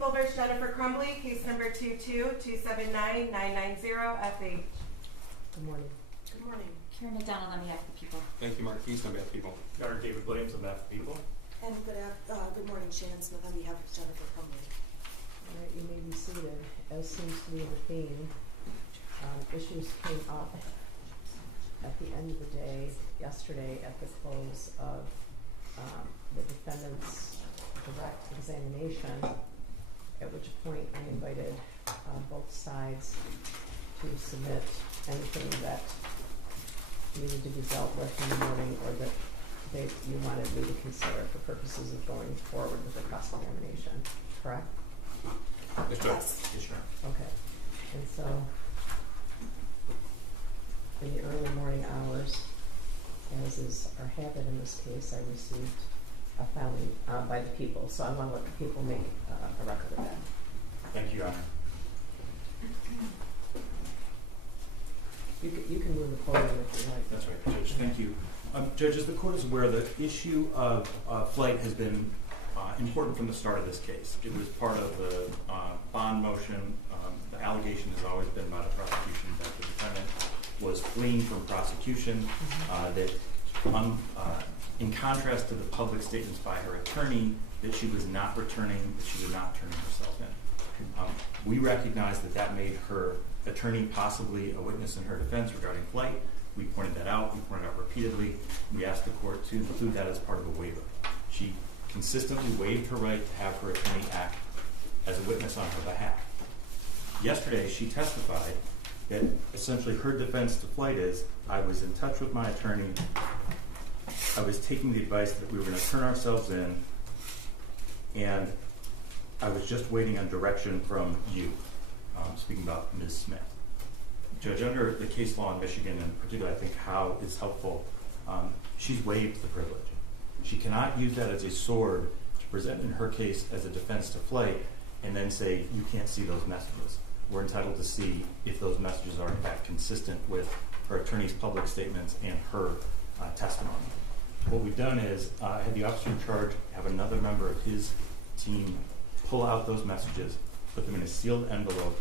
People v. Jennifer Crumbley, case number 222799990 Good morning. Good morning. Karen McDonald on behalf of the people. Thank you, Mark Keith, on behalf of people. Dr. David Williams on behalf of the people. And good morning, Shannon Smith on behalf of Jennifer Crumbley. All right, you may be seated. As seems to be the theme, issues came up at the end of the day yesterday at the close of the defendant's direct examination, at which point I invited both sides to submit anything that needed to be dealt with in the morning or that you wanted me to consider for purposes of going forward with the cross-examination, correct? Yes, sure. Okay. And so, in the early morning hours, as is our habit in this case, I received a filing by the people. So I want to let the people make a record of that. Thank you, Your Honor. You can move the podium if you like. That's right, Judge. Thank you. Judge, as the court is aware, the issue of flight has been important from the start of this case. It was part of the bond motion. The allegation has always been by the prosecution that the defendant was fleeing from prosecution, that in contrast to the public statements by her attorney, that she was not returning, that she would not turn herself in. We recognize that that made her attorney possibly a witness in her defense regarding flight. We pointed that out. We pointed out repeatedly. We asked the court to include that as part of a waiver. She consistently waived her right to have her attorney act as a witness on her behalf. Yesterday, she testified that essentially her defense to flight is, I was in touch with my attorney. I was taking the advice that we were going to turn ourselves in, and I was just waiting on direction from you. Speaking about Ms. Smith. Judge, under the case law in Michigan, and particularly I think how is helpful, she's waived the privilege. She cannot use that as a sword to present in her case as a defense to flight and then say, you can't see those messages. We're entitled to see if those messages are in fact consistent with her attorney's public statements and her testimony. What we've done is had the officer in charge have another member of his team pull out those messages, put them in a sealed envelope,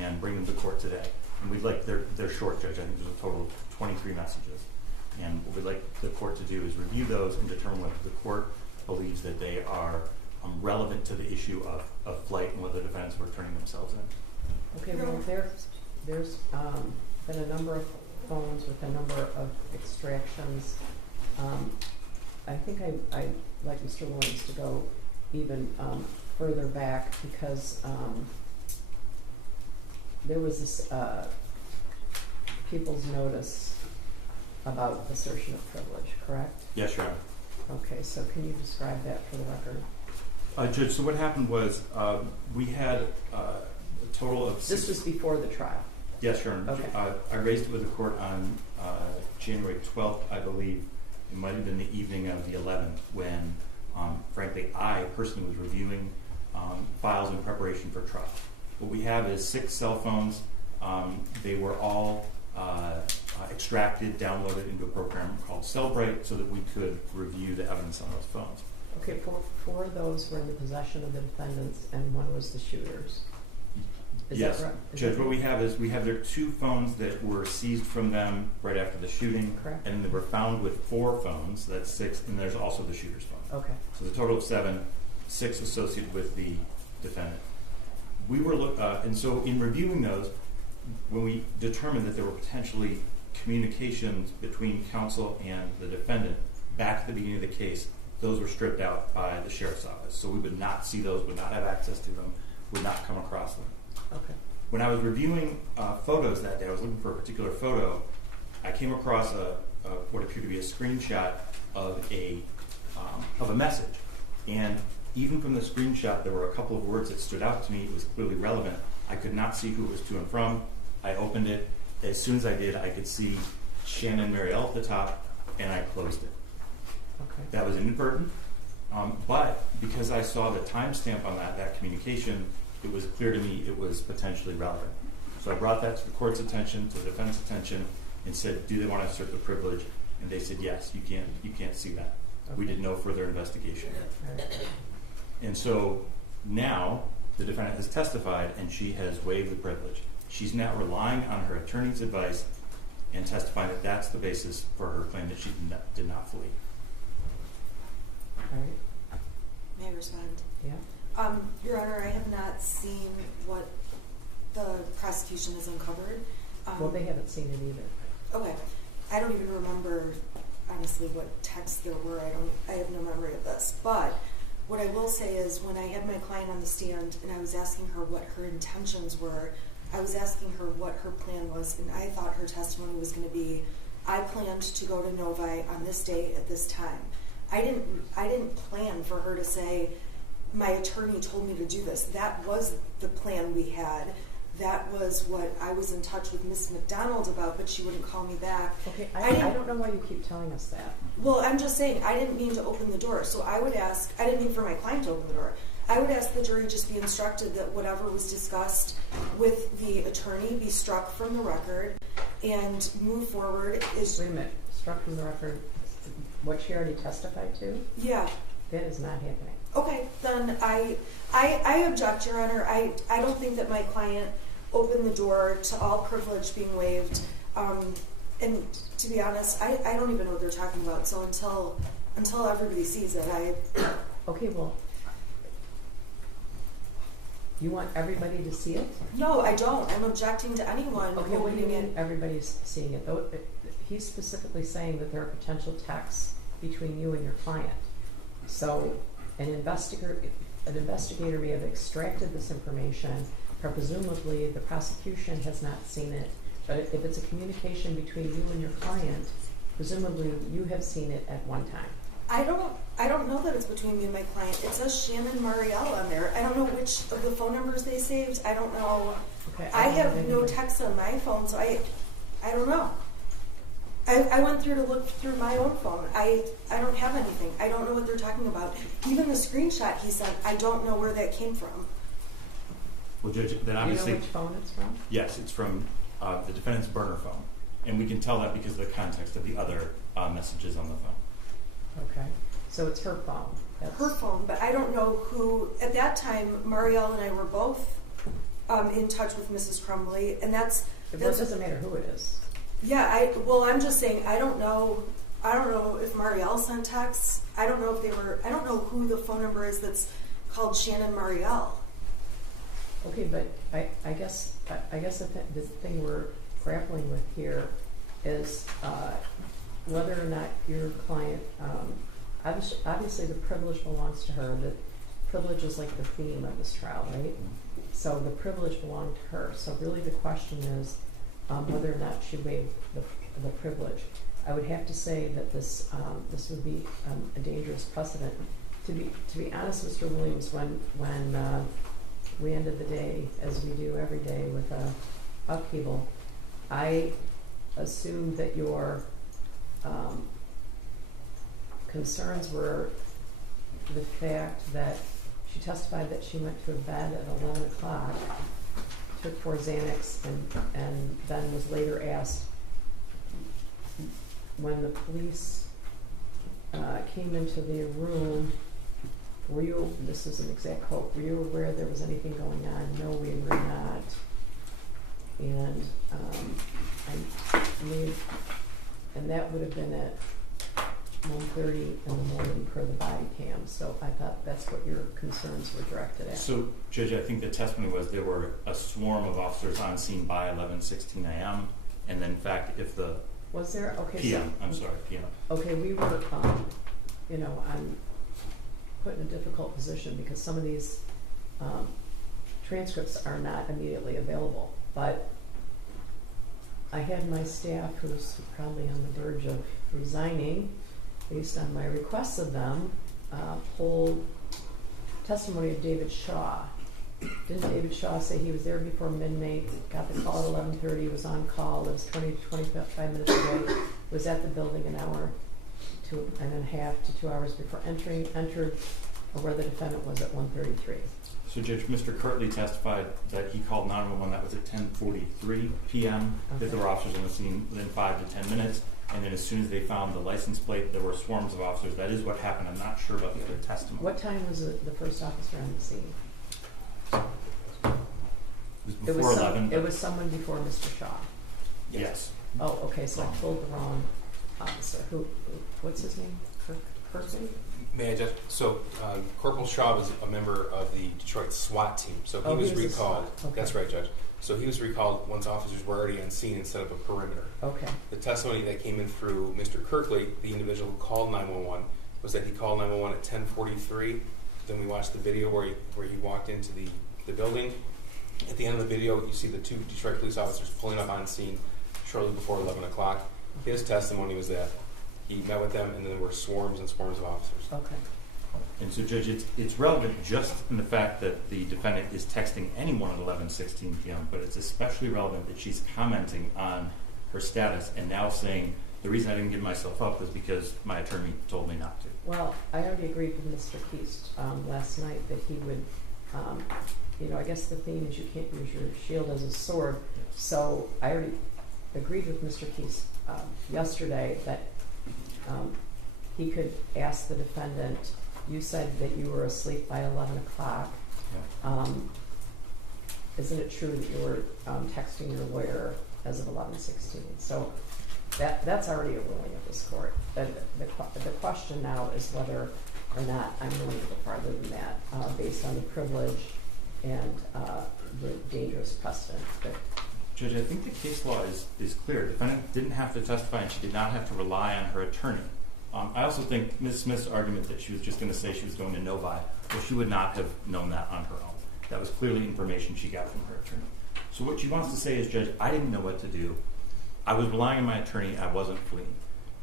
and bring them to court today. And we'd like, they're short, Judge. I think there's a total of 23 messages. And what we'd like the court to do is review those and determine whether the court believes that they are relevant to the issue of flight and whether the defendants were turning themselves in. Okay, well, there's been a number of phones with a number of extractions. I think I'd like Mr. Williams to go even further back because there was this people's notice about assertion of privilege, correct? Yes, Your Honor. Okay, so can you describe that for the record? Judge, so what happened was we had a total of This was before the trial. Yes, Your Honor. Okay. I raised it with the court on January 12th, I believe. It might have been the evening of the 11th when, frankly, I personally was reviewing files in preparation for trial. What we have is 6 cell phones. They were all extracted, downloaded into a program called Cellbrite so that we could review the evidence on those phones. Okay, 4 of those were in the possession of the defendants and 1 was the shooters. Is yes, that correct? Judge, what we have is we have their 2 phones that were seized from them right after the shooting. Correct. And they were found with 4 phones, that's 6, and there's also the shooter's phone. Okay. So the total of 7, 6 associated with the defendant. We were and so in reviewing those, when we determined that there were potentially communications between counsel and the defendant back at the beginning of the case, those were stripped out by the sheriff's office. So we would not see those, would not have access to them, would not come across them. Okay. When I was reviewing photos that day, I was looking for a particular photo. I came across what appeared to be a screenshot of a message, and even from the screenshot, there were a couple of words that stood out to me. It was clearly relevant. I could not see who it was to and from. I opened it. As soon as I did, I could see Shannon Marielle at the top, and I closed it. Okay. That was inadvertent, but because I saw the timestamp on that communication, it was clear to me it was potentially relevant. So I brought that to the court's attention, to the defense attention, and said, do they want to assert the privilege? And they said, yes, you can't see that. Okay. We did no further investigation. Right. And so now the defendant has testified and she has waived the privilege. She's now relying on her attorney's advice and testifying that that's the basis for her claim that she did not flee. All right, May I respond? yeah. Your Honor, I have not seen what the prosecution has uncovered. Well, they haven't seen it either. Okay. I don't even remember, honestly, what texts there were. I have no memory of this. But what I will say is when I had my client on the stand and I was asking her what her intentions were, I was asking her what her plan was, and I thought her testimony was going to be, I planned to go to Novi on this day at this time. I didn't plan for her to say, my attorney told me to do this. That was the plan we had. That was what I was in touch with Miss McDonald about, but she wouldn't call me back. Okay, I don't know why you keep telling us that. Well, I'm just saying, I didn't mean to open the door. So I would ask, I didn't mean for my client to open the door. I would ask the jury just be instructed that whatever was discussed with the attorney be struck from the record and move forward. Wait a minute, struck from the record, what she already testified to? Yeah. That is not happening. Okay, then I object, Your Honor. I don't think that my client opened the door to all privilege being waived. And to be honest, I don't even know what they're talking about. So until everybody sees it, Okay, well, you want everybody to see it? No, I don't. I'm objecting to anyone Okay, what do you opening mean it. everybody's seeing it? Though he's specifically saying that there are potential texts between you and your client. So an investigator may have extracted this information, but presumably the prosecution has not seen it. But if it's a communication between you and your client, presumably you have seen it at one time. I don't know that it's between me and my client. It says Shannon Marielle on there. I don't know which of the phone numbers they saved. I don't know. Okay, I don't have no anybody. text on my phone, so I don't know. I went through to look through my own phone. I don't have anything. I don't know what they're talking about. Even the screenshot he sent, I don't know where that came from. Well, Judge, then Do you know obviously, which phone it's from? yes, it's from the defendant's burner phone. And we can tell that because of the context of the other messages on the phone. Okay, so it's her phone. That's Her phone, but I don't know who. At that time, Marielle and I were both in touch with Mrs. Crumbley, and that's It doesn't matter who it is. yeah. I'm just saying I don't know if Marielle sent texts. I don't know if they were. I don't know who the phone number is that's called Shannon Marielle. Okay, but I guess the thing we're grappling with here is whether or not your client, obviously the privilege belongs to her. The privilege is like the theme of this trial, right? So the privilege belonged to her. So really the question is whether or not she waived the privilege. I would have to say that this would be a dangerous precedent. To be honest, Mr. Williams, when we ended the day, as we do every day, with a upheaval, I assumed that your concerns were the fact that she testified that she went to bed at 11 o'clock, took 4 Xanax, and then was later asked when the police came into the room, were you, this is an exact quote, were you aware there was anything going on? No, we were not. And and that would have been at 1:30 in the morning per the body cam. So I thought that's what your concerns were directed at. So, Judge, I think the testimony was there were a swarm of officers on scene by 11:16 a.m. And then, in fact, if the Was there? Okay. PM, So, I'm sorry, PM. okay, we were, I'm put in a difficult position because some of these transcripts are not immediately available. But I had my staff, who's probably on the verge of resigning, based on my requests of them, pull testimony of David Shaw. Didn't David Shaw say he was there before midnight, got the call at 11:30, was on call, lives 20 to 25 minutes away, was at the building an hour and a half to 2 hours before entered where the defendant was at 1:33. So, Judge, Mr. Kirtley testified that he called 911. That was at 10:43 p.m. Okay. That there were officers on the scene within 5 to 10 minutes. And then as soon as they found the license plate, there were swarms of officers. That is what happened. I'm not sure about the other testimony. What time was the first officer on the scene? was It before was 11. it was someone before Mr. Shaw. Yes. Oh, okay, so I told the wrong officer. What's his name? Kirkley? May I just, so Corporal Shaw was a member of the Detroit SWAT team, so he was a recalled. SWAT. Okay. That's right, Judge. So he was recalled once officers were already on scene and set up a perimeter. Okay. The testimony that came in through Mr. Kirkley, the individual who called 911, was that he called 911 at 10:43. Then we watched the video where he walked into the building. At the end of the video, you see the two Detroit police officers pulling up on scene shortly before 11 o'clock. His testimony was that he met with them, and then there were swarms and swarms of officers. Okay. And so, Judge, it's relevant just in the fact that the defendant is texting anyone at 11:16 p.m., but it's especially relevant that she's commenting on her status and now saying, the reason I didn't give myself up was because my attorney told me not to. Well, I already agreed with Mr. Keast last night that he would, I guess the theme is you can't use your shield as a sword. Yes. So I already agreed with Mr. Keast yesterday that he could ask the defendant, you said that you were asleep by 11 o'clock. Yeah. Isn't it true that you were texting your lawyer as of 11:16? So that's already a ruling of this court. The question now is whether or not I'm willing to go farther than that based on the privilege and the dangerous precedent. But Judge, I think the case law is clear. The defendant didn't have to testify and she did not have to rely on her attorney. I also think Ms. Smith's argument that she was just going to say she was going to Novi, well, she would not have known that on her own. That was clearly information she got from her attorney. So what she wants to say is, Judge, I didn't know what to do. I was relying on my attorney. I wasn't fleeing.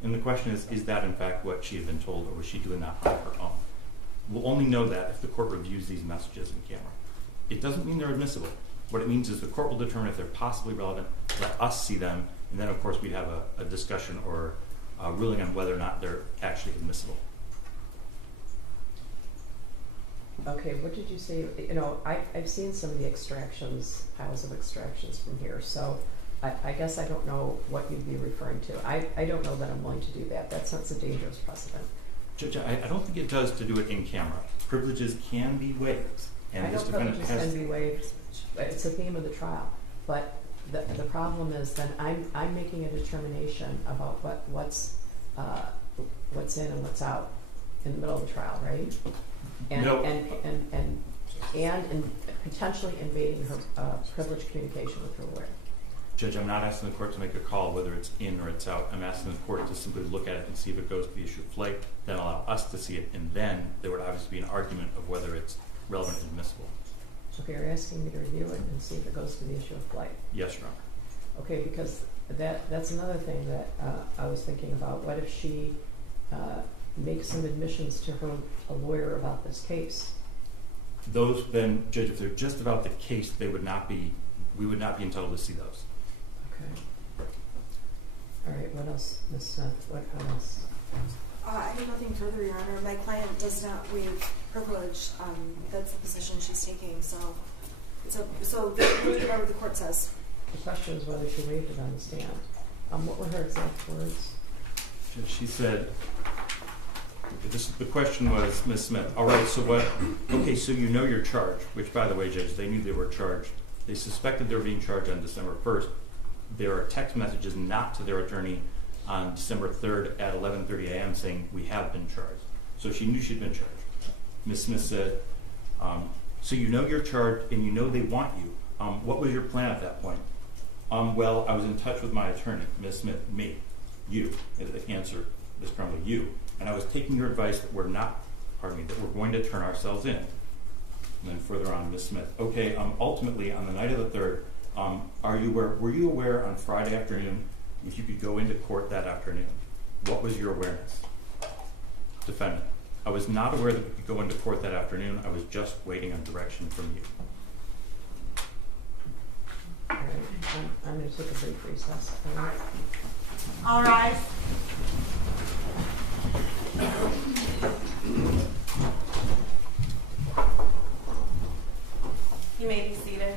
And the question is that in fact what she had been told, or was she doing that on her own? We'll only know that if the court reviews these messages in camera. It doesn't mean they're admissible. What it means is the court will determine if they're possibly relevant, let us see them, and then of course we'd have a discussion or a ruling on whether or not they're actually admissible. okay, what did you say? I've seen some of the piles of extractions from here, so I guess I don't know what you'd be referring to. I don't know that I'm willing to do that. That sets a dangerous precedent. Judge, I don't think it does to do it in camera. Privileges can be waived. And I know this defendant privileges has can be waived. It's the theme of the trial. But the problem is then I'm making a determination about what's in and what's out in the middle of the trial, right? And No. and potentially invading her privileged communication with her lawyer. Judge, I'm not asking the court to make a call whether it's in or it's out. I'm asking the court to simply look at it and see if it goes to the issue of flight, then allow us to see it, and then there would obviously be an argument of whether it's relevant and admissible. Okay, you're asking me to review it and see if it goes to the issue of flight. Yes, Your Honor. Okay, because that's another thing that I was thinking about. What if she makes some admissions to her lawyer about this case? Those then, Judge, if they're just about the case, we would not be entitled to see those. Okay. All right, what else, Ms. Smith? What else? I have nothing further, Your Honor. My client does not waive privilege. That's the position she's taking. So whatever the court says. The question is whether she waived it on the stand. What were her exact words? Judge, she said, the question was, Ms. Smith, all right, so what, okay, so you know you're charged, which by the way, Judge, they knew they were charged. They suspected they were being charged on December 1st. There are text messages not to their attorney on December 3rd at 11:30 a.m. saying we have been charged. So she knew she'd been charged. Ms. Smith said, so you know you're charged and you know they want you. What was your plan at that point? Well, I was in touch with my attorney, Ms. Smith, me, you, the answer, Ms. Crumbley, you. And I was taking your advice that we're going to turn ourselves in. And then further on, Ms. Smith, okay, ultimately on the night of the 3rd, were you aware on Friday afternoon if you could go into court that afternoon? What was your awareness? Defendant, I was not aware that we could go into court that afternoon. I was just waiting on direction from you. All right, I'm going to take a brief recess. All rise. You may be seated.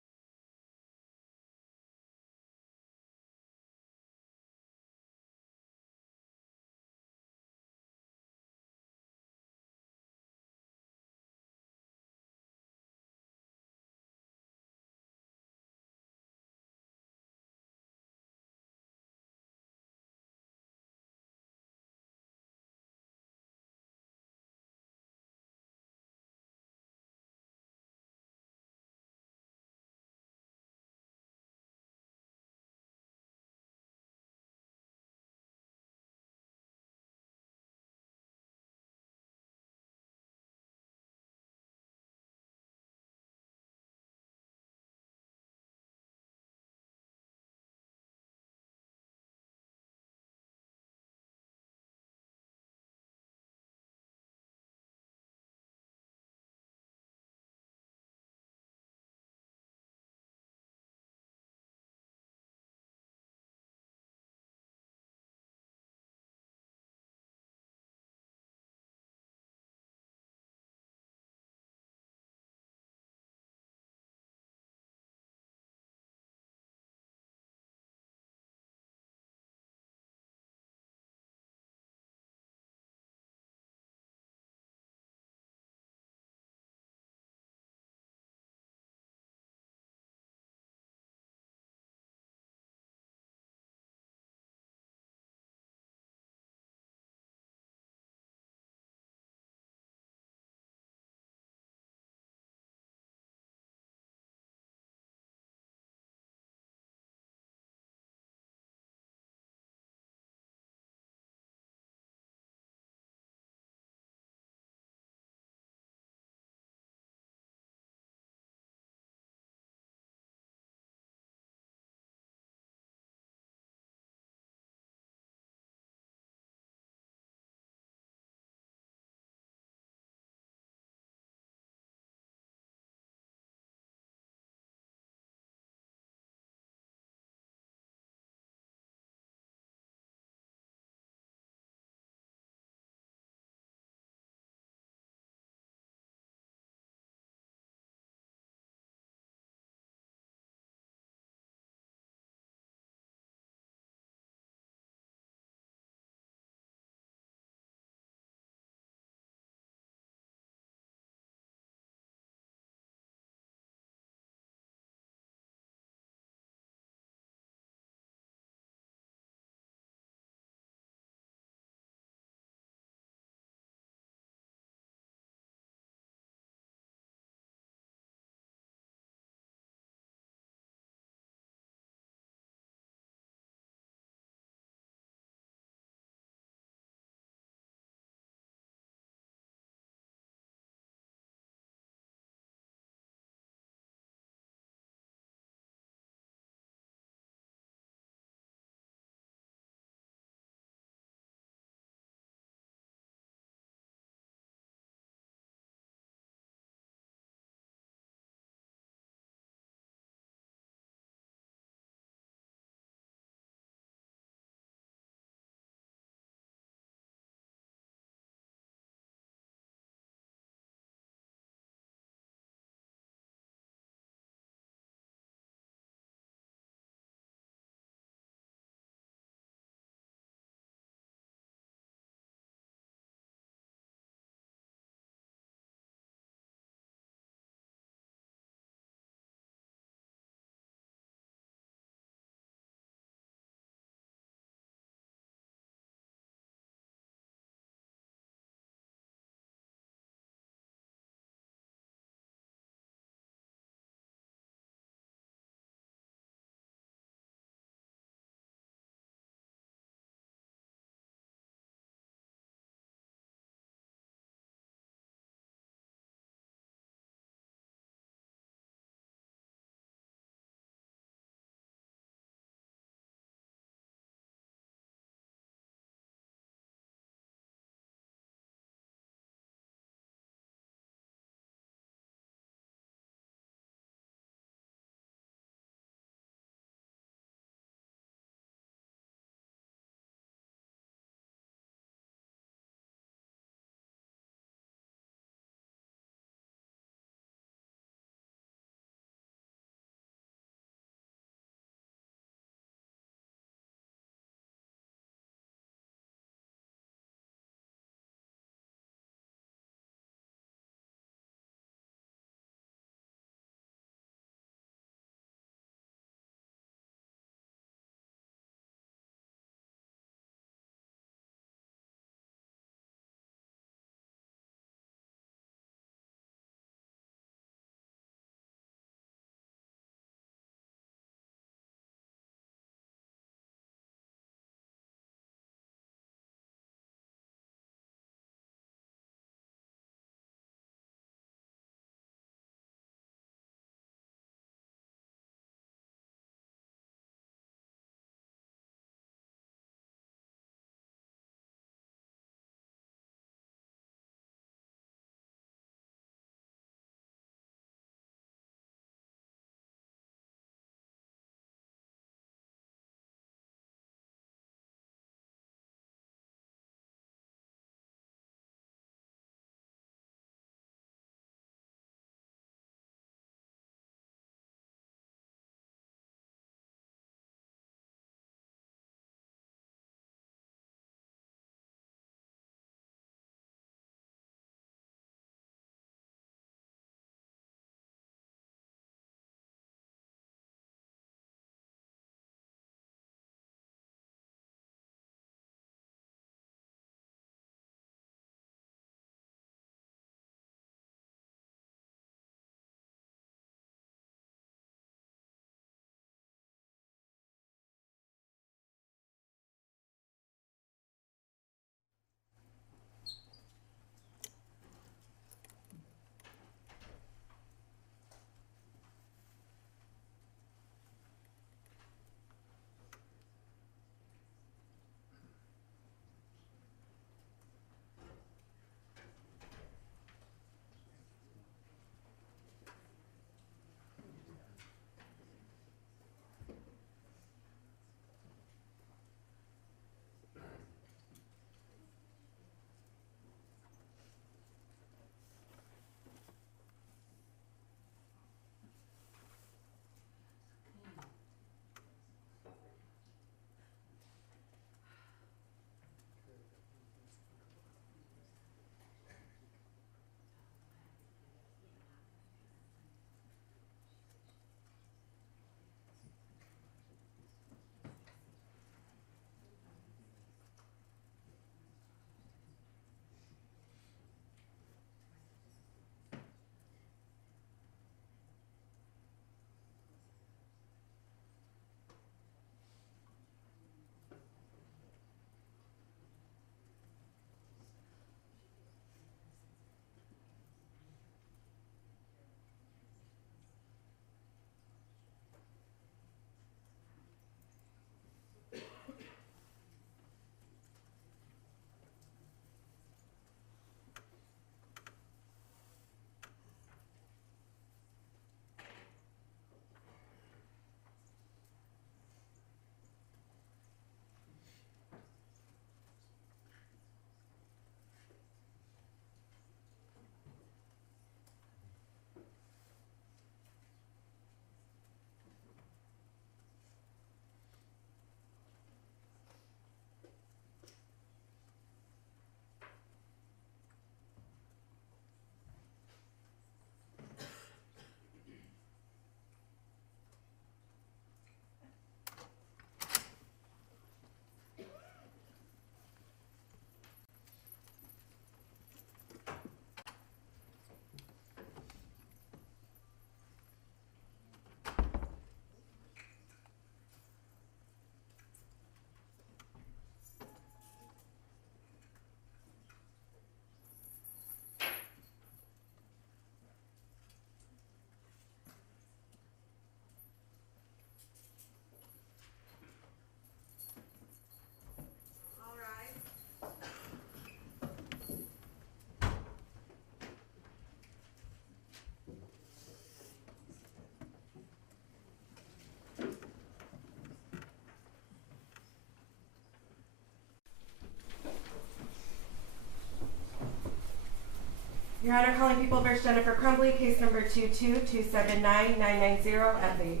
Your Honor, calling People vs. Jennifer Crumbley, case number 222799990 FH.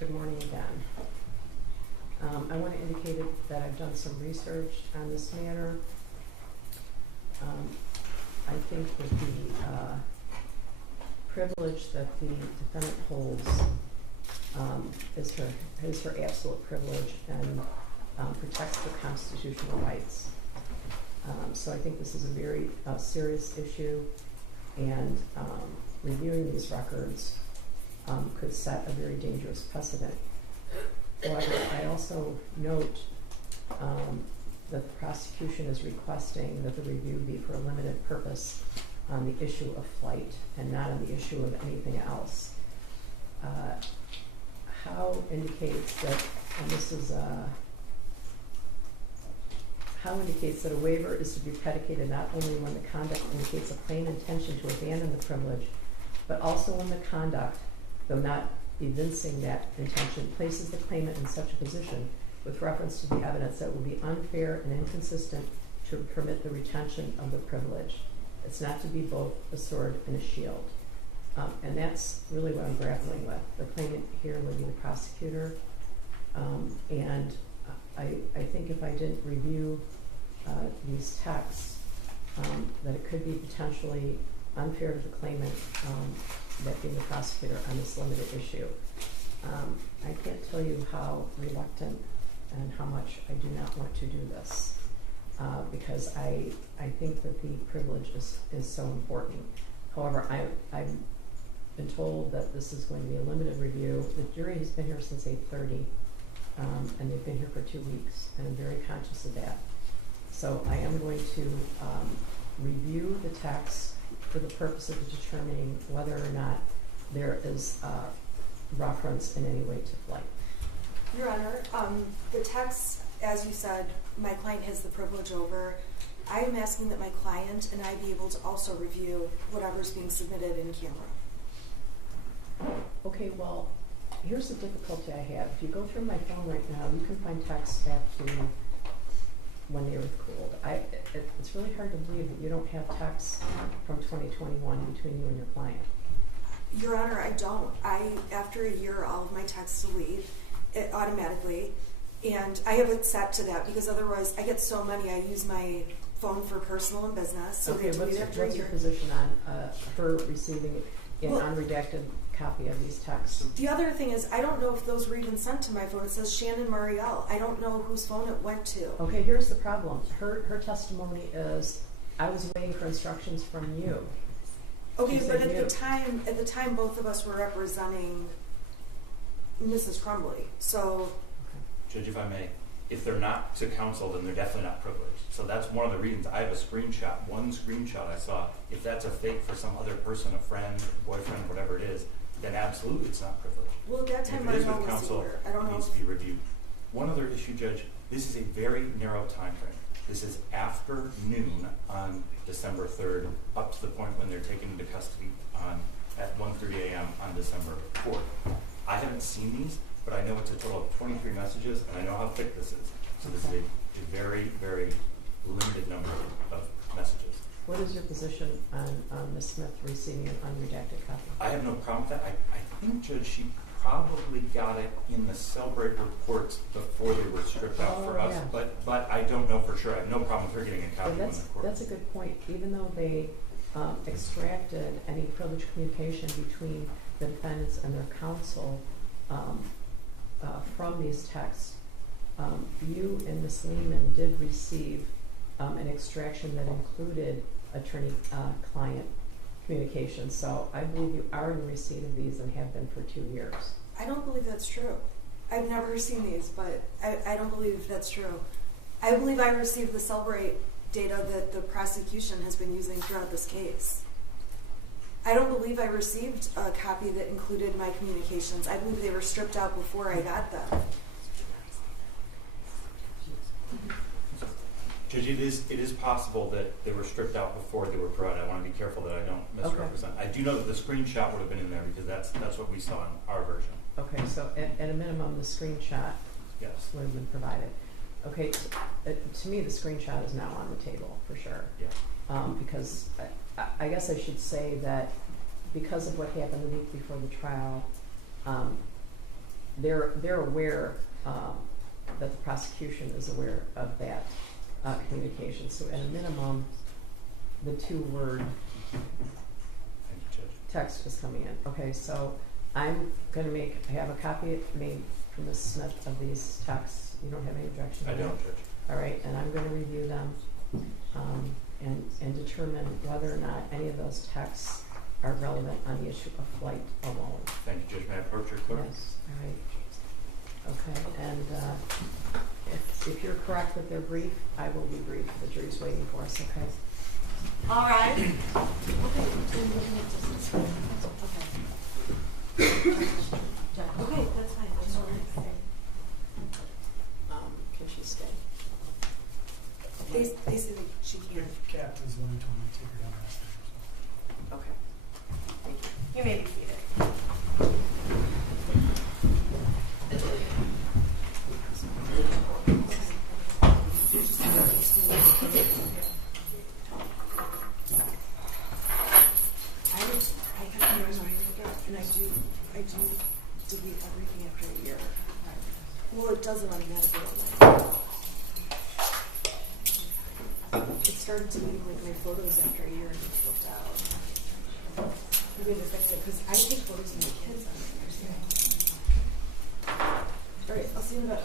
Good morning again. I want to indicate that I've done some research on this matter. I think that the privilege that the defendant holds is her absolute privilege and protects her constitutional rights. So I think this is a very serious issue, and reviewing these records could set a very dangerous precedent. However, I also note that the prosecution is requesting that the review be for a limited purpose on the issue of flight and not on the issue of anything else. How indicates that, and this is How indicates that a waiver is to be predicated not only when the conduct indicates a plain intention to abandon the privilege, but also when the conduct, though not evincing that intention, places the claimant in such a position with reference to the evidence that would be unfair and inconsistent to permit the retention of the privilege. It's not to be both a sword and a shield. And that's really what I'm grappling with. The claimant here would be the prosecutor, and I think if I didn't review these texts, that it could be potentially unfair to the claimant, that being the prosecutor on this limited issue. I can't tell you how reluctant and how much I do not want to do this, because I think that the privilege is so important. However, I've been told that this is going to be a limited review. The jury has been here since 8:30. And they've been here for 2 weeks, and I'm very conscious of that. So I am going to review the text for the purpose of determining whether or not there is reference in any way to flight. Your Honor, the text, as you said, my client has the privilege over. I am asking that my client and I be able to also review whatever's being submitted in camera. Okay, well, here's the difficulty I have. If you go through my phone right now, you can find texts back to when the earth cooled. It's really hard to believe that you don't have texts from 2021 between you and your client. Your Honor, I don't. After a year, all of my texts delete it automatically, and I have it set to that because otherwise I get so many. I use my phone for personal and business, so Okay, they delete after a what's your year. position on her receiving an unredacted copy of these texts? The other thing is, I don't know if those were even sent to my phone. It says Shannon Muriel. I don't know whose phone it went to. Okay, here's the problem. Her testimony is, I was waiting for instructions from you. Okay, She but said at you. the time, both of us were representing Mrs. Crumbley. So, Judge, if I may, if they're not to counsel, then they're definitely not privileged. So that's one of the reasons. I have a screenshot, one screenshot I saw. If that's a fake for some other person, a friend, boyfriend, whatever it is, then absolutely it's not privileged. well, at that time, If my it is phone with was counsel, here. I don't it know. needs to be reviewed. One other issue, Judge, this is a very narrow time frame. This is after noon on December 3rd, up to the point when they're taken into custody at 1:30 a.m. on December 4th. I haven't seen these, but I know it's a total of 23 messages, and I know how thick this is. So this is a very, very limited number of messages. What is your position on Ms. Smith receiving an unredacted copy? I have no problem with that. I think, Judge, she probably got it in the Cellbrate reports before they were stripped out for us, yeah. but I don't know for sure. I have no problem with her getting a copy But when the court. that's a good point. Even though they extracted any privileged communication between the defendants and their counsel from these texts, you and Ms. Lehman did receive an extraction that included attorney-client communication. So I believe you are in receipt of these and have been for 2 years. I don't believe that's true. I've never seen these, but I don't believe that's true. I believe I received the Cellbrate data that the prosecution has been using throughout this case. I don't believe I received a copy that included my communications. I believe they were stripped out before I got them. Judge, it is possible that they were stripped out before they were brought. I want to be careful that I don't misrepresent. Okay. I do know that the screenshot would have been in there because that's what we saw in our version. Okay, so at a minimum, the screenshot Yes. would have been provided. Okay, to me, the screenshot is now on the table for sure. Yeah. Because I guess I should say that because of what happened the week before the trial, they're aware that the prosecution is aware of that communication. So at a minimum, the 2-word Thank you, Judge. text is coming in. Okay, so I'm going to have a copy made from Ms. Smith of these texts. You don't have any objection? I to that? don't, Judge. All right, and I'm going to review them and determine whether or not any of those texts are relevant on the issue of flight alone. Thank you, Judge. May I approach your clerk? Yes, all right. Okay, and if you're correct that they're brief, I will be brief. The jury's waiting for us, okay? All right. Okay. Okay, that's fine. That's all right. Can she stay? They say that she can't. Captain's willing to take her down downstairs. Okay. Thank you. You may be seated. I have no memory of it, and I do delete everything after a year. Well, it does it automatically online. It started deleting like my photos after a year and it flipped out. I'm going to fix it because I take photos of my kids on it. All right, I'll see you in a bit.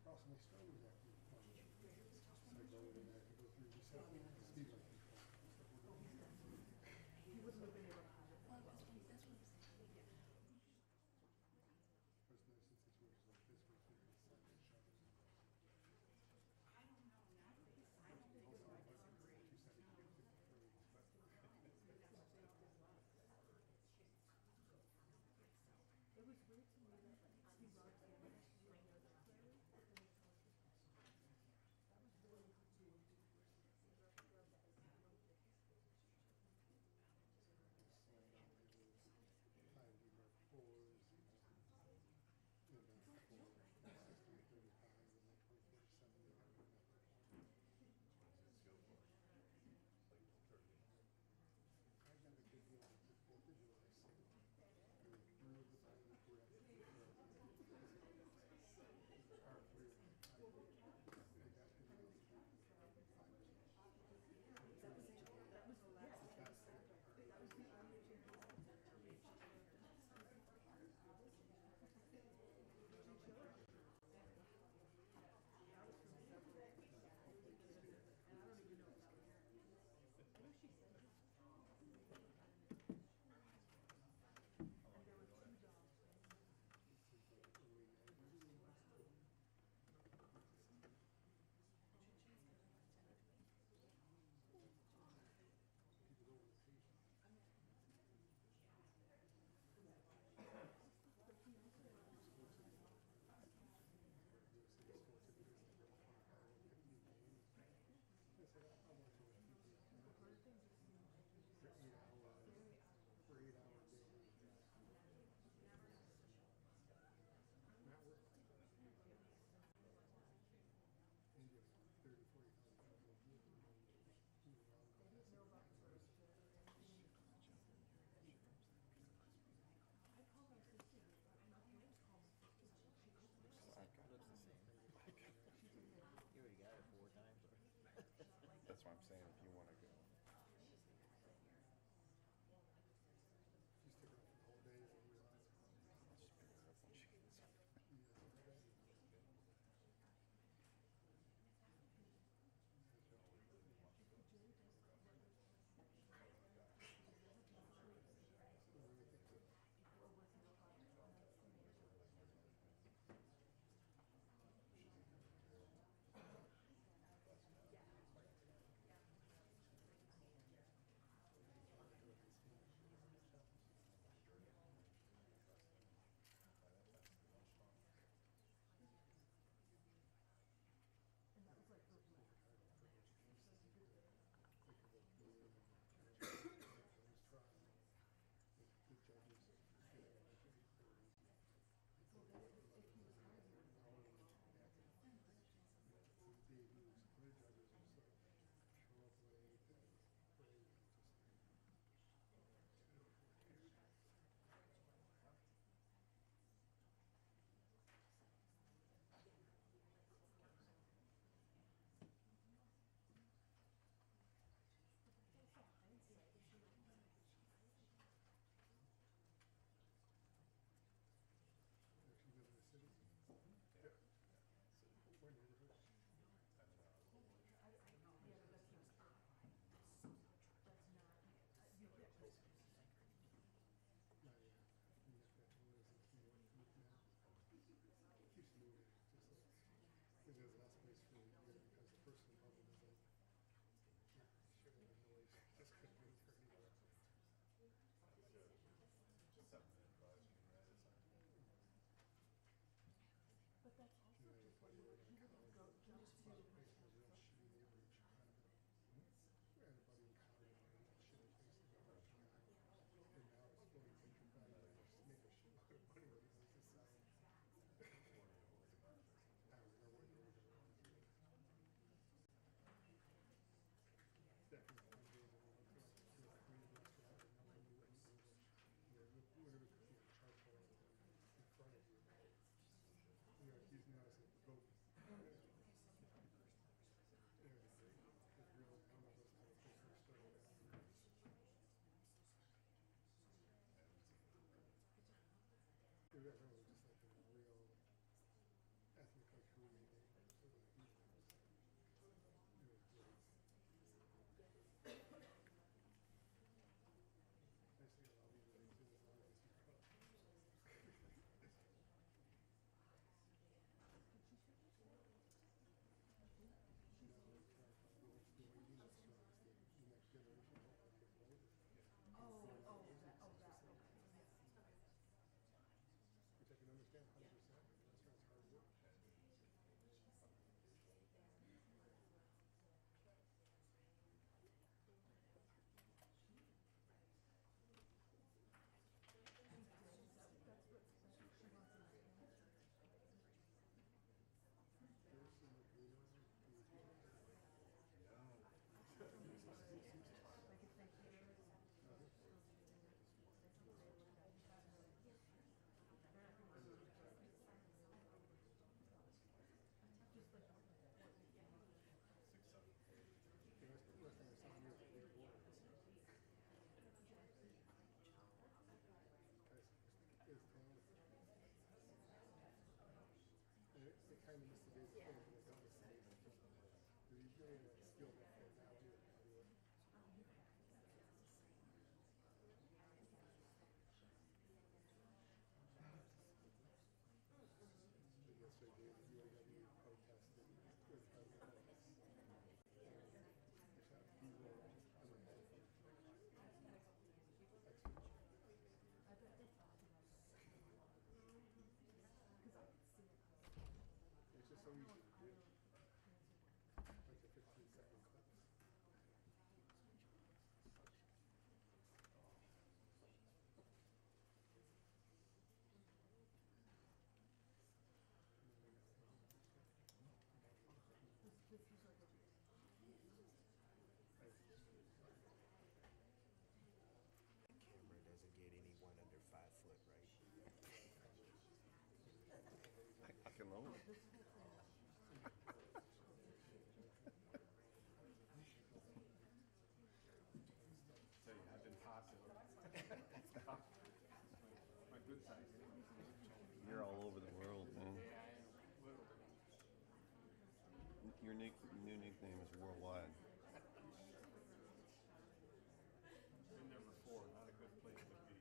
Crossing the street was after so going in there to go through the speed limit. He wouldn't have been able to have it. There's no situations like this where people send each other. I don't know. I don't think it's like this. Your new nickname is Worldwide. Been there before, not a good place to be.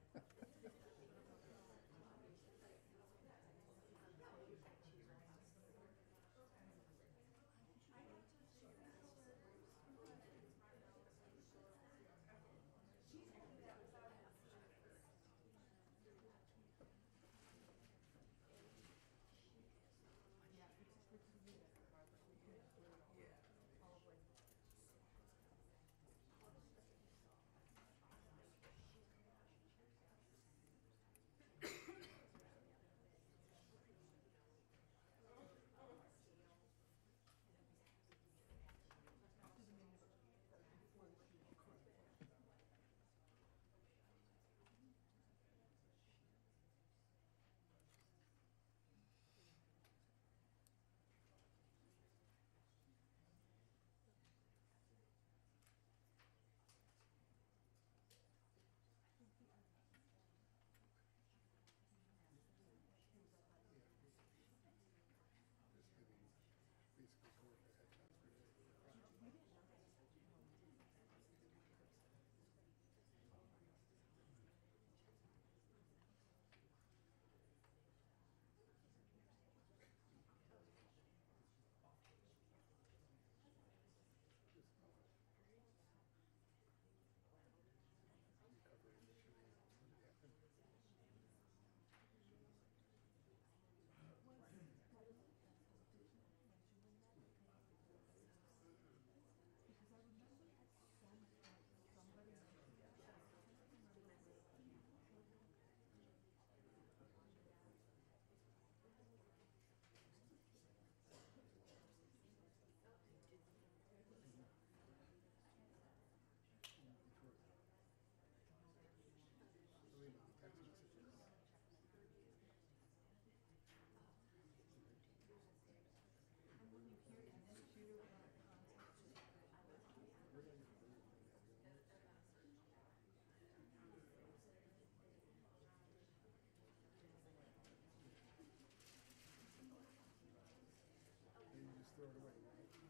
Throw it away, right?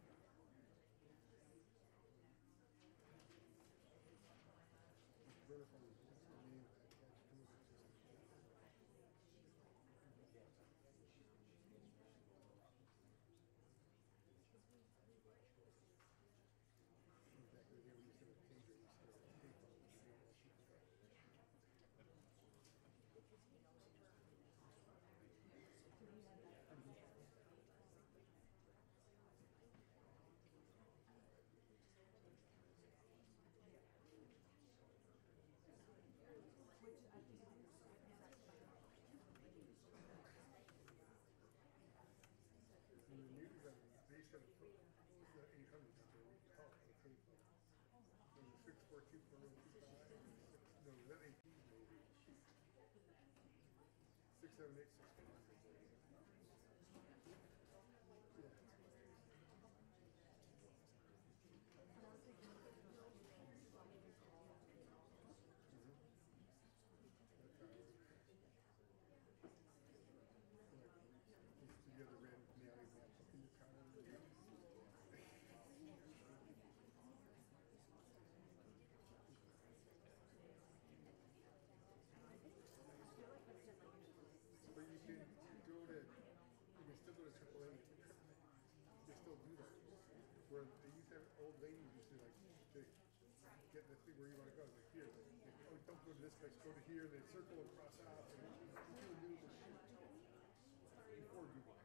Vertical, that's the name of that catch tool system. Back in the day when you used to have a pager, you used to have a tape on the screen. When the new gun, they used to have the 800s out there, we could call it the tape. And the 6424025, no, that 18 maybe. 67865. Yeah. The other ran from the alley back up in the car. But you can go to, you can still go to AAA. They still do that. Where they used to have old ladies used to like to get the thing where you want to go. Like here, like, oh, don't go to this place, go to here. They circle and cross out. And people do this shit before Google.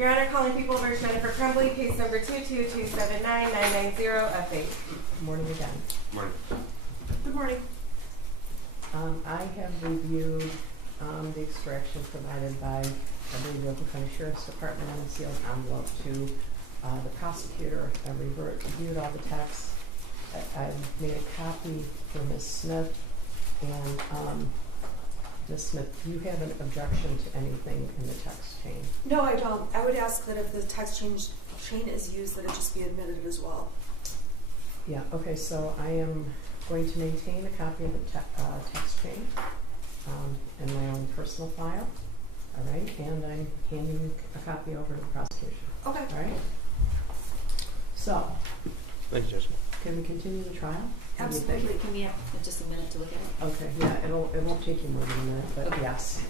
Your Honor, calling People v. Jennifer Crumbley, case number 222799990, F8. Good morning again. Morning. Good morning. I have reviewed the extraction provided by the Yoakum County Sheriff's Department and a sealed envelope to the prosecutor. I reviewed all the texts. I made a copy for Ms. Smith, and Ms. Smith, do you have an objection to anything in the text chain? No, I don't. I would ask that if the text chain is used, that it just be admitted as well. Yeah, okay, so I am going to maintain a copy of the text chain in my own personal file, all right? And I'm handing a copy over to the prosecution, Okay. all right? So, Thank you, Judge. can we continue the trial? What do you think? Absolutely. Can we have just a minute to look at it? Okay, yeah, it won't take you more than a minute, but Okay. yes.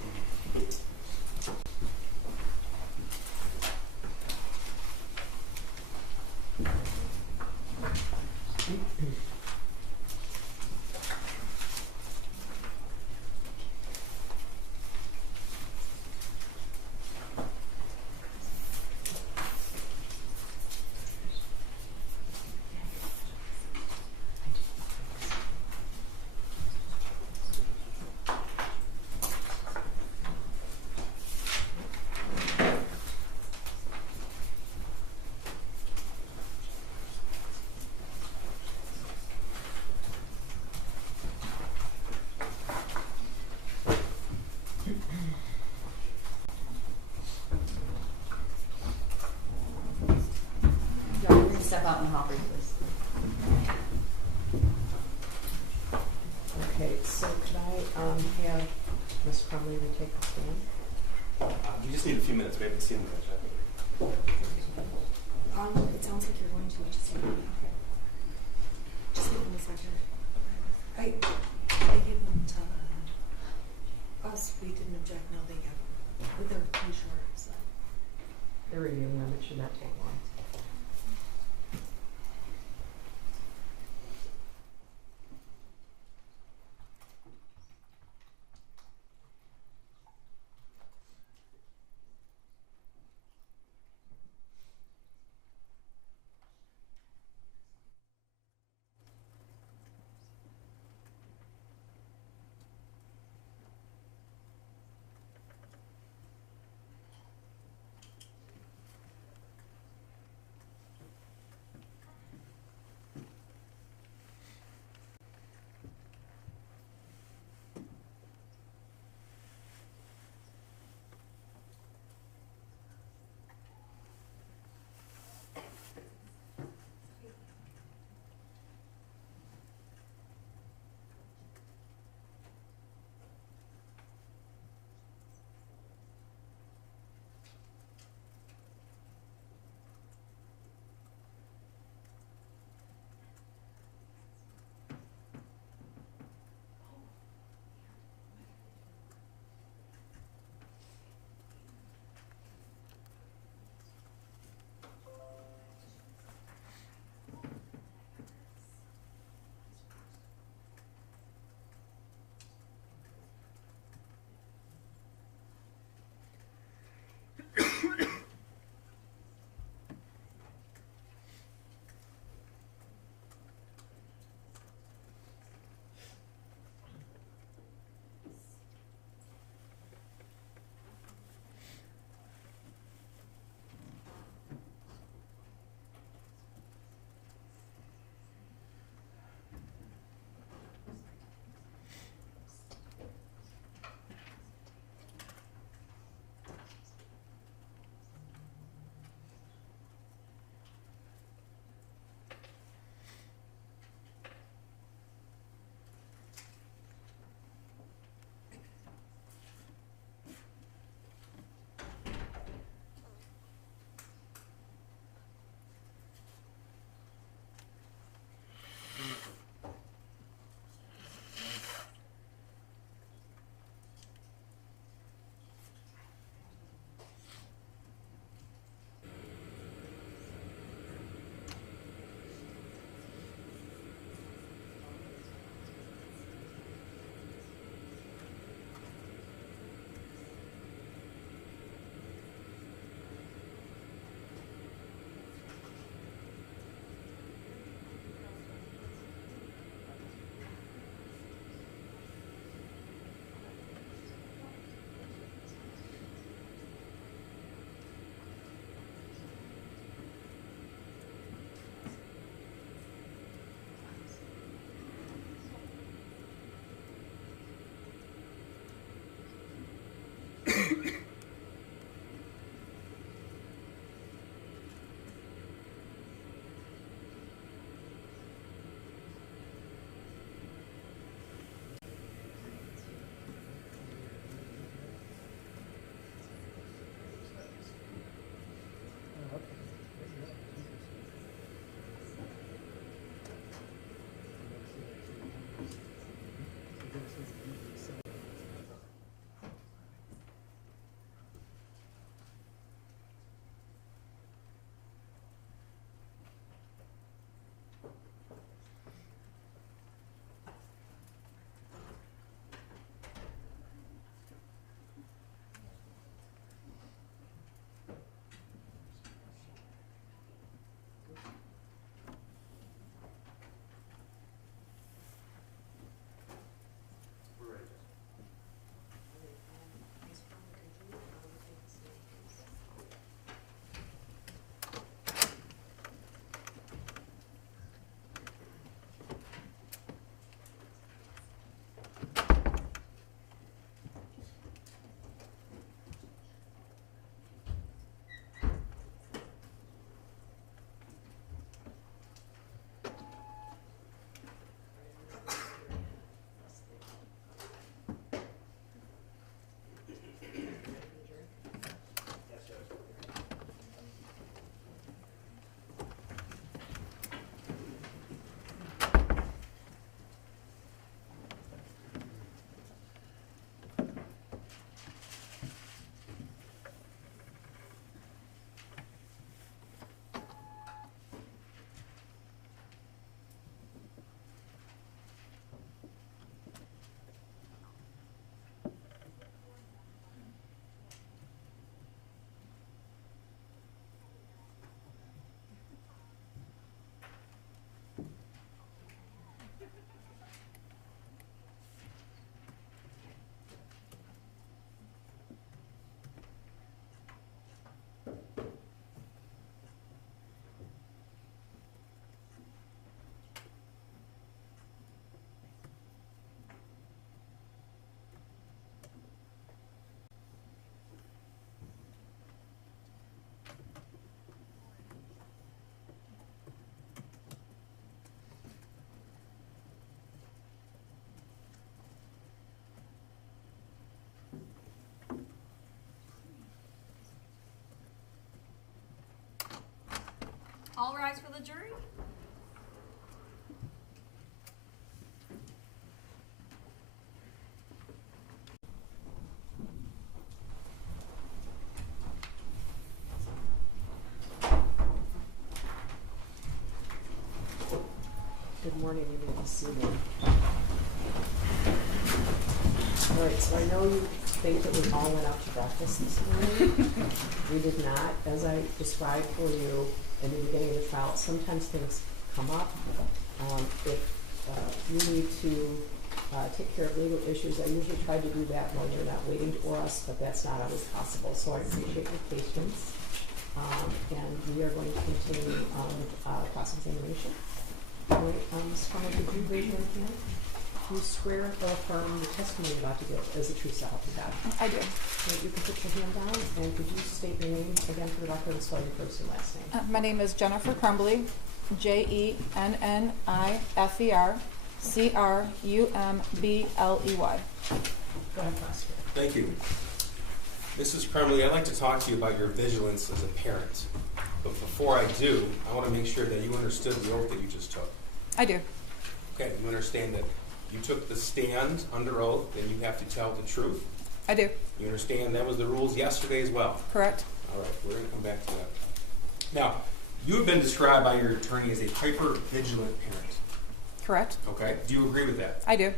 Yeah, we're gonna step out in the hall briefly. Okay, so could I have Ms. Crumbley retake the stand? We just need a few minutes. We haven't seen them yet. It sounds like you're going to. Just give them a second. I gave them to us. We didn't object. Now they have. But they're pretty short. So. They're reviewing them, it should not take long. rise for the jury? Good morning, you may be seated. All right, so I know you think that we all went out to breakfast this morning. We did not. As I described for you in the beginning of the trial, sometimes things come up. If you need to take care of legal issues, I usually try to do that while you're not waiting for us, but that's not always possible. So I appreciate your patience. And we are going to continue on cross-examination. All right, Ms. Crumbley, could you raise your hand? Do you swear or affirm the testimony you're about to give is the truth so help you God? I do. Right, you can put your hand down, and could you state your name again for the record and spell your first and last name? My name is Jennifer Crumbley, Jennifer Crumbley. Go ahead, prosecutor. Thank you. Mrs. Crumbley, I'd like to talk to you about your vigilance as a parent. But before I do, I want to make sure that you understood the oath that you just took. I do. Okay, you understand that you took the stand under oath and you have to tell the truth? I do. You understand that was the rules yesterday as well? Correct. All right, we're going to come back to that. Now, you have been described by your attorney as a hyper-vigilant parent. Correct. Okay, do you agree with that? I do.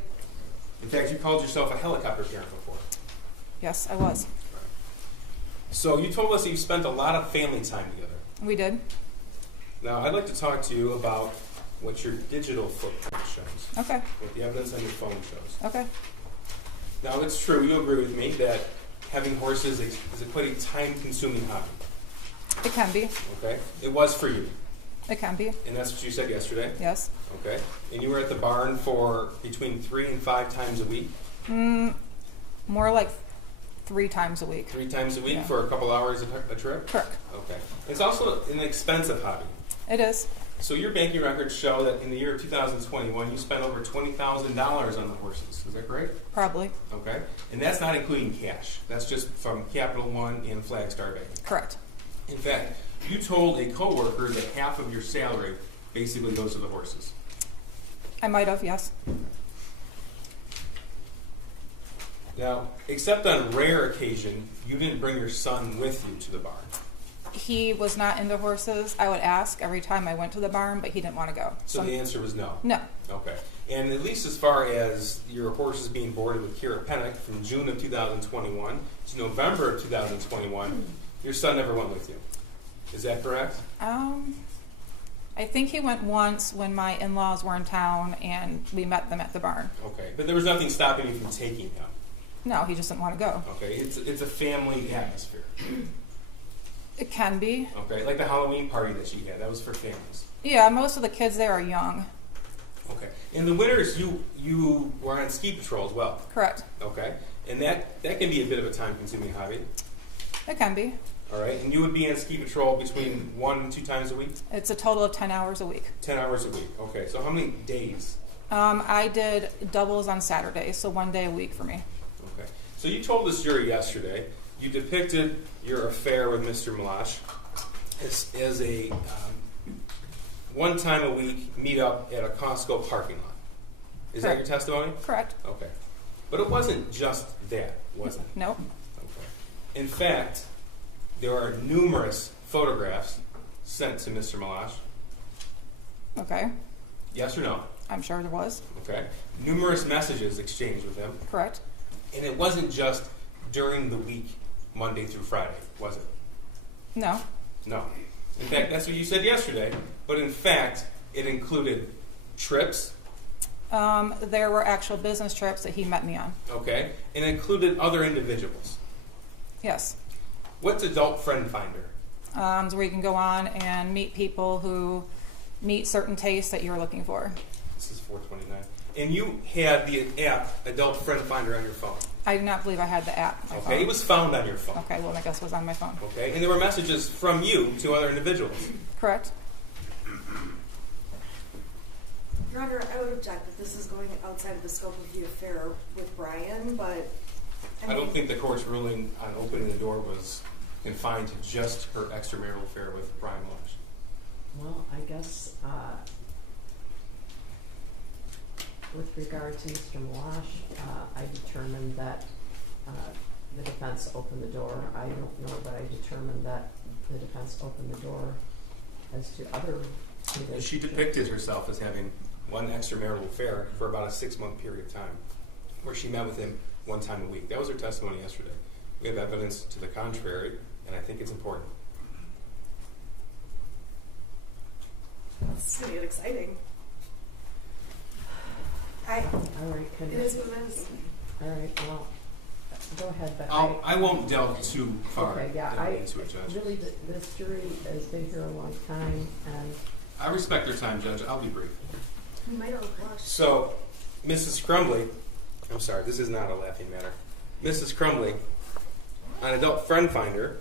In fact, you called yourself a helicopter parent before. Yes, I was. So you told us that you spent a lot of family time together. We did. Now, I'd like to talk to you about what your digital footprint shows. Okay. What the evidence on your phone shows. Okay. Now, it's true, you agree with me, that having horses is quite a time-consuming hobby. It can be. Okay? It was for you. It can be. And that's what you said yesterday? Yes. Okay. And you were at the barn for between 3 and 5 times a week? More like 3 times a week. 3 times a week Yeah. for a couple hours a trip? Correct. Okay. It's also an expensive hobby. It is. So your banking records show that in the year of 2021, you spent over $20,000 on the horses. Is that correct? Probably. Okay. And that's not including cash. That's just from Capital One and Flagstar Bank. Correct. In fact, you told a coworker that half of your salary basically goes to the horses. I might have, yes. Now, except on rare occasion, you didn't bring your son with you to the barn. He was not into horses. I would ask every time I went to the barn, but he didn't want to go. So the answer was no? No. Okay. And at least as far as your horses being boarded with Kira Pennock from June of 2021 to November of 2021, your son never went with you. Is that correct? I think he went once when my in-laws were in town and we met them at the barn. Okay. But there was nothing stopping you from taking him? No, he just didn't want to go. Okay. It's a family atmosphere. It can be. Okay. Like the Halloween party that she had. That was for families. Yeah, most of the kids there are young. Okay. In the winters, you were on ski patrol as well? Correct. Okay. And that can be a bit of a time-consuming hobby. It can be. All right. And you would be on ski patrol between 1 and 2 times a week? It's a total of 10 hours a week. 10 hours a week. Okay. So how many days? I did doubles on Saturdays, so 1 day a week for me. Okay. So you told this jury yesterday, you depicted your affair with Mr. Malash as a one time a week meet up at a Costco parking lot. Is that your testimony? Correct. Okay. But it wasn't just that, was it? Nope. Okay. In fact, there are numerous photographs sent to Mr. Malash. Okay. Yes or no? I'm sure there was. Okay. Numerous messages exchanged with him. Correct. And it wasn't just during the week, Monday through Friday, was it? No. No. In fact, that's what you said yesterday. But in fact, it included trips. There were actual business trips that he met me on. Okay. And it included other individuals. Yes. What's Adult Friend Finder? It's where you can go on and meet people who meet certain tastes that you're looking for. This is 429. And you had the app Adult Friend Finder on your phone. I do not believe I had the app on my Okay. phone. It was found on your phone. Okay, well, I guess it was on my phone. Okay. And there were messages from you to other individuals. Correct. Your Honor, I would object that this is going outside of the scope of the affair with Brian, but I don't think the court's ruling on opening the door was confined to just her extramarital affair with Brian Walsh. Well, I guess, with regard to Mr. Malash, I determined that, the defense opened the door. I don't know that I determined that the defense opened the door as to other relationships. She depicted herself as having one extramarital affair for about a 6-month period of time, where she met with him one time a week. That was her testimony yesterday. We have evidence to the contrary, and I think it's important. It's gonna get exciting. All right, It is what it is. all right, well, go ahead, but I won't delve too far okay, yeah, into it, Judge. really, this jury has been here a long time, and I respect their time, Judge. I'll be brief. You might not blush. So, Mrs. Crumbley, I'm sorry, this is not a laughing matter. Mrs. Crumbley, on Adult Friend Finder,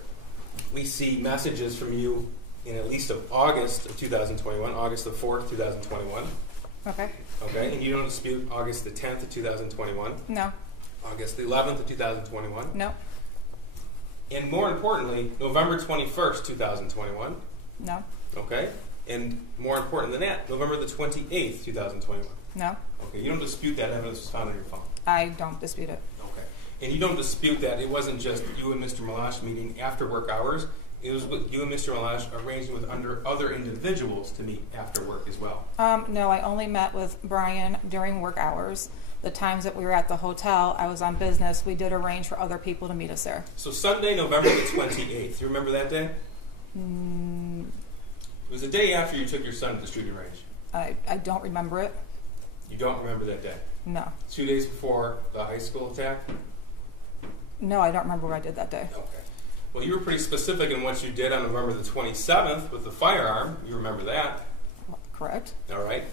we see messages from you in at least of August of 2021, August the 4th, 2021. Okay. Okay, and you don't dispute August the 10th of 2021, No. August the 11th of 2021, No. and more importantly, November 21st, 2021. No. Okay, and more important than that, November the 28th, 2021. No. Okay, you don't dispute that evidence was found on your phone. I don't dispute it. Okay. And you don't dispute that it wasn't just you and Mr. Malash meeting after work hours. It was with you and Mr. Malash arranging with other individuals to meet after work as well. No, I only met with Brian during work hours. The times that we were at the hotel, I was on business. We did arrange for other people to meet us there. So Sunday, November the 28th. You remember that day? It was the day after you took your son to the shooting range. I don't remember it. You don't remember that day? No. 2 days before the high school attack? No, I don't remember what I did that day. Okay. Well, you were pretty specific in what you did on November the 27th with the firearm. You remember that. Correct. All right.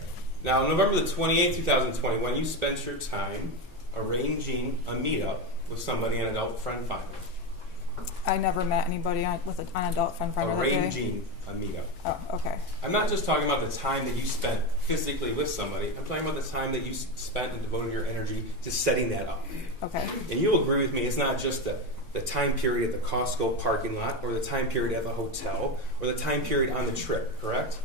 Now, on November the 28th, 2021, you spent your time arranging a meetup with somebody on Adult Friend Finder. I never met anybody on Adult Friend Finder that day. Arranging a meetup. Oh, okay. I'm not just talking about the time that you spent physically with somebody. I'm talking about the time that you spent and devoted your energy to setting that up. Okay. And you'll agree with me, it's not just the time period at the Costco parking lot or the time period at the hotel or the time period on the trip, correct?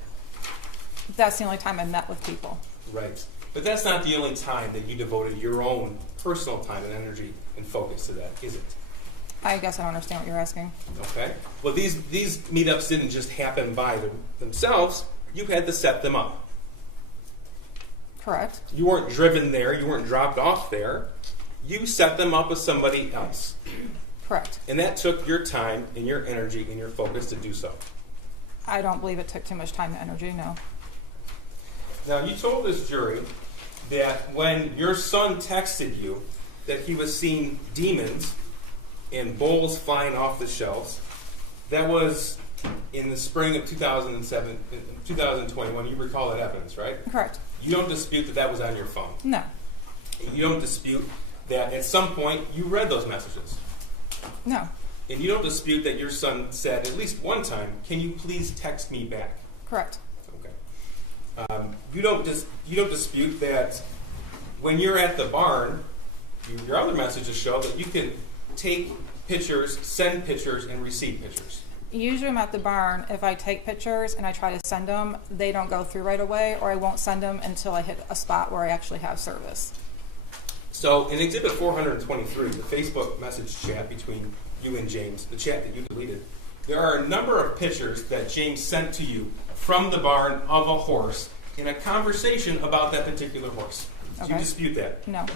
That's the only time I met with people. Right. But that's not the only time that you devoted your own personal time and energy and focus to that, is it? I guess I don't understand what you're asking. Okay. Well, these meetups didn't just happen by themselves. You had to set them up. Correct. You weren't driven there. You weren't dropped off there. You set them up with somebody else. Correct. And that took your time and your energy and your focus to do so. I don't believe it took too much time and energy, no. Now, you told this jury that when your son texted you that he was seeing demons and bowls flying off the shelves, that was in the spring of 2021. You recall that evidence, right? Correct. You don't dispute that that was on your phone. No. You don't dispute that at some point you read those messages. No. And you don't dispute that your son said at least one time, "Can you please text me back?" Correct. Okay. You don't dispute that when you're at the barn, your other messages show that you can take pictures, send pictures, and receive pictures. Usually I'm at the barn. If I take pictures and I try to send them, they don't go through right away, or I won't send them until I hit a spot where I actually have service. So in Exhibit 423, the Facebook message chat between you and James, the chat that you deleted, there are a number of pictures that James sent to you from the barn of a horse in a conversation about that particular horse. Do you dispute that? No.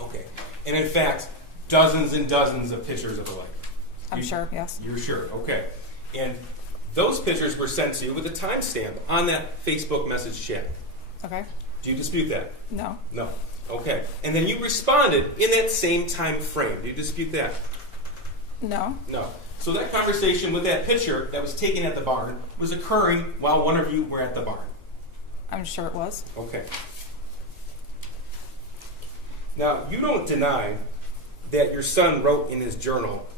Okay. And in fact, dozens and dozens of pictures of the like. I'm sure, yes. You're sure, okay. And those pictures were sent to you with a timestamp on that Facebook message chat. Okay. Do you dispute that? No. No. Okay. And then you responded in that same time frame. Do you dispute that? No. No. So that conversation with that picture that was taken at the barn was occurring while one of you were at the barn. I'm sure it was. Okay. Now, you don't deny that your son wrote in his journal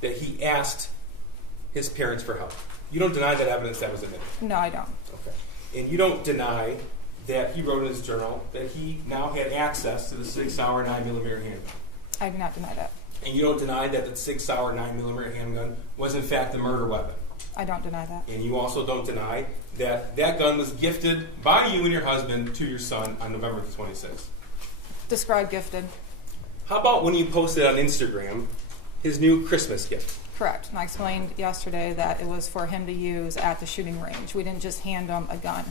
that he asked his parents for help. You don't deny that evidence that was admitted. No, I don't. Okay. And you don't deny that he wrote in his journal that he now had access to the 6-hour 9mm handgun. I do not deny that. And you don't deny that the 6-hour 9mm handgun was in fact the murder weapon. I don't deny that. And you also don't deny that that gun was gifted by you and your husband to your son on November the 26th. Describe gifted. How about when you posted on Instagram his new Christmas gift? Correct. And I explained yesterday that it was for him to use at the shooting range. We didn't just hand him a gun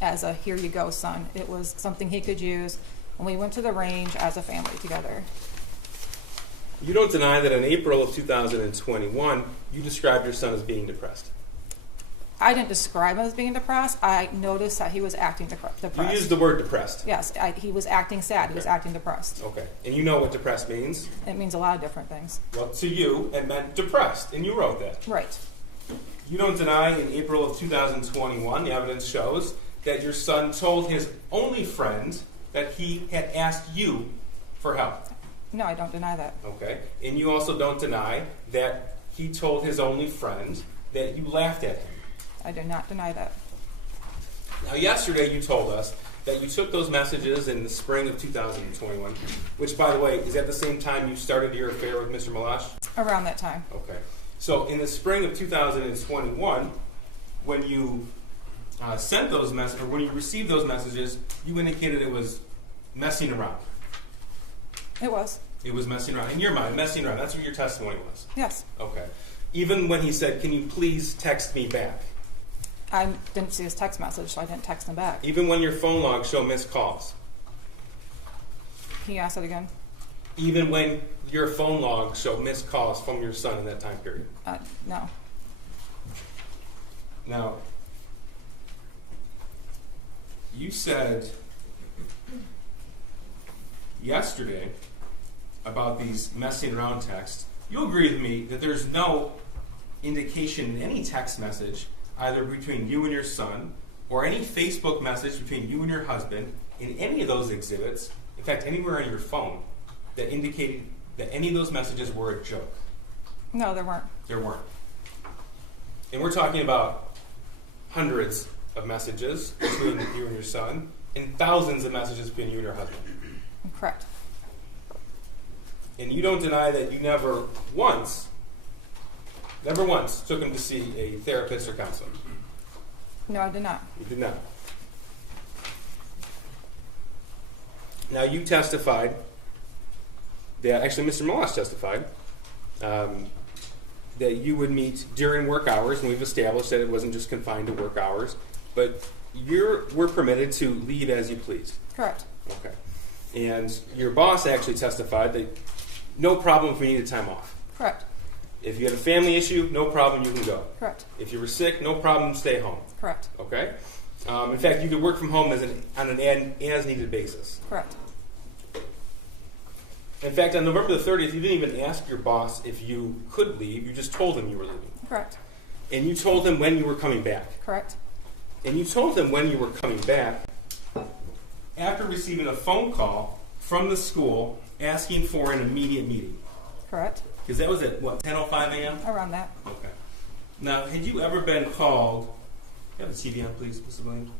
as a here you go, son. It was something he could use when we went to the range as a family together. You don't deny that in April of 2021, you described your son as being depressed. I didn't describe him as being depressed. I noticed that he was acting depressed. You used the word depressed. Yes, he was acting sad. He was acting depressed. Okay. And you know what depressed means? It means a lot of different things. Well, to you, it meant depressed, and you wrote that. Right. You don't deny in April of 2021, the evidence shows, that your son told his only friend that he had asked you for help. No, I don't deny that. Okay. And you also don't deny that he told his only friend that you laughed at him. I do not deny that. Now, yesterday you told us that you took those messages in the spring of 2021, which, by the way, is at the same time you started your affair with Mr. Malash? Around that time. Okay. So, in the spring of 2021, when you sent those messages, or when you received those messages, you indicated it was messing around. It was. It was messing around. In your mind, messing around. That's what your testimony was. Yes. Okay. Even when he said, "Can you please text me back?" I didn't see his text message, so I didn't text him back. Even when your phone logs show missed calls. Can you ask that again? Even when your phone logs show missed calls from your son in that time period. No. Now, you said yesterday about these messing around texts. You agree with me that there's no indication in any text message, either between you and your son, or any Facebook message between you and your husband, in any of those exhibits, in fact, anywhere on your phone, that indicated that any of those messages were a joke. No, there weren't. There weren't. And we're talking about hundreds of messages between you and your son, and thousands of messages between you and your husband. Correct. And you don't deny that you never once took him to see a therapist or counselor. No, I did not. You did not. Now, you testified that, actually, Mr. Moss testified that you would meet during work hours, and we've established that it wasn't just confined to work hours, but you were permitted to leave as you pleased. Correct. Okay. And your boss actually testified that no problem if we needed time off. Correct. If you had a family issue, no problem, you can go. Correct. If you were sick, no problem, stay home. Correct. Okay? In fact, you could work from home on an as-needed basis. Correct. In fact, on November the 30th, you didn't even ask your boss if you could leave. You just told him you were leaving. Correct. And you told him when you were coming back. Correct. And you told him when you were coming back after receiving a phone call from the school asking for an immediate meeting. Correct. Because that was at, what, 10:05 a.m.? Around that. Okay. Now, had you ever been called... You have the TV on, please, Mr. Williams.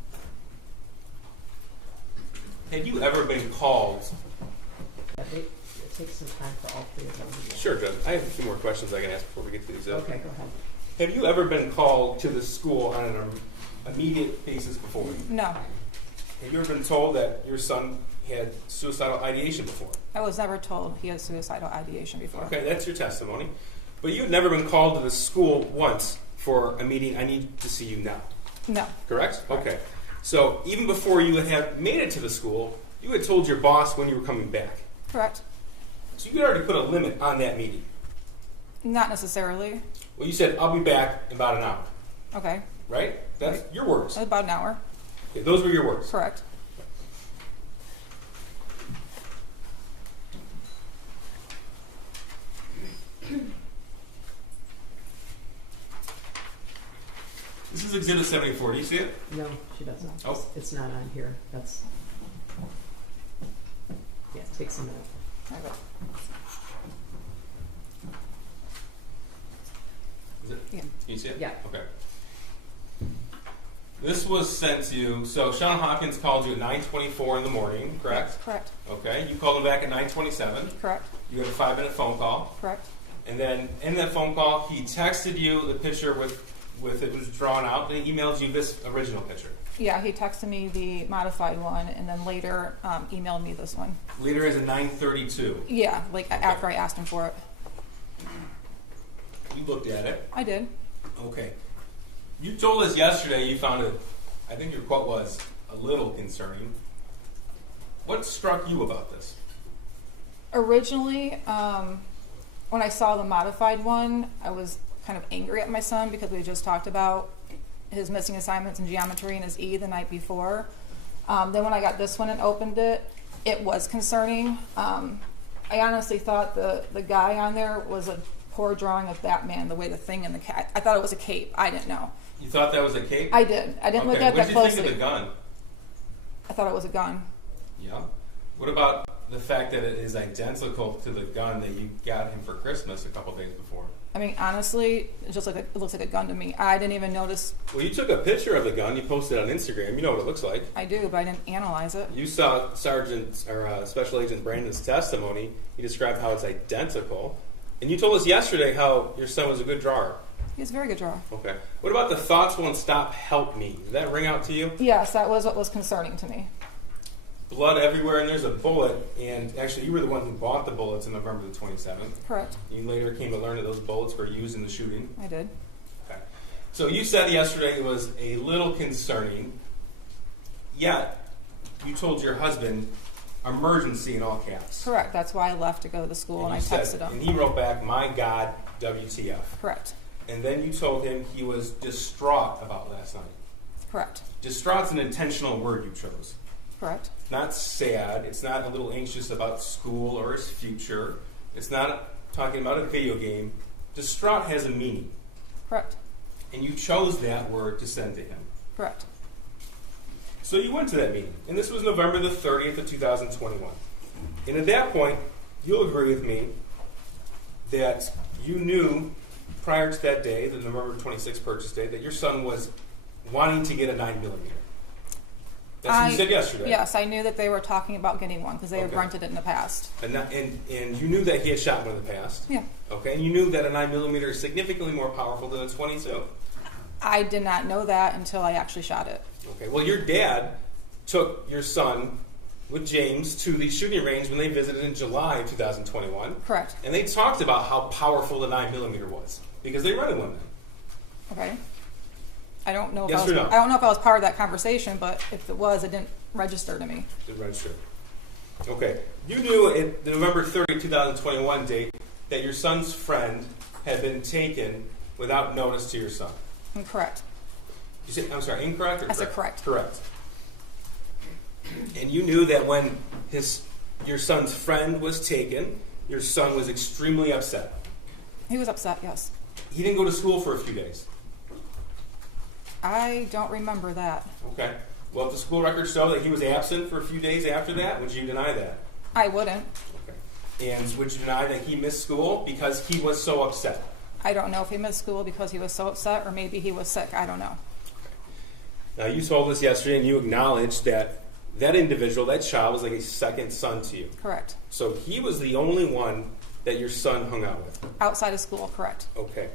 Had you ever been called... It takes some time for all three of them. Sure, Judge. I have a few more questions I can ask before we get to these. Okay, go ahead. Have you ever been called to the school on an immediate basis before? No. Have you ever been told that your son had suicidal ideation before? I was never told he had suicidal ideation before. Okay, that's your testimony. But you've never been called to the school once for a meeting, I need to see you now. No. Correct? Okay. So even before you had made it to the school, you had told your boss when you were coming back. Correct. So you could already put a limit on that meeting. Not necessarily. Well, you said, I'll be back in about an hour. Okay. Right? That's your words. About an hour. Okay, those were your words. Correct. This is Exhibit 74. Do you see it? No, she doesn't. Oh. It's not on here. That's... Yeah, it takes a minute. Okay. Is it? Yeah. Can you see it? Yeah. Okay. This was sent to you. So Sean Hawkins called you at 9:24 in the morning, correct? Correct. Okay. You called him back at 9:27. Correct. You had a 5-minute phone call. Correct. And then in that phone call, he texted you the picture with with it was drawn out, and he emailed you this original picture. Yeah, he texted me the modified one, and then later emailed me this one. Later as a 932. Yeah, like after I asked him for it. You looked at it. I did. Okay. You told us yesterday you found it, I think your quote was, a little concerning. What struck you about this? Originally, when I saw the modified one, I was kind of angry at my son because we just talked about his missing assignments in geometry and his E the night before. Then when I got this one and opened it, it was concerning. I honestly thought the guy on there was a poor drawing of Batman, the way the thing in the cat. I thought it was a cape. I didn't know. You thought that was a cape? I did. I didn't look at that closely. What did you think of the gun? I thought it was a gun. Yeah. What about the fact that it is identical to the gun that you got him for Christmas a couple days before? I mean, honestly, it looks like a gun to me. I didn't even notice. Well, you took a picture of the gun. You posted it on Instagram. You know what it looks like. I do, but I didn't analyze it. You saw Special Agent Brandon's testimony. He described how it's identical. And you told us yesterday how your son was a good drawer. He's a very good drawer. Okay. What about the thoughts won't stop, help me? Did that ring out to you? Yes, that was what was concerning to me. Blood everywhere, and there's a bullet. And actually, you were the one who bought the bullets on November the 27th. Correct. You later came to learn that those bullets were used in the shooting. I did. Okay. So you said yesterday it was a little concerning, yet you told your husband emergency in all caps. Correct. That's why I left to go to the school, and I texted him. And he wrote back, "My God, WTF." Correct. And then you told him he was distraught about last night. Correct. Distraught's an intentional word you chose. Correct. Not sad. It's not a little anxious about school or his future. It's not talking about a video game. Distraught has a meaning. Correct. And you chose that word to send to him. Correct. So you went to that meeting. And this was November the 30th of 2021. And at that point, you'll agree with me that you knew prior to that day, the November 26th purchase day, that your son was wanting to get a 9mm. That's what you said yesterday. Yes, I knew that they were talking about getting one because they had rented it in the past. And you knew that he had shot one in the past. Yeah. Okay, and you knew that a 9mm is significantly more powerful than a .22. I did not know that until I actually shot it. Okay, well, your dad took your son with James to the shooting range when they visited in July of 2021. Correct. And they talked about how powerful the 9mm was because they rented one then. Okay. I don't know if Yes I was, or no? I don't know if I was part of that conversation, but if it was, it didn't register to me. It registered. Okay. You knew at the November 30, 2021 date that your son's friend had been taken without notice to your son. Incorrect. You said, I'm sorry, incorrect or correct? I said correct. Correct. And you knew that when your son's friend was taken, your son was extremely upset. He was upset, yes. He didn't go to school for a few days. I don't remember that. Okay. Well, if the school records show that he was absent for a few days after that, would you deny that? I wouldn't. Okay. And would you deny that he missed school because he was so upset? I don't know if he missed school because he was so upset or maybe he was sick. I don't know. Now, you told us yesterday and you acknowledged that that individual, that child, was like a second son to you. Correct. So he was the only one that your son hung out with? Outside of school, correct. Okay.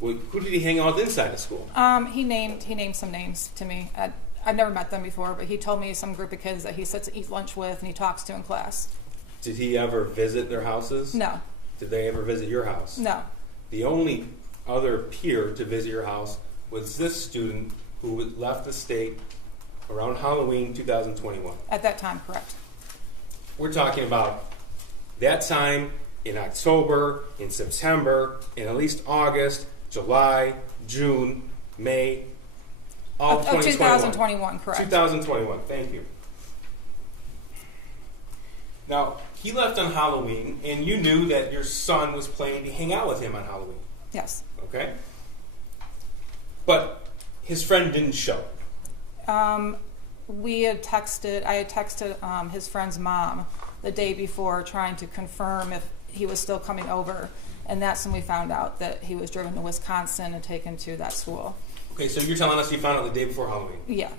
Well, who did he hang out with inside of school? He named some names to me. I've never met them before, but he told me some group of kids that he sits and eats lunch with and he talks to in class. Did he ever visit their houses? No. Did they ever visit your house? No. The only other peer to visit your house was this student who left the state around Halloween 2021. At that time, correct. We're talking about that time in October, in September, in at least August, July, June, May, all of 2021, correct. 2021, thank you. Now, he left on Halloween, and you knew that your son was planning to hang out with him on Halloween. Yes. Okay? But his friend didn't show. I had texted his friend's mom the day before trying to confirm if he was still coming over, and that's when we found out that he was driven to Wisconsin and taken to that school. Okay, so you're telling us you found out the day before Halloween? Yeah.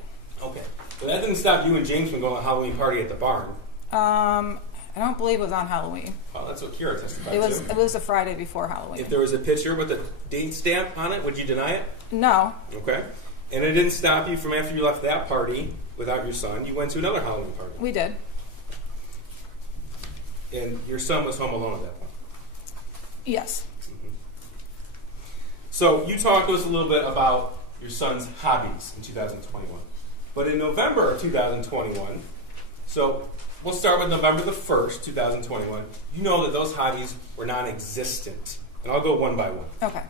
Okay. But that didn't stop you and James from going to a Halloween party at the barn. I don't believe it was on Halloween. Well, that's what Kira testified It was to. it was the Friday before Halloween. If there was a picture with a date stamp on it, would you deny it? No, Okay. And it didn't stop you from after you left that party without your son. You went to another Halloween party. we did. And your son was home alone at that point. Yes. So you talked to us a little bit about your son's hobbies in 2021. But in November of 2021, so we'll start with November the 1st, 2021, you know that those hobbies were non-existent. And I'll go one by one. Okay.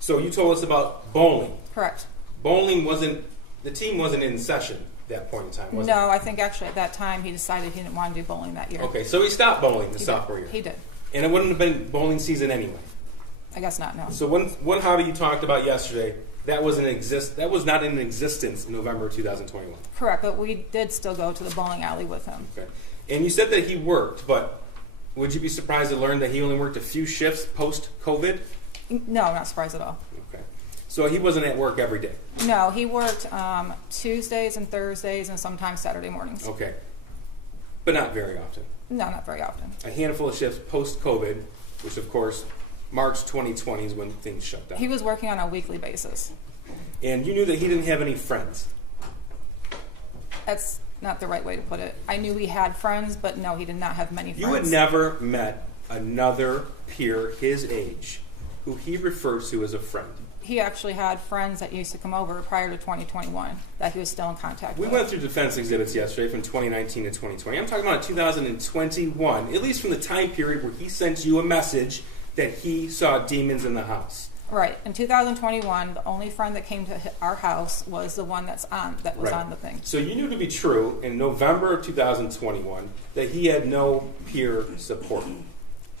So you told us about bowling. Correct. Bowling the team wasn't in session at that point in time, was it? No, I think actually at that time he decided he didn't want to do bowling that year. Okay, so he stopped bowling the He sophomore did. year. He did. And it wouldn't have been bowling season anyway. I guess not. No. So one hobby you talked about yesterday, that was not in existence in November of 2021. Correct, but we did still go to the bowling alley with him. Okay. And you said that he worked, but would you be surprised to learn that he only worked a few shifts post-COVID? No, I'm not surprised at all. Okay. So he wasn't at work every day? No, he worked Tuesdays and Thursdays and sometimes Saturday mornings. Okay. But not very often. No, not very often. A handful of shifts post-COVID, which of course March 2020 is when things shut down. He was working on a weekly basis. And you knew that he didn't have any friends. That's not the right way to put it. I knew he had friends, but no, he did not have many friends. You had never met another peer his age who he refers to as a friend. He actually had friends that used to come over prior to 2021 that he was still in contact We with. went through defense exhibits yesterday from 2019 to 2020. I'm talking about 2021, at least from the time period where he sent you a message that he saw demons in the house. Right. In 2021, the only friend that came to our house was the one that was Right. on the thing. So you knew to be true in November of 2021 that he had no peer support.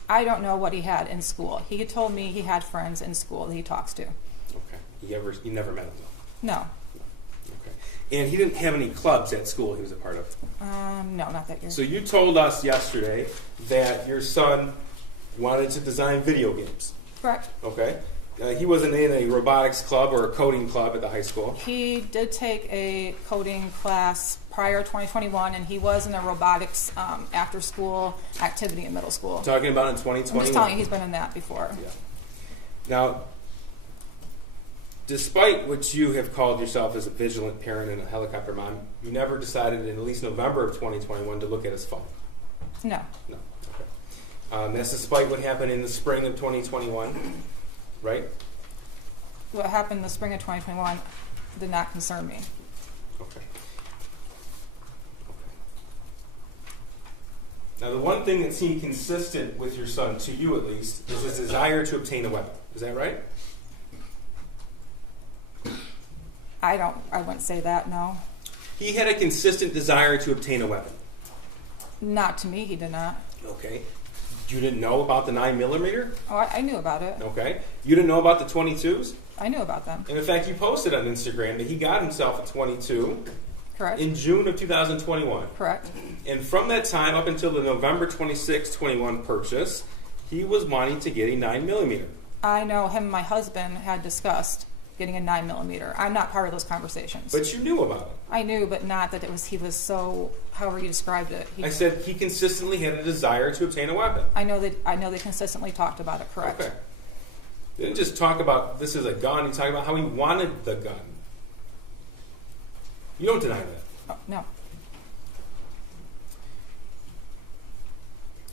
I don't know what he had in school. He had told me he had friends in school that he talks to. Okay. You never met him though? No. Okay. And he didn't have any clubs at school he was a part of? No, not that year. So you told us yesterday that your son wanted to design video games. Correct. Okay. He wasn't in a robotics club or a coding club at the high school. He did take a coding class prior to 2021, and he was in a robotics after-school activity in middle school. Talking about in 2020. I'm just telling you, he's been in that before. Yeah. Now, despite what you have called yourself as a vigilant parent and a helicopter mom, you never decided in at least November of 2021 to look at his phone. No. No. Okay. That's despite what happened in the spring of 2021, right? What happened in the spring of 2021 did not concern me. Okay. Now, the one thing that seemed consistent with your son, to you at least, is his desire to obtain a weapon. Is that right? I wouldn't say that, no. He had a consistent desire to obtain a weapon. Not to me, he did not. Okay. You didn't know about the 9mm? Oh, I knew about it. Okay. You didn't know about the 22s? I knew about them. And in fact, you posted on Instagram that he got himself a 22 Correct. in June of 2021. Correct. And from that time up until the November 26, 21 purchase, he was wanting to get a 9mm. I know him and my husband had discussed getting a 9mm. I'm not part of those conversations. But you knew about it. I knew, but not that he was so, however you described it. I said he consistently had a desire to obtain a weapon. I know they consistently talked about it, correct. Okay. They didn't just talk about this is a gun, he talked about how he wanted the gun. You don't deny that. Oh, no.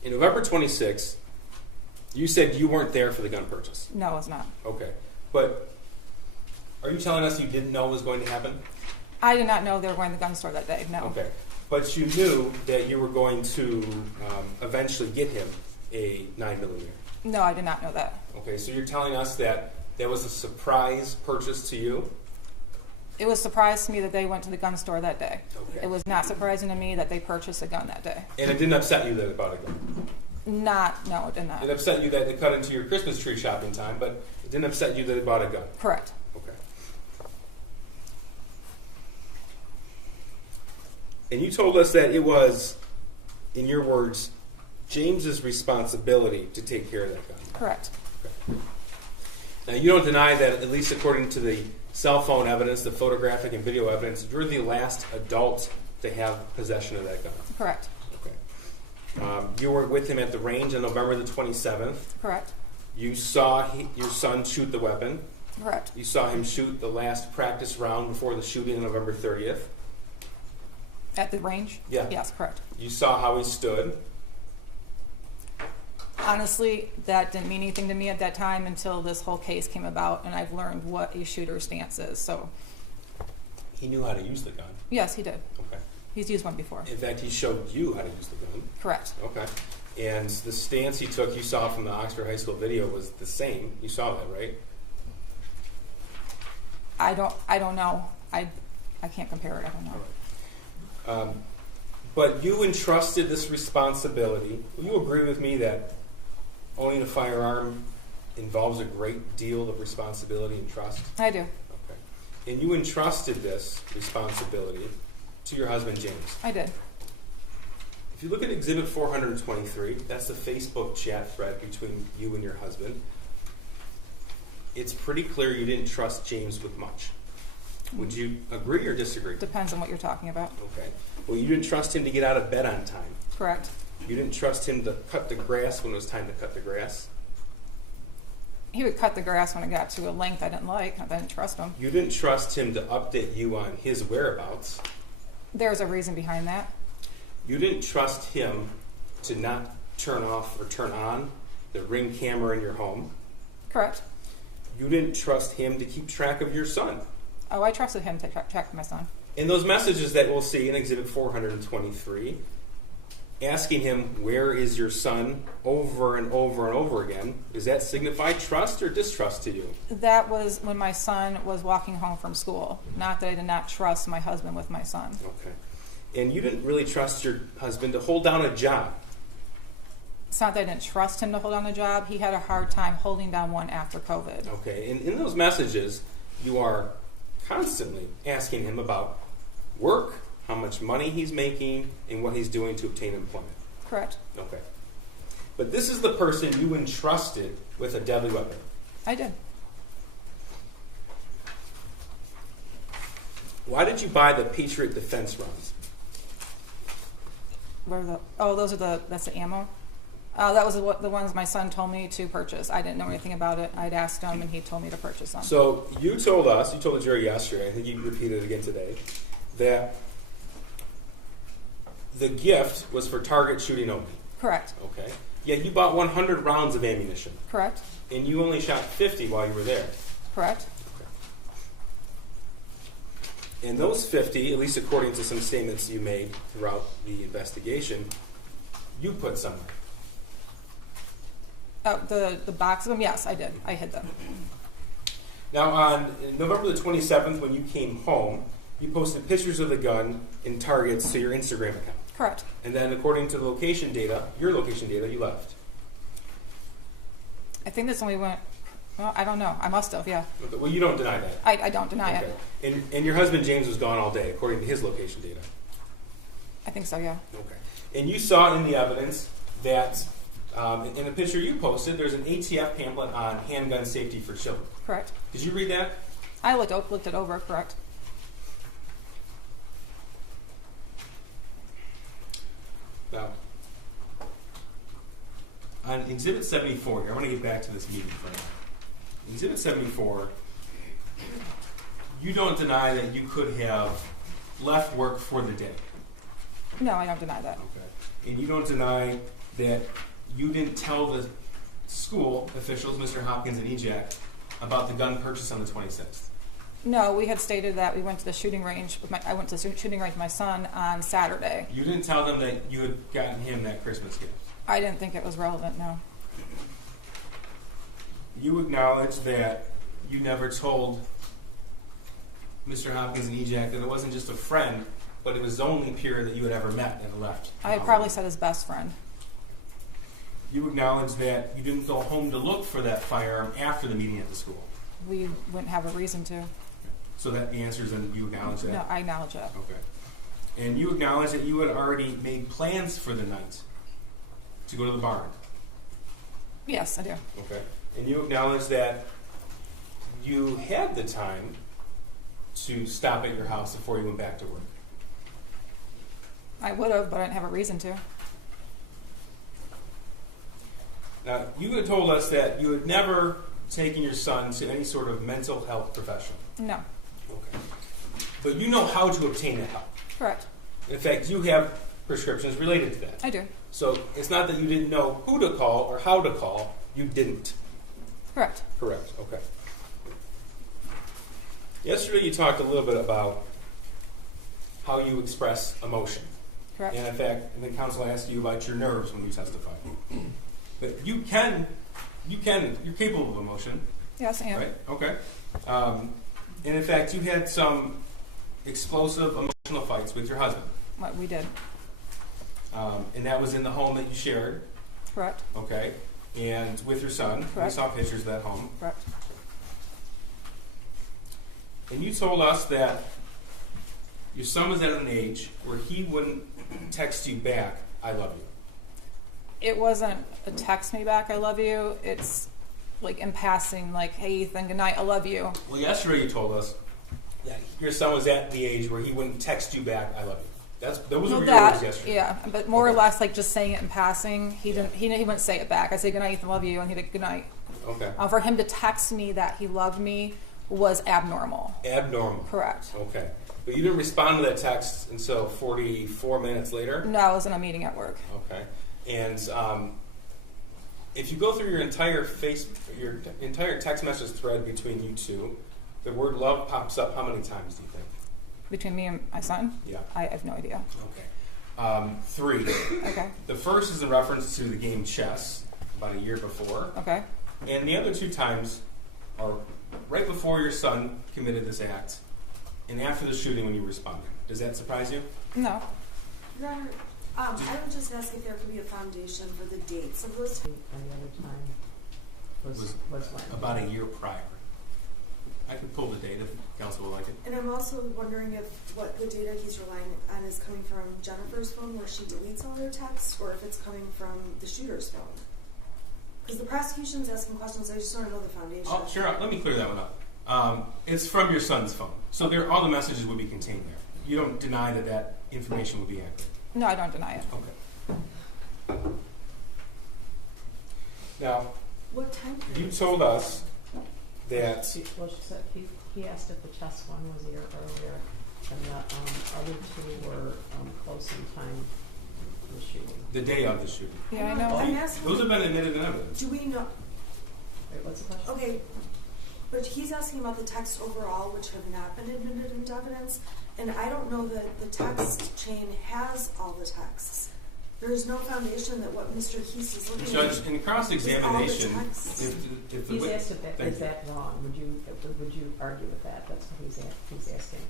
In November 26, you said you weren't there for the gun purchase. No, it's not. Okay. But are you telling us you didn't know it was going to happen? I did not know they were going to the gun store that day, no. Okay. But you knew that you were going to eventually get him a 9mm. No, I did not know that. Okay, so you're telling us that that was a surprise purchase to you? It was a surprise to me that they went to the gun store that day. Okay. It was not surprising to me that they purchased a gun that day. And it didn't upset you that they bought a gun? No, it did not. It upset you that they cut into your Christmas tree shopping time, but it didn't upset you that they bought a gun? Correct. Okay. And you told us that it was, in your words, James's responsibility to take care of that gun. Correct. Okay. Now, you don't deny that, at least according to the cell phone evidence, the photographic and video evidence, you're the last adult to have possession of that gun. Correct. Okay. You were with him at the range on November the 27th. Correct. You saw your son shoot the weapon. Correct. You saw him shoot the last practice round before the shooting on November 30th. At the range? Yeah. Yes, correct. You saw how he stood. Honestly, that didn't mean anything to me at that time until this whole case came about, and I've learned what a shooter's stance is. So, He knew how to use the gun. yes, he did. Okay. He's used one before. In fact, he showed you how to use the gun. Correct. Okay. And the stance he took, you saw from the Oxford High School video, was the same. You saw that, right? I don't know. I can't compare it. I don't know. But you entrusted this responsibility. Will you agree with me that owning a firearm involves a great deal of responsibility and trust? I do. Okay. And you entrusted this responsibility to your husband, James. I did. If you look at Exhibit 423, that's the Facebook chat thread between you and your husband. It's pretty clear you didn't trust James with much. Would you agree or disagree? Depends on what you're talking about. Okay. Well, you didn't trust him to get out of bed on time. Correct. You didn't trust him to cut the grass when it was time to cut the grass. He would cut the grass when it got to a length I didn't like. I didn't trust him. You didn't trust him to update you on his whereabouts. There's a reason behind that. You didn't trust him to not turn off or turn on the Ring camera in your home. Correct. You didn't trust him to keep track of your son. Oh, I trusted him to track my son. In those messages that we'll see in Exhibit 423, asking him, where is your son, over and over and over again, does that signify trust or distrust to you? That was when my son was walking home from school. Not that I did not trust my husband with my son. Okay. And you didn't really trust your husband to hold down a job. It's not that I didn't trust him to hold down a job. He had a hard time holding down one after COVID. Okay. And in those messages, you are constantly asking him about work, how much money he's making, and what he's doing to obtain employment. Correct. Okay. But this is the person you entrusted with a deadly weapon. I did. Why did you buy the Patriot defense rounds? Where are the? Oh, that's the ammo. That was the ones my son told me to purchase. I didn't know anything about it. I'd asked him, and he told me to purchase them. So you told the jury yesterday, I think you repeated it again today, that the gift was for target shooting only. Correct. Okay. Yet you bought 100 rounds of ammunition. Correct. And you only shot 50 while you were there. Correct. And those 50, at least according to some statements you made throughout the investigation, you put somewhere. Oh, the box of them? Yes, I did. I hid them. Now, on November the 27th, when you came home, you posted pictures of the gun and targets to your Instagram account. Correct. And then, according to the location data, your location data, you left. I think this only went. Well, I don't know. I must have. Yeah. Well, you don't deny that. I don't deny it. And your husband James was gone all day, according to his location data. I think so. Yeah. Okay. And you saw in the evidence that in the picture you posted, there's an ATF pamphlet on handgun safety for children. Correct. Did you read that? I looked it over. Correct. Now, on Exhibit 74 here, I want to get back to this meeting for a minute. Exhibit 74, you don't deny that you could have left work for the day. No, I don't deny that. Okay. And you don't deny that you didn't tell the school officials, Mr. Hopkins and EJAC, about the gun purchase on the 26th. No, we had stated that we went to the shooting range. I went to the shooting range with my son on Saturday. You didn't tell them that you had gotten him that Christmas gift. I didn't think it was relevant. No. You acknowledge that you never told Mr. Hopkins and EJAC that it wasn't just a friend, but it was the only peer that you had ever met and left. I had probably said his best friend. You acknowledge that you didn't go home to look for that firearm after the meeting at the school. We wouldn't have a reason to. So that the answer is then you acknowledge that? No, I acknowledge that. Okay. And you acknowledge that you had already made plans for the night to go to the barn? Yes, I do. Okay. And you acknowledge that you had the time to stop at your house before you went back to work? I would have, but I didn't have a reason to. Now, you had told us that you had never taken your son to any sort of mental health professional. No. Okay. But you know how to obtain that help. Correct. In fact, you have prescriptions related to that. I do. So it's not that you didn't know who to call or how to call. You didn't. Correct. Correct. Okay. Yesterday you talked a little bit about how you express emotion. Correct. And in fact, the counsel asked you about your nerves when you testified. But you're capable of emotion. Yes, I am. Right? Okay. And in fact, you had some explosive emotional fights with your husband. What we did. And that was in the home that you shared. Correct. Okay. And with your son. Correct. We saw pictures of that home. Correct. And you told us that your son was at an age where he wouldn't text you back, I love you. It wasn't a text me back, I love you. It's like in passing, like, hey, Ethan, good night, I love you. Well, yesterday you told us that your son was at the age where he wouldn't text you back, I love you. Those were your words yesterday. Yeah, but more or less like just saying it in passing. He didn't. He wouldn't say it back. I say good night, Ethan, love you, and he did good night. Okay. For him to text me that he loved me was abnormal. Abnormal. Correct. Okay. But you didn't respond to that text until 44 minutes later? No, I was in a meeting at work. Okay. And if you go through your entire text message thread between you two, the word love pops up how many times do you think? Between me and my son? Yeah. I have no idea. Okay. 3. Okay. The first is in reference to the game chess about a year before. Okay. And the other 2 times are right before your son committed this act and after the shooting when you responded. Does that surprise you? No. Your Honor, I would just ask if there could be a foundation for the dates of those. And the other time was when? About a year prior. I could pull the date if counsel would like it. And I'm also wondering if what the data he's relying on is coming from Jennifer's phone where she deletes all her texts, or if it's coming from the shooter's phone. Because the prosecution's asking questions, I just want to know the foundation. Oh, sure. Let me clear that one up. It's from your son's phone. So all the messages would be contained there. You don't deny that information would be accurate. No, I don't deny it. Okay. Now, What time period? you told us that Well, she said he asked if the chess one was a year earlier, and the other 2 were close in time to the shooting. the day of the shooting. Yeah, I know. I'm asking. Those have been admitted in evidence. Do we know? Wait, what's the question? Okay, but he's asking about the texts overall, which have not been admitted into evidence, and I don't know that the text chain has all the texts. There is no foundation that what Mr. Heese is looking Judge, at. in cross-examination, All the texts. if the He's wit- asked if Thank is you. that wrong? Would you argue with that? That's what he's asking.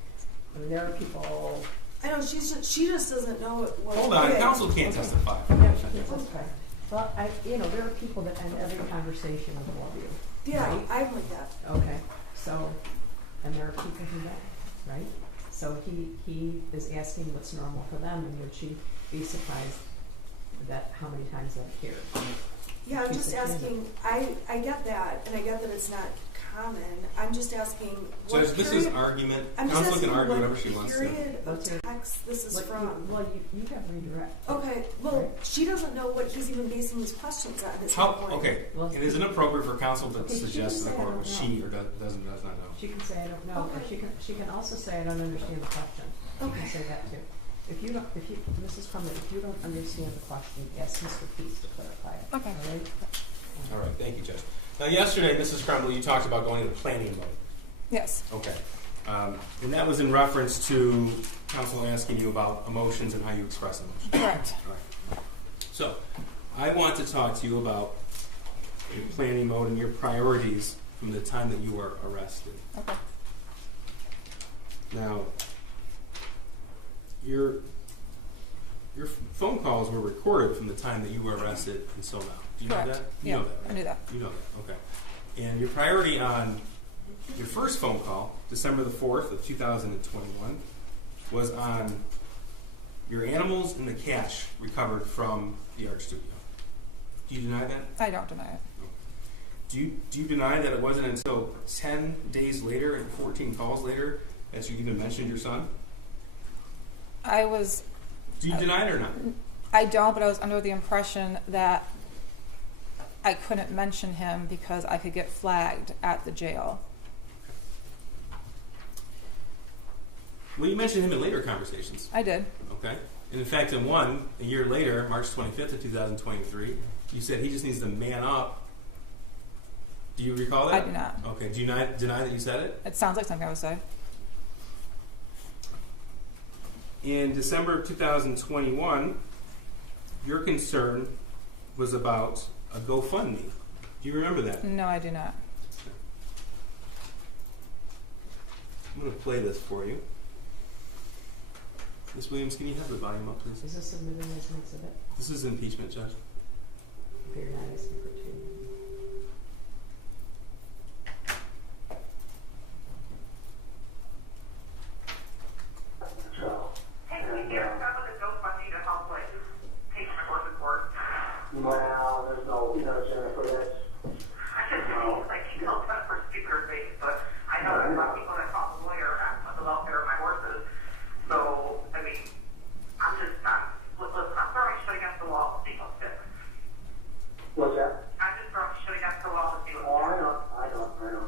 I mean, there are people. I know she just doesn't know what. Hold on, did. counsel can't testify. Yeah, she can testify. Well, there are people that end every conversation with love you. Yeah, Right? I'm like that. Okay, so, and there are people who don't, right? So he is asking what's normal for them, and would she be surprised that how many times they hear? Yeah, I'm She's just a kid. asking. I get that, and I get that it's not common. I'm just asking. What Judge, this is argument. I'm just Counsel can asking argue what whatever she wants to. period of What's your- text this is from. Well, you have redirect. Okay, well, Right. she doesn't know what he's even basing his questions on. Is How, my point. okay, Well, it is inappropriate for counsel to Okay, she suggest to the can say, court I what don't she know. or does not know. She can say I don't know, or Okay. she can also say I don't understand the question. She Okay. can say that too. If you Mrs. Crumbley, if you don't understand the question, ask Mr. Peace to clarify it. Okay. All right? All right, thank you, Judge. Now, yesterday, Mrs. Crumbley, you talked about going into planning mode. Yes. Okay. And that was in reference to counsel asking you about emotions and how you express emotions. Correct. All right. So, I want to talk to you about your planning mode and your priorities from the time that you were arrested. Okay. Now, your phone calls were recorded from the time that you were arrested until now. Do you know Correct. that? You Yeah, know that, right? I knew that. You know that, okay. And your priority on your first phone call, December the 4th of 2021, was on your animals and the cash recovered from the art studio. Do you deny that? I don't deny it. Do you deny that it wasn't until 10 days later and 14 calls later that you even mentioned your son? Do you deny it or not? I don't, but I was under the impression that I couldn't mention him because I could get flagged at the jail. Well, you mentioned him in later conversations. I did. Okay. And in fact, in one, a year later, March 25th of 2023, you said he just needs to man up. Do you recall that? I do not. Okay. Do you deny that you said it? It sounds like something I would say. In December of 2021, your concern was about a GoFundMe. Do you remember that? No, I do not. I'm going to play this for you. Ms. Williams, can you have the volume up, please? Is this submitted as an exhibit? This is impeachment, Judge. Okay, you're not asking for two. Hey, can you have a GoFundMe to help, like, pay for my horse's work? Well, there's no, Jennifer, that's, I just feel like you know that for speaker base, but I know there's a lot of people that call the lawyer about the welfare of my horses. So, I mean, I'm throwing shit against the wall to see what's fixed. what's that? I'm just throwing shit against the wall to see what's Oh, fixed. I know.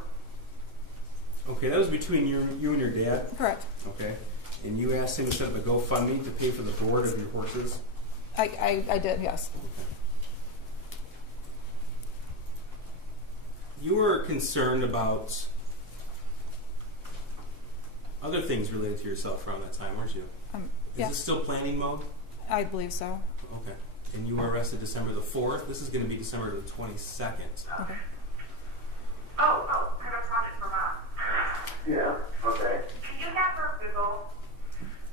Okay, that was between you and your dad. Correct. Okay. And you asked him to set up a GoFundMe to pay for the board of your horses? I did, yes. You were concerned about other things related to yourself around that time, weren't you? Is Yeah, this still planning mode? I believe so. Okay. And you were arrested December the 4th. This is going to be December the 22nd. Okay. Oh, I have a project for Mom. Yeah, okay. Can you have her Google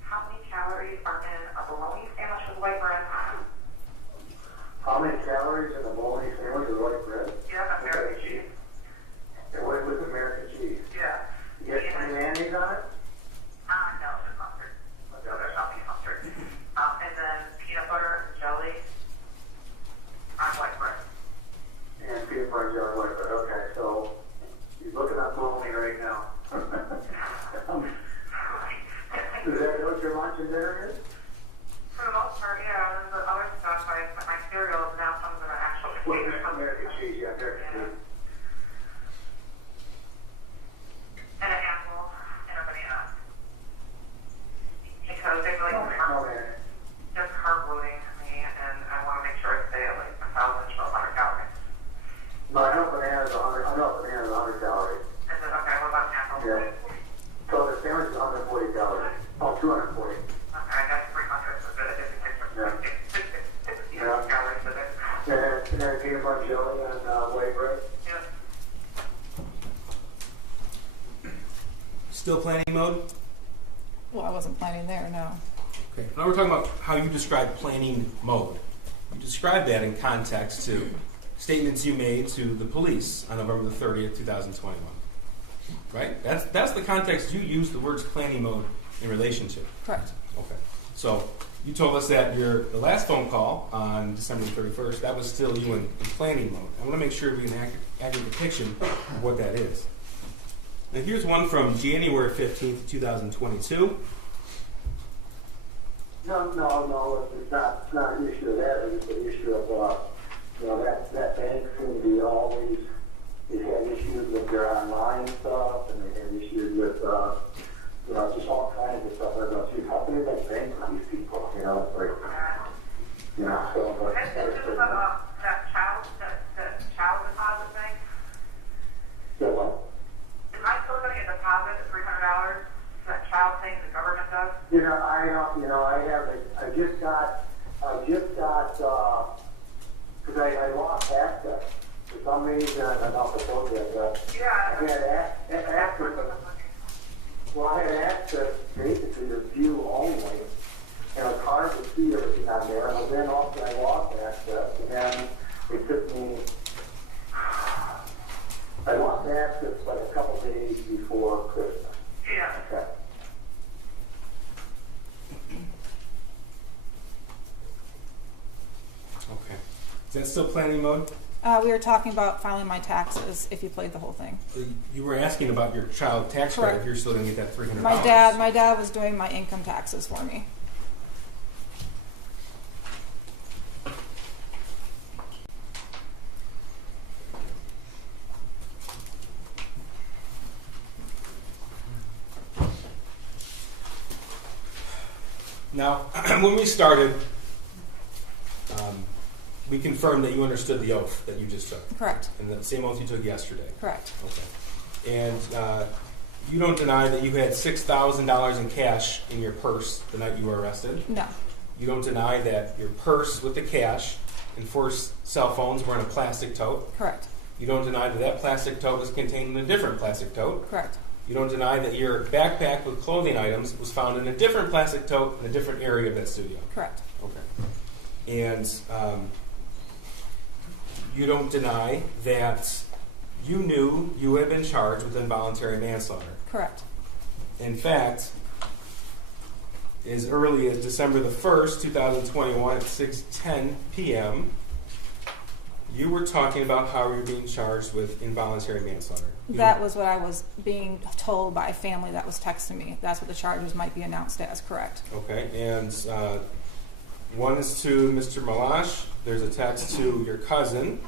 how many calories are in a bologna sandwich with white bread? How many calories in a bologna sandwich with white bread? Yeah, that's American cheese. And what with American cheese? Yeah. You get some mayonnaise on it? No, just mustard. No, there's not beef mustard. And then peanut butter and jelly on white bread. And peanut butter and jelly white bread, okay, so he's looking up bologna right now. Is that what your lunch and dinner is? For the most part, yeah. There's the other stuff, like my cereal is now comes in an actual Well, container. American cheese, yeah, American cheese. And an apple and a banana. Because they really Okay. just carb loading me, and I want to make sure I stay at like 1,000 to 1,200 calories. No, I know bananas 100 calories. Is it okay? What about an apple? Yeah. So the sandwich is 140 calories. Oh, 240. Okay, that's 300, so that it takes Yeah. 60 Yeah. calories a day. And then peanut butter and jelly and white bread. Yeah. Still planning mode? Well, I wasn't planning there, no. Okay. Now we're talking about how you describe planning mode. You described that in context to statements you made to the police on November the 30th, 2021. Right? That's the context you used the words planning mode in relation to. Correct. Okay. So you told us that the last phone call on December 31st, that was still you in planning mode. I want to make sure we can accurate depiction of what that is. Now here's one from January 15th, 2022. No, it's not an issue of that. It's an issue of, that bank seemed to be always, they had issues with their online stuff, and they had issues with, just all kinds of stuff. I go, geez, how can they like bank these people? It's like, so. This is that child deposit thing. So what? Am I still going to get a deposit of $300? That child thing the government does? I just got, because I lost access. For some reason, I don't know if I told you that. Yeah. I had access. Well, I had access basically to view only, and it's hard to see everything on there. And then also I lost access, and then it took me. I lost access like a couple days before Christmas. Yeah. Okay. Okay. Is that still planning mode? We were talking about filing my taxes if you played the whole thing. You were asking about your child tax credit. Correct. If you're still going to get that $300. My dad was doing my income taxes for me. Now, when we started, we confirmed that you understood the oath that you just took. Correct. And the same oath you took yesterday. Correct. Okay. And you don't deny that you had $6,000 in cash in your purse the night you were arrested? No. You don't deny that your purse with the cash and 4 cell phones were in a plastic tote? Correct. You don't deny that that plastic tote was contained in a different plastic tote? Correct. You don't deny that your backpack with clothing items was found in a different plastic tote in a different area of that studio? Correct. Okay. And you don't deny that you knew you had been charged with involuntary manslaughter? Correct. In fact, as early as December the 1st, 2021 at 6:10 p.m., you were talking about how you were being charged with involuntary manslaughter. That was what I was being told by a family that was texting me. That's what the charges might be announced as, correct. Okay, and one is to Mr. Malash. There's a text to your cousin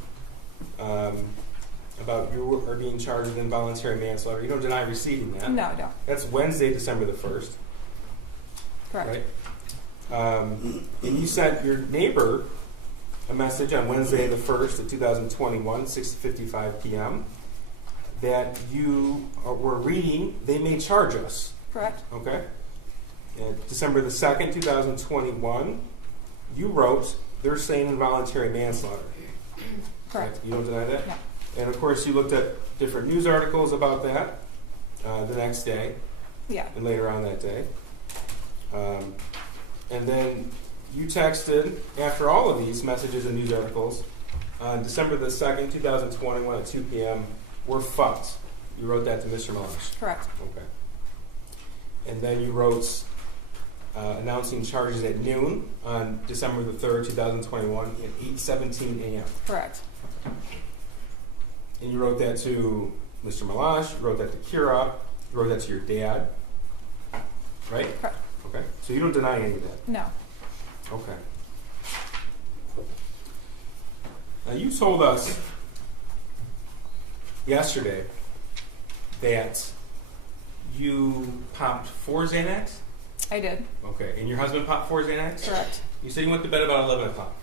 about you are being charged with involuntary manslaughter. You don't deny receiving that? No, I don't. That's Wednesday, December the 1st. Correct. Right? And you sent your neighbor a message on Wednesday the 1st of 2021, 6:55 p.m., that you were reading, they may charge us. Correct. Okay? And December the 2nd, 2021, you wrote, they're saying involuntary manslaughter. Correct. Right? You don't deny that? No. And of course, you looked at different news articles about that the next day. Yeah. And later on that day. And then you texted, after all of these messages and news articles, on December the 2nd, 2021 at 2 p.m., we're fucked. You wrote that to Mr. Malash. Correct. Okay. And then you wrote announcing charges at noon on December the 3rd, 2021 at 8:17 a.m. Correct. And you wrote that to Mr. Malash, you wrote that to Kira, you wrote that to your dad, right? Correct. Okay. So you don't deny any of that? No. Okay. Now you told us yesterday that you popped 4 Xanax? I did. Okay. And your husband popped 4 Xanax? Correct. You said you went to bed about 11 o'clock.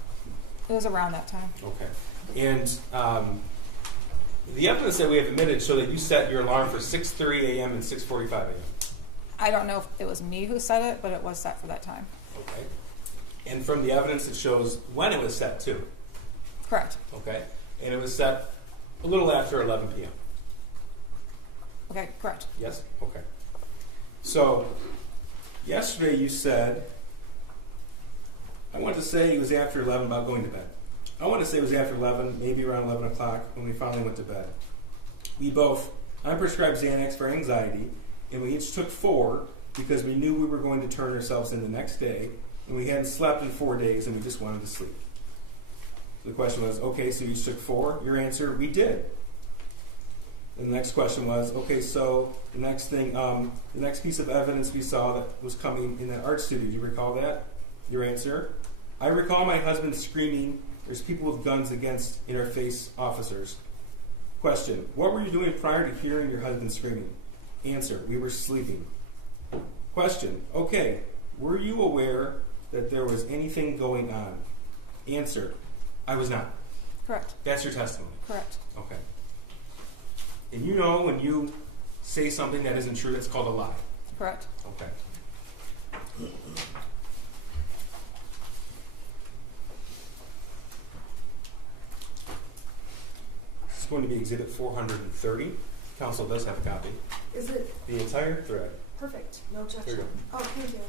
It was around that time. Okay. And the evidence that we have admitted show that you set your alarm for 6:30 a.m. and 6:45 a.m. I don't know if it was me who set it, but it was set for that time. Okay. And from the evidence, it shows when it was set too. Correct. Okay. And it was set a little after 11 p.m. Okay, correct. Yes? Okay. So, yesterday you said, I want to say it was after 11 about going to bed. I want to say it was after 11, maybe around 11 o'clock when we finally went to bed. I prescribed Xanax for anxiety, and we each took 4 because we knew we were going to turn ourselves in the next day, and we hadn't slept in 4 days, and we just wanted to sleep. The question was, okay, so you each took 4? Your answer, we did. And the next question was, okay, so the next thing, the next piece of evidence we saw that was coming in that art studio, do you recall that? Your answer? I recall my husband screaming, "There's people with guns against interface officers." Question, what were you doing prior to hearing your husband screaming? Answer, we were sleeping. Question, okay, were you aware that there was anything going on? Answer, I was not. Correct. That's your testimony? Correct. Okay. And you know when you say something that isn't true, that's called a lie. Correct. Okay. This is going to be Exhibit 430. Council does have a copy. Is it The entire thread. perfect? No There you objection. go. Oh, thank you.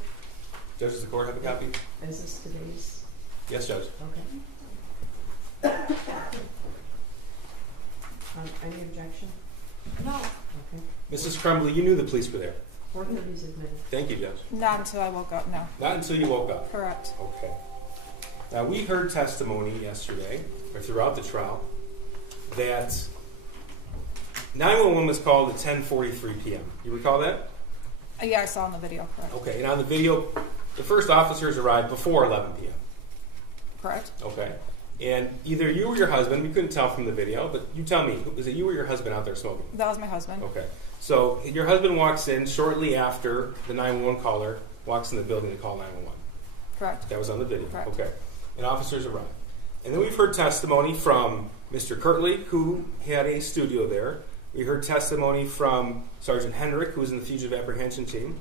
Judges of the court have a copy? Is this today's? Yes, Judge. Okay. Any objection? No. Okay. Mrs. Crumbley, you knew the police were there. 430 is admitted. Thank you, Judge. Not until I woke up, no. Not until you woke up. Correct. Okay. Now, we heard testimony yesterday, or throughout the trial, that 911 was called at 10:43 p.m. You recall that? Yeah, I saw in the video, correct. Okay, and on the video, the first officers arrived before 11 p.m. Correct. Okay. And either you or your husband, we couldn't tell from the video, but you tell me, is it you or your husband out there smoking? That was my husband. Okay. So your husband walks in shortly after the 911 caller walks in the building to call 911. Correct. That was on the video. Correct. Okay. And officers arrived. And then we've heard testimony from Mr. Kirtley, who had a studio there. We heard testimony from Sergeant Hendrick, who was in the fugitive apprehension team,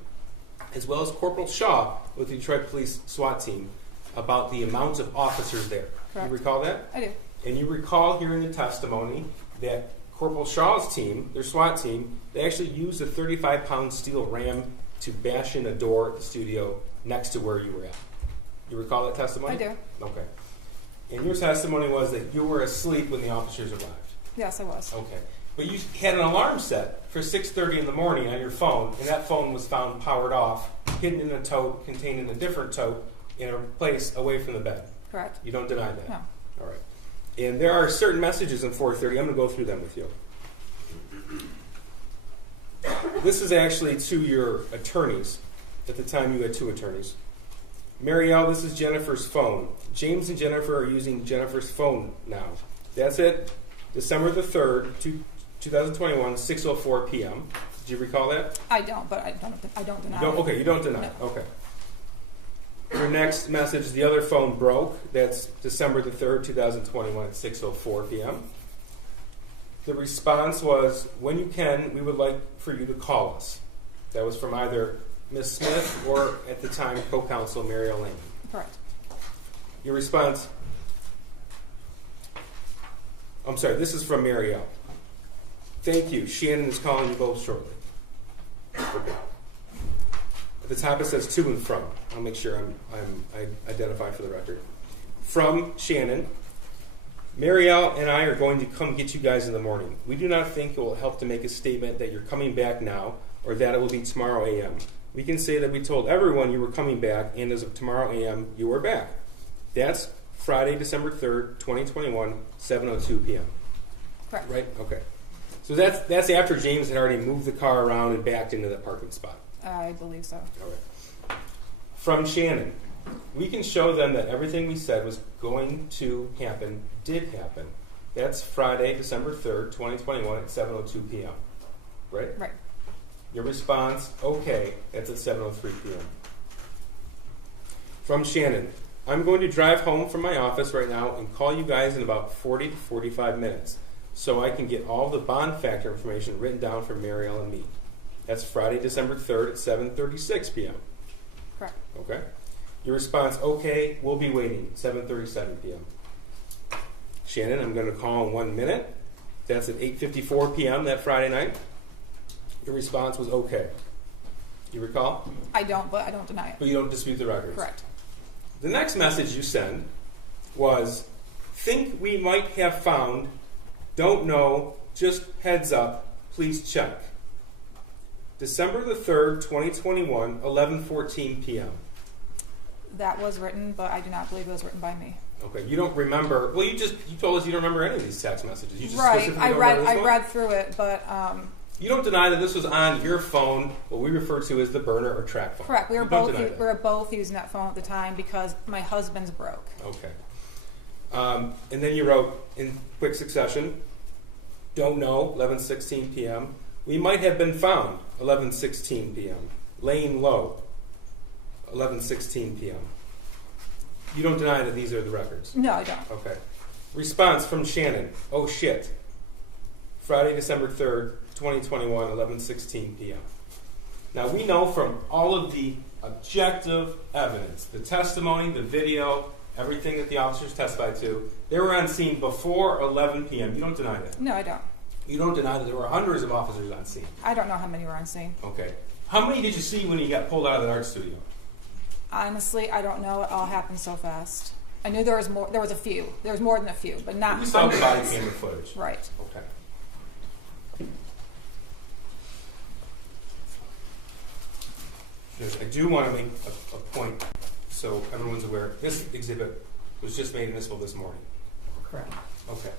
as well as Corporal Shaw with the Detroit Police SWAT team, about the amount of officers there. Correct. You recall that? I do. And you recall hearing the testimony that Corporal Shaw's team, their SWAT team, they actually used a 35-pound steel ram to bash in a door at the studio next to where you were at. You recall that testimony? I do. Okay. And your testimony was that you were asleep when the officers arrived. Yes, I was. Okay. But you had an alarm set for 6:30 in the morning on your phone, and that phone was found powered off, hidden in a tote, contained in a different tote, in a place away from the bed. Correct. You don't deny that? No. All right. And there are certain messages in 430. I'm going to go through them with you. This is actually to your attorneys. At the time, you had 2 attorneys. Marielle, this is Jennifer's phone. James and Jennifer are using Jennifer's phone now. That's it. December the 3rd, 2021, 6:04 p.m. Do you recall that? I don't, but I don't deny it. Okay, you don't deny it. Okay. Your next message, the other phone broke. That's December the 3rd, 2021 at 6:04 p.m. The response was, when you can, we would like for you to call us. That was from either Ms. Smith or, at the time, co-counsel Marielle Lehman. Correct. Your response, I'm sorry, this is from Marielle. Thank you. Shannon is calling you both shortly. Okay. At the top it says to and from. I'll make sure I identify for the record. From Shannon, Marielle and I are going to come get you guys in the morning. We do not think it will help to make a statement that you're coming back now or that it will be tomorrow a.m. We can say that we told everyone you were coming back, and as of tomorrow a.m., you are back. That's Friday, December 3rd, 2021, 7:02 p.m. Correct. Right? Okay. So that's after James had already moved the car around and backed into that parking spot. I believe so. All right. From Shannon, we can show them that everything we said was going to happen did happen. That's Friday, December 3rd, 2021 at 7:02 p.m. Right? Right. Your response, okay, that's at 7:03 p.m. From Shannon, I'm going to drive home from my office right now and call you guys in about 40 to 45 minutes so I can get all the bond factor information written down for Marielle and me. That's Friday, December 3rd at 7:36 p.m. Correct. Okay? Your response, okay, we'll be waiting, 7:37 p.m. Shannon, I'm going to call in 1 minute. That's at 8:54 p.m. that Friday night. Your response was okay. You recall? I don't, but I don't deny it. But you don't dispute the records. Correct. The next message you send was, think we might have found, don't know, just heads up, please check. December the 3rd, 2021, 11:14 p.m. That was written, but I do not believe it was written by me. Okay, you don't remember. Well, you told us you don't remember any of these text messages. You just right. specifically don't remember this one? read through it, but you don't deny that this was on your phone, what we refer to as the burner or track phone. correct. We You were don't deny that. both using that phone at the time because my husband's broke. Okay. And then you wrote in quick succession, don't know, 11:16 p.m. We might have been found, 11:16 p.m. Laying low, 11:16 p.m. You don't deny that these are the records? No, I don't. Okay. Response from Shannon, oh shit. Friday, December 3rd, 2021, 11:16 p.m. Now we know from all of the objective evidence, the testimony, the video, everything that the officers testified to, they were on scene before 11 p.m. You don't deny that? No, I don't. You don't deny that there were hundreds of officers on scene? I don't know how many were on scene. Okay. How many did you see when you got pulled out of the art studio? Honestly, I don't know. It all happened so fast. I knew there was more. There was a few. There was more than a few, but not. You saw the body hundreds. camera footage. Right. Okay. I do want to make a point so everyone's aware. This exhibit was just made admissible this morning. Correct. Okay.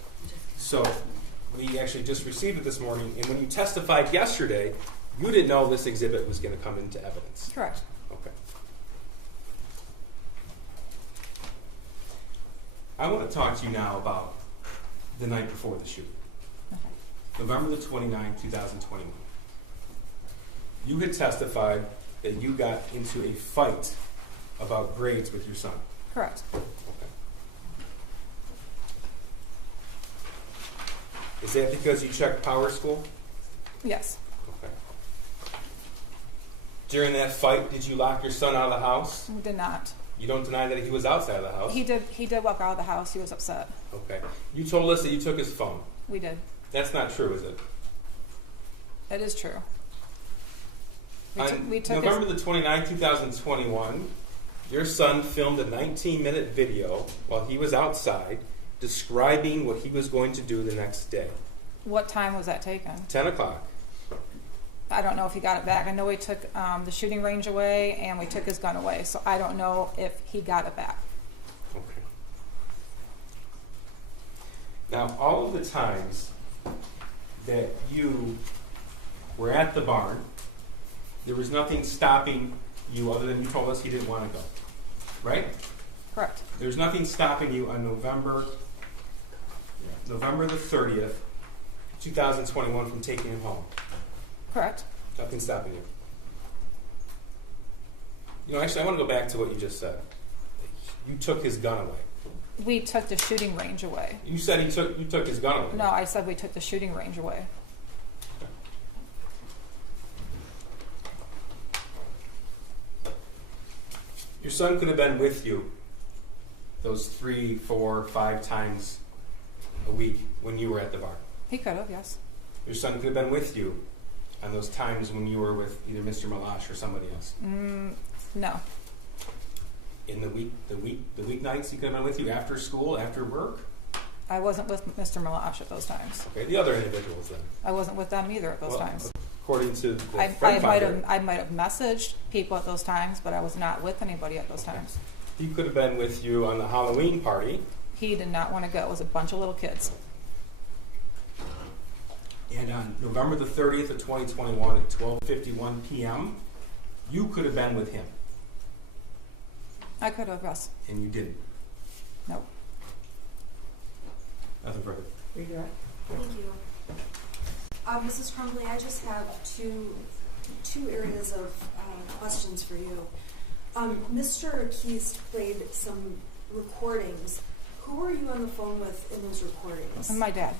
So we actually just received it this morning, and when you testified yesterday, you didn't know this exhibit was going to come into evidence. Correct. Okay. I want to talk to you now about the night before the shooting. Okay. November the 29th, 2021. You had testified that you got into a fight about grades with your son. Correct. Is that because you checked Power School? Yes. Okay. During that fight, did you lock your son out of the house? We did not. You don't deny that he was outside of the house? He did walk out of the house. He was upset. Okay. You told us that you took his phone. We did. That's not true, is it? That is true. On we took November the 29th, 2021, your son filmed a 19-minute video while he was outside describing what he was going to do the next day. What time was that taken? 10 o'clock. I don't know if he got it back. I know we took the shooting range away and we took his gun away, so I don't know if he got it back. Okay. Now, all of the times that you were at the barn, there was nothing stopping you other than you told us he didn't want to go, right? Correct. There's nothing stopping you on November the 30th, 2021 from taking him home. Correct. Nothing stopping you. You know, actually, I want to go back to what you just said. You took his gun away. We took the shooting range away. You said you took his gun away. No, I said we took the shooting range away. Your son could have been with you those 3, 4, 5 times a week when you were at the bar. He could have, yes. Your son could have been with you on those times when you were with either Mr. Malash or somebody else. No. In the weeknights, he could have been with you after school, after work. I wasn't with Mr. Malash at those times. Okay, the other individuals then. I wasn't with them either at those times. According to the I friend finder, might have messaged people at those times, but I was not with anybody at those times. he could have been with you on the Halloween party. He did not want to go. It was a bunch of little kids. And on November the 30th of 2021 at 12:51 p.m., you could have been with him. I could have, yes. And you didn't. No. Nothing further. Redirect. Thank you. Mrs. Crumbley, I just have two areas of questions for you. Mr. Keys played some recordings. Who were you on the phone with in those recordings? And my dad.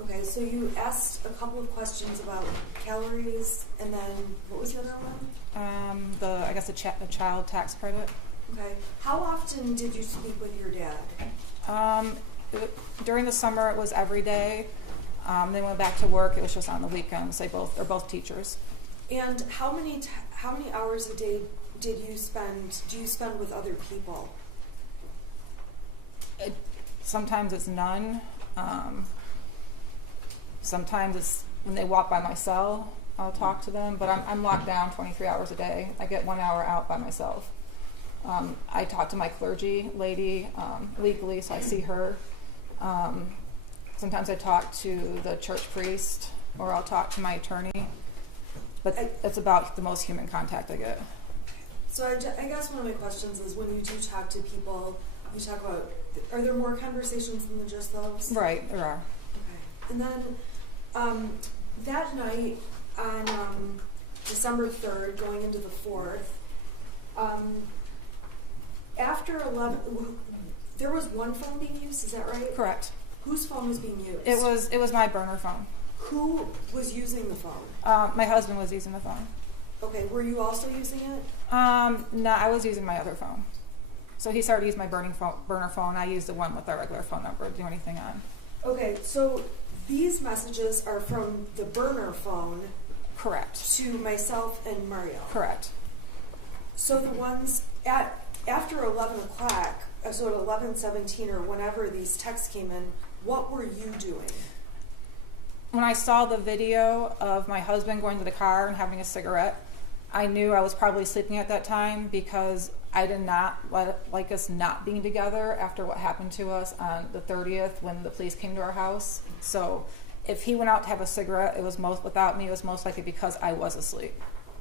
Okay, so you asked a couple of questions about calories, and then what was the other one? The child tax credit. Okay. How often did you speak with your dad? During the summer, it was every day. They went back to work. It was just on the weekends. They're both teachers. And how many hours a day do you spend with other people? Sometimes it's none. Sometimes it's when they walk by my cell, I'll talk to them. But I'm locked down 23 hours a day. I get 1 hour out by myself. I talk to my clergy lady legally, so I see her. Sometimes I talk to the church priest, or I'll talk to my attorney. But it's about the most human contact I get. So I guess one of my questions is, when you do talk to people, you talk about, are there more conversations than just those? Right, there are. Okay. And then that night on December 3rd, going into the 4th, after 11, there was one phone being used, is that right? Correct. Whose phone was being used? It was my burner phone. Who was using the phone? My husband was using the phone. Okay, were you also using it? No, I was using my other phone. So he started using my burner phone. I used the one with our regular phone number to do anything on. Okay, so these messages are from the burner phone. Correct. To myself and Mario. Correct. So the ones after 11 o'clock, so at 11:17 or whenever these texts came in, what were you doing? When I saw the video of my husband going to the car and having a cigarette, I knew I was probably sleeping at that time, because I did not like us not being together after what happened to us on the 30th when the police came to our house. So if he went out to have a cigarette, it was without me, it was most likely because I was asleep.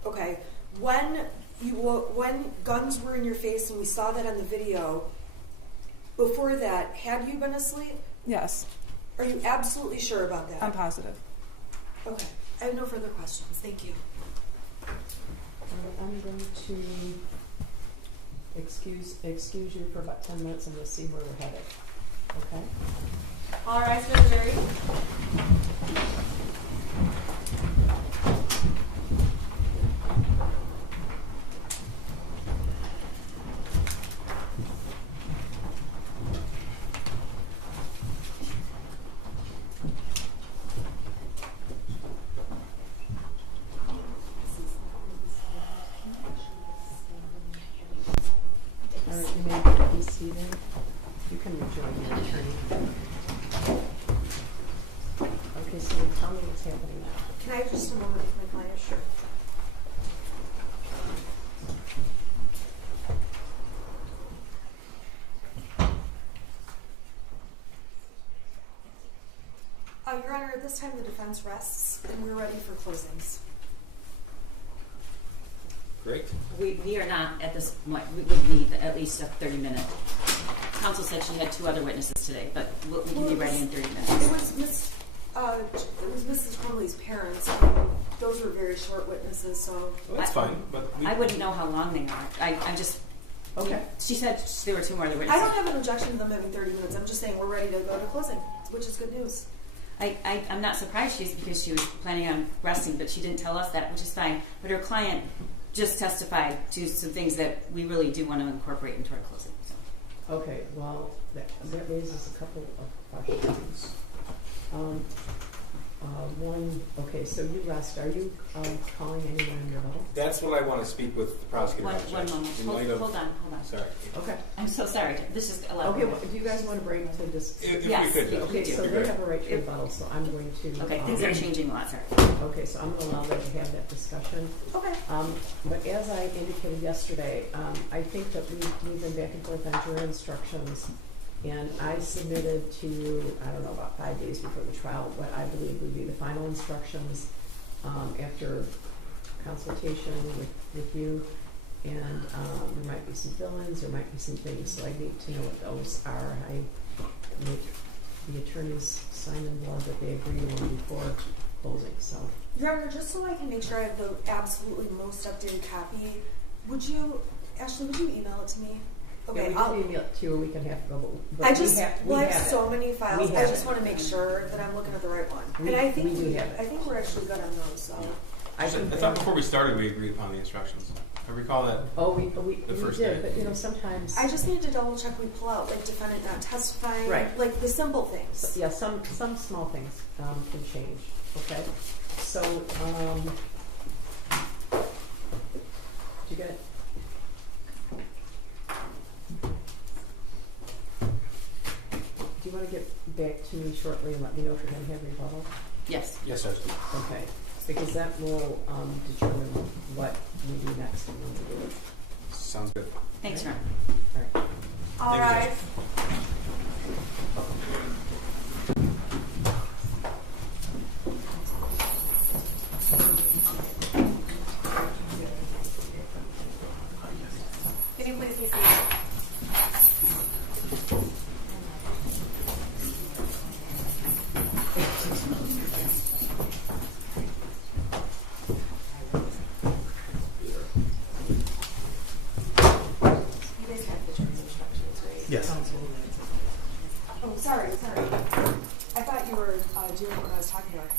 Okay, when guns were in your face and we saw that on the video, before that, had you been asleep? Yes. Are you absolutely sure about that? I'm positive. Okay, I have no further questions. Thank you. I'm going to excuse you for about 10 minutes and we'll see where we're headed. Okay? All rise for the jury. All right, you may be seated. You can rejoin your attorney. Okay, so tell me what's happening now. Can I have just a moment with my client? Sure. Your Honor, at this time the defense rests and we're ready for closings. Great. We are not at this point. We would need at least a 30-minute. Counsel said she had 2 other witnesses today, but we can be ready in 30 minutes. It was Mrs. Crumbley's parents. And those were very short witnesses, so. Well, that's fine, but I wouldn't know how long they are. I'm just. Okay. She said there were 2 more other I witnesses. don't have an objection to them having 30 minutes. I'm just saying we're ready to go to closing, which is good news. I'm not surprised because she was planning on resting, but she didn't tell us that, which is fine. But her client just testified to some things that we really do want to incorporate into our closing. So. Okay, well, that raises a couple of questions. One, okay, so you rest. Are you calling anyone in rebuttal? that's what I want to speak with the prosecutor about. One Judge. moment. In light of- Hold on. Sorry. Okay. I'm so sorry. This is 11. Okay, well, do you guys want to break to just? If Yes, we could, yeah. Judge. Okay, do. so That'd be they great. have a right to rebuttal, so I'm going to. Okay, things are changing a lot, sorry. Okay, so I'm going to allow them to have that discussion. Okay. But as I indicated yesterday, I think that we've been back and forth on jury instructions, and I submitted to you, I don't know, about 5 days before the trial, what I believe would be the final instructions after consultation with you. And there might be some fill-ins, there might be some things, so I need to know what those are. I make the attorneys sign in law that they agree to them before closing, so. Your Honor, just so I can make sure I have the absolutely most updated copy, Ashley, would you email it to me? Okay, yeah, we can email it to you a week and a half ago, but I we just, have I have it. so many files, We I have just it. want to make sure that I'm looking at the right one. We- And I think we do have it. I think we're actually good on those, so. I can I thought before we started we agreed upon the instructions. I recall that. Oh, we first did, day. but you know, sometimes. I just need to double check we pull out, like defendant not testifying, Right. like the simple things. Yeah, some small things can change, okay? So, did you get it? Do you want to get back to me shortly and let me know if you're going to have rebuttal? Yes. Yes, Judge. Okay, because that will determine what we do next and when we do it. Sounds good. Thanks, Ron. All right. All Thank you, right. Judge. Can you please be seated? You guys have the jury instructions, right? Yes. Oh, sorry. I thought you were doing what I was talking about.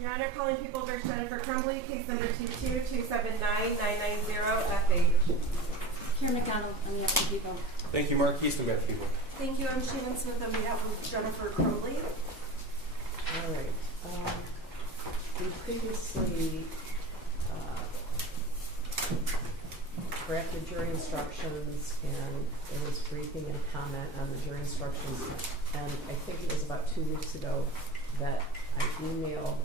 Your Honor, calling People v. Jennifer Crumbley, case number 222799990FH. Karen McDonald on behalf of the people. Thank you, Mark Easton, back to people. Thank you. I'm Shannon Smith on behalf of Jennifer Crumbley. All right. We previously drafted jury instructions, and there was briefing and comment on the jury instructions. And I think it was about 2 weeks ago that I emailed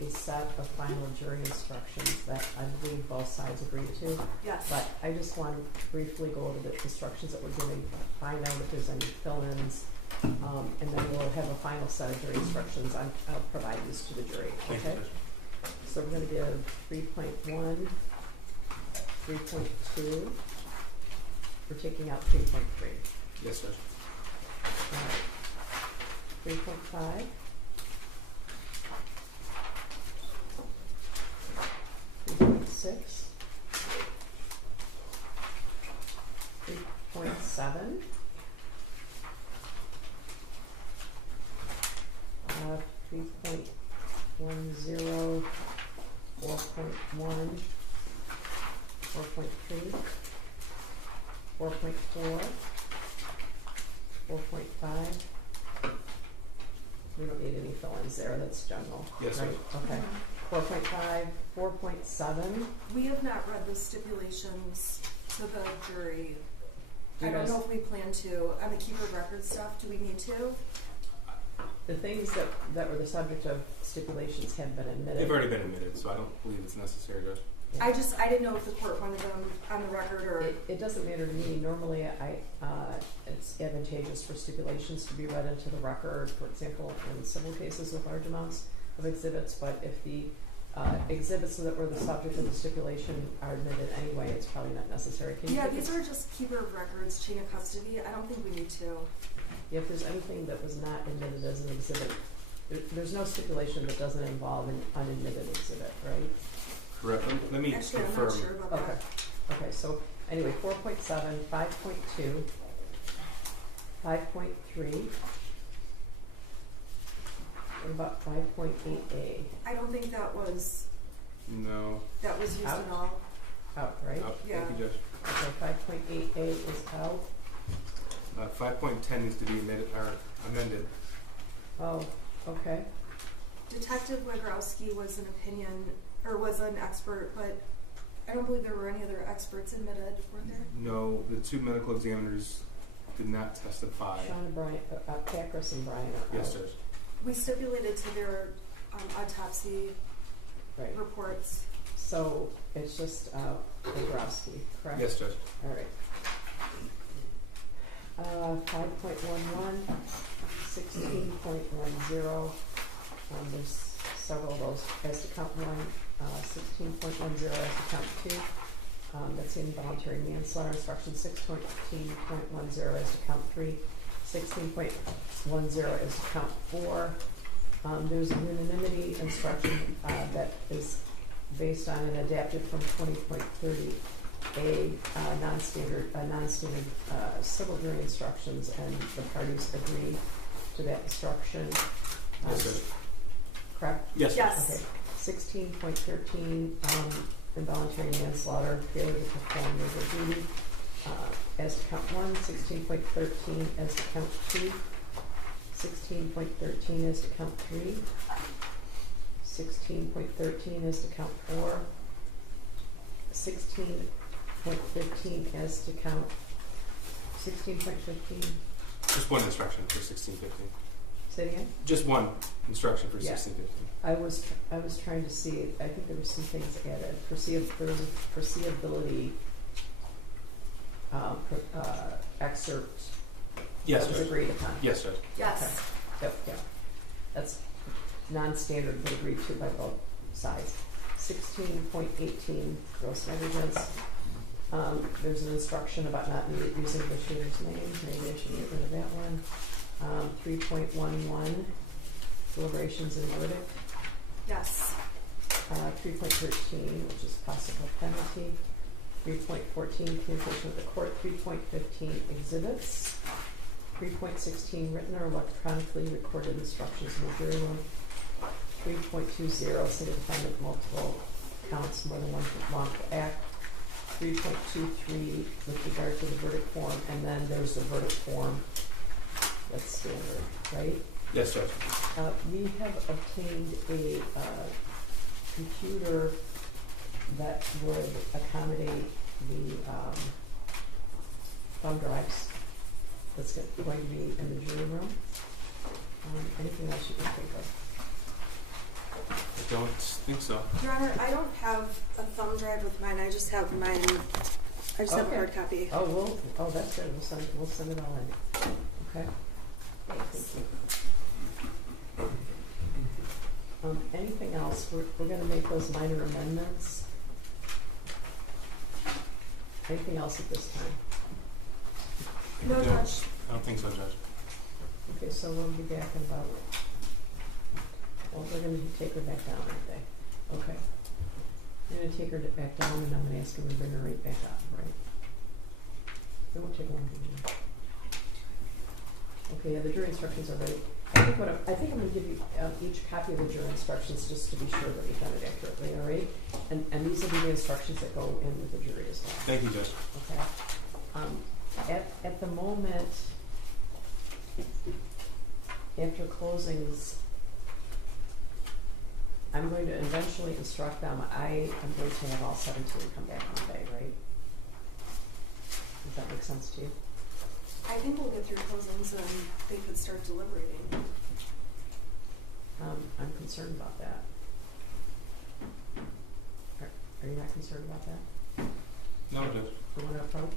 a set of final jury instructions that I believe both sides agreed to. Yes. But I just want to briefly go over the instructions that we're giving, find out if there's any fill-ins, and then we'll have a final set of jury instructions. I'll provide these to the jury, okay? So we're going to give 3.1, 3.2. We're taking out 3.3. Yes, sir. All right. 3.5. 3.6. 3.7. 3.10. 4.1. 4.3. 4.4. 4.5. We don't need any fill-ins there, that's general, Yes, right? Okay. 4.5, 4.7. We have not read the stipulations to the jury. You I don't guys- know if we plan to. On the keeper of record stuff, do we need to? The things that were the subject of stipulations have been admitted. They've already been admitted, so I don't believe it's necessary, Judge. Yeah. I didn't know if the court wanted them on the record or. It doesn't matter to me. Normally, it's advantageous for stipulations to be read into the record, for example, in civil cases with large amounts of exhibits. But if the exhibits that were the subject of the stipulation are admitted anyway, it's probably not necessary. Can you Yeah, give these are just keeper of records, chain of custody. I don't think we need to. If there's anything that was not admitted as an exhibit, there's no stipulation that doesn't involve an unadmitted exhibit, right? Correct. Let me Actually, confirm. I'm not sure about Okay. that. Okay, so anyway, 4.7, 5.2, 5.3. What about 5.8A? I don't think that was No. used Out? at all. Out, right? Yeah. Thank you, Judge. Okay, 5.8A is out. 5.10 needs to be amended. Oh, okay. Detective Wagrowski was an expert, but I don't believe there were any other experts admitted, were there? No, the two medical examiners did not testify. Sean and Brian, Pacris and Brian are Yes, out. Judge. We stipulated to their autopsy Right. reports. So it's just Wagrowski, correct? Yes, Judge. All right. 5.11, 16.10. There's several of those. As to count 1, 16.10 as to count 2. That's involuntary manslaughter. Instruction 16.10 as to count 3. 16.10 as to count 4. There's a unanimity instruction that is based on and adapted from 20.30A non-standard civil jury instructions, and the parties agree to that instruction. Yes, Judge. Correct? Yes, Judge. Yes. Okay. 16.13 involuntary manslaughter, failure to perform legal duty. As to count 1, 16.13 as to count 2. 16.13 as to count 3, 16.13 as to count 4, 16.15 as to count 16.15. Just one instruction for 1615. Say it again. Just one instruction for Yeah. 1615. I was trying to see. I think there were some things added. There was a foreseeability excerpt. Yes, that was Judge. agreed upon. Yes, Judge. Yes. Okay. Yep, yeah. That's non-standard, but agreed to by both sides. 16.18, gross negligence. There's an instruction about not using the shooter's name. Maybe I should get rid of that one. 3.11, deliberations and verdict. Yes. 3.13, which is possible penalty. 3.14, communication with the court. 3.15, exhibits. 3.16, written or electronically recorded instructions in the jury room. 3.20, city defendant multiple counts, more than one wrongful act. 3.23 with regard to the verdict form, and then there's the verdict form that's standard, right? Yes, Judge. We have obtained a computer that would accommodate the thumb drives that's going to be in the jury room. Anything else you can think of? I don't think so. Your Honor, I don't have a thumb drive with mine. I just have mine. I just have a Okay. hard copy. Oh, that's good. We'll send it all in. Okay. Thanks. Thank you. Anything else? We're going to make those minor amendments. Anything else at this time? No, Judge. I don't think so, Judge. Okay, so we'll be back in about, well, we're going to take her back down, aren't they? Okay. I'm going to take her back down, and I'm going to ask her to bring her right back up, right? It won't take long to do. Okay, yeah, the jury instructions are ready. I think I'm going to give you each copy of the jury instructions just to be sure that we've done it accurately, all right? And these will be the instructions that go in with the jury as well. Thank you, Judge. Okay. At the moment, after closings, I'm going to eventually instruct them. I am going to have all 17 come back Monday, right? Does that make sense to you? I think we'll get through closings and they could start deliberating. I'm concerned about that. Are you not concerned about that? No, Judge. You want to approach?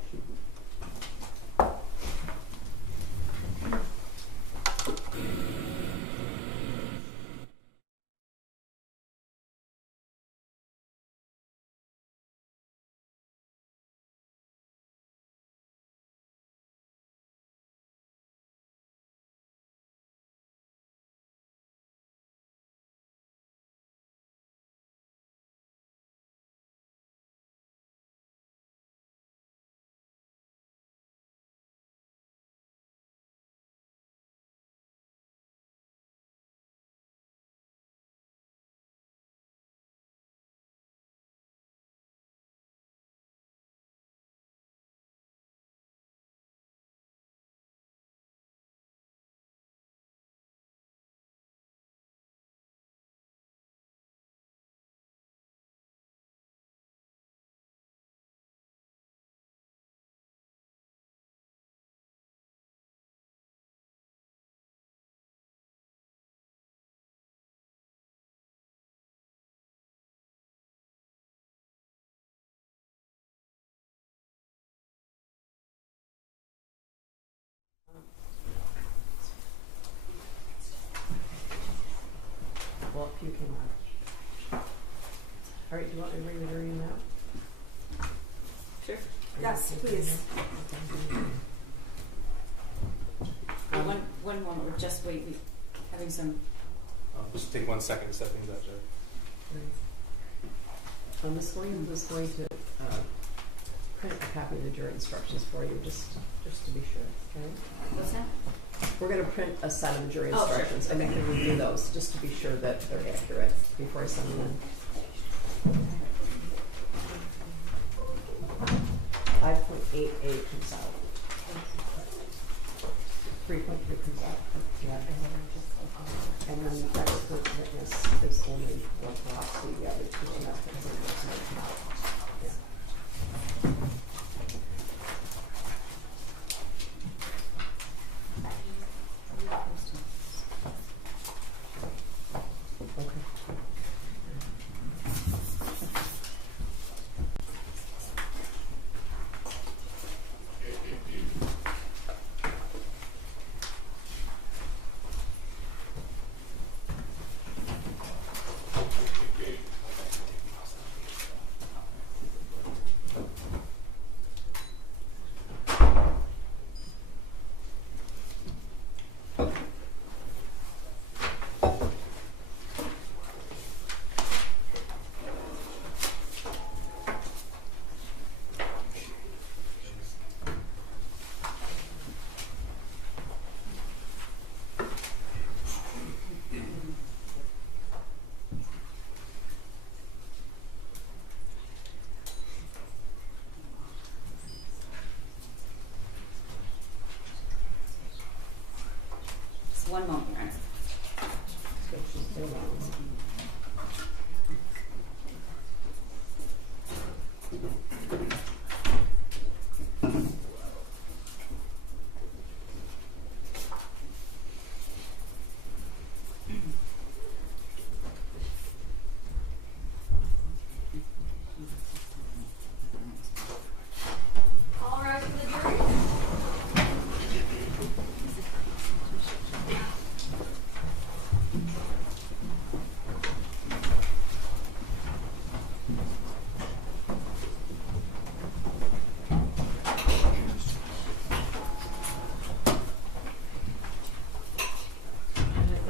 Well, if you came on. All right, do you want me to bring the jury in now? Sure. Yes, please. One moment, we're just waiting, having some. I'll just take 1 second to set things up, Judge. Right. Ms. Williams is going to print a copy of the jury instructions for you, just to be sure. Okay. What's that? We're going to print a set of the jury Oh, sure. instructions, and then can review those just to be sure that they're accurate before I send them in. 5.88 comes out. 3.3 comes out. Yeah. And then the expert witness is only one philosophy, the other two methods come out. Yeah. Okay.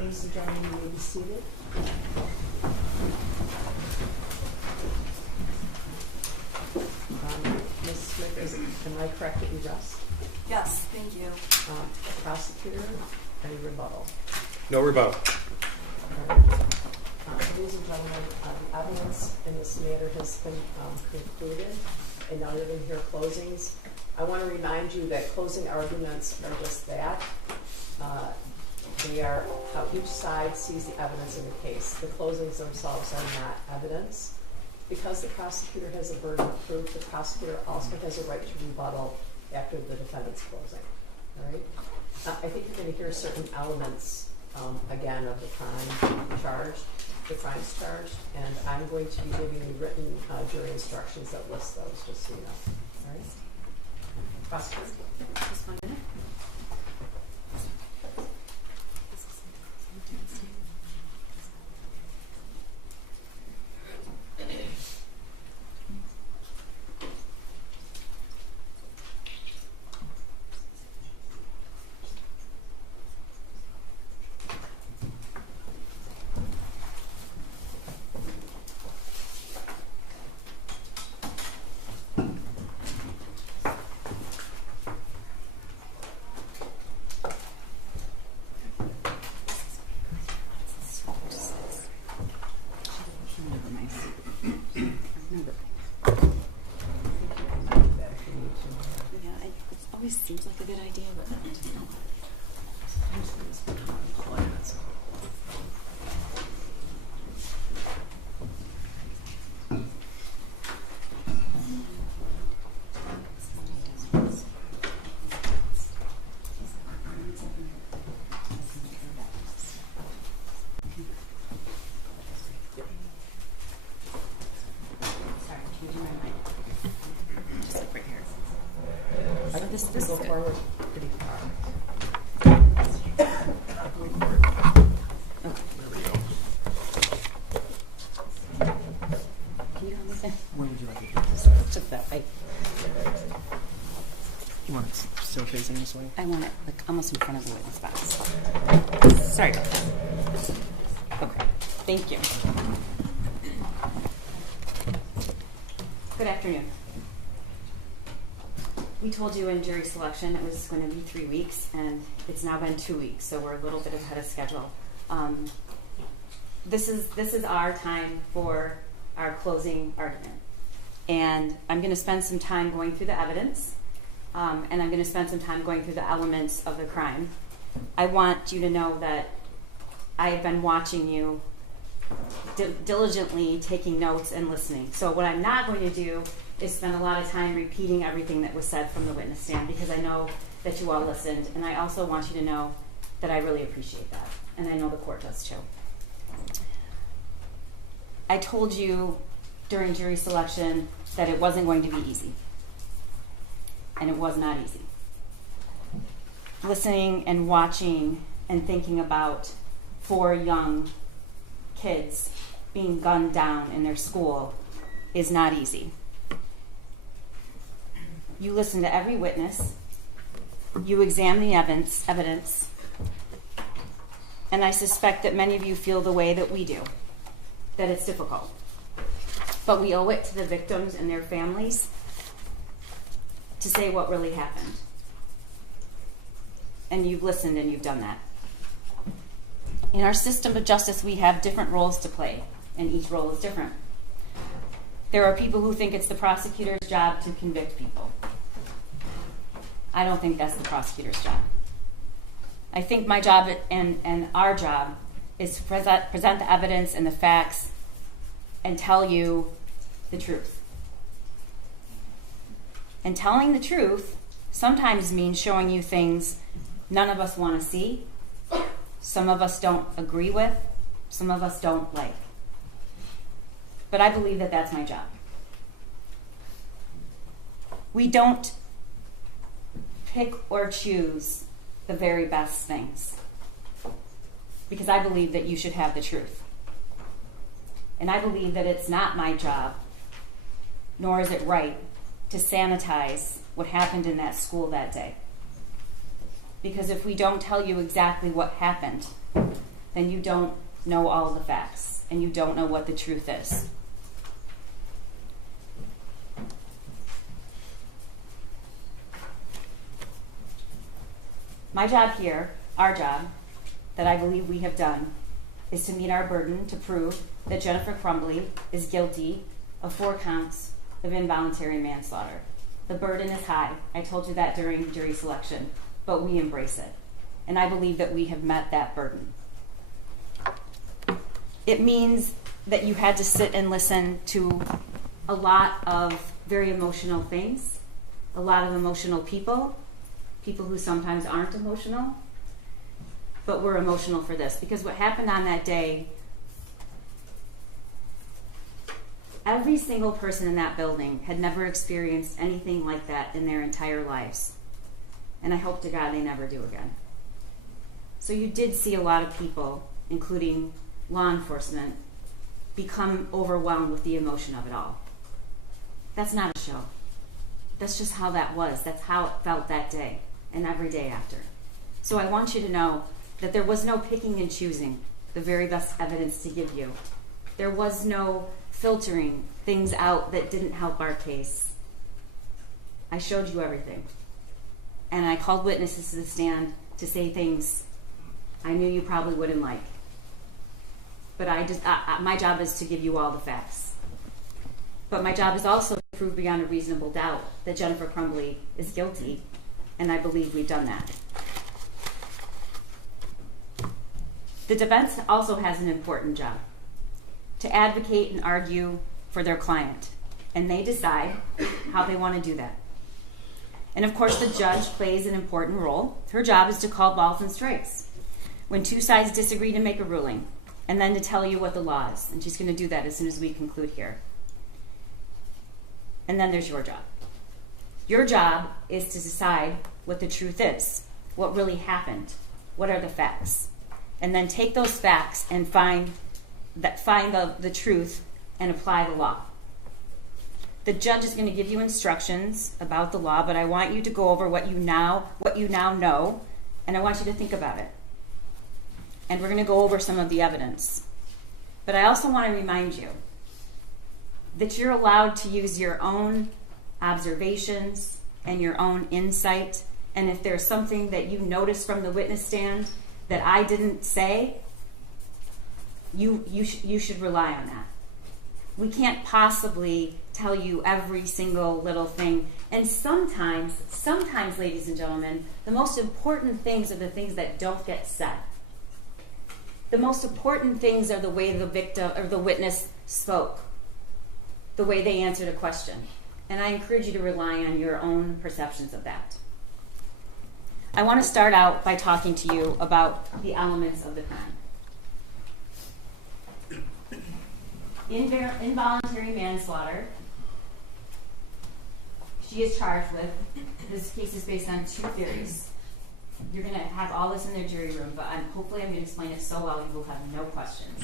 Ladies and gentlemen, you may be seated. Ms. Smith, am I correct that you rest? Yes, thank you. Prosecutor, any rebuttal? No rebuttal. All right. Ladies and gentlemen, the evidence in this matter has been concluded, and now you're going to hear closings. I want to remind you that closing arguments are just that. They are how each side sees the evidence in the case. The closings themselves are not evidence. Because the prosecutor has a burden of proof, the prosecutor also has a right to rebuttal after the defendant's closing. All right? I think you're going to hear certain elements, again, of the crime charged, the crimes charged, and I'm going to be giving you written jury instructions that list those, just so you know. All right? Prosecutor. Just 1 minute. Seems like a good idea, but I don't know. Sorry, changing my mind. Just like right here. This Go is good. forward pretty far. Can you help me there? Where would you like it? Just that way. You want it still facing this way? I want it like almost in front of the witness box. Sorry. Okay. Thank you. Good afternoon. We told you in jury selection it was going to be 3 weeks, and it's now been 2 weeks, so we're a little bit ahead of schedule. This is our time for our closing argument, and I'm going to spend some time going through the evidence, and I'm going to spend some time going through the elements of the crime. I want you to know that I have been watching you diligently, taking notes and listening. So what I'm not going to do is spend a lot of time repeating everything that was said from the witness stand, because I know that you all listened, and I also want you to know that I really appreciate that, and I know the court does too. I told you during jury selection that it wasn't going to be easy, and it was not easy. Listening and watching and thinking about 4 young kids being gunned down in their school is not easy. You listen to every witness, you examine the evidence, and I suspect that many of you feel the way that we do, that it's difficult. But we owe it to the victims and their families to say what really happened. And you've listened and you've done that. In our system of justice, we have different roles to play, and each role is different. There are people who think it's the prosecutor's job to convict people. I don't think that's the prosecutor's job. I think my job and our job is to present the evidence and the facts and tell you the truth. And telling the truth sometimes means showing you things none of us want to see, some of us don't agree with, some of us don't like. But I believe that that's my job. We don't pick or choose the very best things, because I believe that you should have the truth. And I believe that it's not my job, nor is it right, to sanitize what happened in that school that day. Because if we don't tell you exactly what happened, then you don't know all the facts and you don't know what the truth is. My job here, our job, that I believe we have done, is to meet our burden to prove that Jennifer Crumbley is guilty of 4 counts of involuntary manslaughter. The burden is high. I told you that during jury selection, but we embrace it. And I believe that we have met that burden. It means that you had to sit and listen to a lot of very emotional things, a lot of emotional people who sometimes aren't emotional, but we're emotional for this. Because what happened on that day, every single person in that building had never experienced anything like that in their entire lives. And I hope to God they never do again. So you did see a lot of people, including law enforcement, become overwhelmed with the emotion of it all. That's not a show. That's just how that was. That's how it felt that day and every day after. So I want you to know that there was no picking and choosing the very best evidence to give you. There was no filtering things out that didn't help our case. I showed you everything. And I called witnesses to the stand to say things I knew you probably wouldn't like. But my job is to give you all the facts. But my job is also to prove beyond a reasonable doubt that Jennifer Crumbley is guilty, and I believe we've done that. The defense also has an important job, to advocate and argue for their client, and they decide how they want to do that. And of course, the judge plays an important role. Her job is to call balls and strikes when 2 sides disagree to make a ruling, and then to tell you what the law is. And she's going to do that as soon as we conclude here. And then there's your job. Your job is to decide what the truth is, what really happened, what are the facts, and then take those facts and find the truth and apply the law. The judge is going to give you instructions about the law, but I want you to go over what you now know, and I want you to think about it. And we're going to go over some of the evidence. But I also want to remind you that you're allowed to use your own observations and your own insight. And if there's something that you notice from the witness stand that I didn't say, you should rely on that. We can't possibly tell you every single little thing. And sometimes, ladies and gentlemen, the most important things are the things that don't get said. The most important things are the way the victim or the witness spoke, the way they answered a question. And I encourage you to rely on your own perceptions of that. I want to start out by talking to you about the elements of the crime. Involuntary manslaughter, she is charged with. This case is based on 2 theories. You're going to have all this in their jury room, but hopefully I'm going to explain it so well you will have no questions.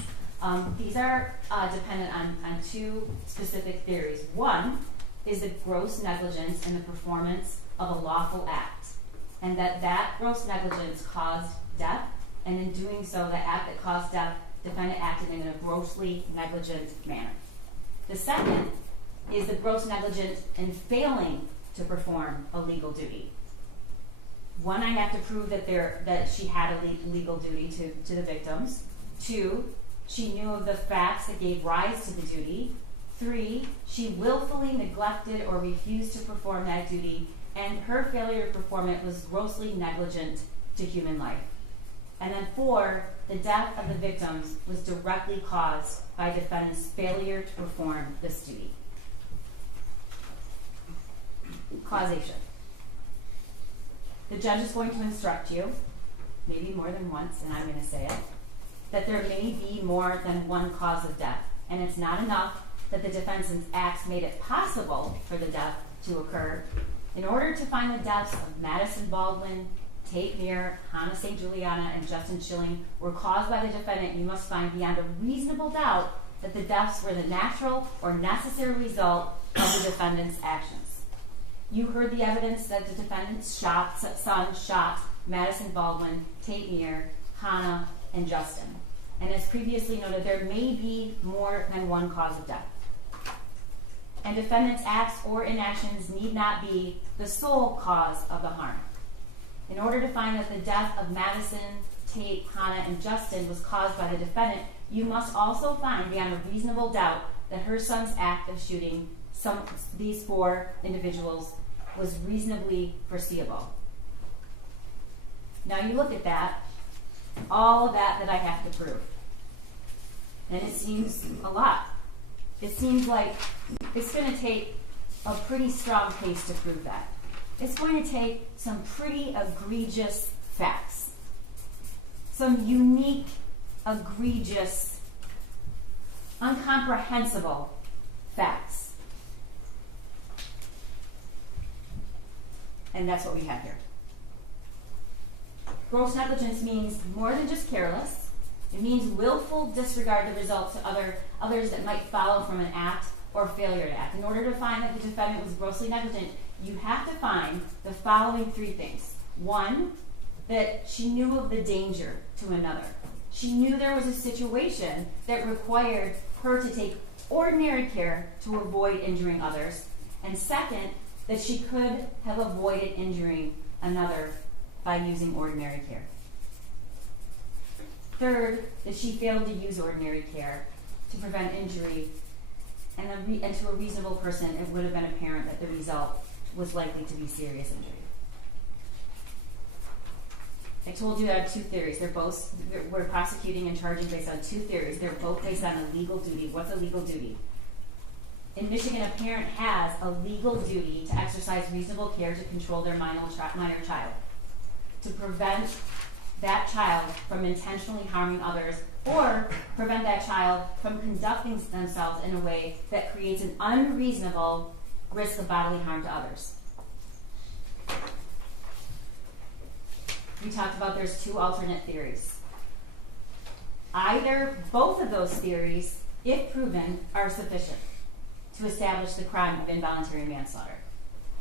These are dependent on 2 specific theories. One is the gross negligence in the performance of a lawful act, and that gross negligence caused death, and in doing so, the act that caused death, defendant acted in a grossly negligent manner. The second is the gross negligence in failing to perform a legal duty. One, I have to prove that she had a legal duty to the victims. 2, she knew of the facts that gave rise to the duty. 3, she willfully neglected or refused to perform that duty, and her failure to perform it was grossly negligent to human life. And then 4, the death of the victims was directly caused by defendant's failure to perform this duty. Causation. The judge is going to instruct you, maybe more than once, and I'm going to say it, that there may be more than one cause of death. And it's not enough that the defendant's acts made it possible for the death to occur. In order to find the deaths of Madison Baldwin, Tate Meir, Hannah St. Juliana, and Justin Schilling were caused by the defendant, you must find beyond a reasonable doubt that the deaths were the natural or necessary result of the defendant's actions. You heard the evidence that the defendant's son shot Madison Baldwin, Tate Meir, Hannah, and Justin. And as previously noted, there may be more than one cause of death. And defendant's acts or inactions need not be the sole cause of the harm. In order to find that the death of Madison, Tate, Hannah, and Justin was caused by the defendant, you must also find beyond a reasonable doubt that her son's act of shooting these four individuals was reasonably foreseeable. Now you look at that, all of that I have to prove. And it seems a lot. It seems like it's going to take a pretty strong case to prove that. It's going to take some pretty egregious facts. Some unique, egregious, incomprehensible facts. And that's what we have here. Gross negligence means more than just careless. It means willful disregard of results to others that might follow from an act or failure to act. In order to find that the defendant was grossly negligent, you have to find the following three things. One, that she knew of the danger to another. She knew there was a situation that required her to take ordinary care to avoid injuring others. And second, that she could have avoided injuring another by using ordinary care. Third, that she failed to use ordinary care to prevent injury, and to a reasonable person, it would have been apparent that the result was likely to be serious injury. I told you I have two theories. We're prosecuting and charging based on two theories. They're both based on a legal duty. What's a legal duty? In Michigan, a parent has a legal duty to exercise reasonable care to control their minor child, to prevent that child from intentionally harming others, or prevent that child from conducting themselves in a way that creates an unreasonable risk of bodily harm to others. We talked about there's two alternate theories. Both of those theories, if proven, are sufficient to establish the crime of involuntary manslaughter.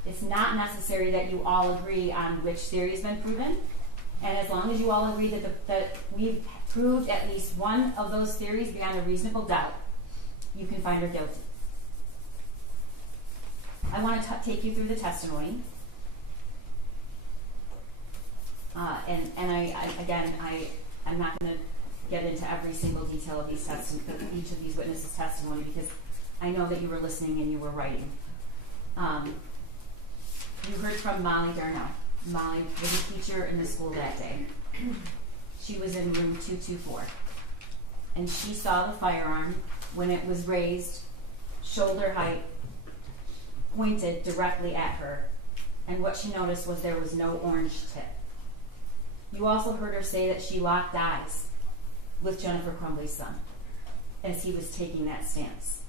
It's not necessary that you all agree on which theory has been proven, and as long as you all agree that we've proved at least one of those theories beyond a reasonable doubt, you can find her guilty. I want to take you through the testimony. I'm not going to get into every single detail of each of these witnesses' testimony, because I know that you were listening and you were writing. You heard from Molly Darnell. Molly was a teacher in the school that day. She was in room 224. And she saw the firearm when it was raised, shoulder height, pointed directly at her. And what she noticed was there was no orange tip. You also heard her say that she locked eyes with Jennifer Crumbley's son as he was taking that stance.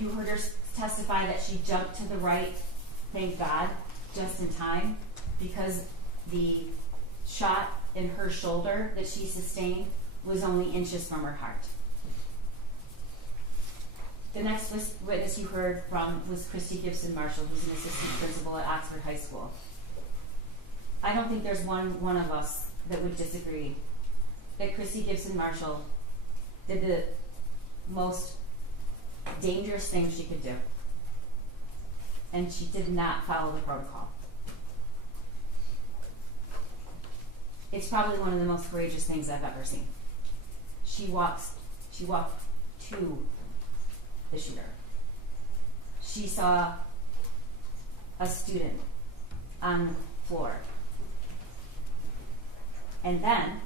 You heard her testify that she jumped to the right, thank God, just in time, because the shot in her shoulder that she sustained was only inches from her heart. The next witness you heard from was Christy Gibson Marshall, who's an assistant principal at Oxford High School. I don't think there's one of us that would disagree that Christy Gibson Marshall did the most dangerous thing she could do. And she did not follow the protocol. It's probably one of the most courageous things I've ever seen. She walked to the shooter. She saw a student on the floor. And then,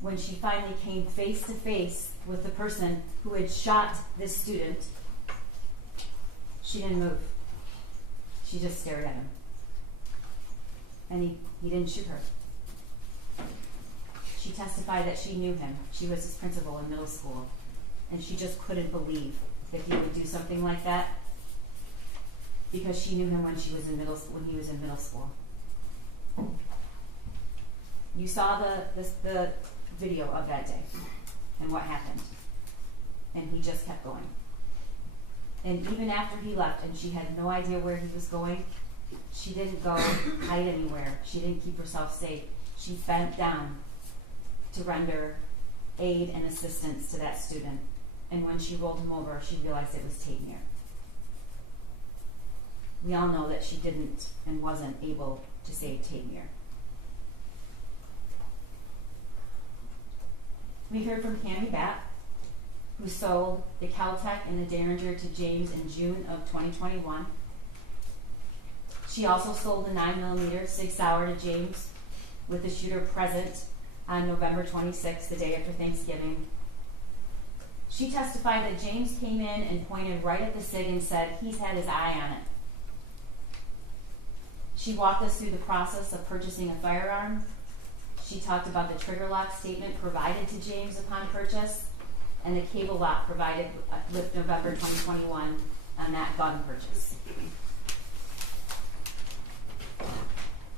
when she finally came face to face with the person who had shot this student, she didn't move. She just stared at him. And he didn't shoot her. She testified that she knew him. She was his principal in middle school. And she just couldn't believe that he would do something like that, because she knew him when he was in middle school. You saw the video of that day and what happened. And he just kept going. And even after he left and she had no idea where he was going, she didn't go hide anywhere. She didn't keep herself safe. She bent down to render aid and assistance to that student. And when she rolled him over, she realized it was Tamir. We all know that she didn't and wasn't able to save Tamir. We heard from Cammie Batt, who sold the Caltech and the Derringer to James in June of 2021. She also sold the 9mm Sig Sauer to James with the shooter present on November 26th, the day after Thanksgiving. She testified that James came in and pointed right at the Sig and said he's had his eye on it. She walked us through the process of purchasing a firearm. She talked about the trigger lock statement provided to James upon purchase and the cable lock provided with November 2021 on that gun purchase.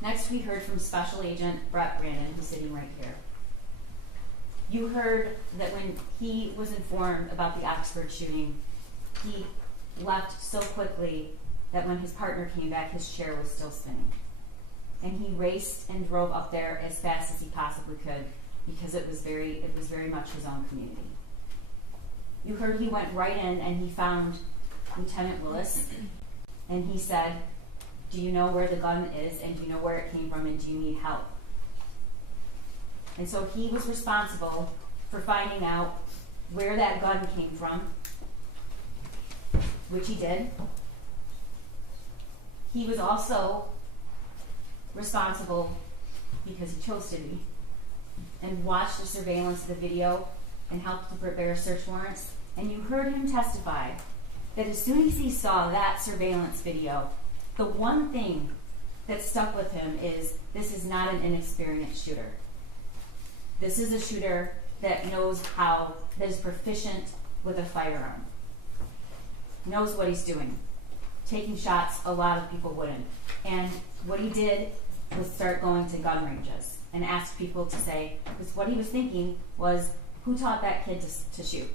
Next, we heard from Special Agent Brett Brandon, who's sitting right here. You heard that when he was informed about the Oxford shooting, he left so quickly that when his partner came back, his chair was still spinning. And he raced and drove up there as fast as he possibly could because it was very much his own community. You heard he went right in and he found Lieutenant Willis, and he said, do you know where the gun is, and do you know where it came from, and do you need help? And so he was responsible for finding out where that gun came from, which he did. He was also responsible, because he chose to be, and watched the surveillance of the video and helped to prepare search warrants. And you heard him testify that as soon as he saw that surveillance video, the one thing that stuck with him is this is not an inexperienced shooter. This is a shooter that that is proficient with a firearm, knows what he's doing. Taking shots, a lot of people wouldn't. And what he did was start going to gun ranges and ask people to say, because what he was thinking was, who taught that kid to shoot?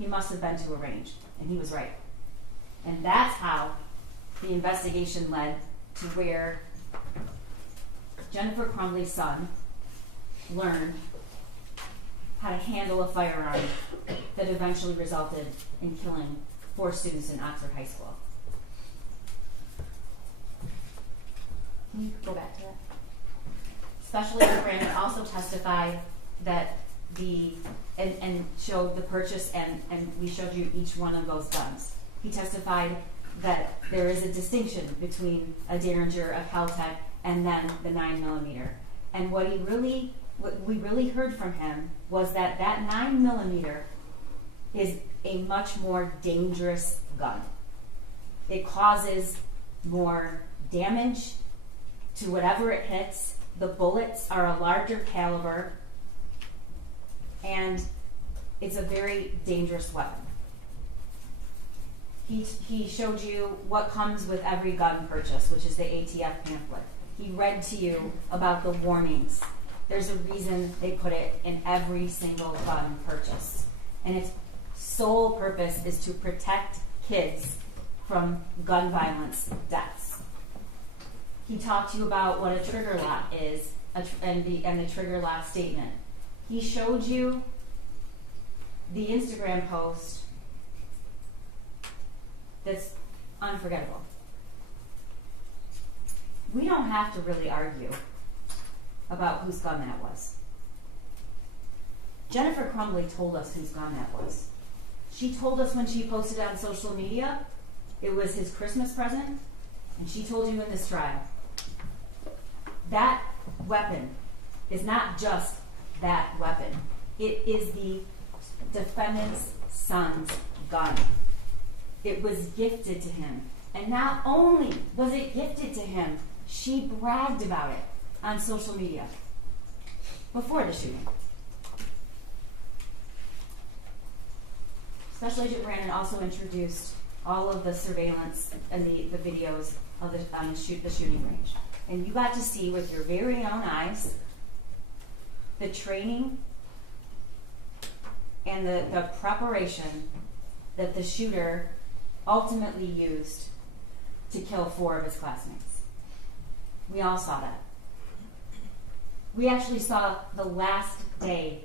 He must have been to a range, and he was right. And that's how the investigation led to where Jennifer Crumbley's son learned how to handle a firearm that eventually resulted in killing 4 students in Oxford High School. Can you go back to that? Special Agent Brandon also testified that and showed the purchase, and we showed you each one of those guns. He testified that there is a distinction between a Derringer, a Caltech, and then the 9mm. And what we really heard from him was that 9mm is a much more dangerous gun. It causes more damage to whatever it hits. The bullets are a larger caliber, and it's a very dangerous weapon. He showed you what comes with every gun purchase, which is the ATF pamphlet. He read to you about the warnings. There's a reason they put it in every single gun purchase. And its sole purpose is to protect kids from gun violence deaths. He talked to you about what a trigger lock is and the trigger lock statement. He showed you the Instagram post that's unforgettable. We don't have to really argue about whose gun that was. Jennifer Crumbley told us whose gun that was. She told us when she posted on social media it was his Christmas present, and she told you in this trial. That weapon is not just that weapon. It is the defendant's son's gun. It was gifted to him. And not only was it gifted to him, she bragged about it on social media before the shooting. Special Agent Brandon also introduced all of the surveillance and the videos of the shooting range. And you got to see with your very own eyes the training and the preparation that the shooter ultimately used to kill 4 of his classmates. We all saw that. We actually saw the last day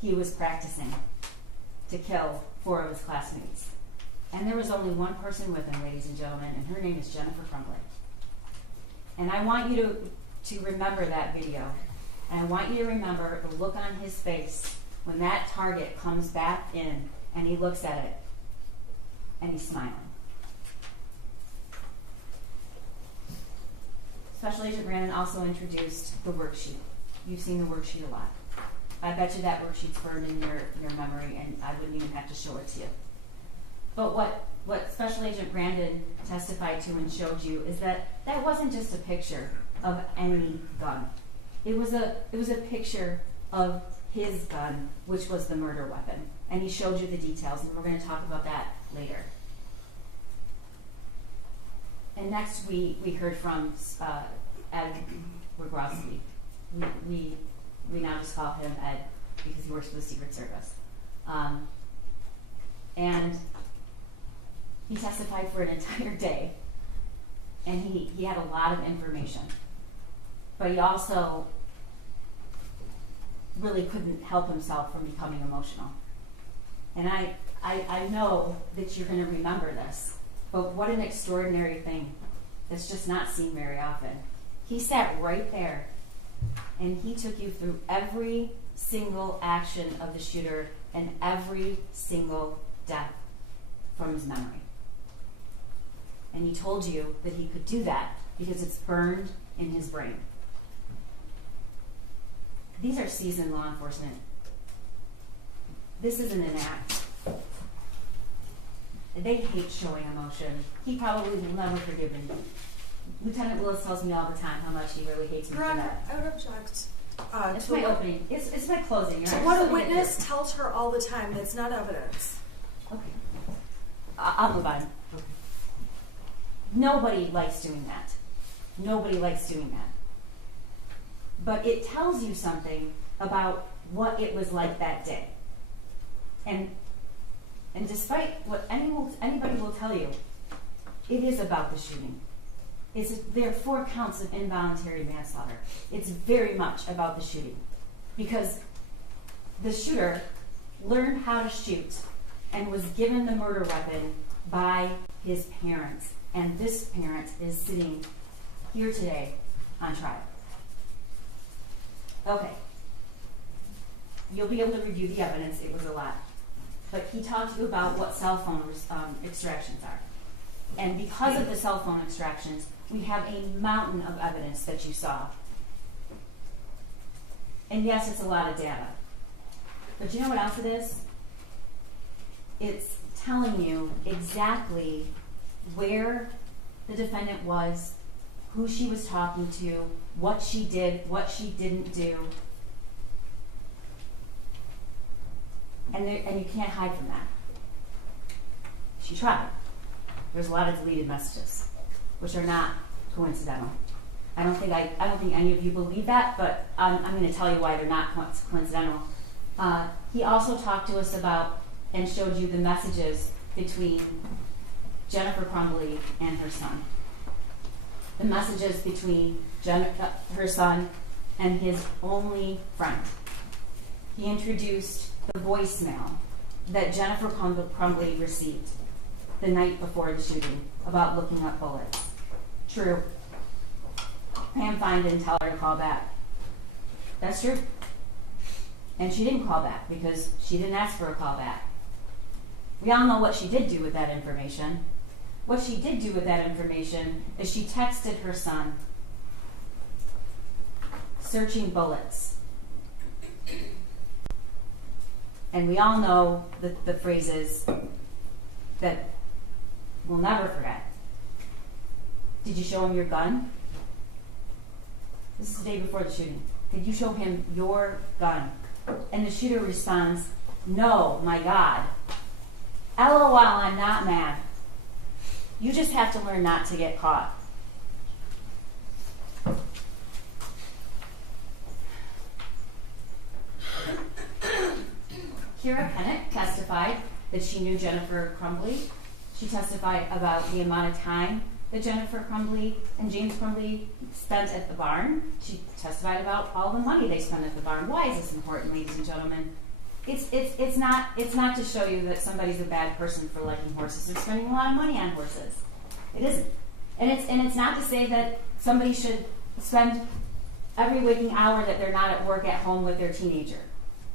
he was practicing to kill 4 of his classmates. And there was only one person with him, ladies and gentlemen, and her name is Jennifer Crumbley. And I want you to remember that video. And I want you to remember the look on his face when that target comes back in and he looks at it and he's smiling. Special Agent Brandon also introduced the worksheet. You've seen the worksheet a lot. I bet you that worksheet's burned in your memory and I wouldn't even have to show it to you. But what Special Agent Brandon testified to and showed you is that that wasn't just a picture of any gun. It was a picture of his gun, which was the murder weapon. And he showed you the details, and we're going to talk about that later. And next we heard from Ed Wygrowski. We now just call him Ed because he works for the Secret Service. And he testified for an entire day, and he had a lot of information. But he also really couldn't help himself from becoming emotional. And I know that you're going to remember this, but what an extraordinary thing that's just not seen very often. He sat right there, and he took you through every single action of the shooter and every single death from his memory. And he told you that he could do that because it's burned in his brain. These are seasoned law enforcement. This isn't an act. They hate showing emotion. He probably will never forgive me. Lieutenant Willis tells me all the time how much he really hates me for that. I would object. It's my opening. It's my closing. To what a witness tells her all the time. That's not evidence. Okay. I'll move on. Okay. Nobody likes doing that. Nobody likes doing that. But it tells you something about what it was like that day. And despite what anybody will tell you, it is about the shooting. There are 4 counts of involuntary manslaughter. It's very much about the shooting. Because the shooter learned how to shoot and was given the murder weapon by his parents. And this parent is sitting here today on trial. Okay. You'll be able to review the evidence. It was a lot. But he talked to you about what cell phone extractions are. And because of the cell phone extractions, we have a mountain of evidence that you saw. And yes, it's a lot of data. But you know what else it is? It's telling you exactly where the defendant was, who she was talking to, what she did, what she didn't do. And you can't hide from that. She tried. There's a lot of deleted messages, which are not coincidental. I don't think any of you believe that, but I'm going to tell you why they're not coincidental. He also talked to us about and showed you the messages between Jennifer Crumbley and her son. The messages between her son and his only friend. He introduced the voicemail that Jennifer Crumbley received the night before the shooting about looking up bullets. True. Pam Fine didn't tell her to call back. That's true. And she didn't call back because she didn't ask for a call back. We all know what she did do with that information. What she did do with that information is she texted her son, searching bullets. And we all know the phrases that we'll never forget. Did you show him your gun? This is the day before the shooting. Did you show him your gun? And the shooter responds, no, my God. LOL, I'm not mad. You just have to learn not to get caught. Kira Kennett testified that she knew Jennifer Crumbley. She testified about the amount of time that Jennifer Crumbley and James Crumbley spent at the barn. She testified about all the money they spent at the barn. Why is this important, ladies and gentlemen? It's not to show you that somebody's a bad person for liking horses or spending a lot of money on horses. It isn't. And it's not to say that somebody should spend every waking hour that they're not at work at home with their teenager.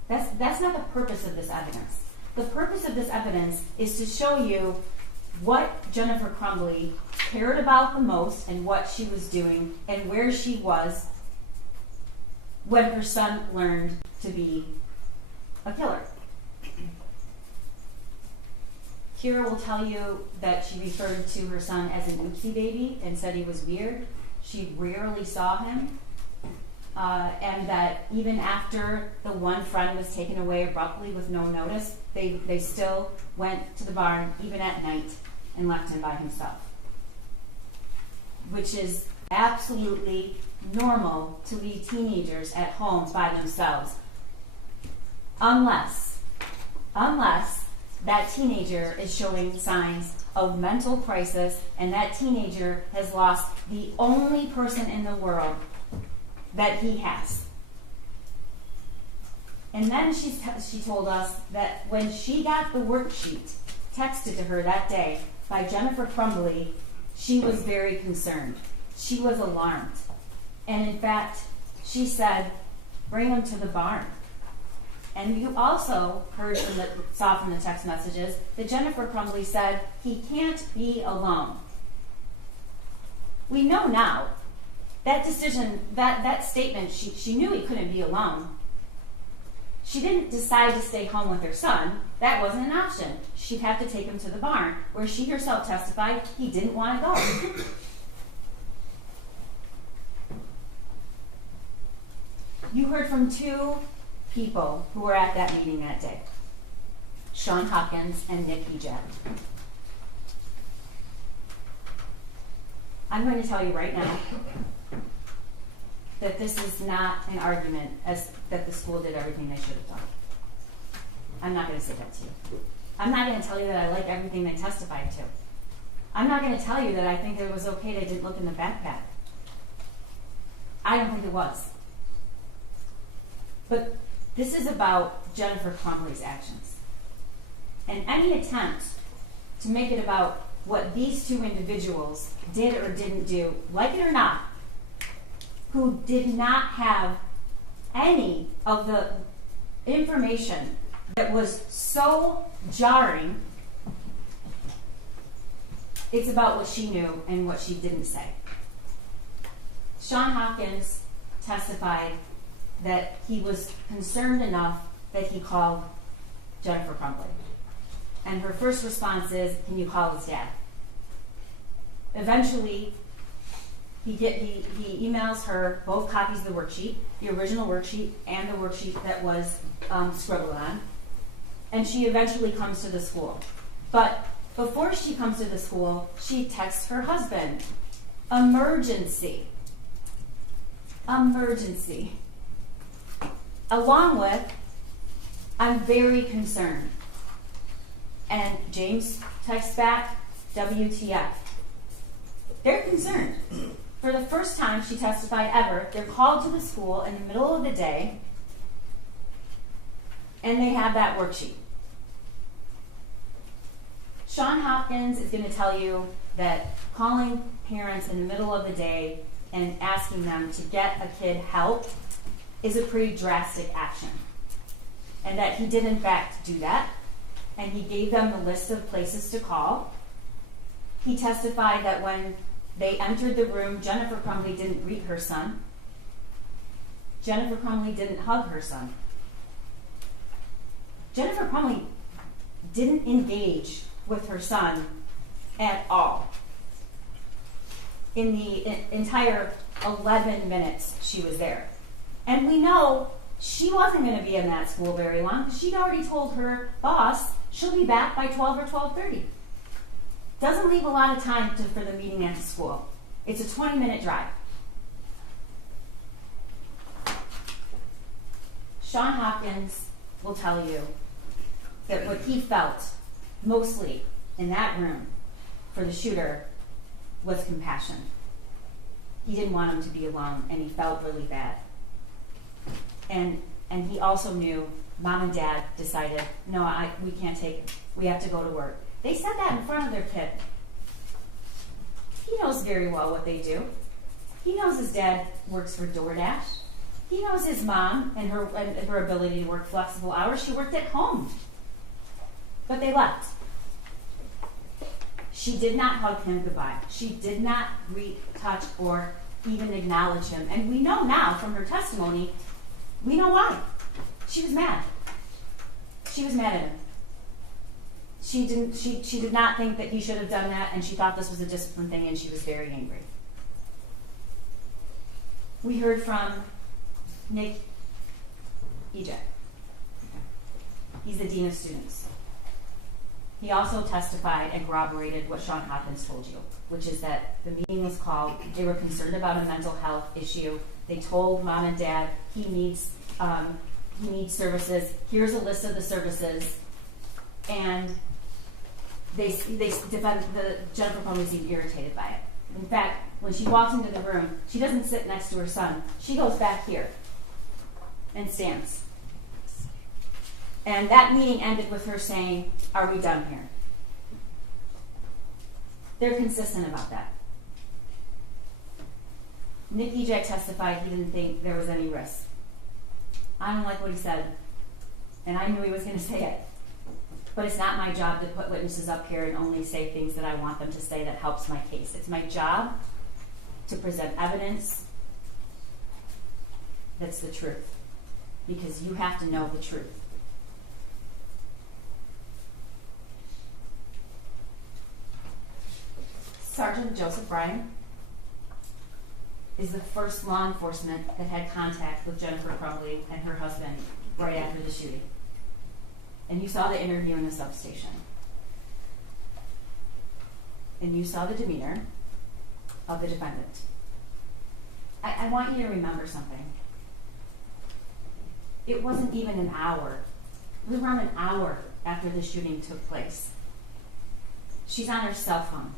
That's not the purpose of this evidence. The purpose of this evidence is to show you what Jennifer Crumbley cared about the most and what she was doing and where she was when her son learned to be a killer. Kira will tell you that she referred to her son as an oopsie baby and said he was weird. She rarely saw him. And that even after the one friend was taken away abruptly with no notice, they still went to the barn, even at night, and left him by himself. Which is absolutely normal to leave teenagers at home by themselves. Unless that teenager is showing signs of mental crisis and that teenager has lost the only person in the world that he has. And then she told us that when she got the worksheet texted to her that day by Jennifer Crumbley, she was very concerned. She was alarmed. And in fact, she said, bring him to the barn. And you also saw from the text messages that Jennifer Crumbley said, he can't be alone. We know now that decision, that statement, she knew he couldn't be alone. She didn't decide to stay home with her son. That wasn't an option. She'd have to take him to the barn, where she herself testified he didn't want to go. You heard from two people who were at that meeting that day, Sean Hawkins and Nick Ejad. I'm going to tell you right now that this is not an argument that the school did everything they should have done. I'm not going to say that to you. I'm not going to tell you that I like everything they testified to. I'm not going to tell you that I think it was okay they didn't look in the backpack. I don't think it was. But this is about Jennifer Crumbley's actions. And any attempt to make it about what these two individuals did or didn't do, like it or not, who did not have any of the information that was so jarring, it's about what she knew and what she didn't say. Sean Hawkins testified that he was concerned enough that he called Jennifer Crumbley. And her first response is, can you call his dad? Eventually, he emails her both copies of the worksheet, the original worksheet and the worksheet that was scribbled on. And she eventually comes to the school. But before she comes to the school, she texts her husband, emergency. Emergency. Along with, I'm very concerned. And James texts back, WTF. They're concerned. For the first time she testified ever, they're called to the school in the middle of the day, and they have that worksheet. Sean Hopkins is going to tell you that calling parents in the middle of the day and asking them to get a kid help is a pretty drastic action. And that he did in fact do that, and he gave them the list of places to call. He testified that when they entered the room, Jennifer Crumbley didn't greet her son. Jennifer Crumbley didn't hug her son. Jennifer Crumbley didn't engage with her son at all in the entire 11 minutes she was there. And we know she wasn't going to be in that school very long because she'd already told her boss she'll be back by 12 or 12:30. Doesn't leave a lot of time for the meeting at the school. It's a 20-minute drive. Sean Hopkins will tell you that what he felt mostly in that room for the shooter was compassion. He didn't want him to be alone, and he felt really bad. And he also knew Mom and Dad decided, no, we can't take him. We have to go to work. They said that in front of their kid. He knows very well what they do. He knows his dad works for DoorDash. He knows his mom and her ability to work flexible hours. She worked at home. But they left. She did not hug him goodbye. She did not greet, touch, or even acknowledge him. And we know now from her testimony, we know why. She was mad. She was mad at him. She did not think that he should have done that, and she thought this was a discipline thing, and she was very angry. We heard from Nick Ejek. He's the Dean of Students. He also testified and corroborated what Sean Hopkins told you, which is that the meeting was called, they were concerned about a mental health issue. They told Mom and Dad he needs services. Here's a list of the services. And Jennifer Crumbley seemed irritated by it. In fact, when she walks into the room, she doesn't sit next to her son. She goes back here and stands. And that meeting ended with her saying, "Are we done here?" They're consistent about that. Nick Ejek testified he didn't think there was any risk. I don't like what he said, and I knew he was going to say it. But it's not my job to put witnesses up here and only say things that I want them to say that helps my case. It's my job to present evidence that's the truth, because you have to know the truth. Sergeant Joseph Bryan is the first law enforcement that had contact with Jennifer Crumbley and her husband right after the shooting. And you saw the interview in the substation. And you saw the demeanor of the defendant. I want you to remember something. It wasn't even an hour. It was around an hour after the shooting took place. She's on her cell phone.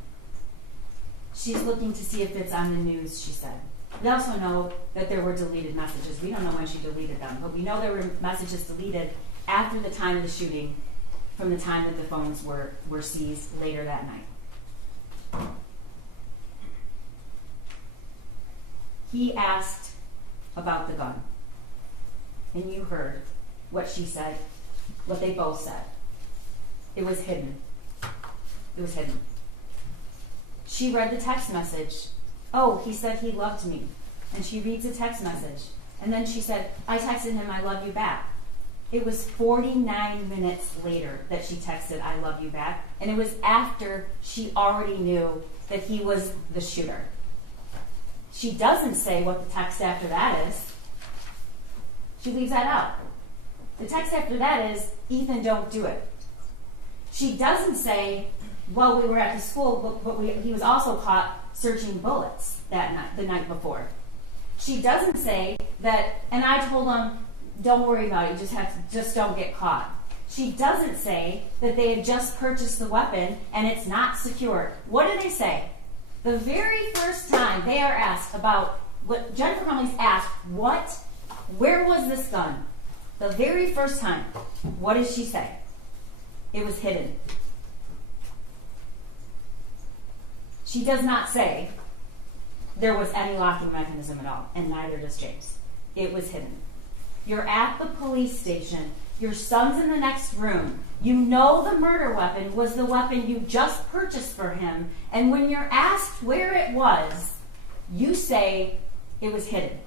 She's looking to see if it's on the news, she said. We also know that there were deleted messages. We don't know when she deleted them, but we know there were messages deleted after the time of the shooting, from the time that the phones were seized later that night. He asked about the gun. And you heard what she said, what they both said. It was hidden. It was hidden. She read the text message. Oh, he said he loved me. And she reads the text message. And then she said, I texted him, I love you back. It was 49 minutes later that she texted, I love you back. And it was after she already knew that he was the shooter. She doesn't say what the text after that is. She leaves that out. The text after that is, Ethan, don't do it. She doesn't say, well, we were at the school, but he was also caught searching bullets that night, the night before. She doesn't say that, and I told him, don't worry about it, just don't get caught. She doesn't say that they had just purchased the weapon and it's not secure. What do they say? The very first time they are asked about what Jennifer Crumbley's asked, where was this gun? The very first time, what does she say? It was hidden. She does not say there was any locking mechanism at all, and neither does James. It was hidden. You're at the police station. Your son's in the next room. You know the murder weapon was the weapon you just purchased for him, and when you're asked where it was, you say it was hidden.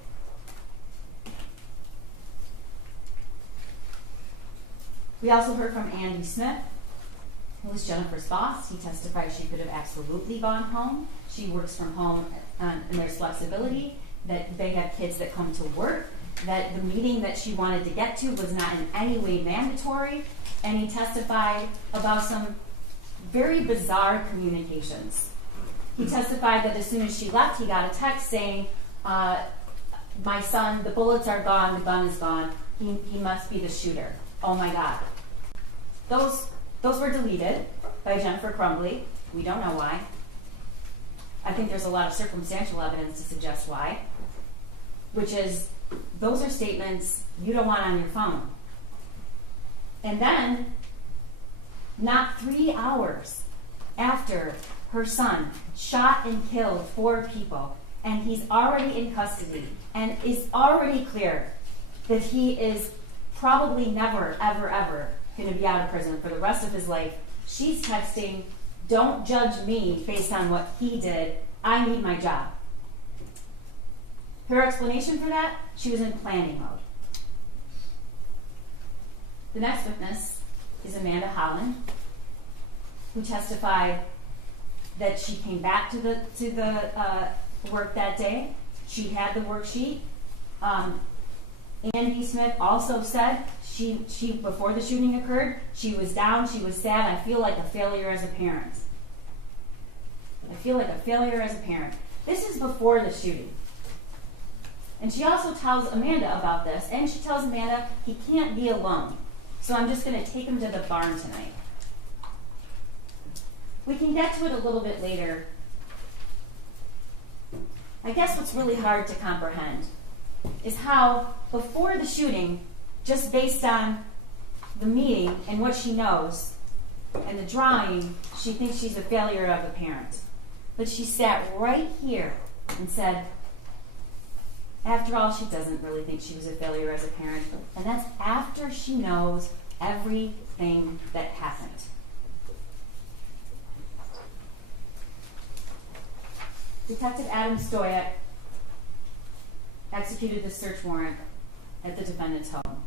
We also heard from Andy Smith, who was Jennifer's boss. He testified she could have absolutely gone home. She works from home, and there's flexibility, that they have kids that come to work, that the meeting that she wanted to get to was not in any way mandatory, and he testified about some very bizarre communications. He testified that as soon as she left, he got a text saying, my son, the bullets are gone, the gun is gone, he must be the shooter. Oh my God. Those were deleted by Jennifer Crumbley. We don't know why. I think there's a lot of circumstantial evidence to suggest why, which is those are statements you don't want on your phone. And then, not 3 hours after her son shot and killed 4 people, and he's already in custody, and it's already clear that he is probably never, ever, ever going to be out of prison for the rest of his life, she's texting, "Don't judge me based on what he did. I need my job." Her explanation for that, she was in planning mode. The next witness is Amanda Holland, who testified that she came back to the work that day. She had the worksheet. Andy Smith also said she before the shooting occurred, she was down, she was sad. I feel like a failure as a parent. I feel like a failure as a parent. This is before the shooting. And she also tells Amanda about this, and she tells Amanda he can't be alone. So I'm just going to take him to the barn tonight. We can get to it a little bit later. I guess what's really hard to comprehend is how, before the shooting, just based on the meeting and what she knows and the drawing, she thinks she's a failure of a parent. But she sat right here and said, after all, she doesn't really think she was a failure as a parent. And that's after she knows everything that happened. Detective Adam Stoyak executed the search warrant at the defendant's home.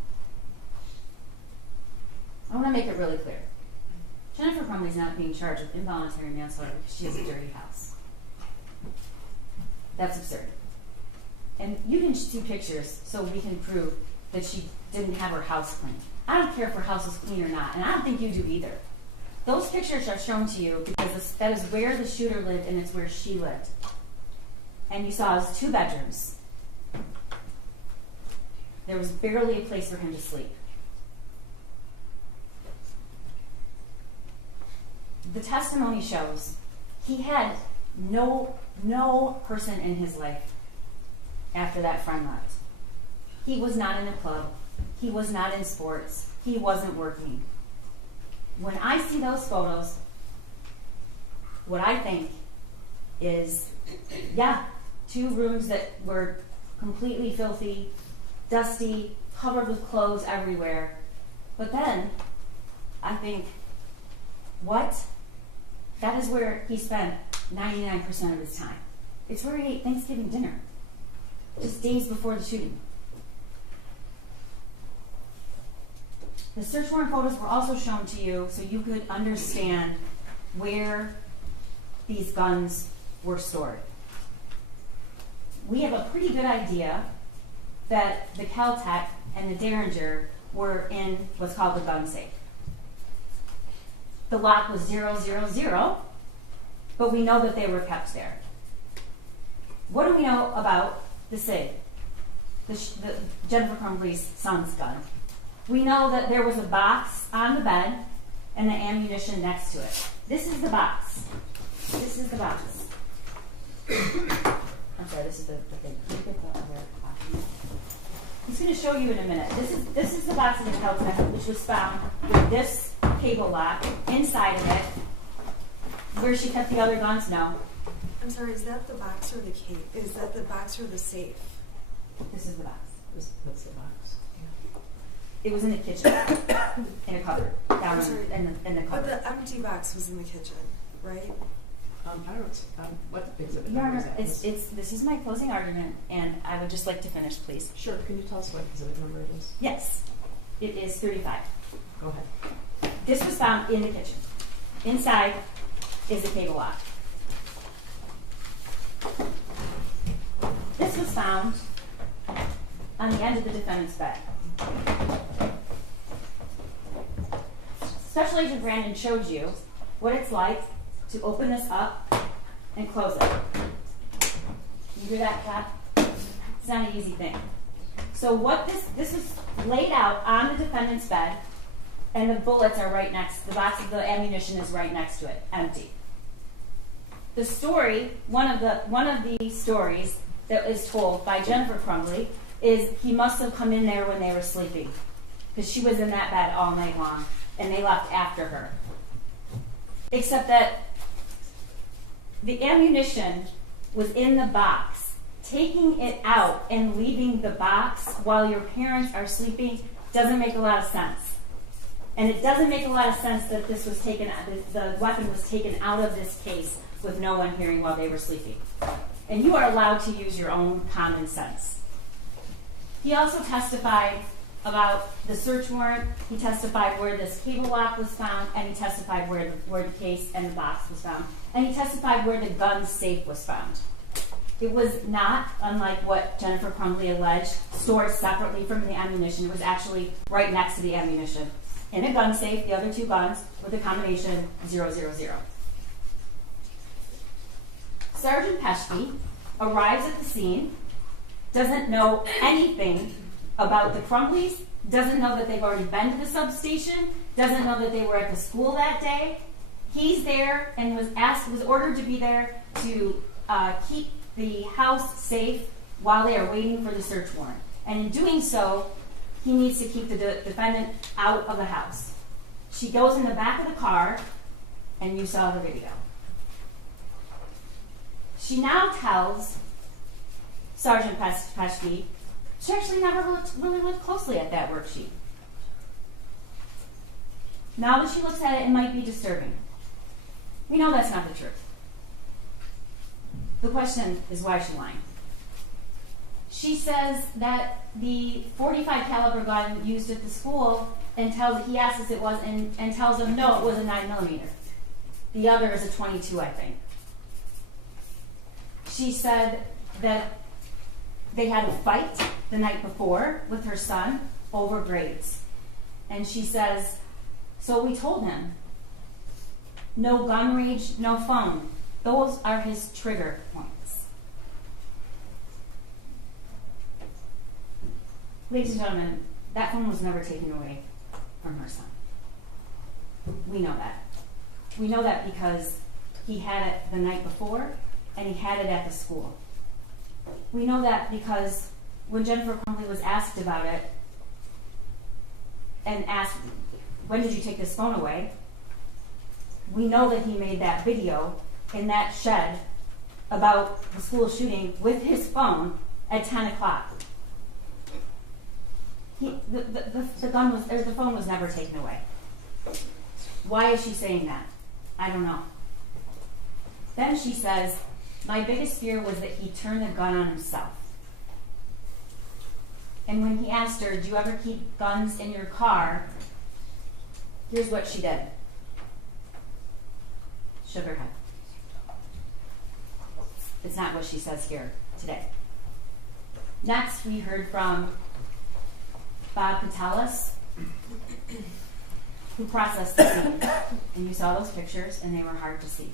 I want to make it really clear. Jennifer Crumbley is not being charged with involuntary manslaughter because she has a dirty house. That's absurd. And you can see pictures so we can prove that she didn't have her house clean. I don't care if her house is clean or not, and I don't think you do either. Those pictures are shown to you because that is where the shooter lived and it's where she lived. And you saw his 2 bedrooms. There was barely a place for him to sleep. The testimony shows he had no person in his life after that friend left. He was not in a club. He was not in sports. He wasn't working. When I see those photos, what I think is, 2 rooms that were completely filthy, dusty, covered with clothes everywhere. But then, I think, what? That is where he spent 99% of his time. It's where he ate Thanksgiving dinner, just days before the shooting. The search warrant photos were also shown to you so you could understand where these guns were stored. We have a pretty good idea that the Kel-Tec and the Derringer were in what's called the gun safe. The lock was 000, but we know that they were kept there. What do we know about the SIG, the Jennifer Crumbley's son's gun? We know that there was a box on the bed and the ammunition next to it. This is the box. This is the box. I'm sorry, this is the thing. Can you get the other box? He's going to show you in a minute. This is the box of the Kel-Tec, which was found with this cable lock inside of it. Where she kept the other guns? No. I'm sorry, is that the box or the case? Is that the box or the safe? This is the box. What's the box? It was in the kitchen, in a cupboard, down in the But cupboard. the empty box was in the kitchen, right? I don't. What exhibit Your number Honor, is that? this is my closing argument, and I would just like to finish, please. Sure. Can you tell us what exhibit number it is? Yes, it is 35. Go ahead. This was found in the kitchen. Inside is the cable lock. This was found on the end of the defendant's bed. Special Agent Brandon showed you what it's like to open this up and close it. You hear that clap? It's not an easy thing. So what this was laid out on the defendant's bed, and the bullets are right next, the box of the ammunition is right next to it, empty. the story, one of the stories that is told by Jennifer Crumbley is he must have come in there when they were sleeping, because she was in that bed all night long, and they left after her. Except that the ammunition was in the box. Taking it out and leaving the box while your parents are sleeping doesn't make a lot of sense. And it doesn't make a lot of sense that this was taken, the weapon was taken out of this case with no one hearing while they were sleeping. And you are allowed to use your own common sense. He also testified about the search warrant. He testified where this cable lock was found, and he testified where the case and the box was found. And he testified where the gun safe was found. It was not, unlike what Jennifer Crumbley alleged, stored separately from the ammunition. It was actually right next to the ammunition. In a gun safe, the other two guns with a combination 000. Sergeant Peschke arrives at the scene, doesn't know anything about the Crumbleys, doesn't know that they've already been to the substation, doesn't know that they were at the school that day. He's there and was ordered to be there to keep the house safe while they are waiting for the search warrant. And in doing so, he needs to keep the defendant out of the house. She goes in the back of the car, and you saw the video. She now tells Sergeant Peschke she actually never really looked closely at that worksheet. Now that she looks at it, it might be disturbing. We know that's not the truth. The question is, why is she lying? She says that the .45 caliber gun used at the school, and he asks us it was, and tells him no, it was a 9mm. The other is a .22, I think. She said that they had a fight the night before with her son over grades. And she says, so we told him, no gun range, no phone. Those are his trigger points. Ladies and gentlemen, that phone was never taken away from her son. We know that. We know that because he had it the night before, and he had it at the school. We know that because when Jennifer Crumbley was asked about it, and asked, when did you take this phone away? We know that he made that video in that shed about the school shooting with his phone at 10 o'clock. The phone was never taken away. Why is she saying that? I don't know. Then she says, my biggest fear was that he turned the gun on himself. And when he asked her, do you ever keep guns in your car? Here's what she did. Shook her head. It's not what she says here today. Next, we heard from Bob Patelis, who processed the scene. And you saw those pictures, and they were hard to see.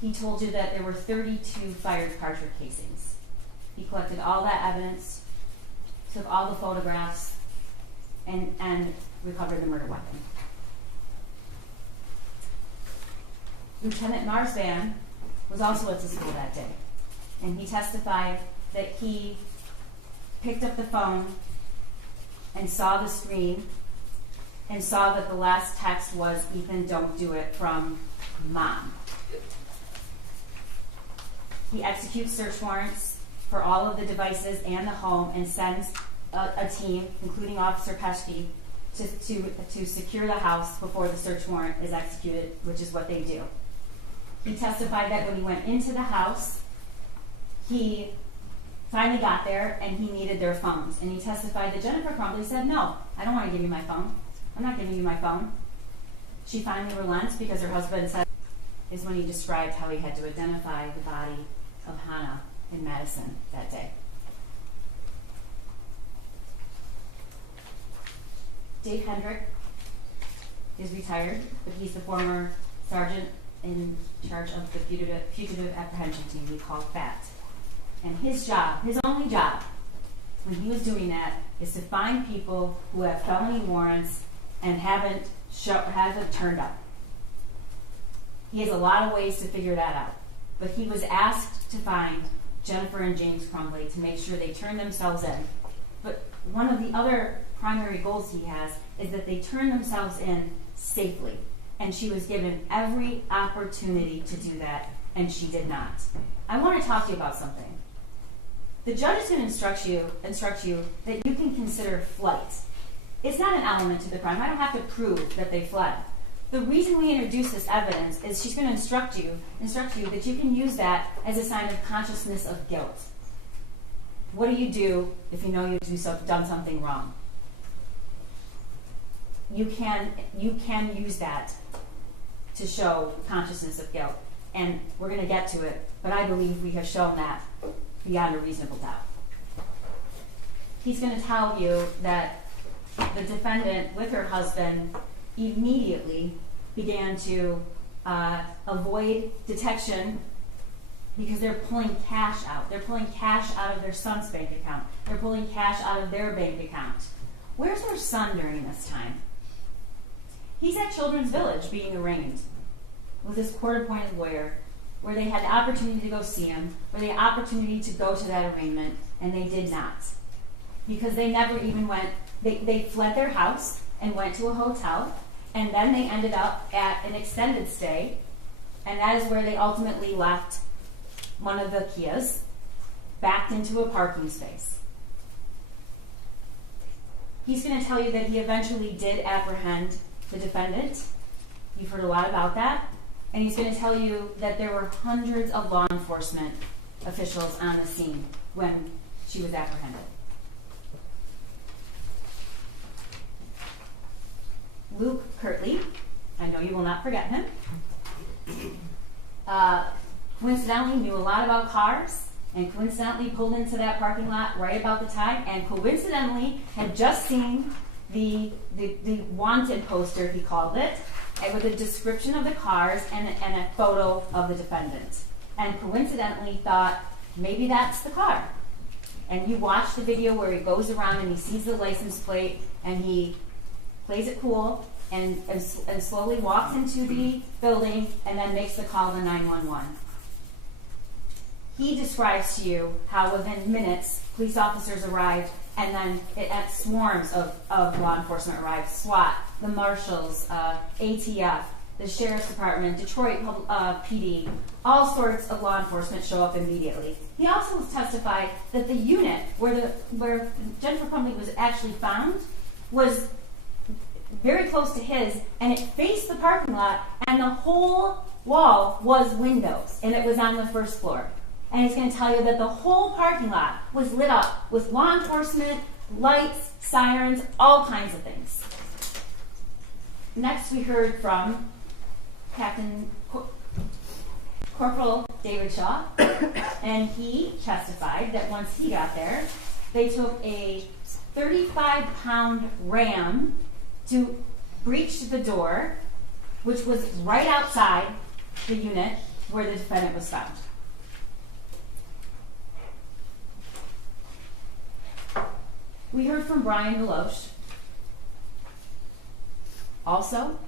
He told you that there were 32 fired cartridge casings. He collected all that evidence, took all the photographs, and recovered the murder weapon. Lieutenant Marsban was also at the school that day, and he testified that he picked up the phone and saw the screen and saw that the last text was, Ethan, don't do it, from Mom. He executes search warrants for all of the devices and the home and sends a team, including Officer Peschke, to secure the house before the search warrant is executed, which is what they do. He testified that when he went into the house, he finally got there and he needed their phones. And he testified that Jennifer Crumbley said, no, I don't want to give you my phone. I'm not giving you my phone. She finally relents because her husband said, is when he described how he had to identify the body of Hannah in Madison that day. Dave Hendrick is retired, but he's the former sergeant in charge of the fugitive apprehension team we call FAT. And his job, his only job, when he was doing that, is to find people who have felony warrants and haven't turned up. He has a lot of ways to figure that out. But he was asked to find Jennifer and James Crumbley to make sure they turn themselves in. But one of the other primary goals he has is that they turn themselves in safely. And she was given every opportunity to do that, and she did not. I want to talk to you about something. The judge is going to instruct you that you can consider flight. It's not an element to the crime. I don't have to prove that they fled. The reason we introduce this evidence is she's going to instruct you that you can use that as a sign of consciousness of guilt. What do you do if you know you've done something wrong? You can use that to show consciousness of guilt. And we're going to get to it, but I believe we have shown that beyond a reasonable doubt. He's going to tell you that the defendant, with her husband, immediately began to avoid detection because they're pulling cash out. They're pulling cash out of their son's bank account. They're pulling cash out of their bank account. Where's their son during this time? He's at Children's Village being arraigned with this court-appointed lawyer, where they had the opportunity to go see him, where they had the opportunity to go to that arraignment, and they did not. Because they never even went, they fled their house and went to a hotel, and then they ended up at an extended stay, and that is where they ultimately left one of the Kias, backed into a parking space. He's going to tell you that he eventually did apprehend the defendant. You've heard a lot about that. And he's going to tell you that there were hundreds of law enforcement officials on the scene when she was apprehended. Luke Kirtley, I know you will not forget him, coincidentally knew a lot about cars, and coincidentally pulled into that parking lot right about the time, and coincidentally had just seen the wanted poster, he called it, with a description of the cars and a photo of the defendant. And coincidentally thought, maybe that's the car. And you watch the video where he goes around and he sees the license plate and he plays it cool and slowly walks into the building and then makes the call to 911. He describes to you how within minutes police officers arrived, and then swarms of law enforcement arrived. SWAT, the marshals, ATF, the Sheriff's Department, Detroit PD, all sorts of law enforcement show up immediately. He also testified that the unit where Jennifer Crumbley was actually found was very close to his, and it faced the parking lot, and the whole wall was windows, and it was on the first floor. And he's going to tell you that the whole parking lot was lit up with law enforcement, lights, sirens, all kinds of things. Next, we heard from Corporal David Shaw, and he testified that once he got there, they took a 35-pound ram to breach the door, which was right outside the unit where the defendant was found. We heard from Brian Deloche. Also,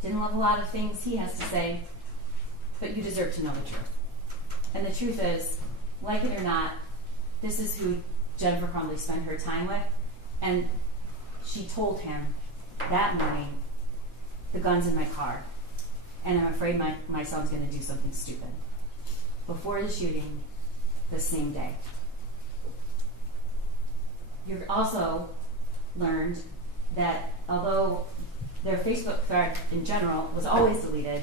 didn't love a lot of things he has to say, but you deserve to know the truth. And the truth is, like it or not, this is who Jennifer Crumbley spent her time with, and she told him that morning, the gun's in my car, and I'm afraid my son's going to do something stupid. Before the shooting, the same day. You've also learned that although their Facebook thread in general was always deleted,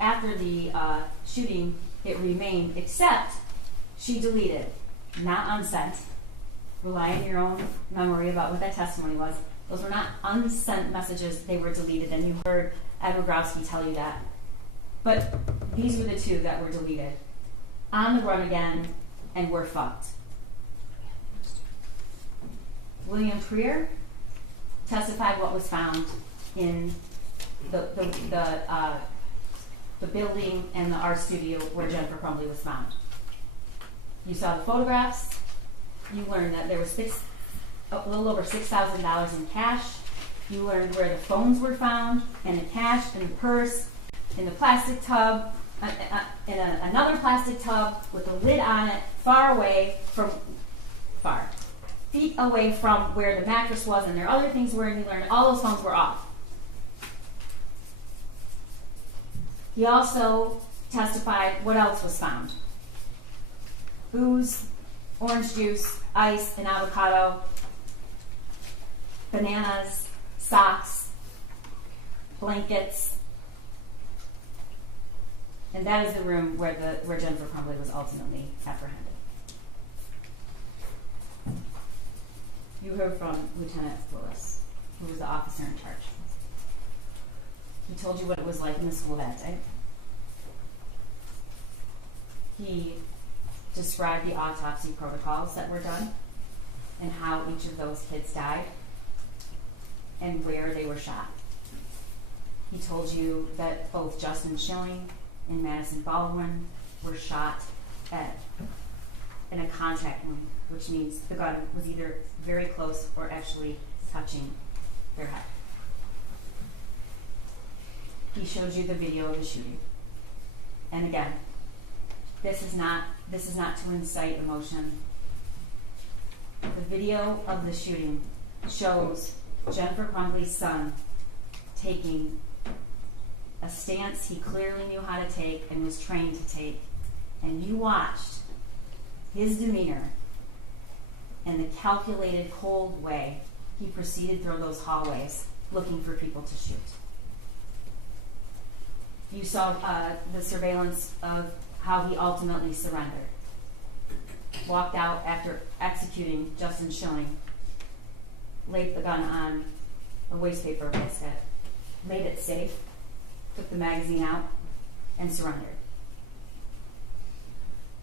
after the shooting, it remained, except she deleted, not unsent. Rely on your own memory about what that testimony was. Those were not unsent messages, they were deleted, and you heard Ed Rogrowski tell you that. But these were the two that were deleted. On the run again, and we're fucked. William Freer testified what was found in the building and the art studio where Jennifer Crumbley was found. You saw the photographs. You learned that there was a little over $6,000 in cash, You learned where the phones were found, and the cash, and the purse, in the plastic tub, in another plastic tub with a lid on it, feet away from where the mattress was, and there are other things where you learned all those phones were off. He also testified what else was found. Booze, orange juice, ice, and avocado, bananas, socks, blankets, and that is the room where Jennifer Crumbley was ultimately apprehended. You heard from Lieutenant Willis, who was the officer in charge. He told you what it was like in the school that day. He described the autopsy protocols that were done and how each of those kids died and where they were shot. He told you that both Justin Schilling and Madison Baldwin were shot in a contact wound, which means the gun was either very close or actually touching their head. He showed you the video of the shooting. And again, this is not to incite emotion. The video of the shooting shows Jennifer Crumbley's son taking a stance he clearly knew how to take and was trained to take. And you watched his demeanor and the calculated, cold way he proceeded through those hallways looking for people to shoot. You saw the surveillance of how he ultimately surrendered. Walked out after executing Justin Schilling, laid the gun on a wastepaper basket, laid it safe, took the magazine out, and surrendered.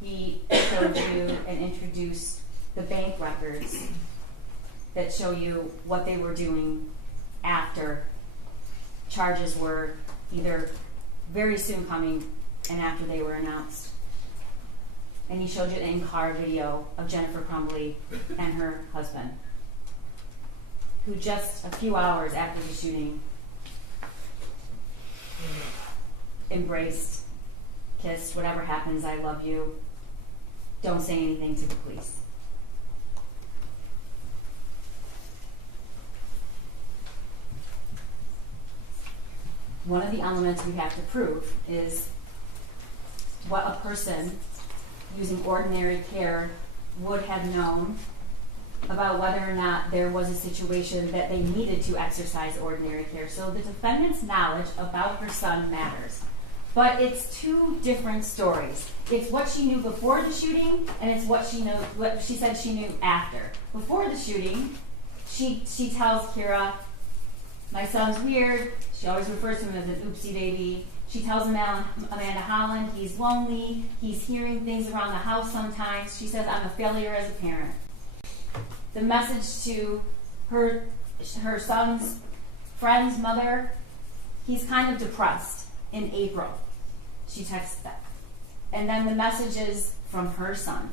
He showed you and introduced the bank records that show you what they were doing after charges were either very soon coming and after they were announced. And he showed you an in-car video of Jennifer Crumbley and her husband, who just a few hours after the shooting embraced, kissed, whatever happens, I love you, don't say anything to the police. One of the elements we have to prove is what a person using ordinary care would have known about whether or not there was a situation that they needed to exercise ordinary care. So the defendant's knowledge about her son matters. But it's two different stories. It's what she knew before the shooting, and it's what she said she knew after. Before the shooting, she tells Kira, my son's weird. She always refers to him as an oopsie baby. She tells Amanda Holland he's lonely. He's hearing things around the house sometimes. She says, I'm a failure as a parent. The message to her son's friend's mother, he's kind of depressed in April. She texts that. And then the messages from her son.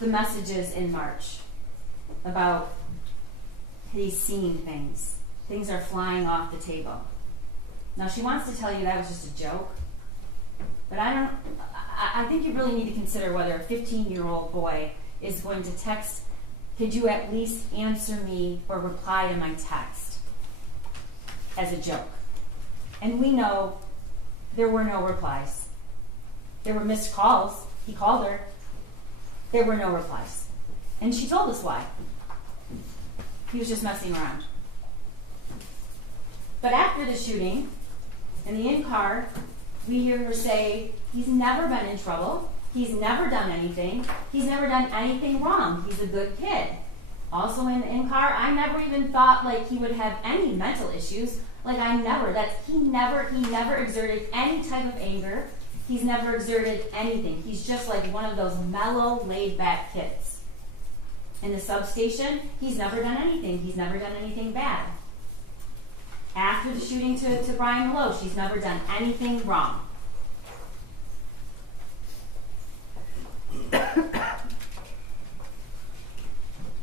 The messages in March about he's seeing things. Things are flying off the table. Now she wants to tell you that was just a joke, but I think you really need to consider whether a 15-year-old boy is going to text, could you at least answer me or reply to my text, as a joke. And we know there were no replies. There were missed calls. He called her. There were no replies. And she told us why. He was just messing around. But after the shooting, in the in-car, we hear her say, he's never been in trouble. He's never done anything. He's never done anything wrong. He's a good kid. Also in the in-car, I never even thought like he would have any mental issues. Like he never exerted any type of anger. He's never exerted anything. He's just like one of those mellow, laid-back kids. In the substation, he's never done anything. He's never done anything bad. After the shooting to Brian Malone, she's never done anything wrong.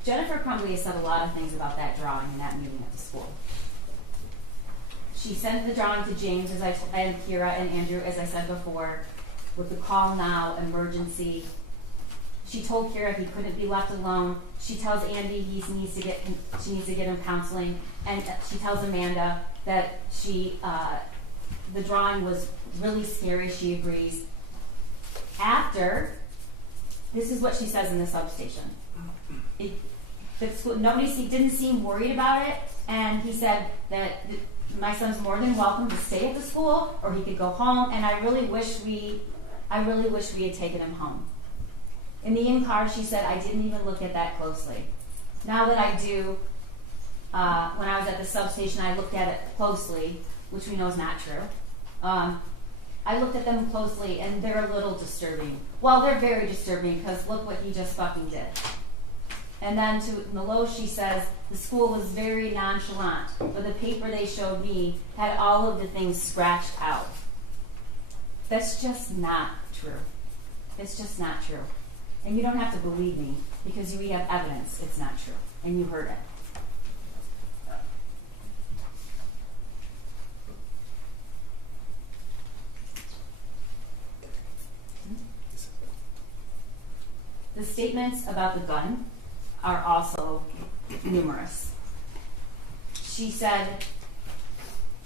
Jennifer Crumbley has said a lot of things about that drawing and that meeting at the school. She sent the drawing to James, and Kira and Andrew, as I said before, with the call now, emergency. She told Kira he couldn't be left alone. She tells Andy she needs to get him counseling, and she tells Amanda that the drawing was really scary. She agrees. After, this is what she says in the substation. Nobody didn't seem worried about it, and he said that my son's more than welcome to stay at the school, or he could go home. And I really wish we had taken him home. In the in-car, she said, I didn't even look at that closely. Now that I do, when I was at the substation, I looked at it closely, which we know is not true. I looked at them closely, and they're a little disturbing. Well, they're very disturbing, because look what he just fucking did. And then to Meloche, she says, the school was very nonchalant, but the paper they showed me had all of the things scratched out. That's just not true. It's just not true. And you don't have to believe me, because we have evidence it's not true. And you heard it. The statements about the gun are also numerous. She said,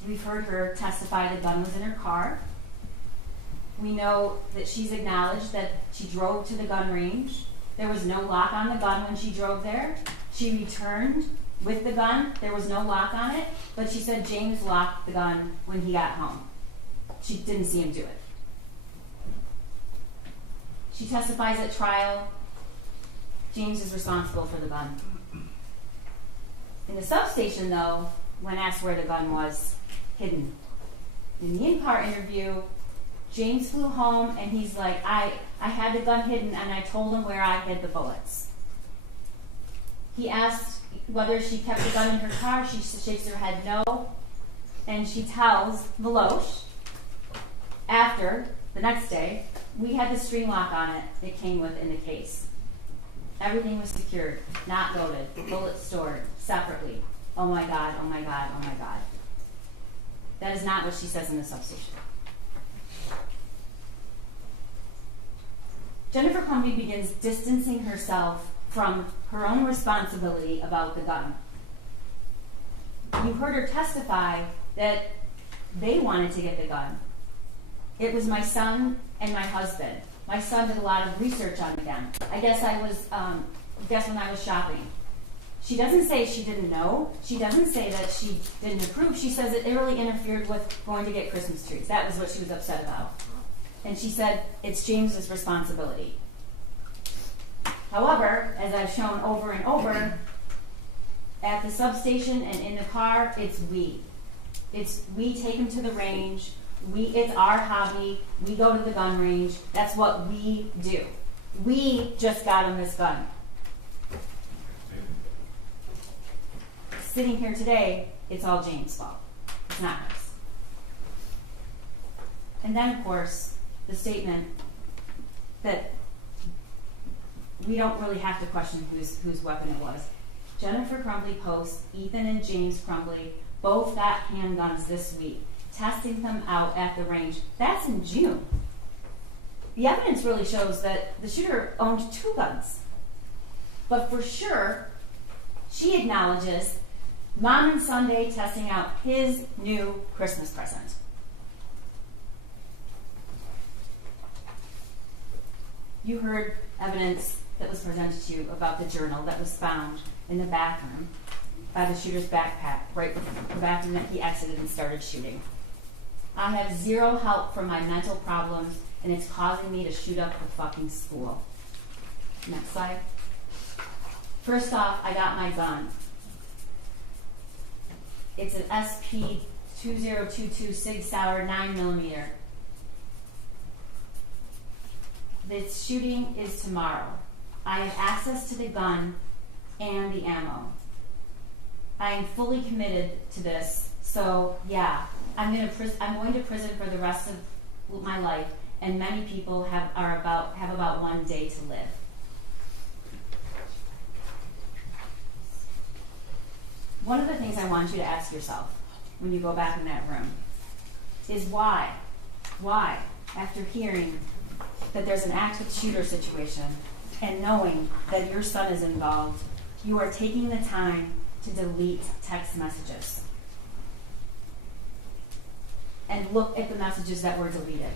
we've heard her testify the gun was in her car. We know that she's acknowledged that she drove to the gun range. There was no lock on the gun when she drove there. She returned with the gun. There was no lock on it, but she said James locked the gun when he got home. She didn't see him do it. She testifies at trial. James is responsible for the gun. In the substation, though, when asked where the gun was, hidden. In the in-car interview, James flew home and he's like, I had the gun hidden and I told him where I hid the bullets. He asked whether she kept the gun in her car. She shakes her head no. And she tells Meloche, after, the next day, we had the string lock on it that came with in the case. Everything was secured, not loaded, bullets stored separately. Oh my God, oh my God, oh my God. That is not what she says in the substation. Jennifer Crumbley begins distancing herself from her own responsibility about the gun. You heard her testify that they wanted to get the gun. It was my son and my husband. My son did a lot of research on the gun. I guess when I was shopping. She doesn't say she didn't know. She doesn't say that she didn't approve. She says it really interfered with going to get Christmas trees. That was what she was upset about. And she said it's James's responsibility. However, as I've shown over and over, at the substation and in the car, it's we. It's we take him to the range. It's our hobby. We go to the gun range. That's what we do. We just got him this gun. Sitting here today, it's all James' fault. It's not hers. And then, of course, the statement that we don't really have to question whose weapon it was. Jennifer Crumbley posts, Ethan and James Crumbley both got handguns this week, testing them out at the range. That's in June. The evidence really shows that the shooter owned 2 guns. But for sure, she acknowledges Mom and Sunday testing out his new Christmas present. You heard evidence that was presented to you about the journal that was found in the bathroom by the shooter's backpack, right before the bathroom that he exited and started shooting. I have 0 help from my mental problems, and it's causing me to shoot up the fucking school. Next slide. First off, I got my gun. It's an SP 2022 Sig Sauer 9mm. The shooting is tomorrow. I have access to the gun and the ammo. I am fully committed to this, so yeah, I'm going to prison for the rest of my life, and many people have about 1 day to live. One of the things I want you to ask yourself when you go back in that room is why? Why, after hearing that there's an active shooter situation and knowing that your son is involved, you are taking the time to delete text messages? And look at the messages that were deleted.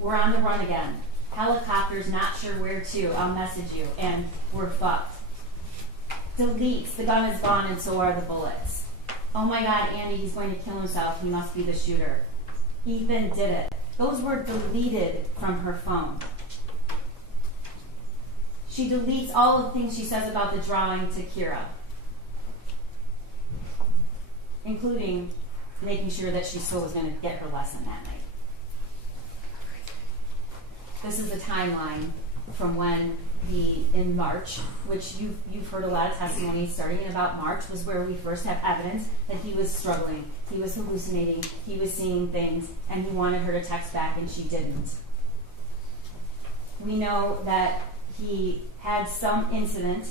We're on the run again. Helicopters, not sure where to. I'll message you. And we're fucked. Deletes. The gun is gone and so are the bullets. Oh my God, Andy, he's going to kill himself. He must be the shooter. Ethan did it. Those were deleted from her phone. She deletes all the things she says about the drawing to Kira, including making sure that she still was going to get her lesson that night. This is the timeline from when in March, which you've heard a lot of testimonies starting in about March, was where we first have evidence that he was struggling, he was hallucinating, he was seeing things, and he wanted her to text back and she didn't. We know that he had some incident,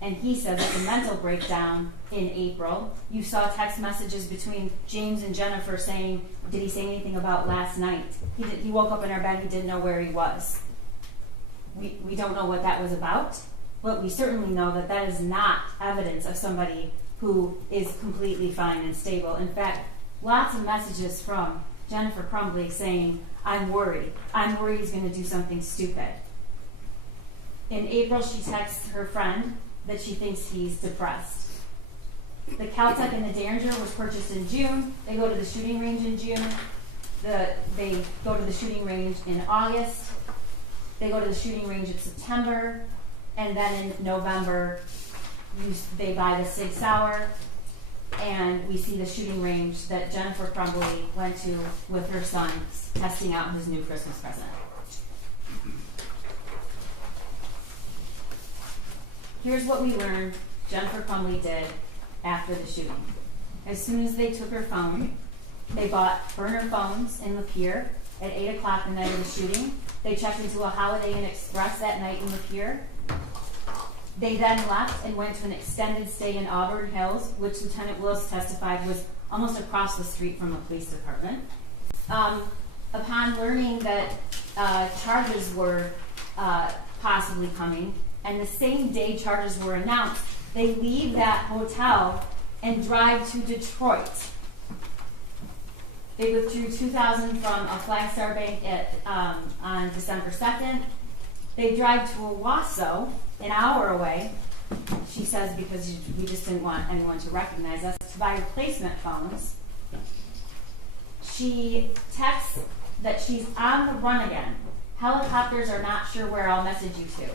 and he said that the mental breakdown in April. You saw text messages between James and Jennifer saying, did he say anything about last night? He woke up in our bed, he didn't know where he was. We don't know what that was about, but we certainly know that that is not evidence of somebody who is completely fine and stable. In fact, lots of messages from Jennifer Crumbley saying, I'm worried. I'm worried he's going to do something stupid. In April, she texts her friend that she thinks he's depressed. The Caltech and the Derringer was purchased in June. They go to the shooting range in June. They go to the shooting range in August. They go to the shooting range in September. And then in November, they buy the Sig Sauer. And we see the shooting range that Jennifer Crumbley went to with her son, testing out his new Christmas present. Here's what we learned Jennifer Crumbley did after the shooting. As soon as they took her phone, they bought burner phones in Lapeer at 8 o'clock the night of the shooting. They checked into a Holiday Inn Express that night in Lapeer. They then left and went to an extended stay in Auburn Hills, which Lieutenant Willis testified was almost across the street from the police department. Upon learning that charges were possibly coming, and the same day charges were announced, they leave that hotel and drive to Detroit. They withdrew $2,000 from a Flagstar bank on December 2nd. They drive to Owasso, an hour away, she says, because we just didn't want anyone to recognize us, to buy replacement phones. She texts that she's on the run again. Helicopters are not sure where, I'll message you to,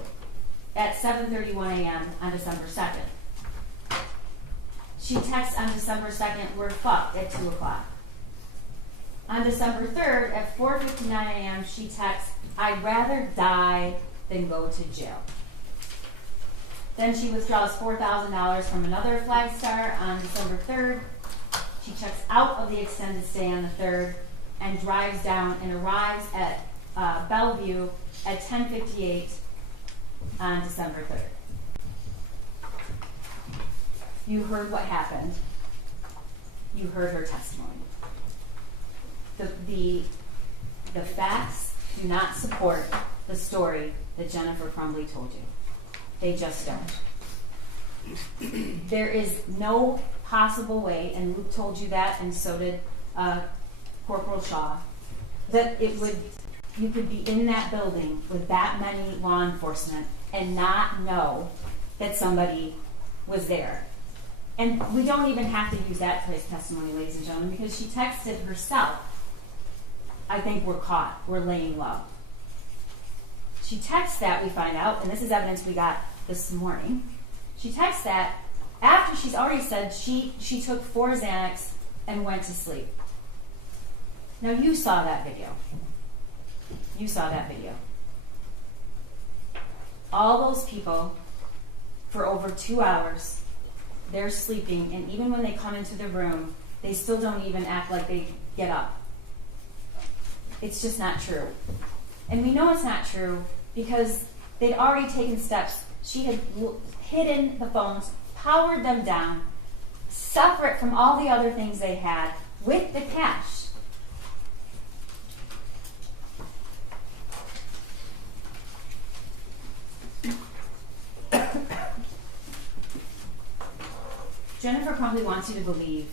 at 7:31 a.m. on December 2nd. She texts on December 2nd, we're fucked, at 2 o'clock. On December 3rd, at 4:59 a.m., she texts, I'd rather die than go to jail. Then she withdraws $4,000 from another Flagstar on December 3rd. She checks out of the extended stay on the 3rd and drives down and arrives at Bellevue at 10:58 on December 3rd. You heard what happened. You heard her testimony. The facts do not support the story that Jennifer Crumbley told you. They just don't. There is no possible way, and Luke told you that, and so did Corporal Shaw, that you could be in that building with that many law enforcement and not know that somebody was there. And we don't even have to use that testimony, ladies and gentlemen, because she texted herself, I think we're caught, we're laying low. She texts that, we find out, and this is evidence we got this morning. She texts that after she's already said she took 4 Xanax and went to sleep. Now you saw that video. You saw that video. All those people, for over 2 hours, they're sleeping, and even when they come into the room, they still don't even act like they get up. It's just not true. And we know it's not true because they'd already taken steps. She had hidden the phones, powered them down. separate from all the other things they had, with the cash. Jennifer Crumbley wants you to believe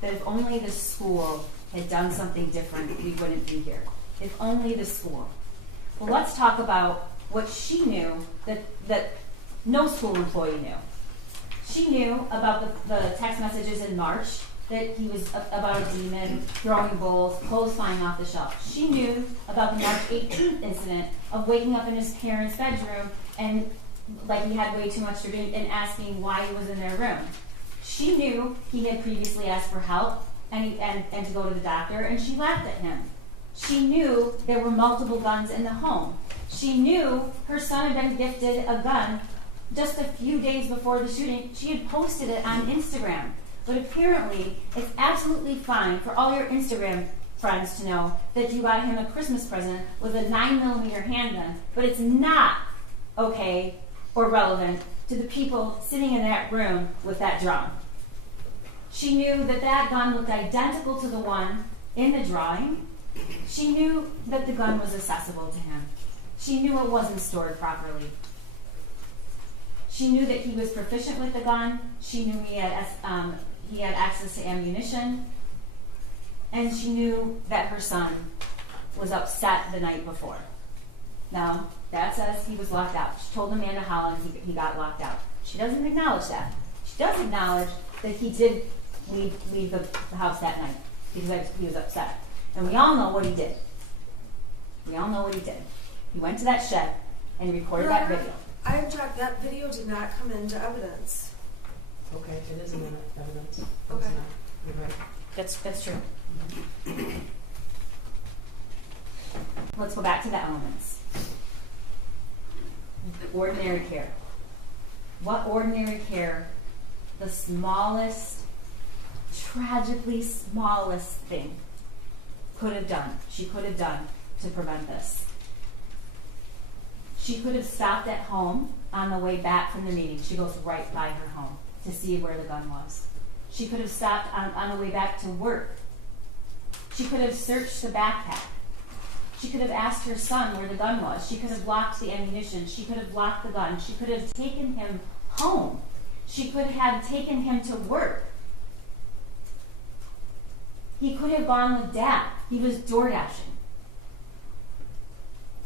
that if only the school had done something different, we wouldn't be here. If only the school. Well, let's talk about what she knew that no school employee knew. She knew about the text messages in March that he was about a demon, throwing bowls, clothes flying off the shelf. She knew about the March 18th incident of waking up in his parents' bedroom and like he had way too much to drink and asking why he was in their room. She knew he had previously asked for help and to go to the doctor, and she laughed at him. She knew there were multiple guns in the home. She knew her son had been gifted a gun just a few days before the shooting. She had posted it on Instagram. But apparently, it's absolutely fine for all your Instagram friends to know that you got him a Christmas present with a 9mm handgun, but it's not okay or relevant to the people sitting in that room with that drum. She knew that that gun looked identical to the one in the drawing. She knew that the gun was accessible to him. She knew it wasn't stored properly. She knew that he was proficient with the gun. She knew he had access to ammunition. And she knew that her son was upset the night before. Now, Dad says he was locked out. She told Amanda Holland he got locked out. She doesn't acknowledge that. She does acknowledge that he did leave the house that night because he was upset. And we all know what he did. We all know what he did. He went to that shed and recorded that video. I object. That video did not come into evidence. Okay, it is in evidence. It's Okay. not. You're right. That's true. Let's go back to the elements. Ordinary care. What ordinary care, the smallest, tragically smallest thing she could have done to prevent this? She could have stopped at home on the way back from the meeting. She goes right by her home to see where the gun was. She could have stopped on the way back to work. She could have searched the backpack. She could have asked her son where the gun was. She could have locked the ammunition. She could have locked the gun. She could have taken him home. She could have taken him to work. He could have gone with Dad. He was door dashing.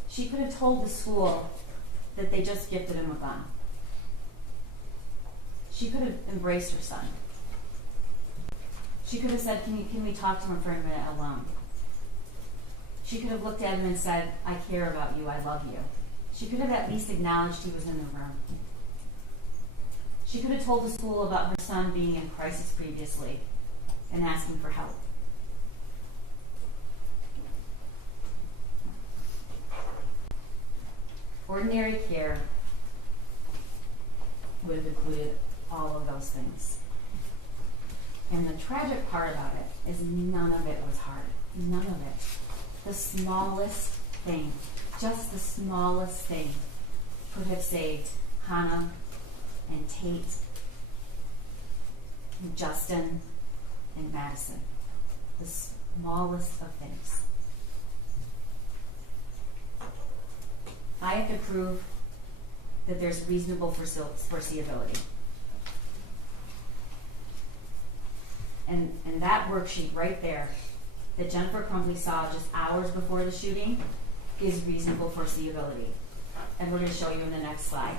She could have told the school that they just gifted him a gun. She could have embraced her son. She could have said, can we talk to him for a minute alone? She could have looked at him and said, I care about you, I love you. She could have at least acknowledged he was in the room. She could have told the school about her son being in crisis previously and asking for help. Ordinary care would have included all of those things. And the tragic part about it is none of it was hard. None of it. The smallest thing, just the smallest thing, could have saved Hannah and Tate and Justin and Madison. The smallest of things. I have to prove that there's reasonable foreseeability. And that worksheet right there that Jennifer Crumbley saw just hours before the shooting is reasonable foreseeability. And we're going to show you in the next slide.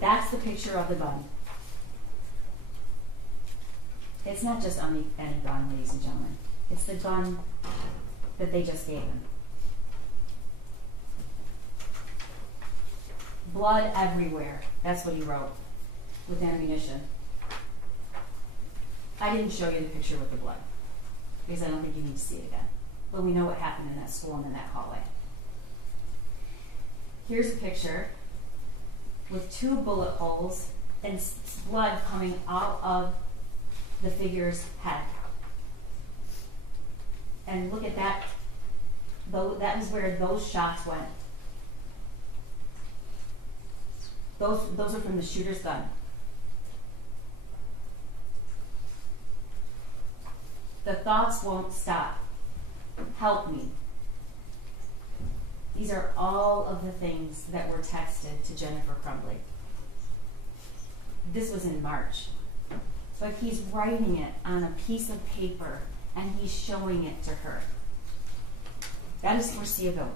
That's the picture of the gun. It's not just any gun, ladies and gentlemen. It's the gun that they just gave him. Blood everywhere. That's what he wrote with ammunition. I didn't show you the picture with the blood because I don't think you need to see it again. But we know what happened in that school and in that hallway. Here's a picture with 2 bullet holes and blood coming out of the figure's head. And look at that. That is where those shots went. Those are from the shooter's gun. The thoughts won't stop. Help me. These are all of the things that were texted to Jennifer Crumbley. This was in March. But he's writing it on a piece of paper and he's showing it to her. That is foreseeability.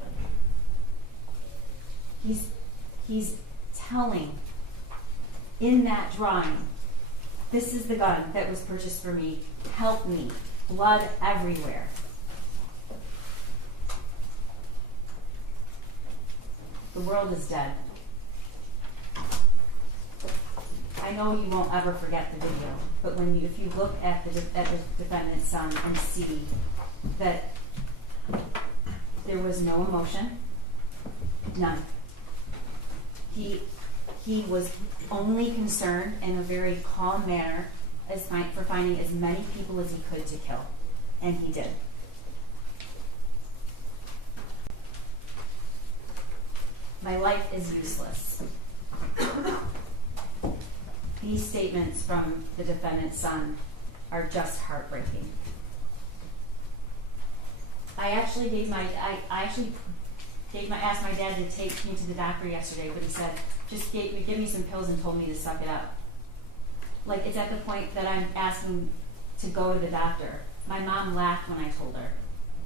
He's telling in that drawing, this is the gun that was purchased for me. Help me. Blood everywhere. The world is dead. I know you won't ever forget the video, but if you look at the defendant's son and see that there was no emotion, none. He was only concerned in a very calm manner for finding as many people as he could to kill, and he did. My life is useless. These statements from the defendant's son are just heartbreaking. I asked my dad to take me to the doctor yesterday, but he said, just give me some pills and told me to suck it up. Like, it's at the point that I'm asking to go to the doctor. My mom laughed when I told her,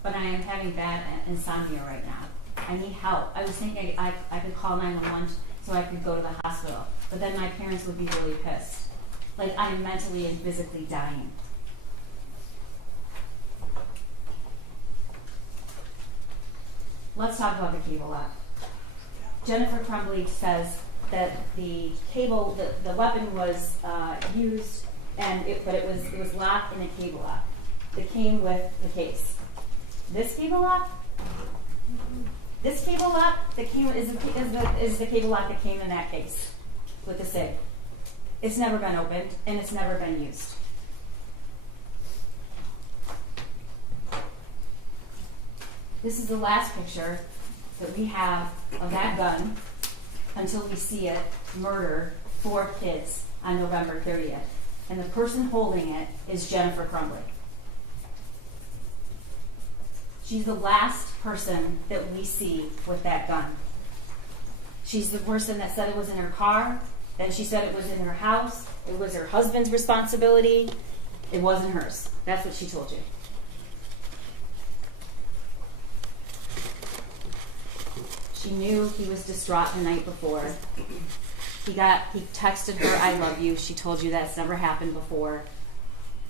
but I am having bad insomnia right now. I need help. I was thinking I could call 911 so I could go to the hospital, but then my parents would be really pissed. Like, I am mentally and physically dying. Let's talk about the cable lock. Jennifer Crumbley says that the weapon was used, but it was locked in a cable lock that came with the case. This cable lock that came is the cable lock that came in that case with the SIG. It's never been opened and it's never been used. This is the last picture that we have of that gun until we see it murder 4 kids on November 30th. And the person holding it is Jennifer Crumbley. She's the last person that we see with that gun. She's the person that said it was in her car, then she said it was in her house, it was her husband's responsibility, it wasn't hers. That's what she told you. She knew he was distraught the night before. He texted her, I love you. She told you that's never happened before.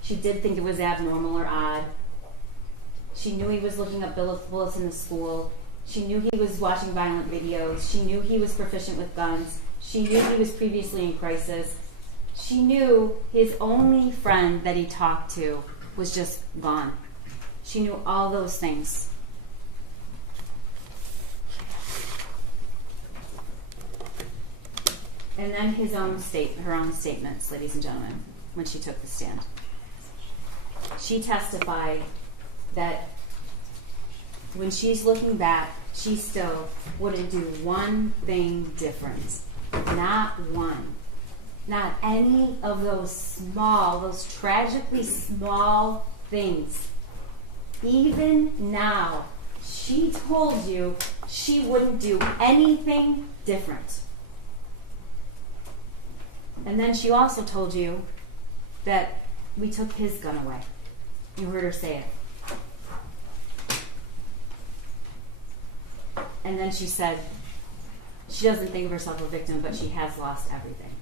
She did think it was abnormal or odd. She knew he was looking up bullets in the school. She knew he was watching violent videos. She knew he was proficient with guns. She knew he was previously in crisis. She knew his only friend that he talked to was just gone. She knew all those things. And then her own statements, ladies and gentlemen, when she took the stand. She testified that when she's looking back, she still wouldn't do one thing different. Not one. Not any of those tragically small things. Even now, she told you she wouldn't do anything different. And then she also told you that we took his gun away. You heard her say it. And then she said she doesn't think of herself a victim, but she has lost everything.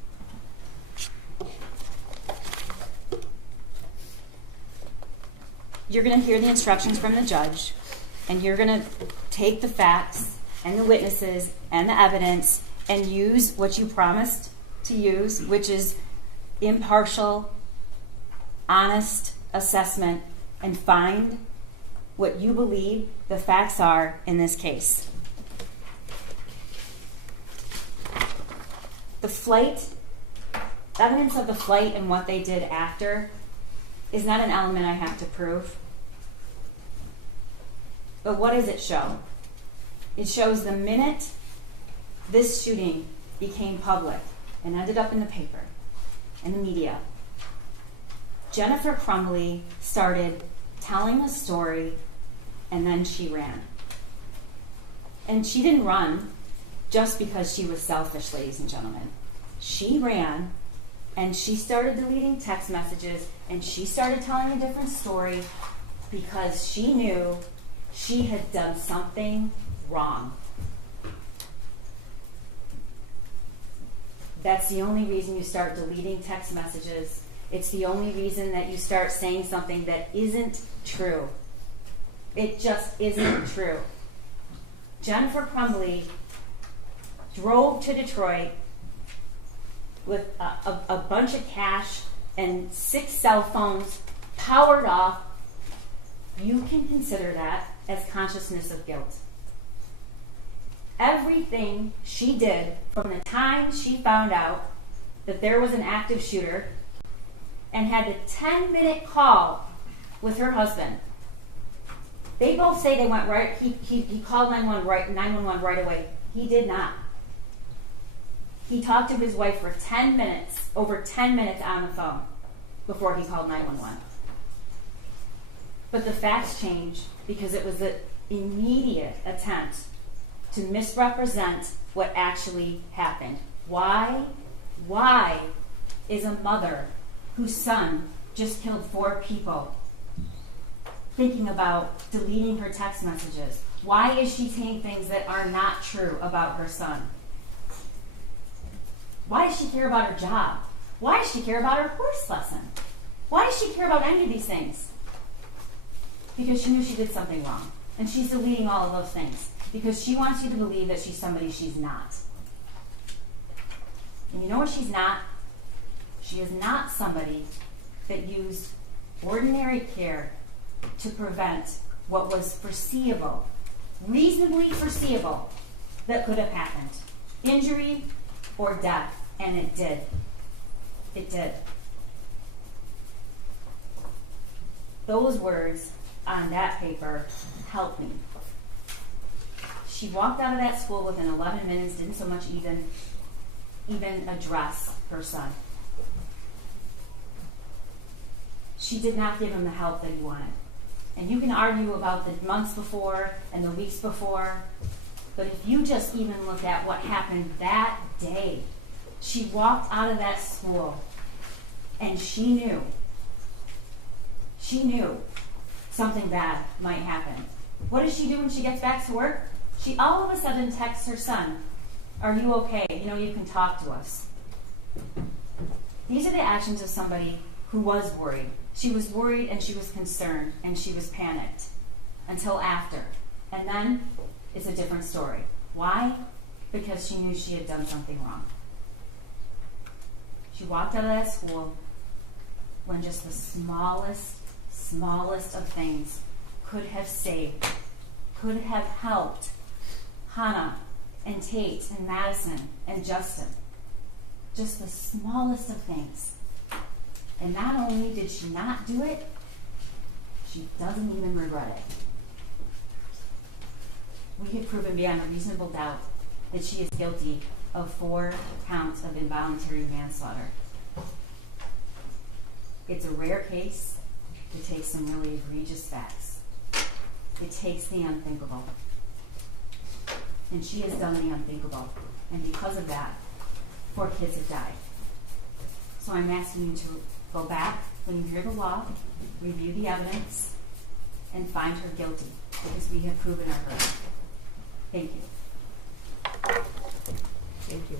You're going to hear the instructions from the judge, and you're going to take the facts and the witnesses and the evidence and use what you promised to use, which is impartial, honest assessment, and find what you believe the facts are in this case. The flight, evidence of the flight and what they did after is not an element I have to prove. But what does it show? It shows the minute this shooting became public and ended up in the paper and the media, Jennifer Crumbley started telling a story, and then she ran. And she didn't run just because she was selfish, ladies and gentlemen. She ran, and she started deleting text messages, and she started telling a different story because she knew she had done something wrong. That's the only reason you start deleting text messages. It's the only reason that you start saying something that isn't true. It just isn't true. Jennifer Crumbley drove to Detroit with a bunch of cash and 6 cell phones powered off. You can consider that as consciousness of guilt. Everything she did from the time she found out that there was an active shooter and had the 10-minute call with her husband. They both say they went right, he called 911 right away. He did not. He talked to his wife for 10 minutes, over 10 minutes on the phone before he called 911. But the facts changed because it was an immediate attempt to misrepresent what actually happened. Why is a mother whose son just killed 4 people thinking about deleting her text messages? Why is she saying things that are not true about her son? Why does she care about her job? Why does she care about her horse lesson? Why does she care about any of these things? Because she knew she did something wrong. And she's deleting all of those things because she wants you to believe that she's somebody she's not. And you know what she's not? She is not somebody that used ordinary care to prevent what was foreseeable, reasonably foreseeable, that could have happened. Injury or death. And it did. It did. Those words on that paper helped me. She walked out of that school within 11 minutes, didn't so much even address her son. She did not give him the help that he wanted. And you can argue about the months before and the weeks before, but if you just even look at what happened that day, she walked out of that school and she knew something bad might happen. What does she do when she gets back to work? She all of a sudden texts her son, "Are you okay? You can talk to us." These are the actions of somebody who was worried. She was worried and she was concerned and she was panicked until after. And then it's a different story. Why? Because she knew she had done something wrong. She walked out of that school when just the smallest of things could have saved, could have helped Hannah and Tate and Madison and Justin. Just the smallest of things. And not only did she not do it, she doesn't even regret it. We have proven beyond a reasonable doubt that she is guilty of 4 counts of involuntary manslaughter. It's a rare case. It takes some really egregious facts. It takes the unthinkable. And she has done the unthinkable. And because of that, 4 kids have died. So I'm asking you to go back when you hear the law, review the evidence, and find her guilty, because we have proven her guilty. Thank you. Thank you.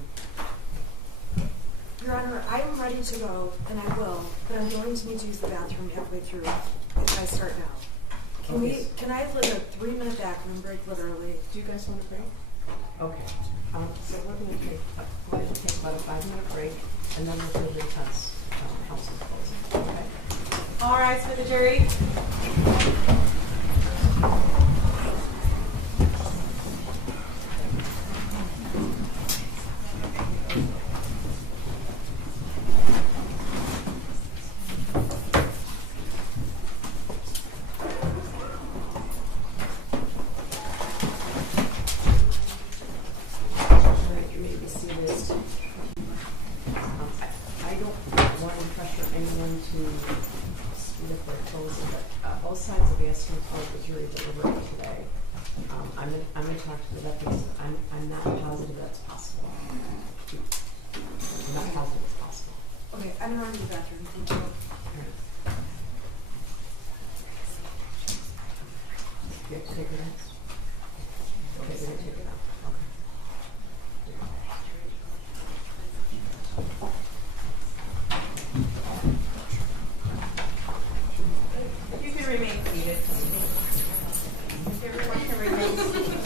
Your Honor, I am ready to go, and I will, but I'm going to need to use the bathroom halfway through if I start now. Can I have like a 3-minute bathroom break, literally? Do you guys want a break? Okay. So we're going to take about a 5-minute break, and then we'll do the intense council closing. Okay? All rise for the jury. You may be seated. I don't want to pressure anyone to even if they're closing, but both sides have asked me for the jury delivery today. I'm gonna talk to the deputies. I'm not positive that's possible. I'm not positive it's possible. Okay, I'm gonna run to the bathroom. Thank you. You have to take it out? Okay, we're gonna take it out. Okay. You can remain seated. Everyone can remain seated.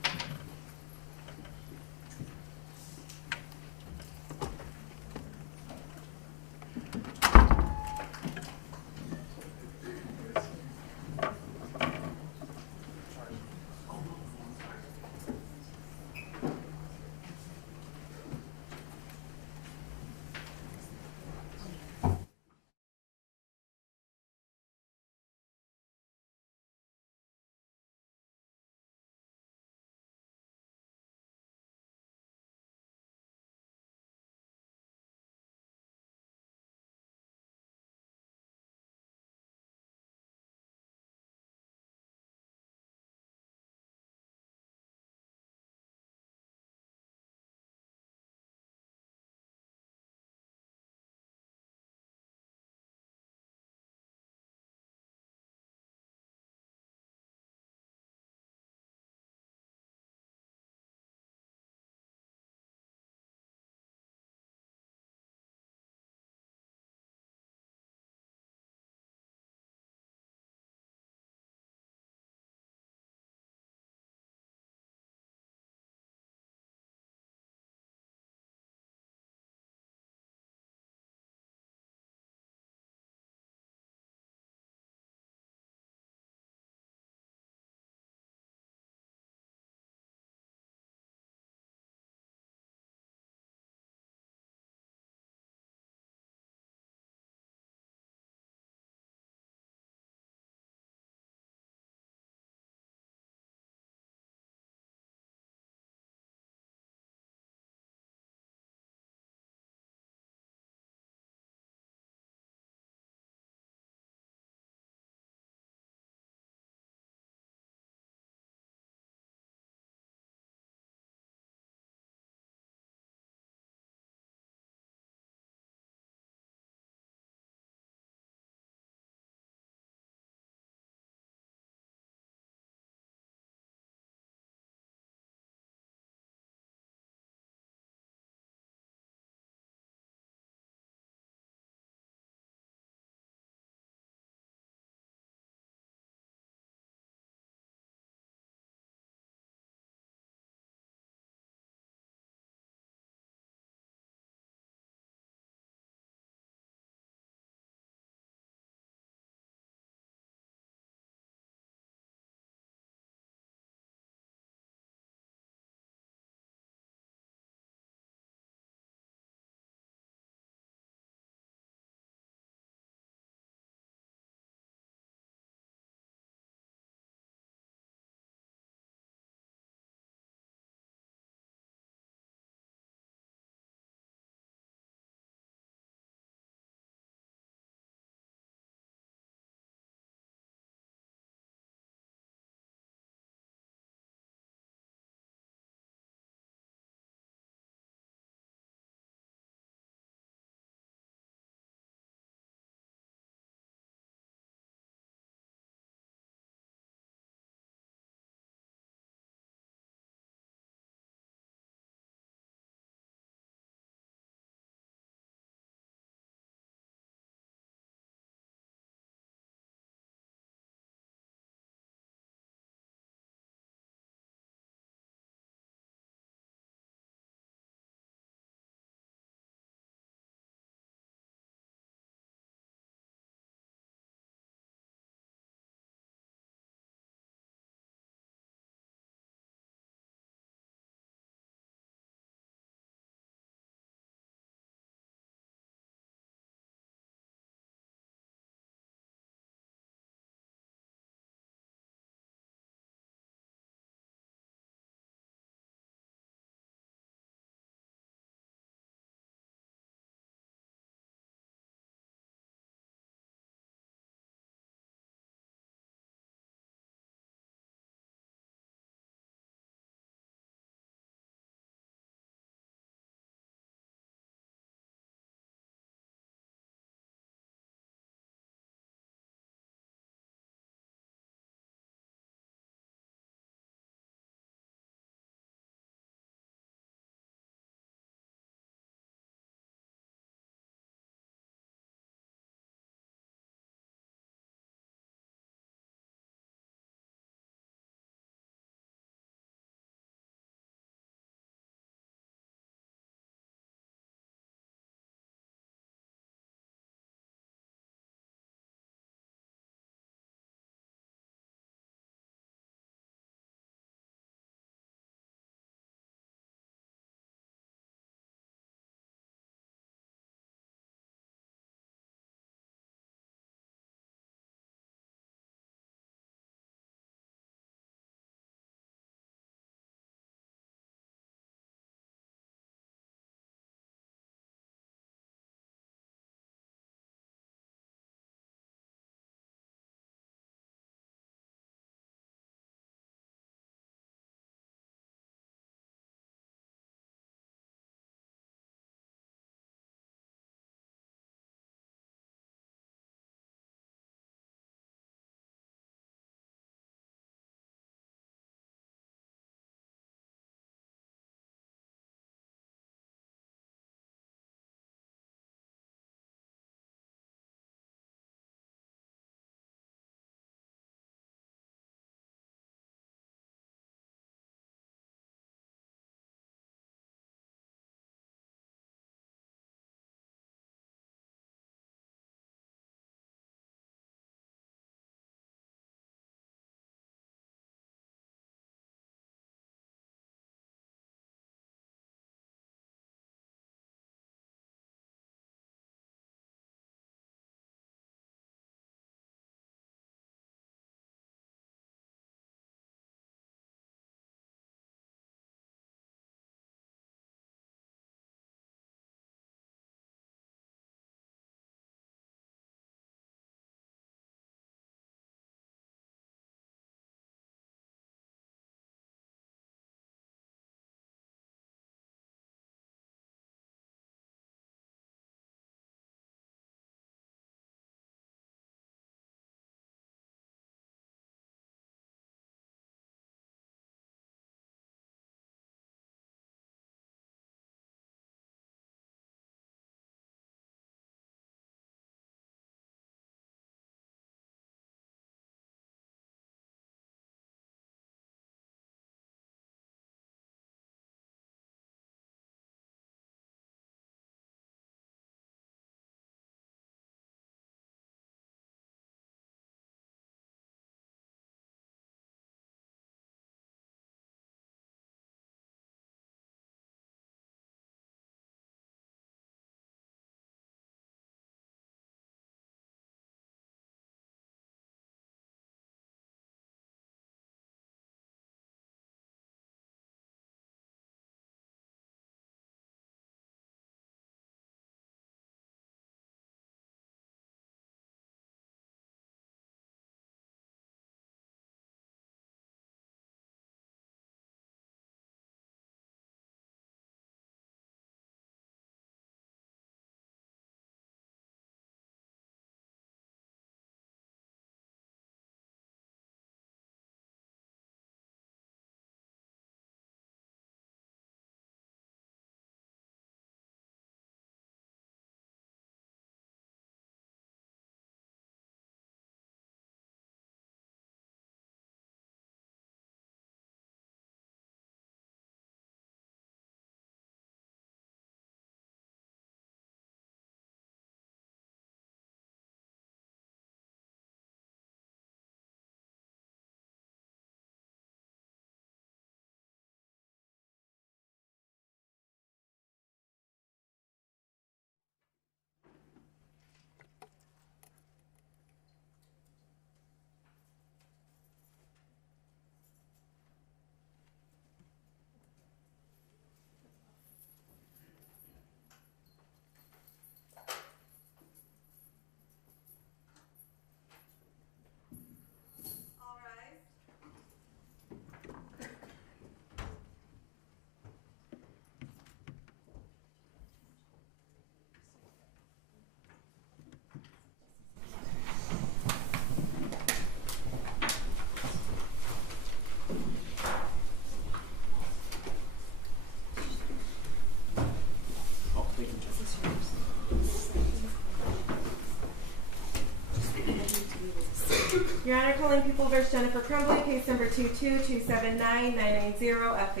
Your Honor, calling People v. Jennifer Crumbley, case number 222799990 FH.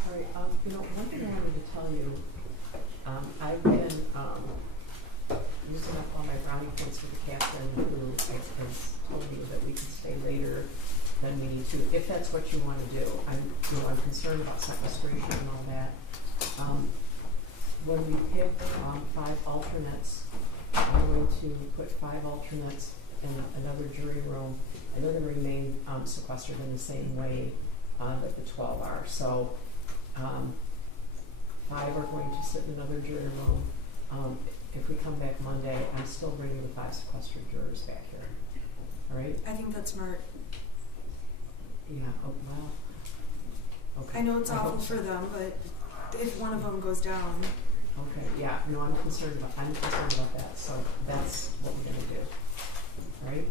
All right, one thing I wanted to tell you, I've been using up all my brownie points with the captain who has told me that we can stay later than we need to, if that's what you want to do. I'm concerned about sequestration and all that. When we pick 5 alternates, I'm going to put 5 alternates in another jury room. I know they remain sequestered in the same way that the 12 are. So 5 are going to sit in another jury room. If we come back Monday, I'm still bringing the 5 sequestered jurors back here. All right? I think that's smart. Yeah, oh, well. Okay. I know it's I awful hope so. for them, but if one of them goes down. Okay, yeah, no, I'm concerned about that, so that's what we're gonna do. All right?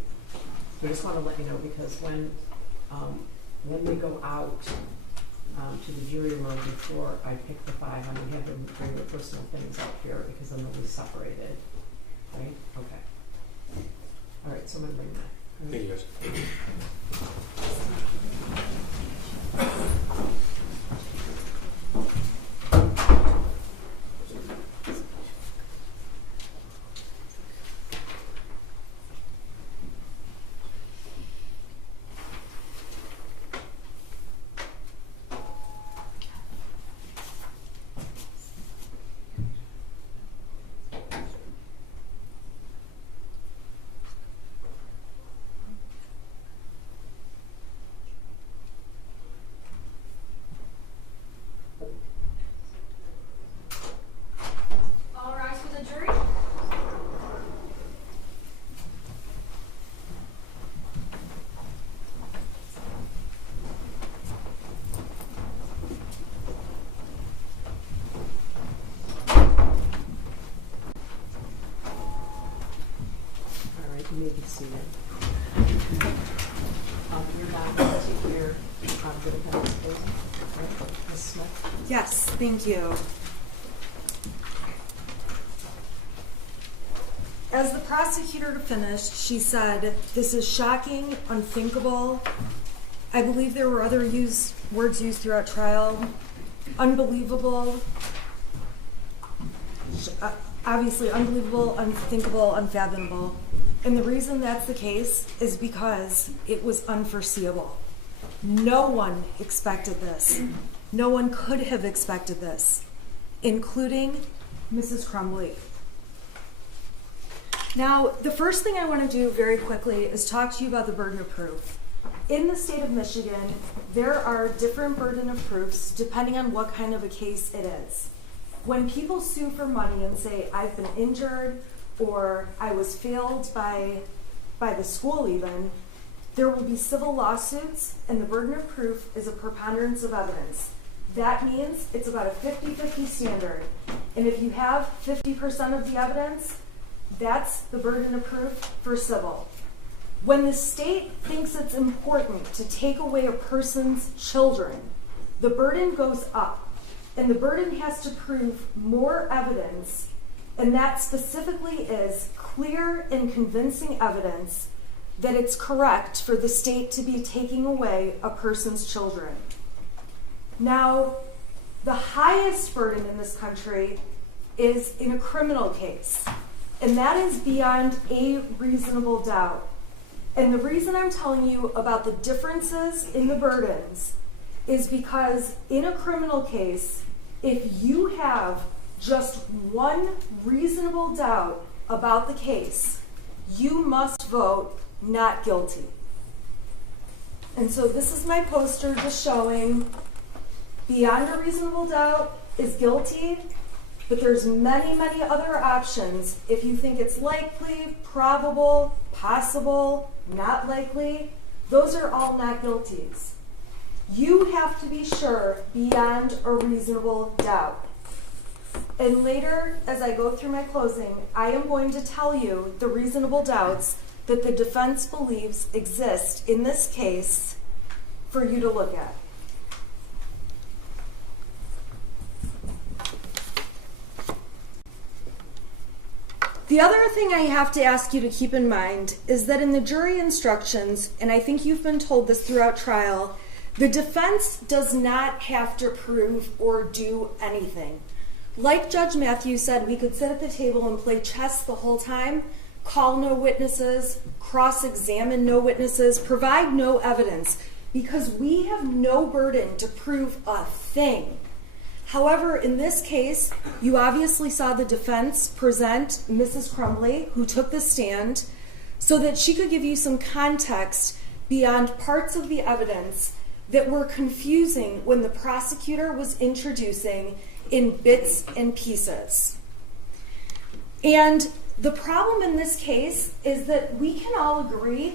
I just wanna let you know, because when they go out to the jury room before I pick the 5, I'm gonna have them bring their personal things out here, because then they'll be separated. Right? Okay. All right, so I'm gonna bring that. All right? Thank you, guys. All rise for the jury. All right, you may be seated. You're not going to hear good appendix, please. Right? Ms. Smith? Yes, thank you. As the prosecutor finished, she said, "This is shocking, unthinkable." I believe there were other words used throughout trial. Unbelievable. Obviously, unbelievable, unthinkable, unfathomable. And the reason that's the case is because it was unforeseeable. No one expected this. No one could have expected this, including Mrs. Crumbley. Now, the first thing I want to do very quickly is talk to you about the burden of proof. In the state of Michigan, there are different burden of proofs depending on what kind of a case it is. When people sue for money and say, "I've been injured," or "I was failed by the school even," there will be civil lawsuits, and the burden of proof is a preponderance of evidence. That means it's about a 50-50 standard. And if you have 50% of the evidence, that's the burden of proof for civil. When the state thinks it's important to take away a person's children, the burden goes up. And the burden has to prove more evidence, and that specifically is clear and convincing evidence that it's correct for the state to be taking away a person's children. Now, the highest burden in this country is in a criminal case, and that is beyond a reasonable doubt. And the reason I'm telling you about the differences in the burdens is because in a criminal case, if you have just one reasonable doubt about the case, you must vote not guilty. And so this is my poster just showing beyond a reasonable doubt is guilty, but there's many, many other options. If you think it's likely, probable, possible, not likely, those are all not guilties. You have to be sure beyond a reasonable doubt. And later, as I go through my closing, I am going to tell you the reasonable doubts that the defense believes exist in this case for you to look at. The other thing I have to ask you to keep in mind is that in the jury instructions, and I think you've been told this throughout trial, the defense does not have to prove or do anything. Like Judge Matthews said, we could sit at the table and play chess the whole time, call no witnesses, cross-examine no witnesses, provide no evidence, because we have no burden to prove a thing. However, in this case, you obviously saw the defense present Mrs. Crumbley, who took the stand, so that she could give you some context beyond parts of the evidence that were confusing when the prosecutor was introducing in bits and pieces. And the problem in this case is that we can all agree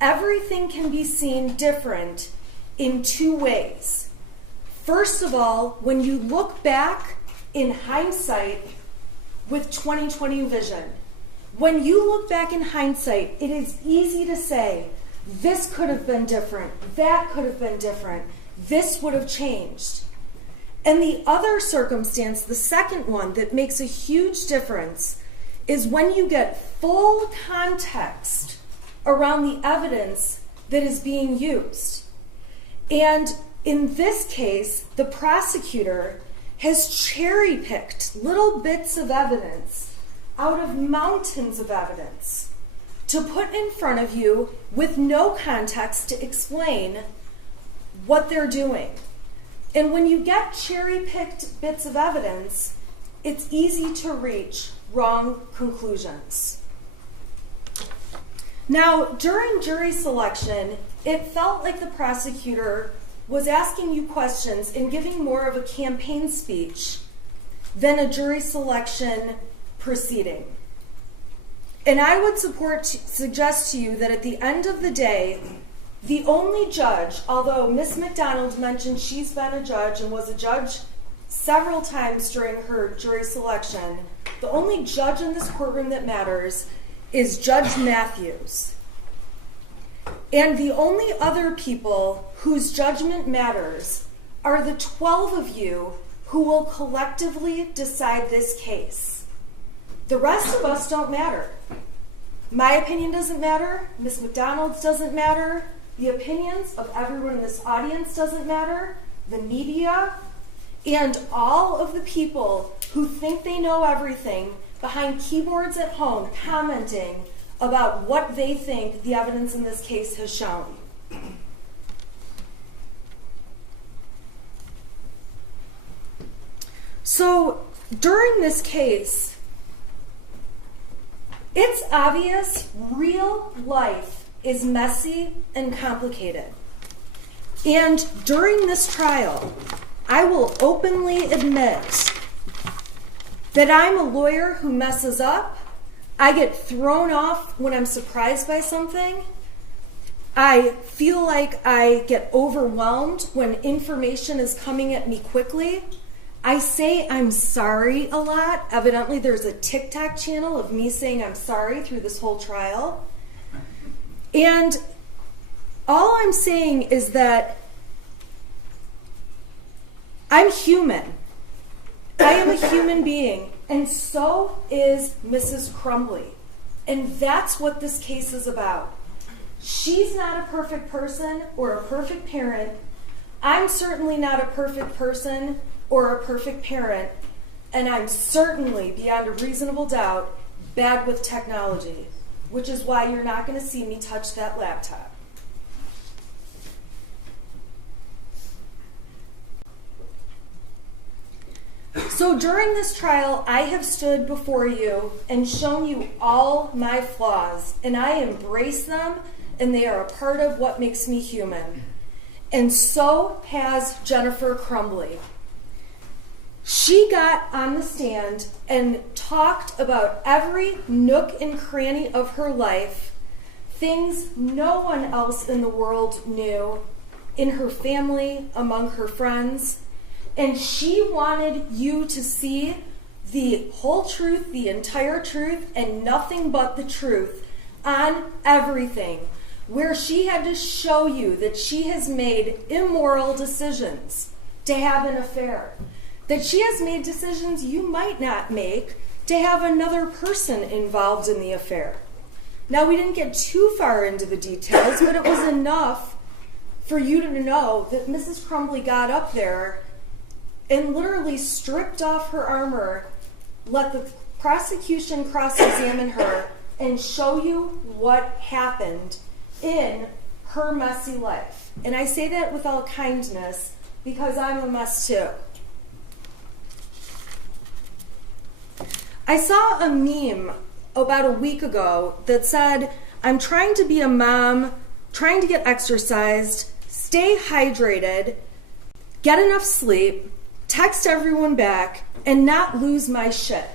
everything can be seen different in two ways. First of all, when you look back in hindsight with 20/20 vision, when you look back in hindsight, it is easy to say, this could have been different, that could have been different, this would have changed. And the other circumstance, the second one that makes a huge difference, is when you get full context around the evidence that is being used. And in this case, the prosecutor has cherry-picked little bits of evidence out of mountains of evidence to put in front of you with no context to explain what they're doing. And when you get cherry-picked bits of evidence, it's easy to reach wrong conclusions. Now, during jury selection, it felt like the prosecutor was asking you questions and giving more of a campaign speech than a jury selection proceeding. And I would suggest to you that at the end of the day, the only judge, although Ms. McDonald mentioned she's been a judge and was a judge several times during her jury selection, the only judge in this courtroom that matters is Judge Matthews. And the only other people whose judgment matters are the 12 of you who will collectively decide this case. The rest of us don't matter. My opinion doesn't matter. Ms. McDonald's doesn't matter. The opinions of everyone in this audience doesn't matter. The media and all of the people who think they know everything behind keyboards at home commenting about what they think the evidence in this case has shown. So during this case, it's obvious real life is messy and complicated. And during this trial, I will openly admit that I'm a lawyer who messes up. I get thrown off when I'm surprised by something. I feel like I get overwhelmed when information is coming at me quickly. I say I'm sorry a lot. Evidently, there's a TikTok channel of me saying I'm sorry through this whole trial. And all I'm saying is that I'm human. I am a human being, and so is Mrs. Crumbley. And that's what this case is about. She's not a perfect person or a perfect parent. I'm certainly not a perfect person or a perfect parent, and I'm certainly, beyond a reasonable doubt, bad with technology, which is why you're not going to see me touch that laptop. So during this trial, I have stood before you and shown you all my flaws, and I embrace them, and they are a part of what makes me human. And so has Jennifer Crumbley. She got on the stand and talked about every nook and cranny of her life, things no one else in the world knew, in her family, among her friends. And she wanted you to see the whole truth, the entire truth, and nothing but the truth on everything, where she had to show you that she has made immoral decisions to have an affair, that she has made decisions you might not make to have another person involved in the affair. Now, we didn't get too far into the details, but it was enough for you to know that Mrs. Crumbley got up there and literally stripped off her armor, let the prosecution cross-examine her, and show you what happened in her messy life. And I say that with all kindness because I'm a mess too. I saw a meme about a week ago that said, I'm trying to be a mom, trying to get exercised, stay hydrated, get enough sleep, text everyone back, and not lose my shit.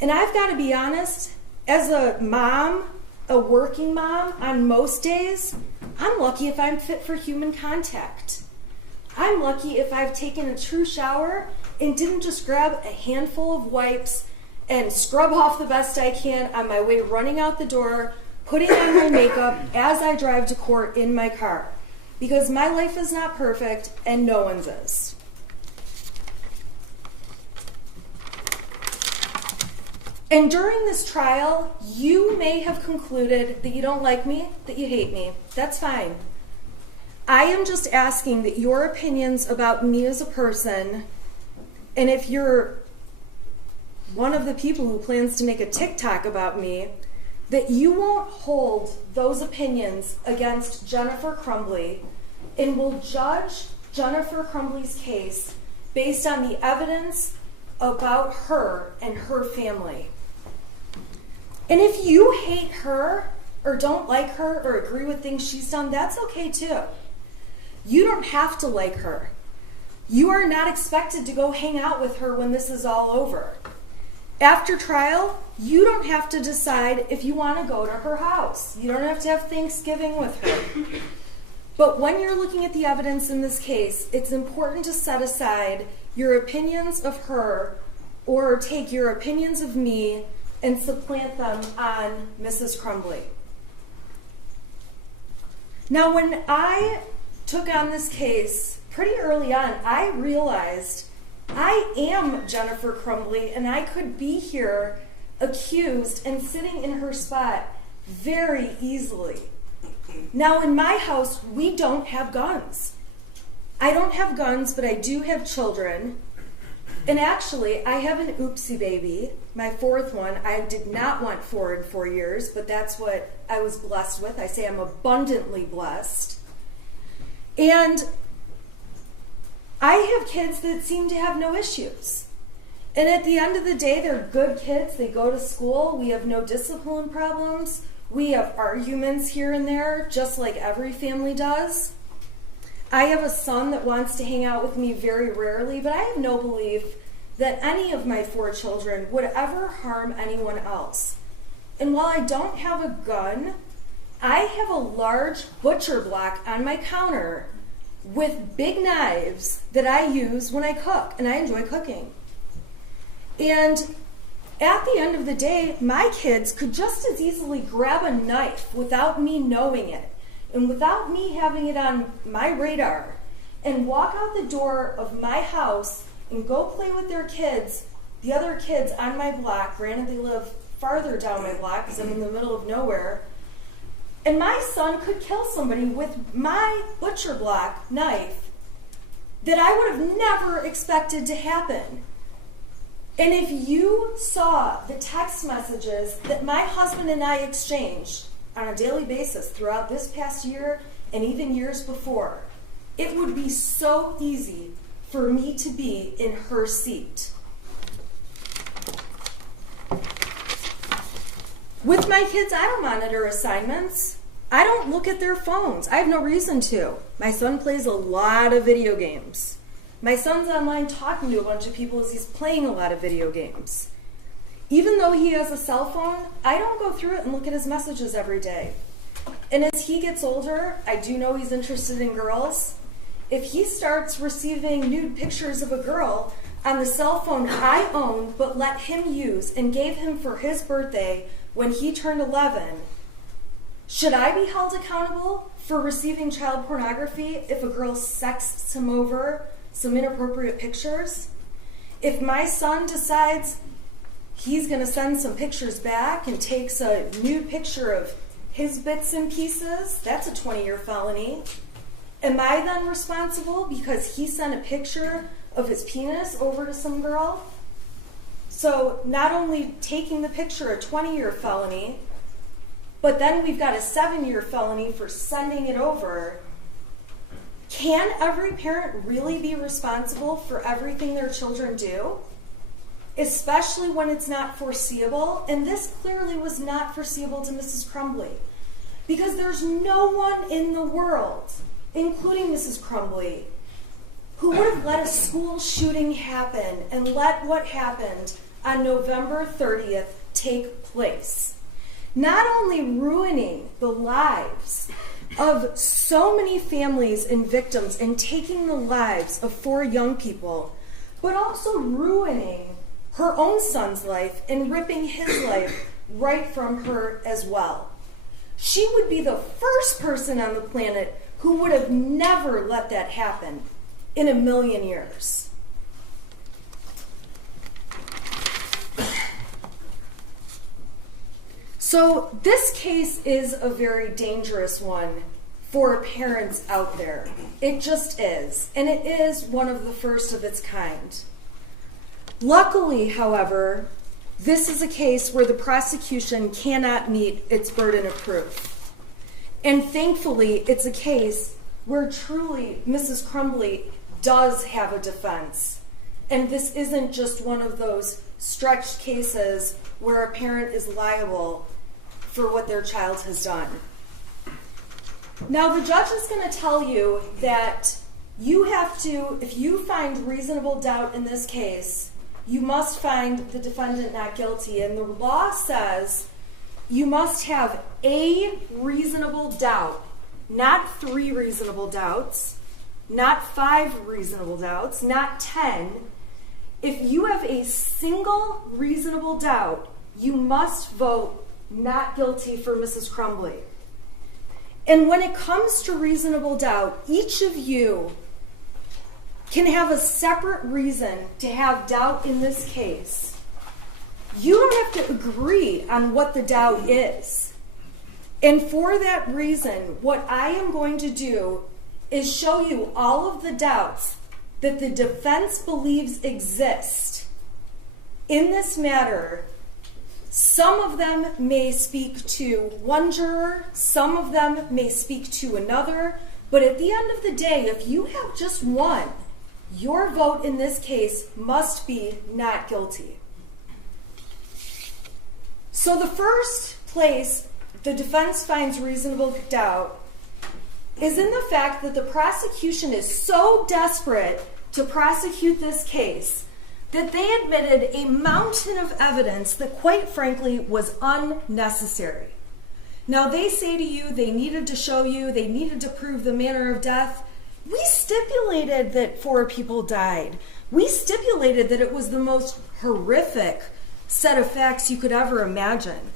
And I've got to be honest, as a mom, a working mom, on most days, I'm lucky if I'm fit for human contact. I'm lucky if I've taken a true shower and didn't just grab a handful of wipes and scrub off the best I can on my way running out the door, putting on my makeup as I drive to court in my car. Because my life is not perfect and no one's is. And during this trial, you may have concluded that you don't like me, that you hate me. That's fine. I am just asking that your opinions about me as a person, and if you're one of the people who plans to make a TikTok about me, that you won't hold those opinions against Jennifer Crumbley and will judge Jennifer Crumbley's case based on the evidence about her and her family. And if you hate her or don't like her or agree with things she's done, that's okay too. You don't have to like her. You are not expected to go hang out with her when this is all over. After trial, you don't have to decide if you want to go to her house. You don't have to have Thanksgiving with her. But when you're looking at the evidence in this case, it's important to set aside your opinions of her or take your opinions of me and supplant them on Mrs. Crumbley. Now, when I took on this case pretty early on, I realized I am Jennifer Crumbley, and I could be here accused and sitting in her spot very easily. Now, in my house, we don't have guns. I don't have guns, but I do have children. And actually, I have an oopsie baby, my fourth one. I did not want 4 in 4 years, but that's what I was blessed with. I say I'm abundantly blessed. And I have kids that seem to have no issues. And at the end of the day, they're good kids. They go to school. We have no discipline problems. We have arguments here and there, just like every family does. I have a son that wants to hang out with me very rarely, but I have no belief that any of my 4 children would ever harm anyone else. And while I don't have a gun, I have a large butcher block on my counter with big knives that I use when I cook, and I enjoy cooking. And at the end of the day, my kids could just as easily grab a knife without me knowing it, and without me having it on my radar, and walk out the door of my house and go play with their kids, the other kids on my block. Granted, they live farther down my block because I'm in the middle of nowhere. And my son could kill somebody with my butcher block knife that I would have never expected to happen. And if you saw the text messages that my husband and I exchanged on a daily basis throughout this past year and even years before, it would be so easy for me to be in her seat. With my kids, I don't monitor assignments. I don't look at their phones. I have no reason to. My son plays a lot of video games. My son's online talking to a bunch of people as he's playing a lot of video games. Even though he has a cell phone, I don't go through it and look at his messages every day. And as he gets older, I do know he's interested in girls. If he starts receiving nude pictures of a girl on the cell phone I owned but let him use and gave him for his birthday when he turned 11, should I be held accountable for receiving child pornography if a girl sexts him over some inappropriate pictures? If my son decides he's going to send some pictures back and takes a nude picture of his bits and pieces, that's a 20-year felony. Am I then responsible because he sent a picture of his penis over to some girl? So not only taking the picture, a 20-year felony, but then we've got a 7-year felony for sending it over. Can every parent really be responsible for everything their children do? Especially when it's not foreseeable. And this clearly was not foreseeable to Mrs. Crumbley. Because there's no one in the world, including Mrs. Crumbley, who would have let a school shooting happen and let what happened on November 30th take place. Not only ruining the lives of so many families and victims and taking the lives of 4 young people, but also ruining her own son's life and ripping his life right from her as well. She would be the first person on the planet who would have never let that happen in a million years. So this case is a very dangerous one for parents out there. It just is. And it is one of the first of its kind. Luckily, however, this is a case where the prosecution cannot meet its burden of proof. And thankfully, it's a case where truly Mrs. Crumbley does have a defense. And this isn't just one of those stretched cases where a parent is liable for what their child has done. Now, the judge is going to tell you that you have to, if you find reasonable doubt in this case, you must find the defendant not guilty. And the law says you must have a reasonable doubt, not 3 reasonable doubts, not 5 reasonable doubts, not 10. If you have a single reasonable doubt, you must vote not guilty for Mrs. Crumbley. And when it comes to reasonable doubt, each of you can have a separate reason to have doubt in this case. You don't have to agree on what the doubt is. And for that reason, what I am going to do is show you all of the doubts that the defense believes exist in this matter. Some of them may speak to one juror, some of them may speak to another, but at the end of the day, if you have just one, your vote in this case must be not guilty. So the first place the defense finds reasonable doubt is in the fact that the prosecution is so desperate to prosecute this case that they admitted a mountain of evidence that, quite frankly, was unnecessary. Now, they say to you they needed to show you, they needed to prove the manner of death. We stipulated that 4 people died. We stipulated that it was the most horrific set of facts you could ever imagine.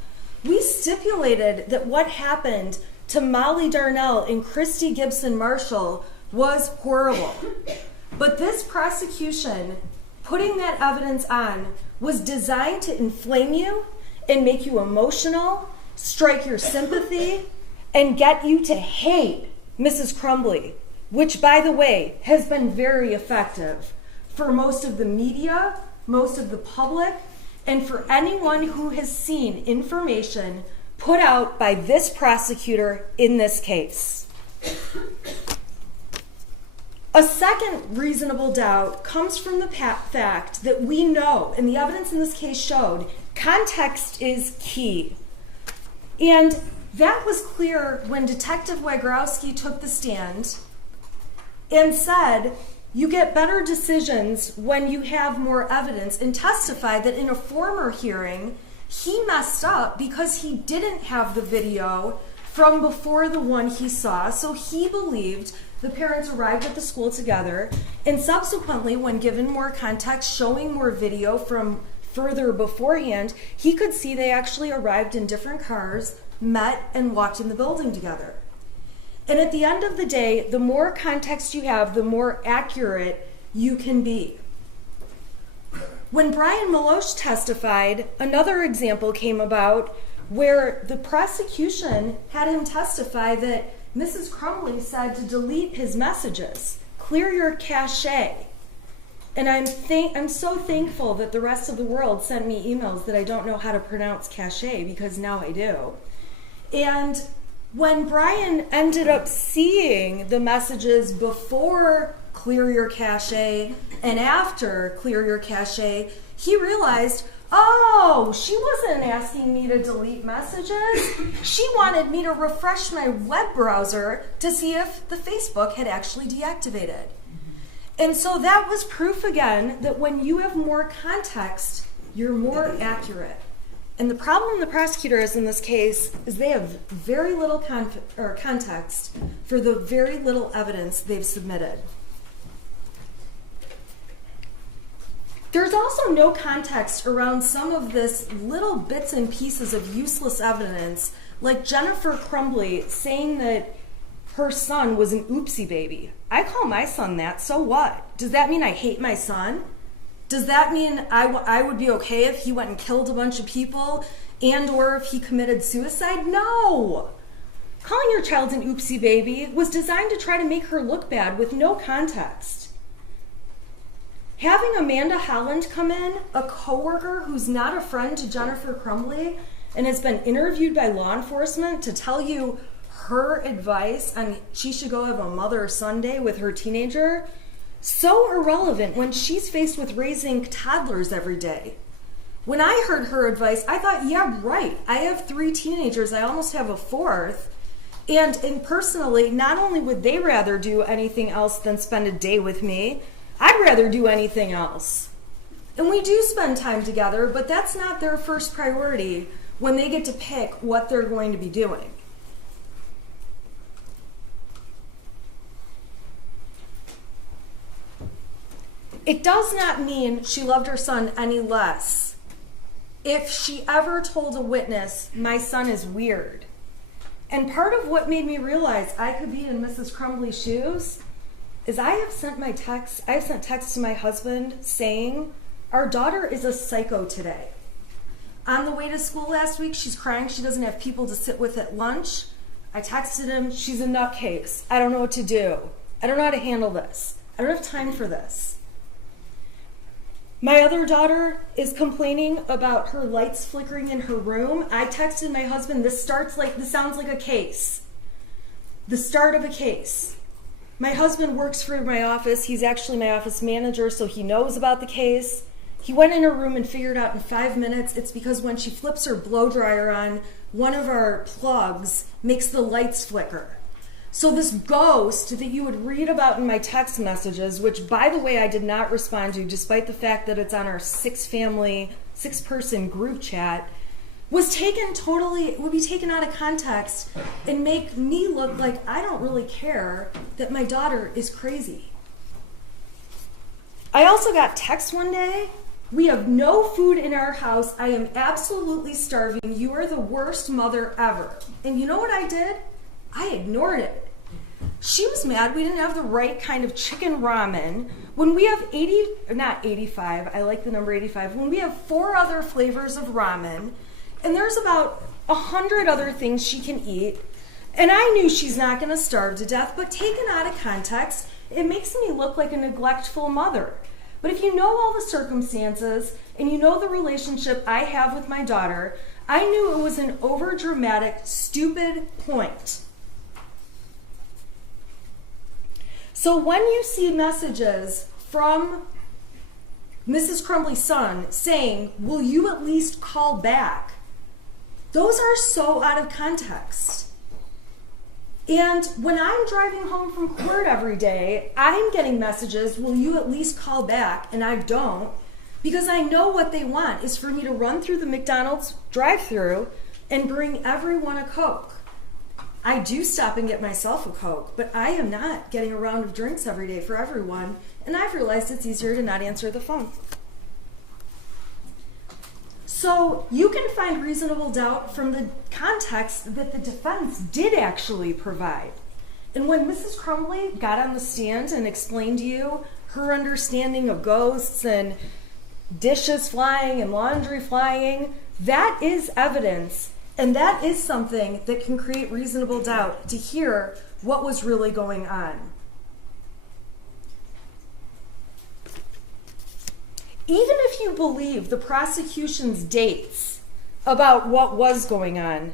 We stipulated that what happened to Molly Darnell and Christy Gibson Marshall was horrible. But this prosecution, putting that evidence on, was designed to inflame you and make you emotional, strike your sympathy, and get you to hate Mrs. Crumbley, which, by the way, has been very effective for most of the media, most of the public, and for anyone who has seen information put out by this prosecutor in this case. A second reasonable doubt comes from the fact that we know, and the evidence in this case showed, context is key. And that was clear when Detective Wagrowski took the stand and said, you get better decisions when you have more evidence, and testified that in a former hearing, he messed up because he didn't have the video from before the one he saw, so he believed the parents arrived at the school together, and subsequently, when given more context, showing more video from further beforehand, he could see they actually arrived in different cars, met, and walked in the building together. And at the end of the day, the more context you have, the more accurate you can be. When Brian Maloche testified, another example came about where the prosecution had him testify that Mrs. Crumbley said to delete his messages, clear your cache. And I'm so thankful that the rest of the world sent me emails that I don't know how to pronounce cache, because now I do. And when Brian ended up seeing the messages before clear your cache and after clear your cache, he realized, oh, she wasn't asking me to delete messages. She wanted me to refresh my web browser to see if the Facebook had actually deactivated. And so that was proof again that when you have more context, you're more accurate. And the problem the prosecutor has in this case is they have very little context for the very little evidence they've submitted. There's also no context around some of this little bits and pieces of useless evidence, like Jennifer Crumbley saying that her son was an oopsie baby. I call my son that, so what? Does that mean I hate my son? Does that mean I would be okay if he went and killed a bunch of people and or if he committed suicide? No! Calling your child an oopsie baby was designed to try to make her look bad with no context. Having Amanda Holland come in, a coworker who's not a friend to Jennifer Crumbley and has been interviewed by law enforcement to tell you her advice on she should go have a mother-son day with her teenager, so irrelevant when she's faced with raising toddlers every day. When I heard her advice, I thought, yeah, right. I have 3 teenagers. I almost have a 4th. And personally, not only would they rather do anything else than spend a day with me, I'd rather do anything else. And we do spend time together, but that's not their first priority when they get to pick what they're going to be doing. It does not mean she loved her son any less if she ever told a witness, my son is weird. And part of what made me realize I could be in Mrs. Crumbley's shoes is I've sent texts to my husband saying, our daughter is a psycho today. On the way to school last week, she's crying she doesn't have people to sit with at lunch. I texted him, she's a nutcase. I don't know what to do. I don't know how to handle this. I don't have time for this. My other daughter is complaining about her lights flickering in her room. I texted my husband, this sounds like a case. The start of a case. My husband works for my office. He's actually my office manager, so he knows about the case. He went in her room and figured out in 5 minutes it's because when she flips her blow dryer on, one of our plugs makes the lights flicker. So this ghost that you would read about in my text messages, which by the way I did not respond to despite the fact that it's on our 6-person group chat, would be taken out of context and make me look like I don't really care that my daughter is crazy. I also got text one day, we have no food in our house, I am absolutely starving, you are the worst mother ever. And you know what I did? I ignored it. She was mad we didn't have the right kind of chicken ramen. When we have 85, I like the number 85, when we have 4 other flavors of ramen, and there's about 100 other things she can eat, and I knew she's not going to starve to death, but taken out of context, it makes me look like a neglectful mother. But if you know all the circumstances, and you know the relationship I have with my daughter, I knew it was an overdramatic, stupid point. So when you see messages from Mrs. Crumbley's son saying, will you at least call back? Those are so out of context. And when I'm driving home from court every day, I'm getting messages, will you at least call back? And I don't, because I know what they want is for me to run through the McDonald's drive-thru and bring everyone a Coke. I do stop and get myself a Coke, but I am not getting a round of drinks every day for everyone, and I've realized it's easier to not answer the phone. So you can find reasonable doubt from the context that the defense did actually provide. And when Mrs. Crumbley got on the stand and explained to you her understanding of ghosts and dishes flying and laundry flying, that is evidence, and that is something that can create reasonable doubt to hear what was really going on. Even if you believe the prosecution's dates about what was going on,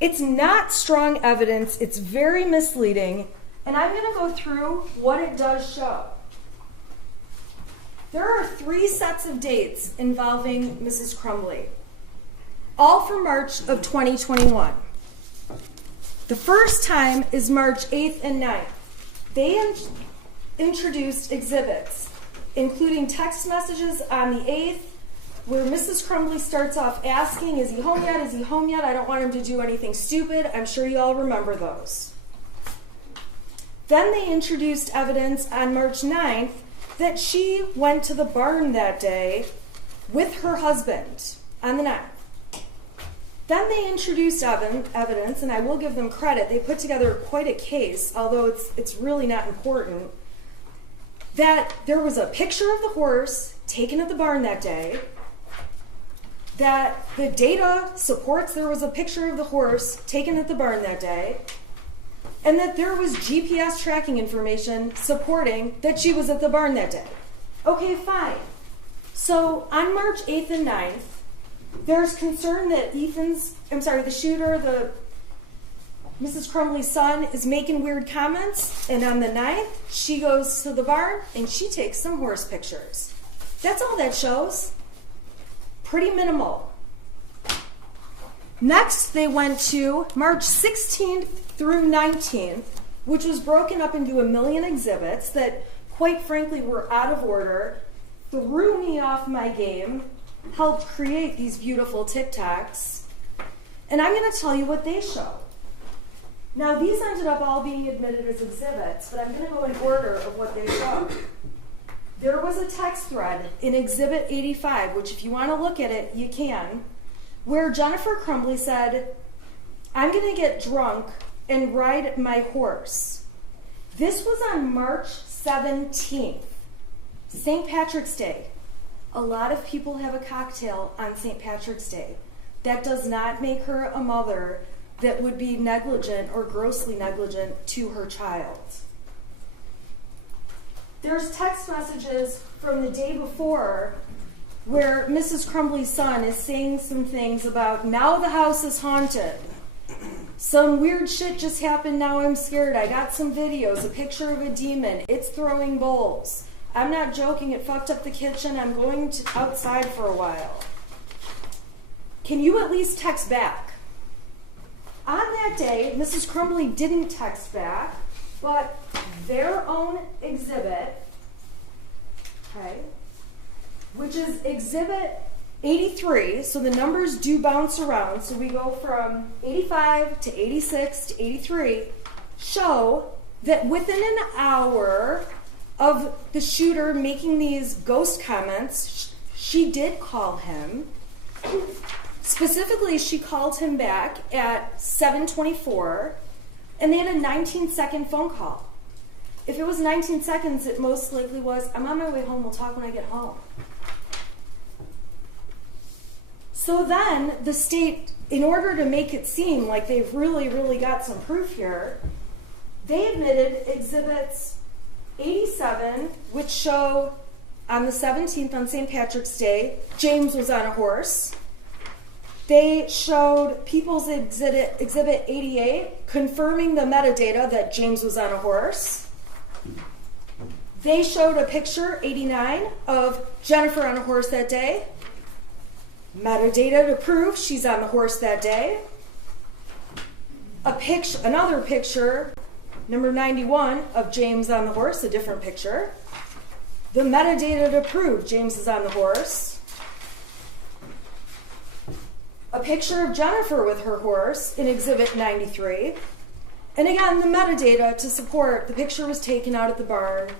it's not strong evidence, it's very misleading, and I'm going to go through what it does show. There are 3 sets of dates involving Mrs. Crumbley, all from March of 2021. The first time is March 8th and 9th. They introduced exhibits, including text messages on the 8th, where Mrs. Crumbley starts off asking, is he home yet? Is he home yet? I don't want him to do anything stupid. I'm sure you all remember those. Then they introduced evidence on March 9th that she went to the barn that day with her husband on the 9th. Then they introduced evidence, and I will give them credit, they put together quite a case, although it's really not important, that there was a picture of the horse taken at the barn that day, that the data supports there was a picture of the horse taken at the barn that day, and that there was GPS tracking information supporting that she was at the barn that day. Okay, fine. So on March 8th and 9th, there's concern that the shooter, Mrs. Crumbley's son, is making weird comments, and on the 9th, she goes to the barn and she takes some horse pictures. That's all that shows. Pretty minimal. Next, they went to March 16th through 19th, which was broken up into a million exhibits that, quite frankly, were out of order, threw me off my game, helped create these beautiful TikToks, and I'm going to tell you what they show. Now, these ended up all being admitted as exhibits, but I'm going to go in order of what they show. There was a text thread in Exhibit 85, which if you want to look at it, you can, where Jennifer Crumbley said, I'm going to get drunk and ride my horse. This was on March 17th, St. Patrick's Day. A lot of people have a cocktail on St. Patrick's Day. That does not make her a mother that would be negligent or grossly negligent to her child. There's text messages from the day before where Mrs. Crumbley's son is saying some things about, now the house is haunted. Some weird shit just happened, now I'm scared. I got some videos, a picture of a demon. It's throwing bowls. I'm not joking, it fucked up the kitchen. I'm going outside for a while. Can you at least text back? On that day, Mrs. Crumbley didn't text back, but their own exhibit, okay, which is Exhibit 83, so the numbers do bounce around, so we go from 85 to 86 to 83, show that within an hour of the shooter making these ghost comments, she did call him. Specifically, she called him back at 7:24, and they had a 19-second phone call. If it was 19 seconds, it most likely was, I'm on my way home, we'll talk when I get home. So then the state, in order to make it seem like they've really, really got some proof here, they admitted exhibits 87, which show on the 17th on St. Patrick's Day, James was on a horse. They showed People's Exhibit 88, confirming the metadata that James was on a horse. They showed a picture, 89, of Jennifer on a horse that day. Metadata to prove she's on the horse that day. Another picture, number 91, of James on the horse, a different picture. The metadata to prove James is on the horse. A picture of Jennifer with her horse in Exhibit 93. And again, the metadata to support the picture was taken out at the barn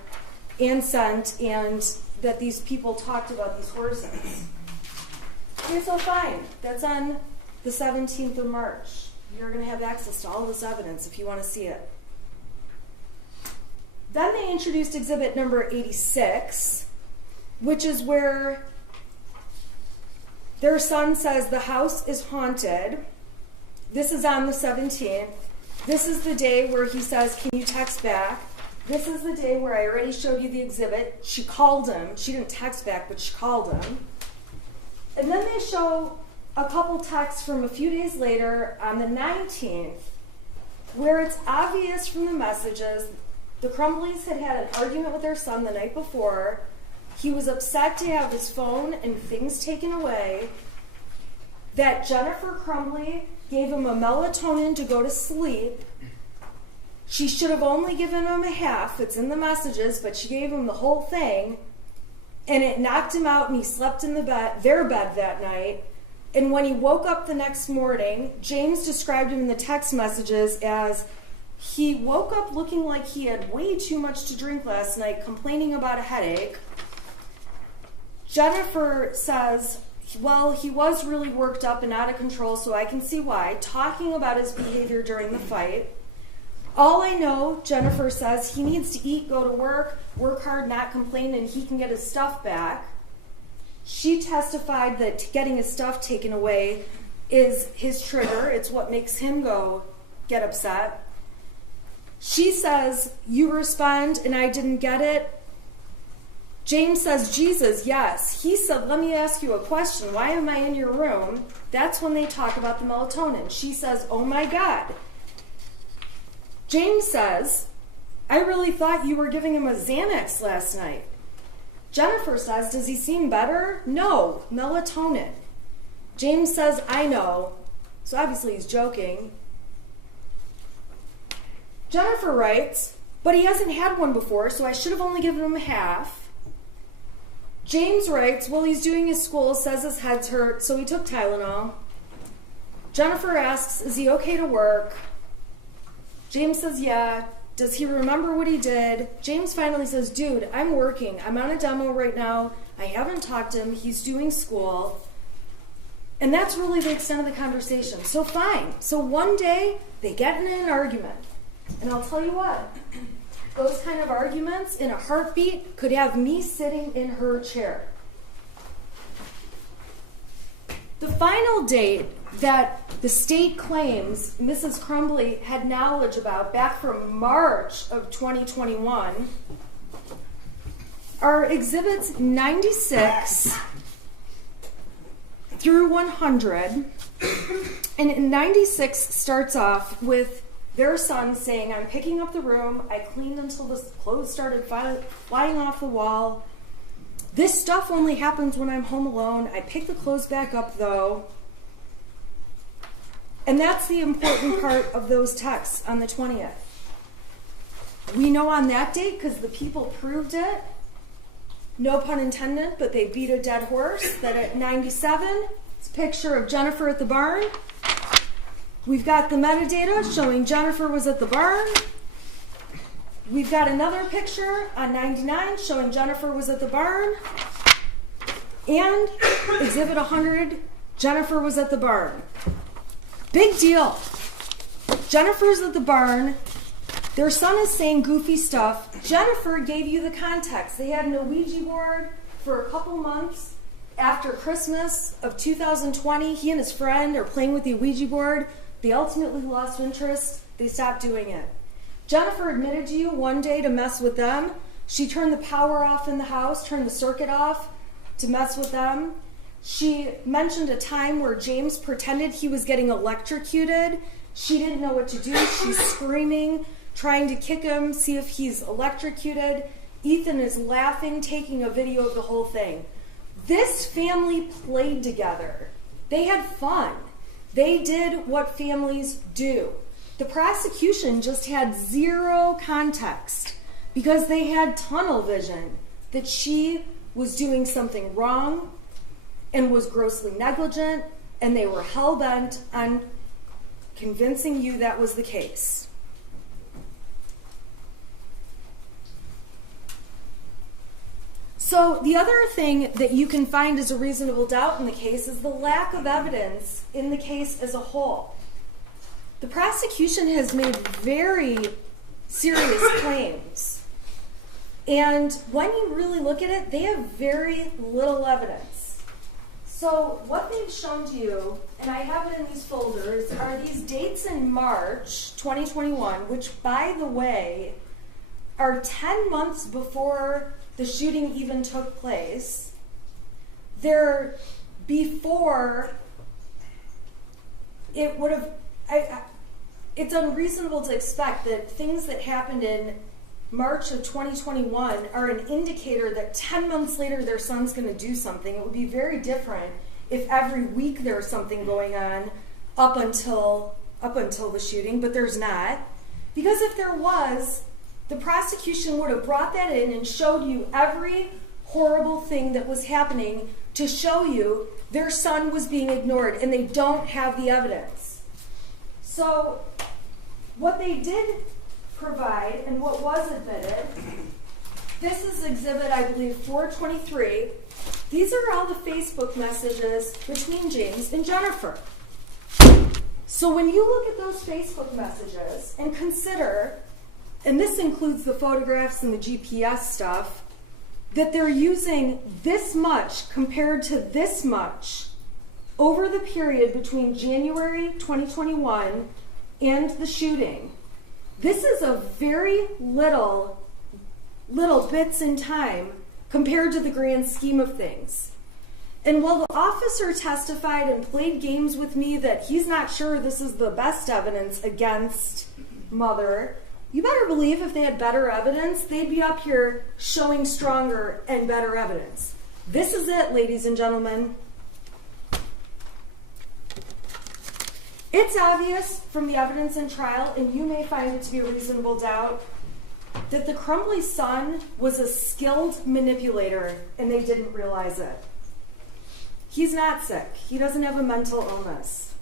and sent, and that these people talked about these horses. Okay, so fine. That's on the 17th of March. You're going to have access to all this evidence if you want to see it. Then they introduced exhibit number 86, which is where Their son says the house is haunted. This is on the 17th. This is the day where he says, can you text back? This is the day where I already showed you the exhibit. She called him. She didn't text back, but she called him. And then they show a couple texts from a few days later on the 19th, where it's obvious from the messages the Crumbleys had had an argument with their son the night before. He was upset to have his phone and things taken away. That Jennifer Crumbley gave him a melatonin to go to sleep. She should have only given him a half. It's in the messages, but she gave him the whole thing. And it knocked him out, and he slept in their bed that night. And when he woke up the next morning, James described him in the text messages as he woke up looking like he had way too much to drink last night, complaining about a headache. Jennifer says, well, he was really worked up and out of control, so I can see why, talking about his behavior during the fight. All I know, Jennifer says, he needs to eat, go to work hard, not complain, and he can get his stuff back. She testified that getting his stuff taken away is his trigger. It's what makes him get upset. She says, you respond, and I didn't get it. James says, Jesus, yes. He said, let me ask you a question. Why am I in your room? That's when they talk about the melatonin. She says, oh my God. James says, I really thought you were giving him a Xanax last night. Jennifer says, does he seem better? No, melatonin. James says, I know. So obviously he's joking. Jennifer writes, but he hasn't had one before, so I should have only given him half. James writes, well, he's doing his school, says his head's hurt, so he took Tylenol. Jennifer asks, is he okay to work? James says, yeah. Does he remember what he did? James finally says, dude, I'm working. I'm on a demo right now. I haven't talked to him. He's doing school. And that's really the extent of the conversation. So fine. So one day, they get in an argument. And I'll tell you what, those kind of arguments in a heartbeat could have me sitting in her chair. The final date that the state claims Mrs. Crumbley had knowledge about back from March of 2021 are exhibits 96 through 100. And 96 starts off with their son saying, I'm picking up the room. I cleaned until the clothes started flying off the wall. This stuff only happens when I'm home alone. I pick the clothes back up, though. And that's the important part of those texts on the 20th. We know on that date, because the people proved it, no pun intended, but they beat a dead horse, that at 97, it's a picture of Jennifer at the barn. We've got the metadata showing Jennifer was at the barn. We've got another picture on 99 showing Jennifer was at the barn. And exhibit 100, Jennifer was at the barn. Big deal. Jennifer's at the barn. Their son is saying goofy stuff. Jennifer gave you the context. They had an Ouija board for a couple months after Christmas of 2020. He and his friend are playing with the Ouija board. They ultimately lost interest. They stopped doing it. Jennifer admitted to you one day to mess with them. She turned the power off in the house, turned the circuit off to mess with them. She mentioned a time where James pretended he was getting electrocuted. She didn't know what to do. She's screaming, trying to kick him, see if he's electrocuted. Ethan is laughing, taking a video of the whole thing. This family played together. They had fun. They did what families do. The prosecution just had zero context because they had tunnel vision that she was doing something wrong and was grossly negligent, and they were hell-bent on convincing you that was the case. So the other thing that you can find as a reasonable doubt in the case is the lack of evidence in the case as a whole. The prosecution has made very serious claims. And when you really look at it, they have very little evidence. So So what they've shown to you, and I have it in these folders, are these dates in March 2021, which, by the way, are 10 months before the shooting even took place. They're before it would have... it's unreasonable to expect that things that happened in March of 2021 are an indicator that 10 months later their son's going to do something. It would be very different if every week there's something going on up until the shooting, but there's not. Because if there was, the prosecution would have brought that in and showed you every horrible thing that was happening to show you their son was being ignored, and they don't have the evidence. So what they did provide and what was admitted, this is exhibit, I believe, 423. These are all the Facebook messages between James and Jennifer. So when you look at those Facebook messages and consider, and this includes the photographs and the GPS stuff, that they're using this much compared to this much over the period between January 2021 and the shooting. This is a very little bits in time compared to the grand scheme of things. And while the officer testified and played games with me that he's not sure this is the best evidence against Mother, you better believe if they had better evidence, they'd be up here showing stronger and better evidence. This is it, ladies and gentlemen. It's obvious from the evidence in trial, and you may find it to be a reasonable doubt, that the Crumbley son was a skilled manipulator, and they didn't realize it. He's not sick. He doesn't have a mental illness.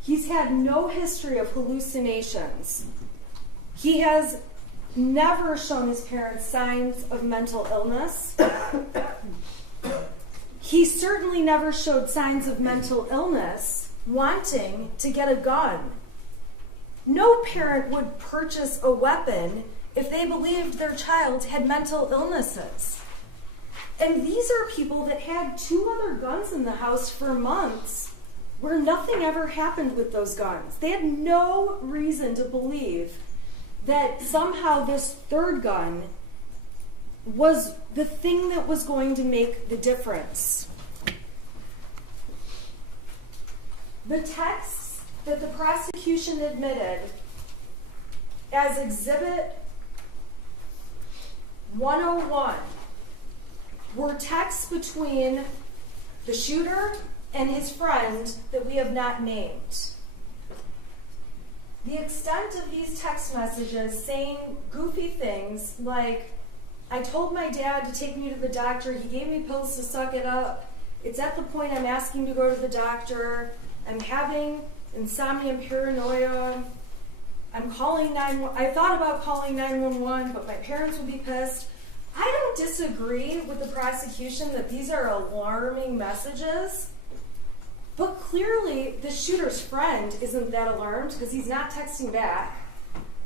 He's had no history of hallucinations. He has never shown his parents signs of mental illness. He certainly never showed signs of mental illness wanting to get a gun. No parent would purchase a weapon if they believed their child had mental illnesses. And these are people that had 2 other guns in the house for months where nothing ever happened with those guns. They had no reason to believe that somehow this 3rd gun was the thing that was going to make the difference. The texts that the prosecution admitted as Exhibit 101 were texts between the shooter and his friend that we have not named. The extent of these text messages saying goofy things like, I told my dad to take me to the doctor, he gave me pills to suck it up, it's at the point I'm asking to go to the doctor, I'm having insomnia and paranoia, I'm calling 911, I thought about calling 911, but my parents would be pissed. I don't disagree with the prosecution that these are alarming messages, but clearly the shooter's friend isn't that alarmed because he's not texting back.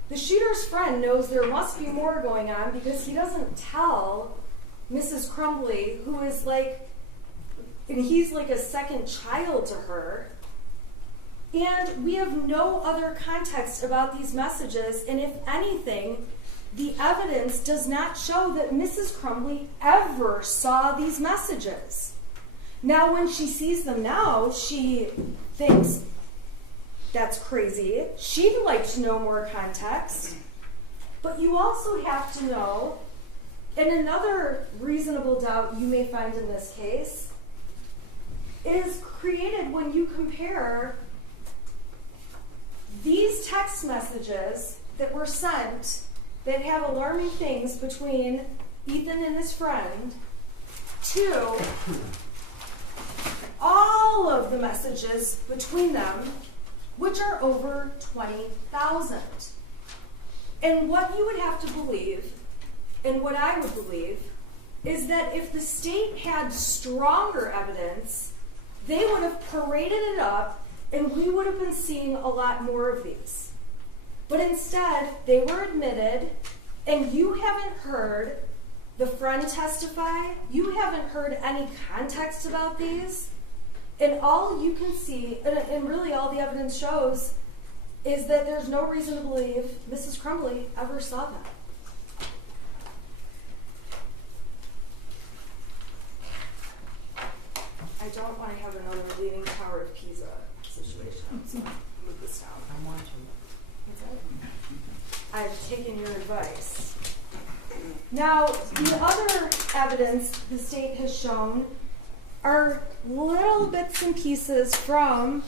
The shooter's friend knows there must be more going on because he doesn't tell Mrs. Crumbley, who is like, and he's like a second child to her. And we have no other context about these messages, and if anything, the evidence does not show that Mrs. Crumbley ever saw these messages. Now, when she sees them now, she thinks, that's crazy. She'd like to know more context. But you also have to know, and another reasonable doubt you may find in this case, is created when you compare these text messages that were sent that have alarming things between Ethan and his friend to all of the messages between them, which are over 20,000. And what you would have to believe, and what I would believe, is that if the state had stronger evidence, they would have paraded it up and we would have been seeing a lot more of these. But instead, they were admitted, and you haven't heard the friend testify, you haven't heard any context about these, And all you can see, and really all the evidence shows, is that there's no reason to believe Mrs. Crumbley ever saw that. I don't want to have another Leaning Tower of Pisa situation, so I'll move this down. I'm watching. That's it. I've taken your advice. Now, the other evidence the state has shown are little bits and pieces from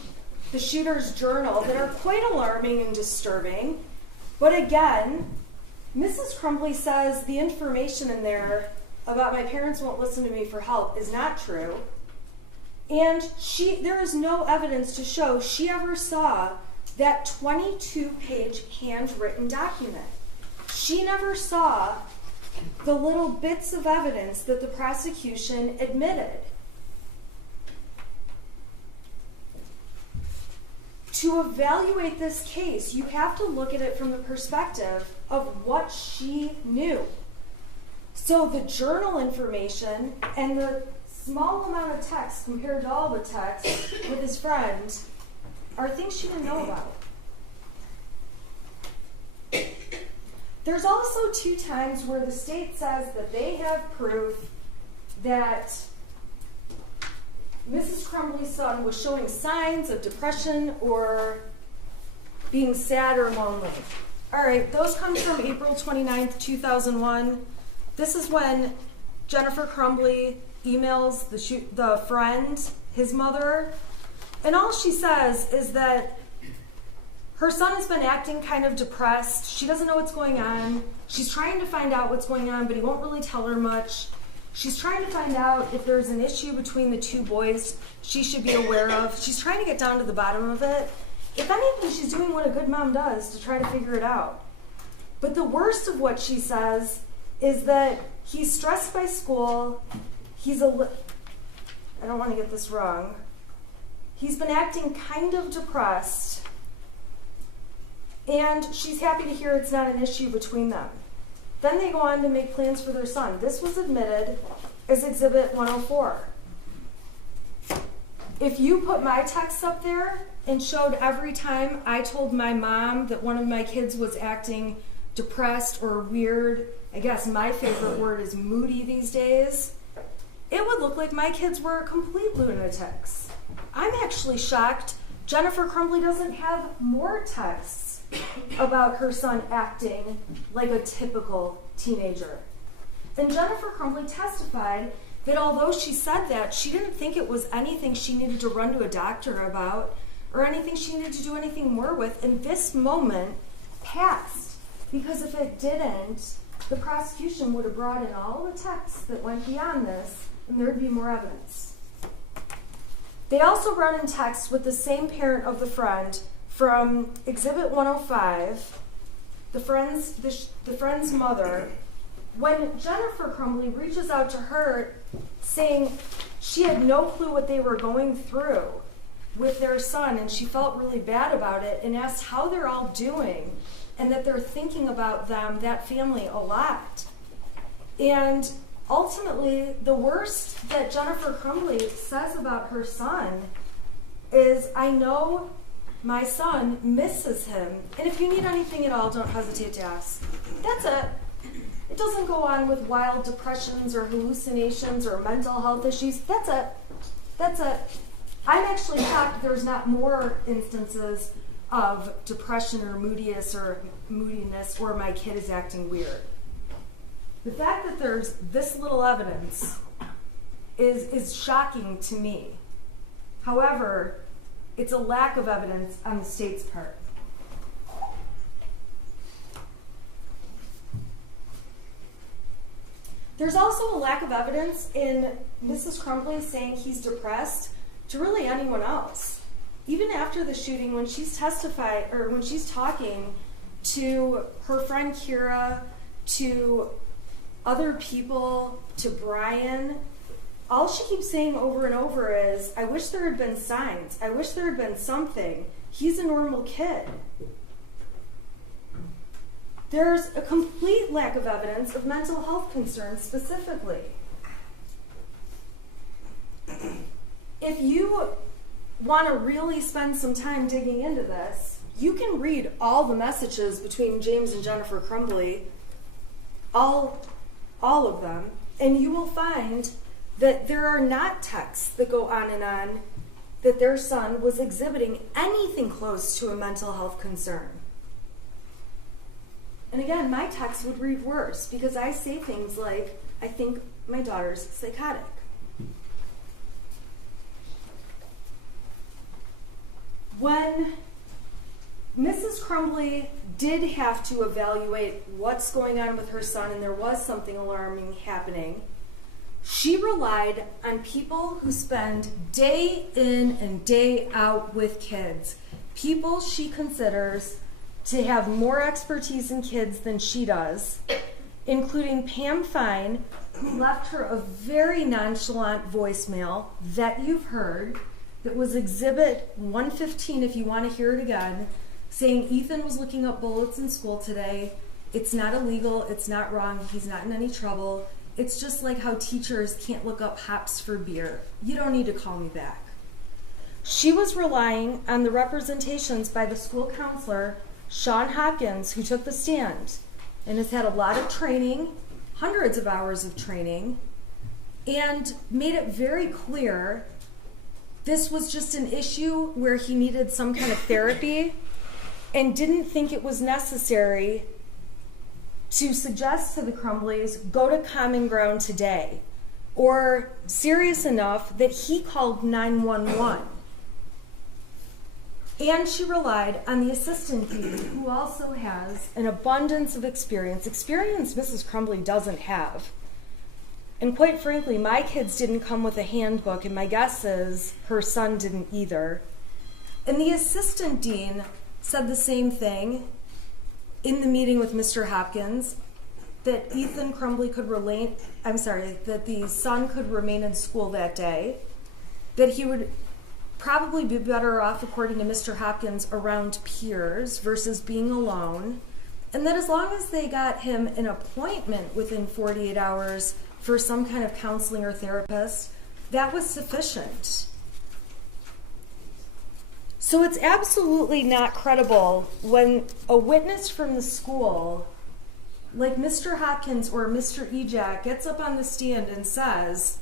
the shooter's journal that are quite alarming and disturbing. But again, Mrs. Crumbley says the information in there about my parents won't listen to me for help is not true. And there is no evidence to show she ever saw that 22-page handwritten document. She never saw the little bits of evidence that the prosecution admitted. To evaluate this case, you have to look at it from the perspective of what she knew. So the journal information and the small amount of text compared to all the text with his friend are things she didn't know about. There's also 2 times where the state says that they have proof that Mrs. Crumbley's son was showing signs of depression or being sad or lonely. All right, those come from April 29th, 2001. This is when Jennifer Crumbley emails the friend, his mother, and all she says is that her son has been acting kind of depressed. She doesn't know what's going on. She's trying to find out what's going on, but he won't really tell her much. She's trying to find out if there's an issue between the 2 boys she should be aware of. She's trying to get down to the bottom of it. If anything, she's doing what a good mom does to try to figure it out. But the worst of what she says is that he's stressed by school. I don't want to get this wrong. He's been acting kind of depressed. And she's happy to hear it's not an issue between them. Then they go on to make plans for their son. This was admitted as Exhibit 104. If you put my texts up there and showed every time I told my mom that one of my kids was acting depressed or weird, I guess my favorite word is moody these days, it would look like my kids were complete lunatics. I'm actually shocked Jennifer Crumbley doesn't have more texts about her son acting like a typical teenager. And Jennifer Crumbley testified that although she said that, she didn't think it was anything she needed to run to a doctor about or anything she needed to do anything more with. And this moment passed, because if it didn't, the prosecution would have brought in all the texts that went beyond this, and there would be more evidence. They also run in text with the same parent of the friend from Exhibit 105, the friend's mother, when Jennifer Crumbley reaches out to her saying she had no clue what they were going through with their son, and she felt really bad about it, and asked how they're all doing and that they're thinking about them, that family, a lot. And ultimately, the worst that Jennifer Crumbley says about her son is, I know my son misses him, and if you need anything at all, don't hesitate to ask. That's it. It doesn't go on with wild depressions or hallucinations or mental health issues. That's it. That's it. I'm actually shocked there's not more instances of depression or moodiness or my kid is acting weird. The fact that there's this little evidence is shocking to me. However, it's a lack of evidence on the state's part. There's also a lack of evidence in Mrs. Crumbley saying he's depressed to really anyone else. Even after the shooting, when she's when she's talking to her friend Kira, to other people, to Brian, all she keeps saying over and over is, I wish there had been signs. I wish there had been something. He's a normal kid. There's a complete lack of evidence of mental health concerns specifically. if you want to really spend some time digging into this, you can read all the messages between James and Jennifer Crumbley, all of them, and you will find that there are not texts that go on and on that their son was exhibiting anything close to a mental health concern. And again, my text would read worse because I say things like, I think my daughter's psychotic. When Mrs. Crumbley did have to evaluate what's going on with her son and there was something alarming happening, she relied on people who spend day in and day out with kids, people she considers to have more expertise in kids than she does, including Pam Fine, who left her a very nonchalant voicemail that you've heard, that was Exhibit 115 if you want to hear it again, saying Ethan was looking up bullets in school today. It's not illegal, it's not wrong, he's not in any trouble. It's just like how teachers can't look up hops for beer. You don't need to call me back. She was relying on the representations by the school counselor, Sean Hopkins, who took the stand and has had a lot of training, hundreds of hours of training, and made it very clear this was just an issue where he needed some kind of therapy and didn't think it was necessary to suggest to the Crumbleys, go to Common Ground today, or serious enough that he called 911. And she relied on the assistant dean, who also has an abundance of experience Mrs. Crumbley doesn't have. And quite frankly, my kids didn't come with a handbook, and my guess is her son didn't either. And the assistant dean said the same thing in the meeting with Mr. Hopkins, that Ethan Crumbley that the son could remain in school that day, that he would probably be better off, according to Mr. Hopkins, around peers versus being alone, and that as long as they got him an appointment within 48 hours for some kind of counseling or therapist, that was sufficient. So it's absolutely not credible when a witness from the school, like Mr. Hopkins or Mr. Ejak, gets up on the stand and says,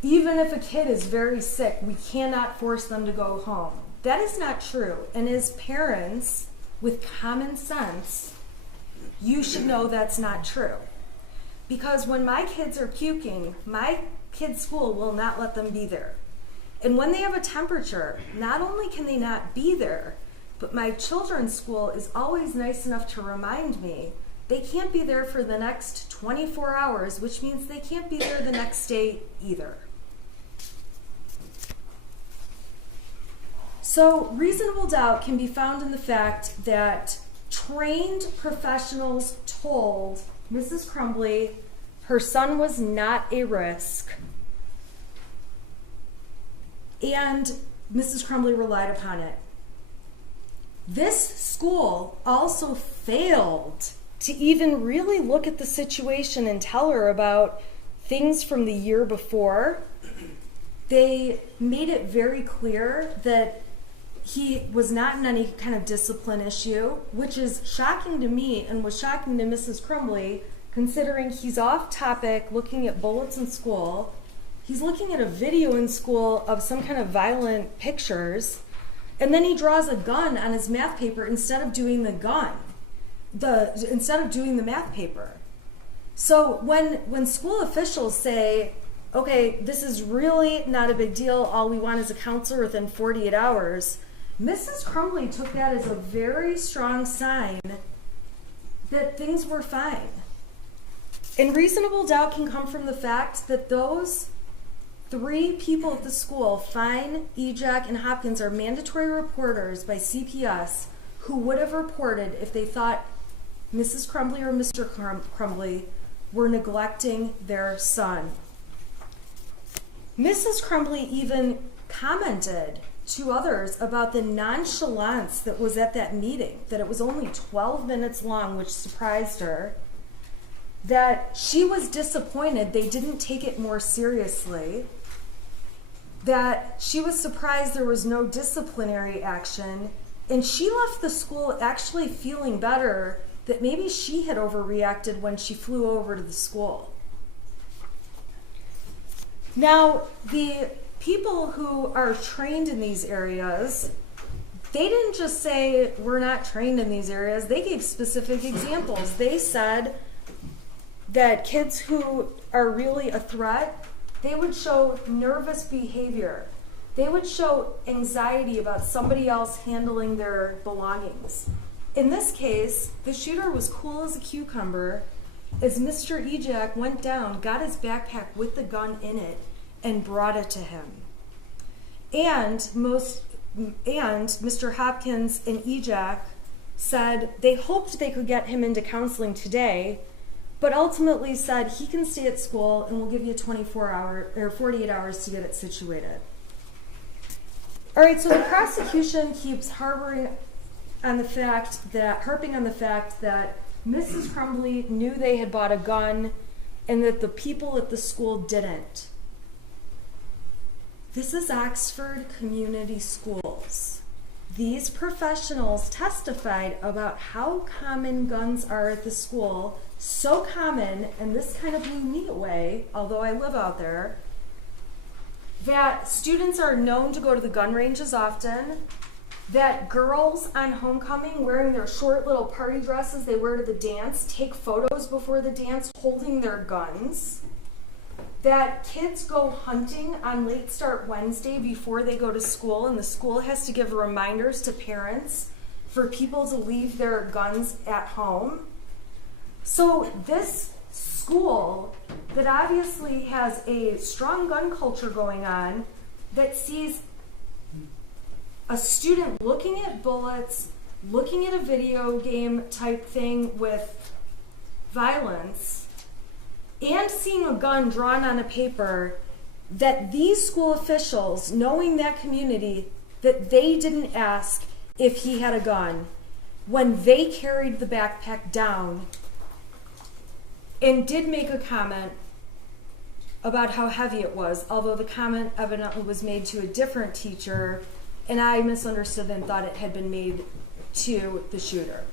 even if a kid is very sick, we cannot force them to go home. That is not true. And as parents with common sense, you should know that's not true. Because when my kids are puking, my kid's school will not let them be there. And when they have a temperature, not only can they not be there, but my children's school is always nice enough to remind me they can't be there for the next 24 hours, which means they can't be there the next day either. So reasonable doubt can be found in the fact that trained professionals told Mrs. Crumbley her son was not a risk, and Mrs. Crumbley relied upon it. This school also failed to even really look at the situation and tell her about things from the year before. They made it very clear that he was not in any kind of discipline issue, which is shocking to me and was shocking to Mrs. Crumbley, considering he's off topic looking at bullets in school. He's looking at a video in school of some kind of violent pictures, and then he draws a gun on his math paper instead of doing the math paper. So when school officials say, okay, this is really not a big deal, all we want is a counselor within 48 hours, Mrs. Crumbley took that as a very strong sign that things were fine. And reasonable doubt can come from the fact that those three people at the school, Fine, Ejak, and Hopkins, are mandatory reporters by CPS who would have reported if they thought Mrs. Crumbley or Mr. Crumbley were neglecting their son. Mrs. Crumbley even commented to others about the nonchalance that was at that meeting, that it was only 12 minutes long, which surprised her, that she was disappointed they didn't take it more seriously. that she was surprised there was no disciplinary action, and she left the school actually feeling better that maybe she had overreacted when she flew over to the school. Now, the people who are trained in these areas, they didn't just say, we're not trained in these areas. They gave specific examples. They said that kids who are really a threat, they would show nervous behavior. They would show anxiety about somebody else handling their belongings. In this case, the shooter was cool as a cucumber as Mr. Ejak went down, got his backpack with the gun in it, and brought it to him. And Mr. Hopkins and Ejak said they hoped they could get him into counseling today, but ultimately said he can stay at school and we'll give you 48 hours to get it situated. All right, so the prosecution keeps harping on the fact that Mrs. Crumbley knew they had bought a gun and that the people at the school didn't. This is Oxford Community Schools. These professionals testified about how common guns are at the school, so common, and this kind of blew me away, although I live out there, that students are known to go to the gun ranges often, that girls on homecoming wearing their short little party dresses they wear to the dance take photos before the dance holding their guns, that kids go hunting on Late Start Wednesday before they go to school, and the school has to give reminders to parents for people to leave their guns at home. So this school that obviously has a strong gun culture going on, that sees a student looking at bullets, looking at a video game type thing with violence, and seeing a gun drawn on a paper, that these school officials, knowing that community, that they didn't ask if he had a gun when they carried the backpack down, and did make a comment about how heavy it was, although the comment evidently was made to a different teacher, and I misunderstood and thought it had been made to the shooter.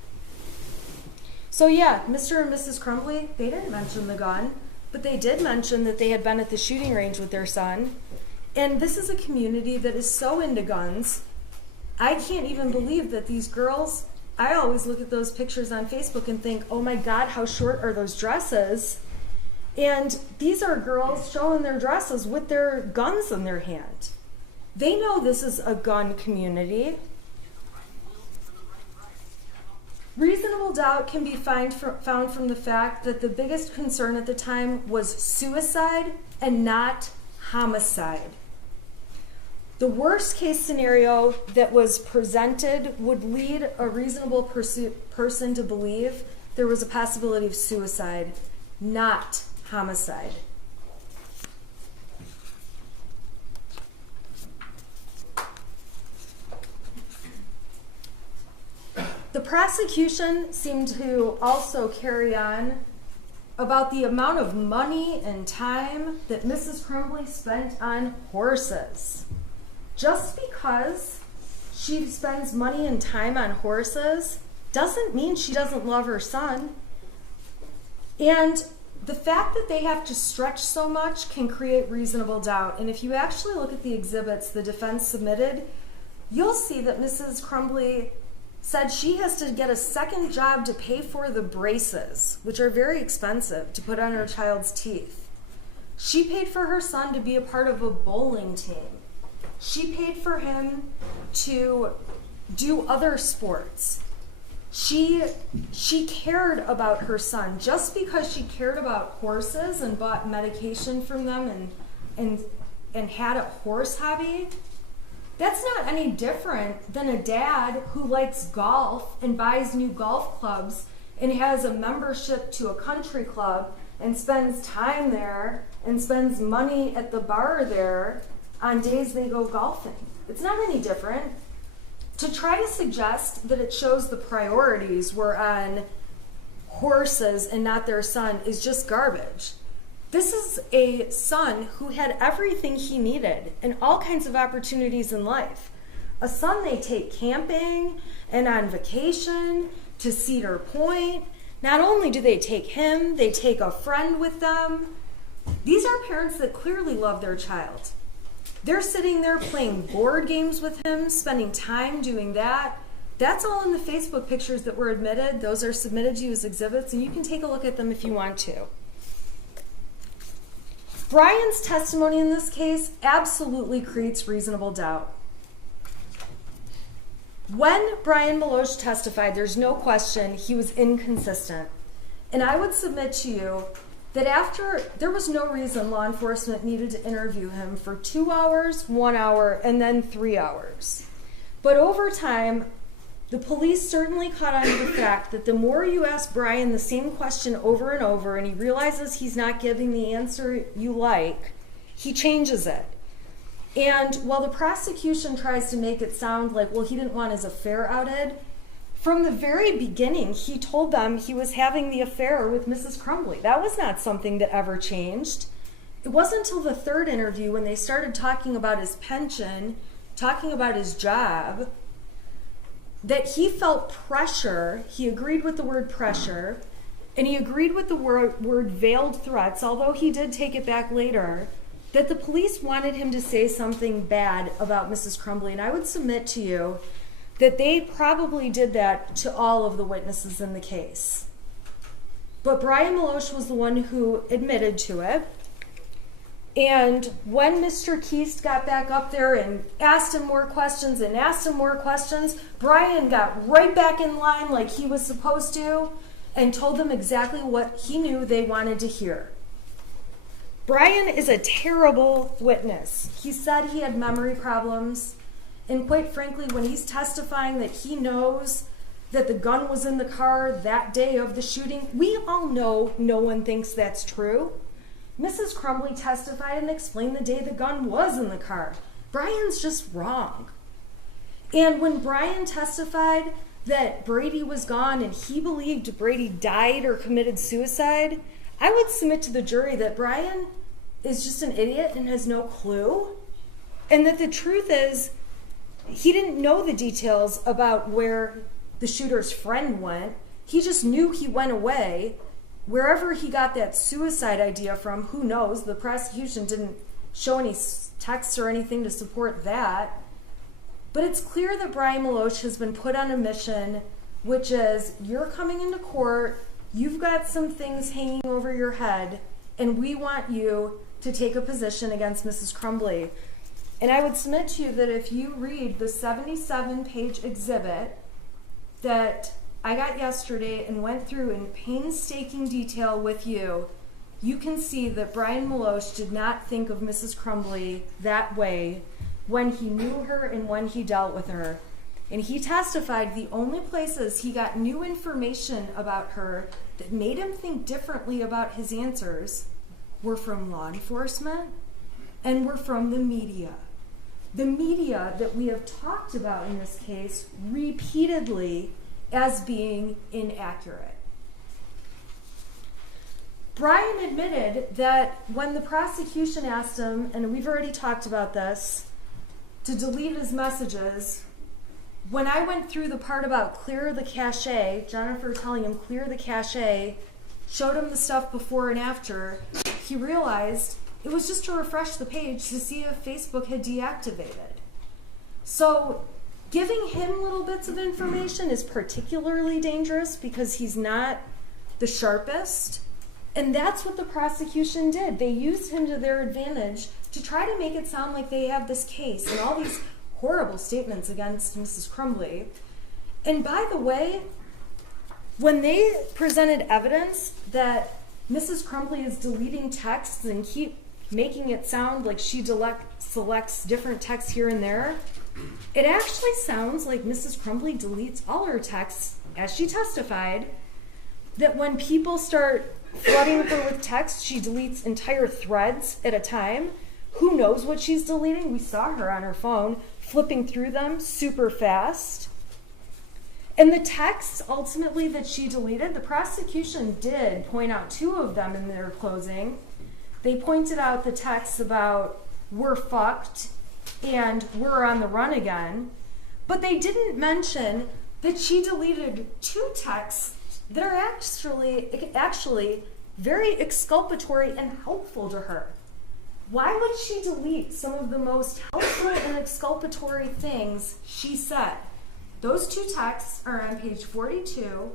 So yeah, Mr. and Mrs. Crumbley, they didn't mention the gun, but they did mention that they had been at the shooting range with their son. And this is a community that is so into guns. I can't even believe that these girls, I always look at those pictures on Facebook and think, oh my God, how short are those dresses? And these are girls showing their dresses with their guns in their hand. They know this is a gun community. Reasonable doubt can be found from the fact that the biggest concern at the time was suicide and not homicide. The worst case scenario that was presented would lead a reasonable person to believe there was a possibility of suicide, not homicide. The prosecution seemed to also carry on about the amount of money and time that Mrs. Crumbley spent on horses. Just because she spends money and time on horses doesn't mean she doesn't love her son. And the fact that they have to stretch so much can create reasonable doubt. And if you actually look at the exhibits the defense submitted, you'll see that Mrs. Crumbley said she has to get a second job to pay for the braces, which are very expensive to put on her child's teeth. She paid for her son to be a part of a bowling team. She paid for him to do other sports. She cared about her son. Just because she cared about horses and bought medication from them and had a horse hobby, that's not any different than a dad who likes golf and buys new golf clubs and has a membership to a country club and spends time there and spends money at the bar there on days they go golfing. It's not any different. To try to suggest that it shows the priorities were on horses and not their son is just garbage. This is a son who had everything he needed and all kinds of opportunities in life. A son they take camping and on vacation to Cedar Point. Not only do they take him, they take a friend with them. These are parents that clearly love their child. They're sitting there playing board games with him, spending time doing that. That's all in the Facebook pictures that were admitted. Those are submitted to you as exhibits, and you can take a look at them if you want to. Brian's testimony in this case absolutely creates reasonable doubt. When Brian Meloche testified, there's no question he was inconsistent. And I would submit to you that there was no reason law enforcement needed to interview him for 2 hours, 1 hour, and then 3 hours. But over time, the police certainly caught on to the fact that the more you ask Brian the same question over and over and he realizes he's not giving the answer you like, he changes it. And while the prosecution tries to make it sound like, well, he didn't want his affair outed, from the very beginning, he told them he was having the affair with Mrs. Crumbley. That was not something that ever changed. It wasn't until the third interview when they started talking about his pension, talking about his job, that he felt pressure. He agreed with the word pressure, and he agreed with the word veiled threats, although he did take it back later, that the police wanted him to say something bad about Mrs. Crumbley. And I would submit to you that they probably did that to all of the witnesses in the case. But Brian Meloche was the one who admitted to it. And when Mr. Keast got back up there and asked him more questions, Brian got right back in line like he was supposed to and told them exactly what he knew they wanted to hear. Brian is a terrible witness. He said he had memory problems, and quite frankly, when he's testifying that he knows that the gun was in the car that day of the shooting, we all know no one thinks that's true. Mrs. Crumbley testified and explained the day the gun was in the car. Brian's just wrong. And when Brian testified that Brady was gone and he believed Brady died or committed suicide, I would submit to the jury that Brian is just an idiot and has no clue. And that the truth is, he didn't know the details about where the shooter's friend went. He just knew he went away. Wherever he got that suicide idea from, who knows? The prosecution didn't show any texts or anything to support that. But it's clear that Brian Meloche has been put on a mission, which is, you're coming into court, you've got some things hanging over your head, and we want you to take a position against Mrs. Crumbley. And I would submit to you that if you read the 77-page exhibit that I got yesterday and went through in painstaking detail with you, you can see that Brian Meloche did not think of Mrs. Crumbley that way when he knew her and when he dealt with her. And he testified the only places he got new information about her that made him think differently about his answers were from law enforcement and were from the media. The media that we have talked about in this case repeatedly as being inaccurate. Brian admitted that when the prosecution asked him, and we've already talked about this, to delete his messages, when I went through the part about clear the cache, Jennifer telling him clear the cache, showed him the stuff before and after, he realized it was just to refresh the page to see if Facebook had deactivated. So giving him little bits of information is particularly dangerous because he's not the sharpest. And that's what the prosecution did. They used him to their advantage to try to make it sound like they have this case and all these horrible statements against Mrs. Crumbley. And by the way, when they presented evidence that Mrs. Crumbley is deleting texts and keep making it sound like she selects different texts here and there, it actually sounds like Mrs. Crumbley deletes all her texts, as she testified, that when people start flooding her with text, she deletes entire threads at a time. Who knows what she's deleting? We saw her on her phone flipping through them super fast. And the texts ultimately that she deleted, the prosecution did point out 2 of them in their closing. They pointed out the texts about "we're fucked" and "we're on the run again," but they didn't mention that she deleted 2 texts that are actually very exculpatory and helpful to her. Why would she delete some of the most helpful and exculpatory things she said? Those 2 texts are on page 42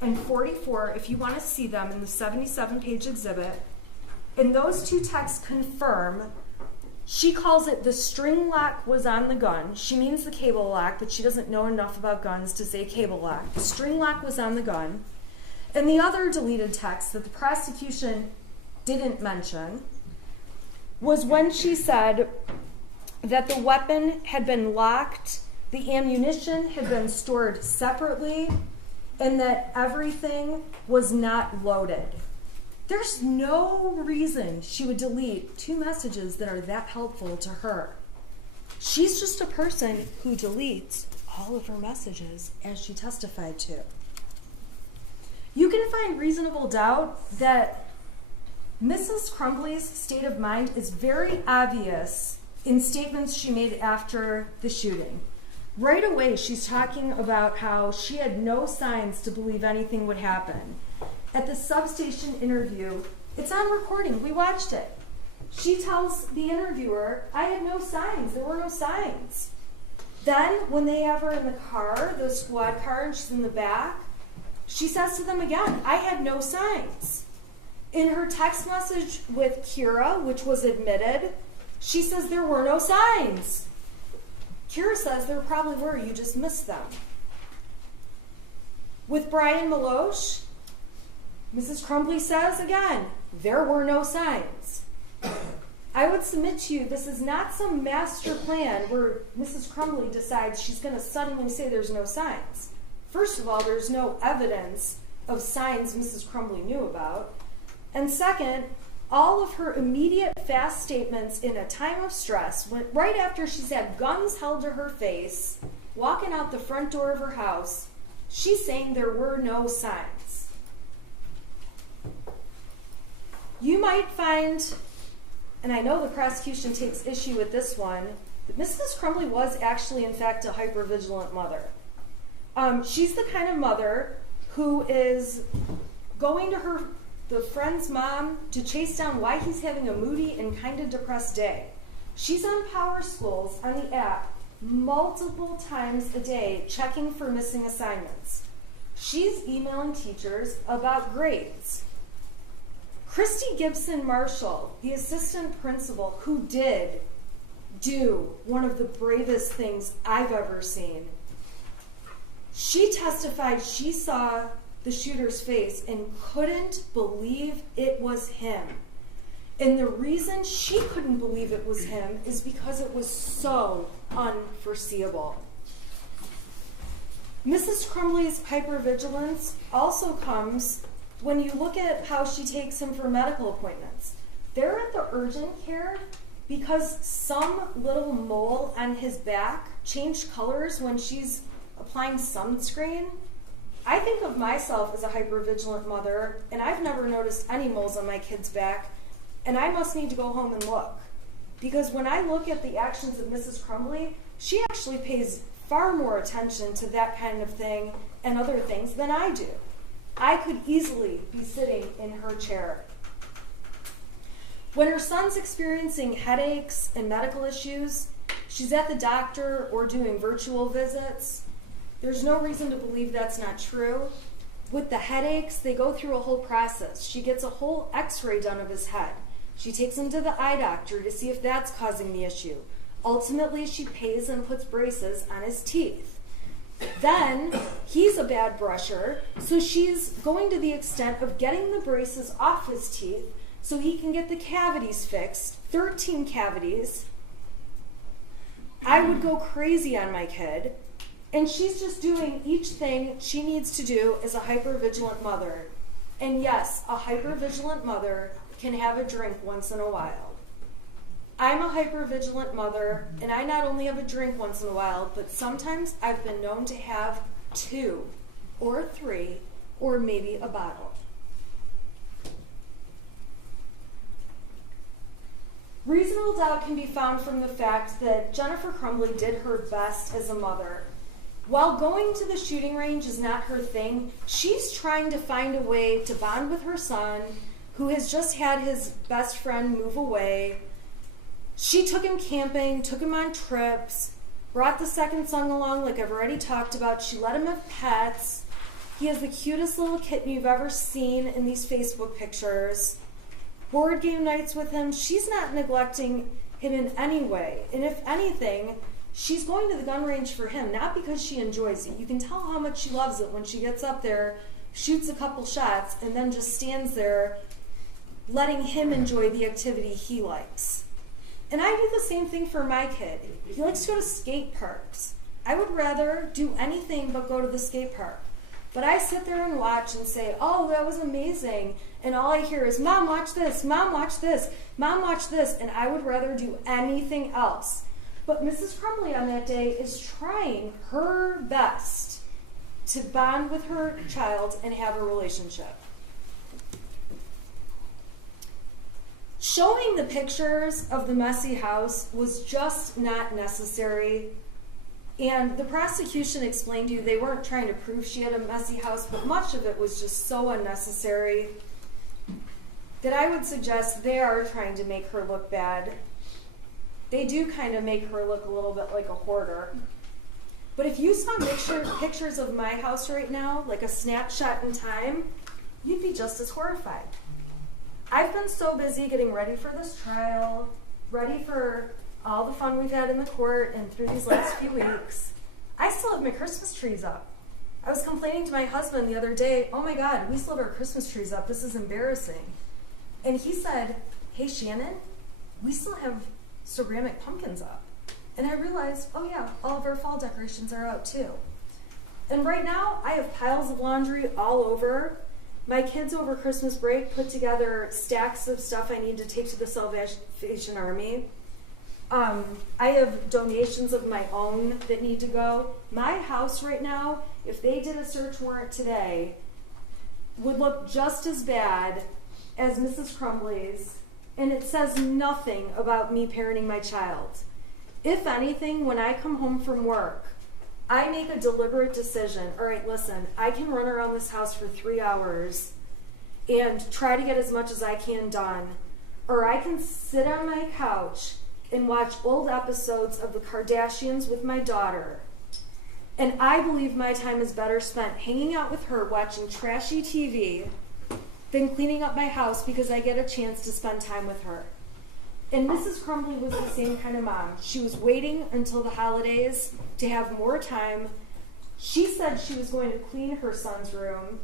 and 44 if you want to see them in the 77-page exhibit. And those 2 texts confirm, she calls it the string lock was on the gun. She means the cable lock, but she doesn't know enough about guns to say cable lock. The string lock was on the gun. And the other deleted text that the prosecution didn't mention was when she said that the weapon had been locked, the ammunition had been stored separately, and that everything was not loaded. There's no reason she would delete 2 messages that are that helpful to her. She's just a person who deletes all of her messages, as she testified to. You can find reasonable doubt that Mrs. Crumbley's state of mind is very obvious in statements she made after the shooting. Right away, she's talking about how she had no signs to believe anything would happen. At the substation interview, it's on recording, we watched it. She tells the interviewer, "I had no signs, there were no signs." Then, when they have her in the car, the squad car, and she's in the back, she says to them again, "I had no signs." In her text message with Kira, which was admitted, she says there were no signs. Kira says there probably were, you just missed them. With Brian Maloche, Mrs. Crumbley says again, there were no signs. I would submit to you, this is not some master plan where Mrs. Crumbley decides she's going to suddenly say there's no signs. First of all, there's no evidence of signs Mrs. Crumbley knew about. And second, all of her immediate fast statements in a time of stress, right after she's had guns held to her face, walking out the front door of her house, she's saying there were no signs. You might find, and I know the prosecution takes issue with this one, that Mrs. Crumbley was actually, in fact, a hypervigilant mother. She's the kind of mother who is going to the friend's mom to chase down why he's having a moody and kind of depressed day. She's on Power Schools on the app multiple times a day checking for missing assignments. She's emailing teachers about grades. Christy Gibson Marshall, the assistant principal, who did do one of the bravest things I've ever seen, she testified she saw the shooter's face and couldn't believe it was him. And the reason she couldn't believe it was him is because it was so unforeseeable. Mrs. Crumbley's hypervigilance also comes when you look at how she takes him for medical appointments. They're at the urgent care because some little mole on his back changed colors when she's applying sunscreen. I think of myself as a hypervigilant mother, and I've never noticed any moles on my kid's back, and I must need to go home and look. Because when I look at the actions of Mrs. Crumbley, she actually pays far more attention to that kind of thing and other things than I do. I could easily be sitting in her chair. When her son's experiencing headaches and medical issues, she's at the doctor or doing virtual visits. There's no reason to believe that's not true. With the headaches, they go through a whole process. She gets a whole x-ray done of his head. She takes him to the eye doctor to see if that's causing the issue. Ultimately, she pays and puts braces on his teeth. Then, he's a bad brusher, so she's going to the extent of getting the braces off his teeth so he can get the cavities fixed, 13 cavities. I would go crazy on my kid. And she's just doing each thing she needs to do as a hypervigilant mother. And yes, a hypervigilant mother can have a drink once in a while. I'm a hypervigilant mother, and I not only have a drink once in a while, but sometimes I've been known to have 2 or 3 or maybe a bottle. Reasonable doubt can be found from the fact that Jennifer Crumbley did her best as a mother. While going to the shooting range is not her thing, she's trying to find a way to bond with her son, who has just had his best friend move away. She took him camping, took him on trips, brought the second son along like I've already talked about. She let him have pets. He has the cutest little kitten you've ever seen in these Facebook pictures. Board game nights with him. She's not neglecting him in any way. And if anything, she's going to the gun range for him, not because she enjoys it. You can tell how much she loves it when she gets up there, shoots a couple shots, and then just stands there letting him enjoy the activity he likes. And I do the same thing for my kid. He likes to go to skate parks. I would rather do anything but go to the skate park. But I sit there and watch and say, oh, that was amazing. And all I hear is, Mom, watch this. Mom, watch this. Mom, watch this. And I would rather do anything else. But Mrs. Crumbley on that day is trying her best to bond with her child and have a relationship. Showing the pictures of the messy house was just not necessary. And the prosecution explained to you they weren't trying to prove she had a messy house, but much of it was just so unnecessary that I would suggest they are trying to make her look bad. They do kind of make her look a little bit like a hoarder. But if you saw pictures of my house right now, like a snapshot in time, you'd be just as horrified. I've been so busy getting ready for this trial, ready for all the fun we've had in the court and through these last few weeks. I still have my Christmas trees up. I was complaining to my husband the other day, oh my God, we still have our Christmas trees up. This is embarrassing. And he said, hey Shannon, we still have ceramic pumpkins up. And I realized, oh yeah, all of our fall decorations are out too. And right now, I have piles of laundry all over. My kids over Christmas break put together stacks of stuff I need to take to the Salvation Army. I have donations of my own that need to go. My house right now, if they did a search warrant today, would look just as bad as Mrs. Crumbley's, and it says nothing about me parenting my child. If anything, when I come home from work, I make a deliberate decision. All right, listen, I can run around this house for 3 hours and try to get as much as I can done, or I can sit on my couch and watch old episodes of the Kardashians with my daughter. And I believe my time is better spent hanging out with her watching trashy TV than cleaning up my house because I get a chance to spend time with her. And Mrs. Crumbley was the same kind of mom. She was waiting until the holidays to have more time. She said she was going to clean her son's room.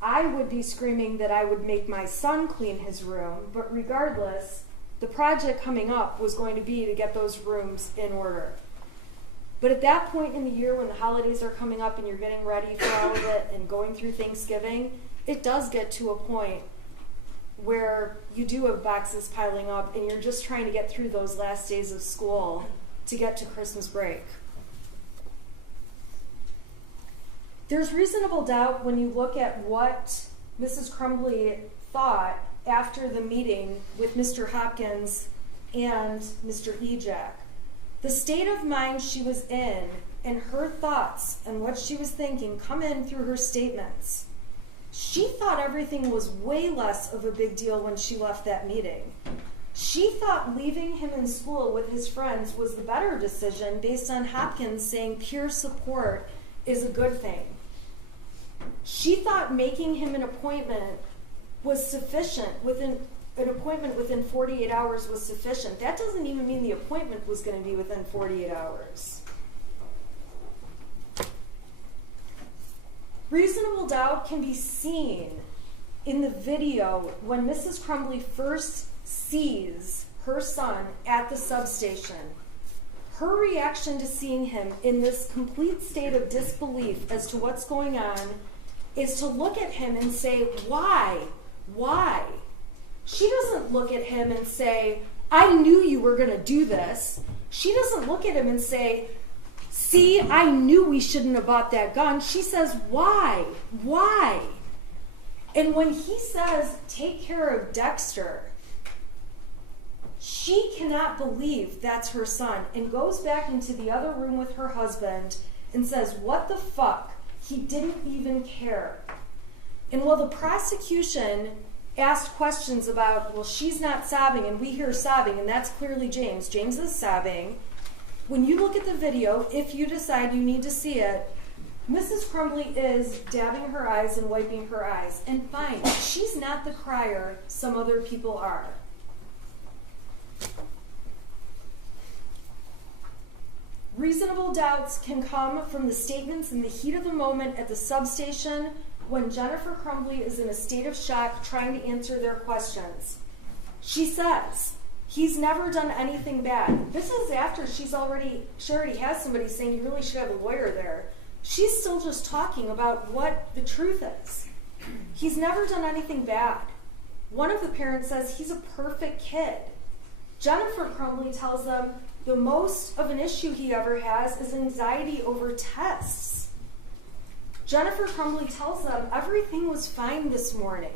I would be screaming that I would make my son clean his room, but regardless, the project coming up was going to be to get those rooms in order. But at that point in the year when the holidays are coming up and you're getting ready for all of it and going through Thanksgiving, it does get to a point where you do have boxes piling up and you're just trying to get through those last days of school to get to Christmas break. There's reasonable doubt when you look at what Mrs. Crumbley thought after the meeting with Mr. Hopkins and Mr. Ejak. The state of mind she was in and her thoughts and what she was thinking come in through her statements. She thought everything was way less of a big deal when she left that meeting. She thought leaving him in school with his friends was the better decision based on Hopkins saying peer support is a good thing. She thought making him an appointment was sufficient, an appointment within 48 hours was sufficient. That doesn't even mean the appointment was going to be within 48 hours. Reasonable doubt can be seen in the video when Mrs. Crumbley first sees her son at the substation. Her reaction to seeing him in this complete state of disbelief as to what's going on is to look at him and say, why? Why? She doesn't look at him and say, I knew you were going to do this. She doesn't look at him and say, see, I knew we shouldn't have bought that gun. She says, why? Why? And when he says, take care of Dexter, She cannot believe that's her son and goes back into the other room with her husband and says, "What the fuck? He didn't even care." And while the prosecution asked questions about, well, she's not sobbing, and we hear sobbing, and that's clearly James. James is sobbing. When you look at the video, if you decide you need to see it, Mrs. Crumbley is dabbing her eyes and wiping her eyes. And fine, she's not the crier some other people are. Reasonable doubts can come from the statements in the heat of the moment at the substation when Jennifer Crumbley is in a state of shock trying to answer their questions. She says, "He's never done anything bad." This is after she already has somebody saying, "You really should have a lawyer there." She's still just talking about what the truth is. "He's never done anything bad." One of the parents says, "He's a perfect kid." Jennifer Crumbley tells them the most of an issue he ever has is anxiety over tests. Jennifer Crumbley tells them everything was fine this morning.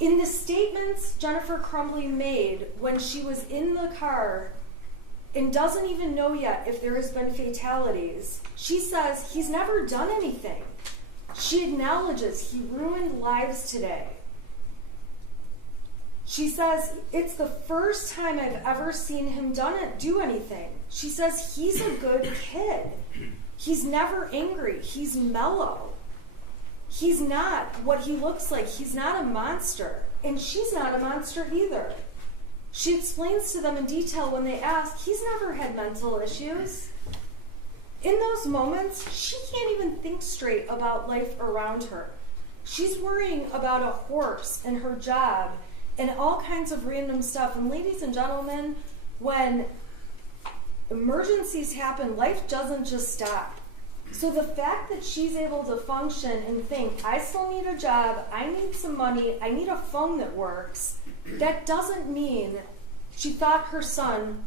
In the statements Jennifer Crumbley made when she was in the car and doesn't even know yet if there has been fatalities, she says he's never done anything. She acknowledges he ruined lives today. She says, "It's the first time I've ever seen him do anything." She says, "He's a good kid. He's never angry. He's mellow. He's not what he looks like. He's not a monster." And she's not a monster either. She explains to them in detail when they ask, he's never had mental issues. In those moments, she can't even think straight about life around her. She's worrying about a horse and her job and all kinds of random stuff. And ladies and gentlemen, when emergencies happen, life doesn't just stop. So the fact that she's able to function and think, I still need a job, I need some money, I need a phone that works, that doesn't mean she thought her son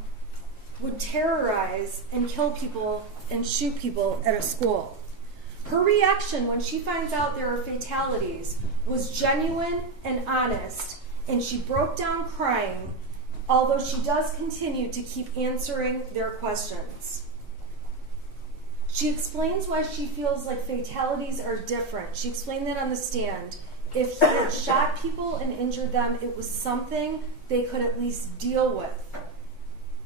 would terrorize and kill people and shoot people at a school. Her reaction when she finds out there are fatalities was genuine and honest, and she broke down crying, although she does continue to keep answering their questions. She explains why she feels like fatalities are different. She explained that on the stand. If he had shot people and injured them, it was something they could at least deal with.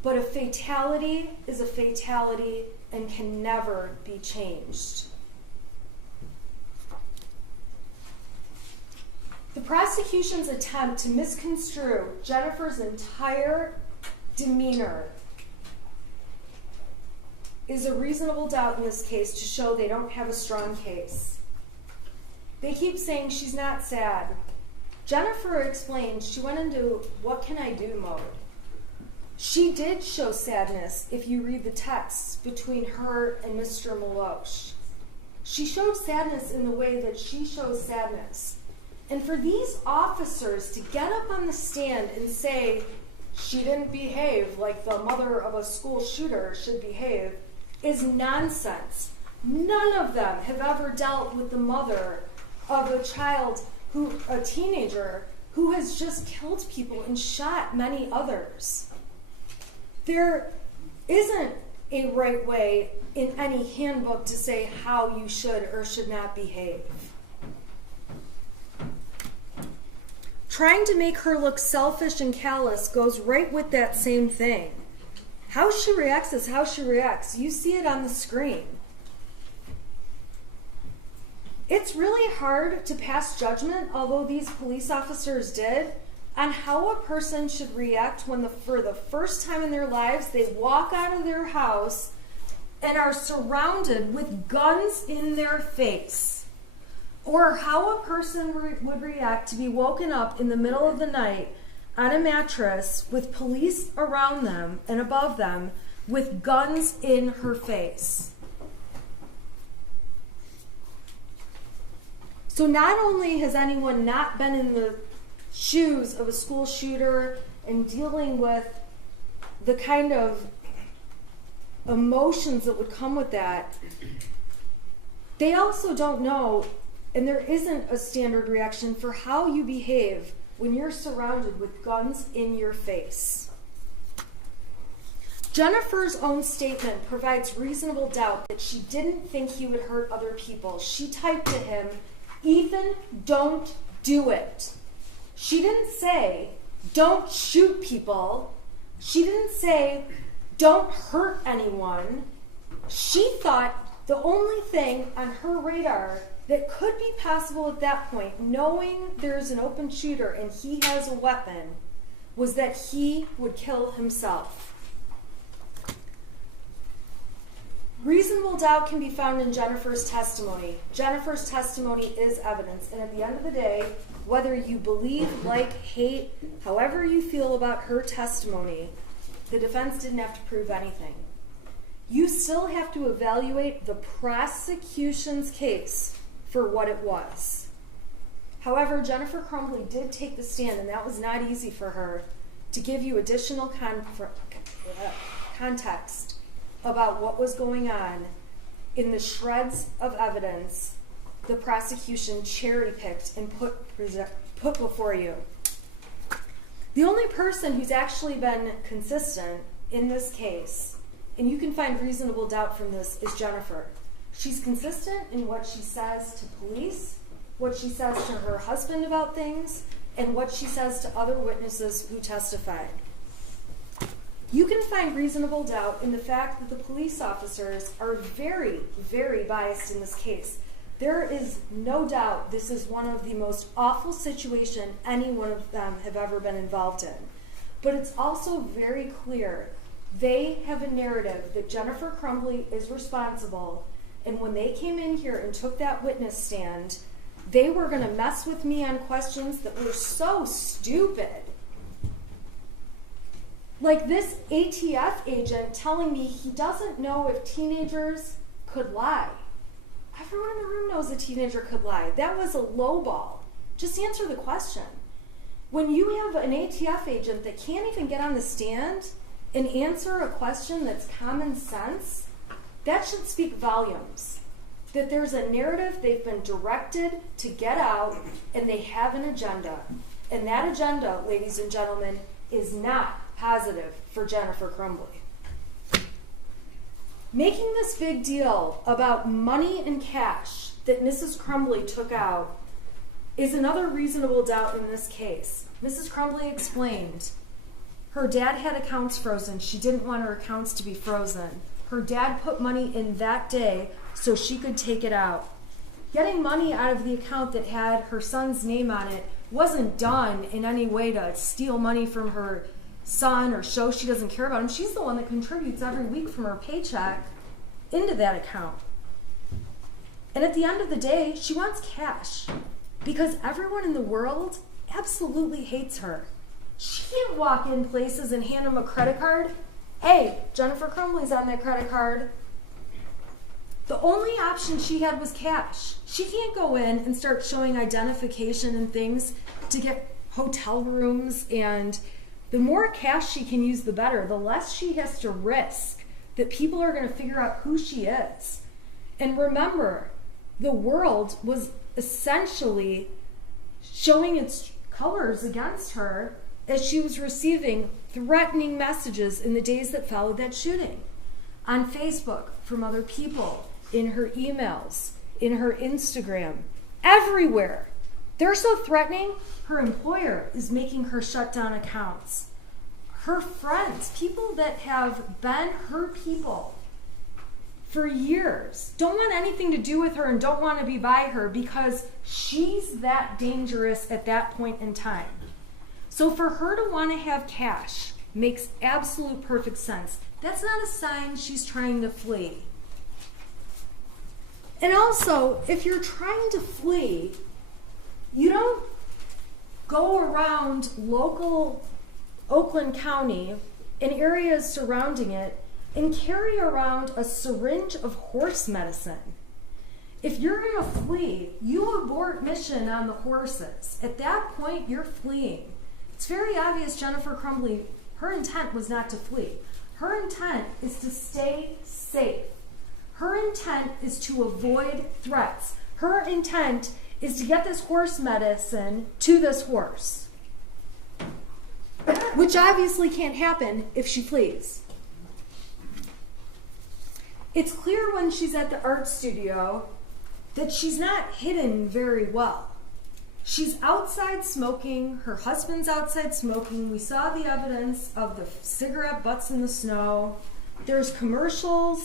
But a fatality is a fatality and can never be changed. The prosecution's attempt to misconstrue Jennifer's entire demeanor is a reasonable doubt in this case to show they don't have a strong case. They keep saying she's not sad. Jennifer explained she went into what can I do mode. She did show sadness if you read the texts between her and Mr. Maloche. She showed sadness in the way that she shows sadness. And for these officers to get up on the stand and say she didn't behave like the mother of a school shooter should behave is nonsense. None of them have ever dealt with the mother of a teenager who has just killed people and shot many others. There isn't a right way in any handbook to say how you should or should not behave. Trying to make her look selfish and callous goes right with that same thing. How she reacts is how she reacts. You see it on the screen. It's really hard to pass judgment, although these police officers did, on how a person should react when for the first time in their lives they walk out of their house and are surrounded with guns in their face. Or how a person would react to be woken up in the middle of the night on a mattress with police around them and above them with guns in her face. So not only has anyone not been in the shoes of a school shooter and dealing with the kind of emotions that would come with that, they also don't know, and there isn't a standard reaction for how you behave when you're surrounded with guns in your face. Jennifer's own statement provides reasonable doubt that she didn't think he would hurt other people. She typed to him, "Ethan, don't do it." She didn't say, "Don't shoot people." She didn't say, "Don't hurt anyone." She thought the only thing on her radar that could be possible at that point, knowing there's an open shooter and he has a weapon, was that he would kill himself. Reasonable doubt can be found in Jennifer's testimony. Jennifer's testimony is evidence, and at the end of the day, whether you believe, like, hate, however you feel about her testimony, the defense didn't have to prove anything. You still have to evaluate the prosecution's case for what it was. However, Jennifer Crumbley did take the stand, and that was not easy for her, to give you additional context about what was going on in the shreds of evidence the prosecution cherry-picked and put before you. The only person who's actually been consistent in this case, and you can find reasonable doubt from this, is Jennifer. She's consistent in what she says to police, what she says to her husband about things, and what she says to other witnesses who testified. You can find reasonable doubt in the fact that the police officers are very, very biased in this case. There is no doubt this is one of the most awful situations any one of them have ever been involved in. But it's also very clear they have a narrative that Jennifer Crumbley is responsible, and when they came in here and took that witness stand, they were going to mess with me on questions that were so stupid. Like this ATF agent telling me he doesn't know if teenagers could lie. Everyone in the room knows a teenager could lie. That was a low ball. Just answer the question. When you have an ATF agent that can't even get on the stand and answer a question that's common sense, that should speak volumes. That there's a narrative they've been directed to get out, and they have an agenda. And that agenda, ladies and gentlemen, is not positive for Jennifer Crumbley. Making this big deal about money and cash that Mrs. Crumbley took out is another reasonable doubt in this case. Mrs. Crumbley explained her dad had accounts frozen. She didn't want her accounts to be frozen. Her dad put money in that day so she could take it out. Getting money out of the account that had her son's name on it wasn't done in any way to steal money from her son or show she doesn't care about him. She's the one that contributes every week from her paycheck into that account. And at the end of the day, she wants cash because everyone in the world absolutely hates her. She can't walk in places and hand them a credit card. Hey, Jennifer Crumbley's on that credit card. The only option she had was cash. She can't go in and start showing identification and things to get hotel rooms, and the more cash she can use, the better. The less she has to risk that people are going to figure out who she is. And remember, the world was essentially showing its colors against her as she was receiving threatening messages in the days that followed that shooting. On Facebook, from other people, in her emails, in her Instagram, everywhere. They're so threatening, her employer is making her shut down accounts. Her friends, people that have been her people for years, don't want anything to do with her and don't want to be by her because she's that dangerous at that point in time. So for her to want to have cash makes absolute perfect sense. That's not a sign she's trying to flee. And also, if you're trying to flee, you don't go around local Oakland County and areas surrounding it and carry around a syringe of horse medicine. If you're going to flee, you abort mission on the horses. At that point, you're fleeing. It's very obvious Jennifer Crumbley, her intent was not to flee. Her intent is to stay safe. Her intent is to avoid threats. Her intent is to get this horse medicine to this horse. which obviously can't happen if she flees. It's clear when she's at the art studio that she's not hidden very well. She's outside smoking, her husband's outside smoking. We saw the evidence of the cigarette butts in the snow. There's commercial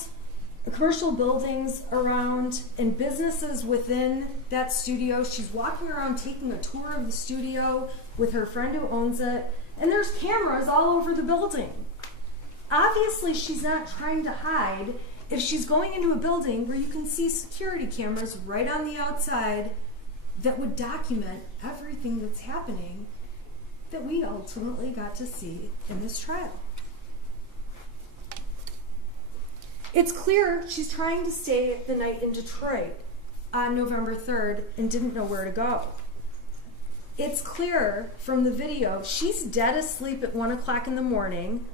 buildings around and businesses within that studio. She's walking around taking a tour of the studio with her friend who owns it, and there's cameras all over the building. Obviously, she's not trying to hide if she's going into a building where you can see security cameras right on the outside that would document everything that's happening that we ultimately got to see in this trial. It's clear she's trying to stay the night in Detroit on November 3rd and didn't know where to go. It's clear from the video she's dead asleep at 1 o'clock in the morning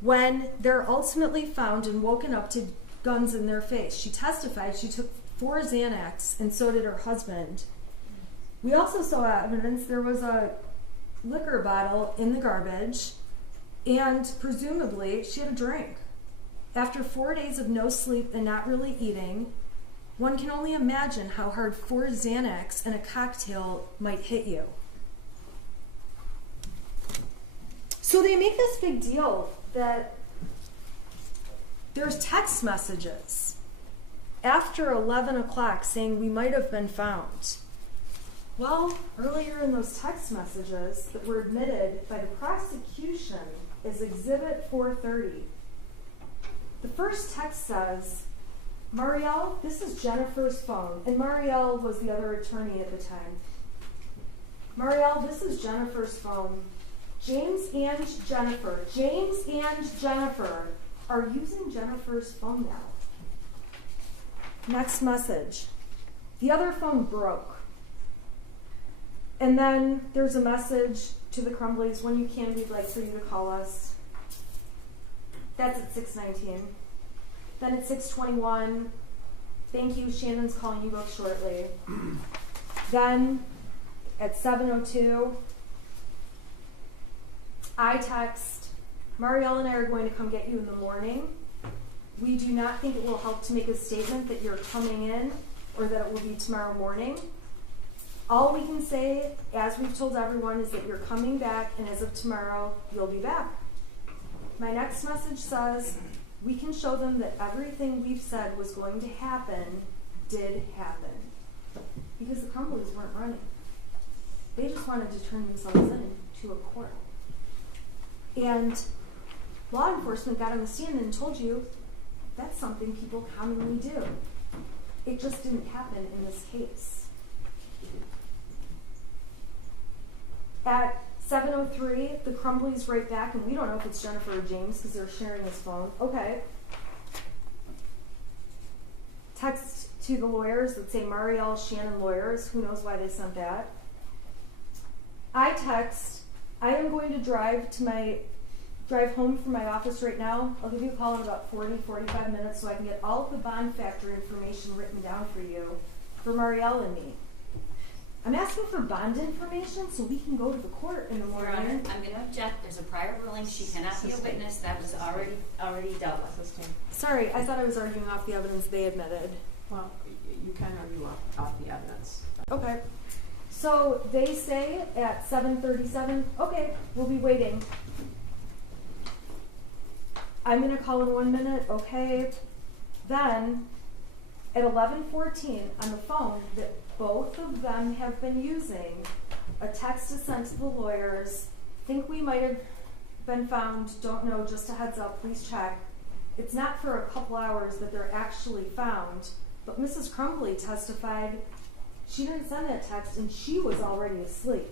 when they're ultimately found and woken up to guns in their face. She testified she took 4 Xanax, and so did her husband. We also saw evidence there was a liquor bottle in the garbage, and presumably she had a drink. After 4 days of no sleep and not really eating, one can only imagine how hard 4 Xanax and a cocktail might hit you. So they make this big deal that there's text messages after 11 o'clock saying we might have been found. Well, earlier in those text messages that were admitted by the prosecution as Exhibit 430, the first text says, Marielle, this is Jennifer's phone. And Marielle was the other attorney at the time. Marielle, this is Jennifer's phone. James and Jennifer are using Jennifer's phone now. Next message. The other phone broke. And then there's a message to the Crumbleys, when you can, we'd like for you to call us. That's at 6:19. Then at 6:21, thank you, Shannon's calling you both shortly. Then at 7:02, I text, Marielle and I are going to come get you in the morning. We do not think it will help to make a statement that you're coming in or that it will be tomorrow morning. All we can say, as we've told everyone, is that you're coming back, and as of tomorrow, you'll be back. My next message says, we can show them that everything we've said was going to happen did happen. Because the Crumbleys weren't running. They just wanted to turn themselves in to a court. And law enforcement got on the stand and told you that's something people commonly do. It just didn't happen in this case. At 7:03, the Crumbleys write back, and we don't know if it's Jennifer or James because they're sharing his phone. Okay. Text to the lawyers that say Marielle Shannon lawyers. Who knows why they sent that? I text, I am going to drive home from my office right now. I'll give you a call in about 45 minutes so I can get all of the bond factor information written down for you, for Marielle and me. I'm asking for bond information so we can go to the court in the morning. Your Honor, I'm going to object. There's a prior ruling. She cannot be a witness. That was already dealt with. Sorry, I thought I was arguing off the evidence they admitted. Well, you can argue off the evidence. Okay. So they say at 7:37, okay, we'll be waiting. I'm going to call in 1 minute, okay. Then at 11:14 on the phone that both of them have been using, a text is sent to the lawyers, think we might have been found, don't know, just a heads up, please check. It's not for a couple hours that they're actually found, but Mrs. Crumbley testified she didn't send that text and she was already asleep.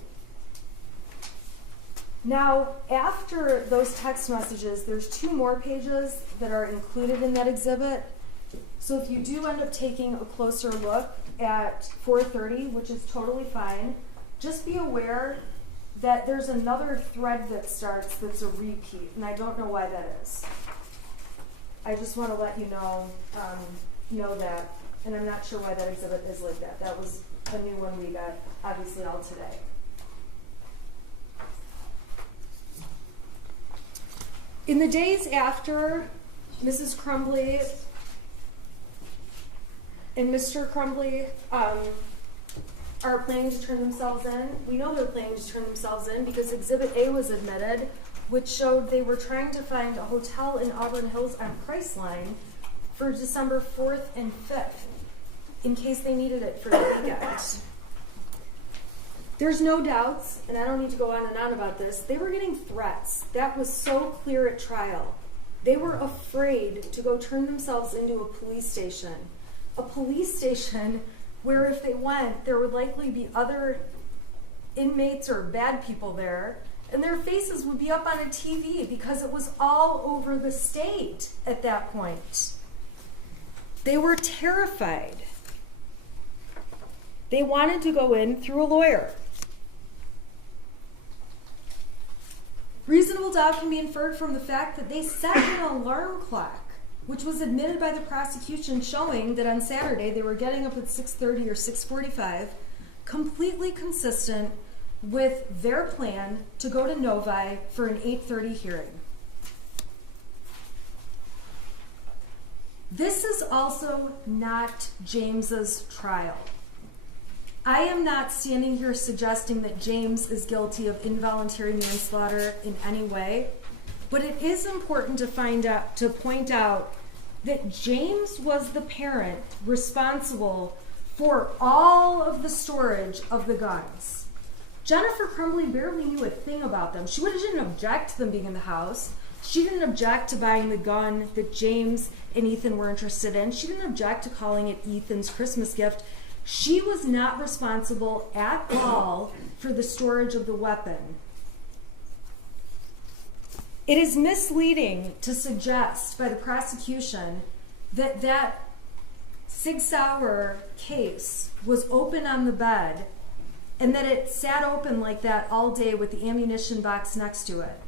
Now, after those text messages, there's 2 more pages that are included in that exhibit. So if you do end up taking a closer look at 4:30, which is totally fine, just be aware that there's another thread that starts that's a repeat, and I don't know why that is. I just want to let you know that, and I'm not sure why that exhibit is like that. That was a new one we got, obviously, all today. In the days after Mrs. Crumbley and Mr. Crumbley are planning to turn themselves in, we know they're planning to turn themselves in because Exhibit A was admitted, which showed they were trying to find a hotel in Auburn Hills on Priceline for December 4th and 5th, in case they needed it for the weekend. There's no doubts, and I don't need to go on and on about this, they were getting threats. That was so clear at trial. They were afraid to go turn themselves into a police station. A police station where if they went, there would likely be other inmates or bad people there, and their faces would be up on a TV because it was all over the state at that point. They were terrified. They wanted to go in through a lawyer. Reasonable doubt can be inferred from the fact that they set an alarm clock, which was admitted by the prosecution, showing that on Saturday they were getting up at 6:30 or 6:45, completely consistent with their plan to go to Novi for an 8:30 hearing. This is also not James's trial. I am not standing here suggesting that James is guilty of involuntary manslaughter in any way, but it is important to point out that James was the parent responsible for all of the storage of the guns. Jennifer Crumbley barely knew a thing about them. She didn't object to them being in the house. She didn't object to buying the gun that James and Ethan were interested in. She didn't object to calling it Ethan's Christmas gift. She was not responsible at all for the storage of the weapon. It is misleading to suggest by the prosecution that that 6-hour case was open on the bed and that it sat open like that all day with the ammunition box next to it.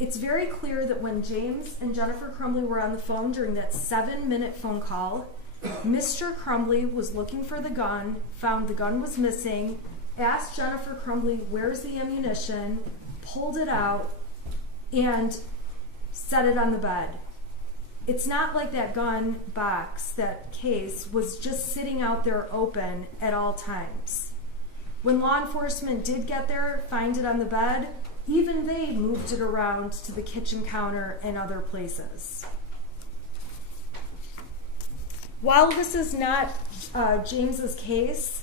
It's very clear that when James and Jennifer Crumbley were on the phone during that 7-minute phone call, Mr. Crumbley was looking for the gun, found the gun was missing, asked Jennifer Crumbley, where's the ammunition, pulled it out, and set it on the bed. It's not like that gun box, that case, was just sitting out there open at all times. When law enforcement did get there, find it on the bed, even they moved it around to the kitchen counter and other places. While this is not James's case,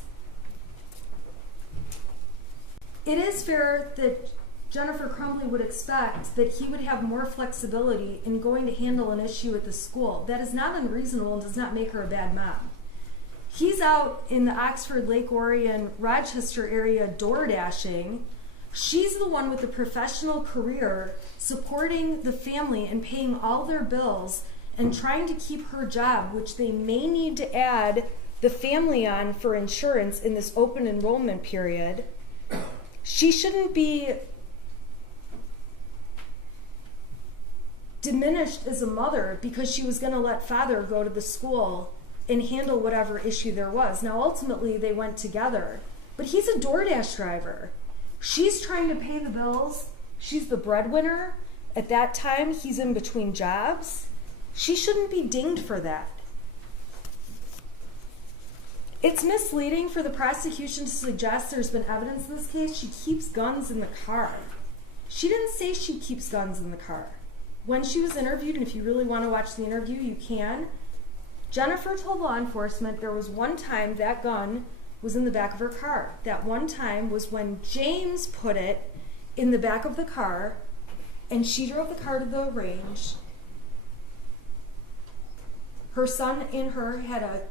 it is fair that Jennifer Crumbley would expect that he would have more flexibility in going to handle an issue at the school. That is not unreasonable and does not make her a bad mom. He's out in the Oxford, Lake Orion, Rochester area door dashing. She's the one with the professional career supporting the family and paying all their bills and trying to keep her job, which they may need to add the family on for insurance in this open enrollment period. She shouldn't be diminished as a mother because she was going to let father go to the school and handle whatever issue there was. Now, ultimately, they went together. But he's a DoorDash driver. She's trying to pay the bills. She's the breadwinner. At that time, he's in between jobs. She shouldn't be dinged for that. It's misleading for the prosecution to suggest there's been evidence in this case. She keeps guns in the car. She didn't say she keeps guns in the car. When she was interviewed, and if you really want to watch the interview, you can, Jennifer told law enforcement there was one time that gun was in the back of her car. That one time was when James put it in the back of the car, and she drove the car to the range. Her son and her had a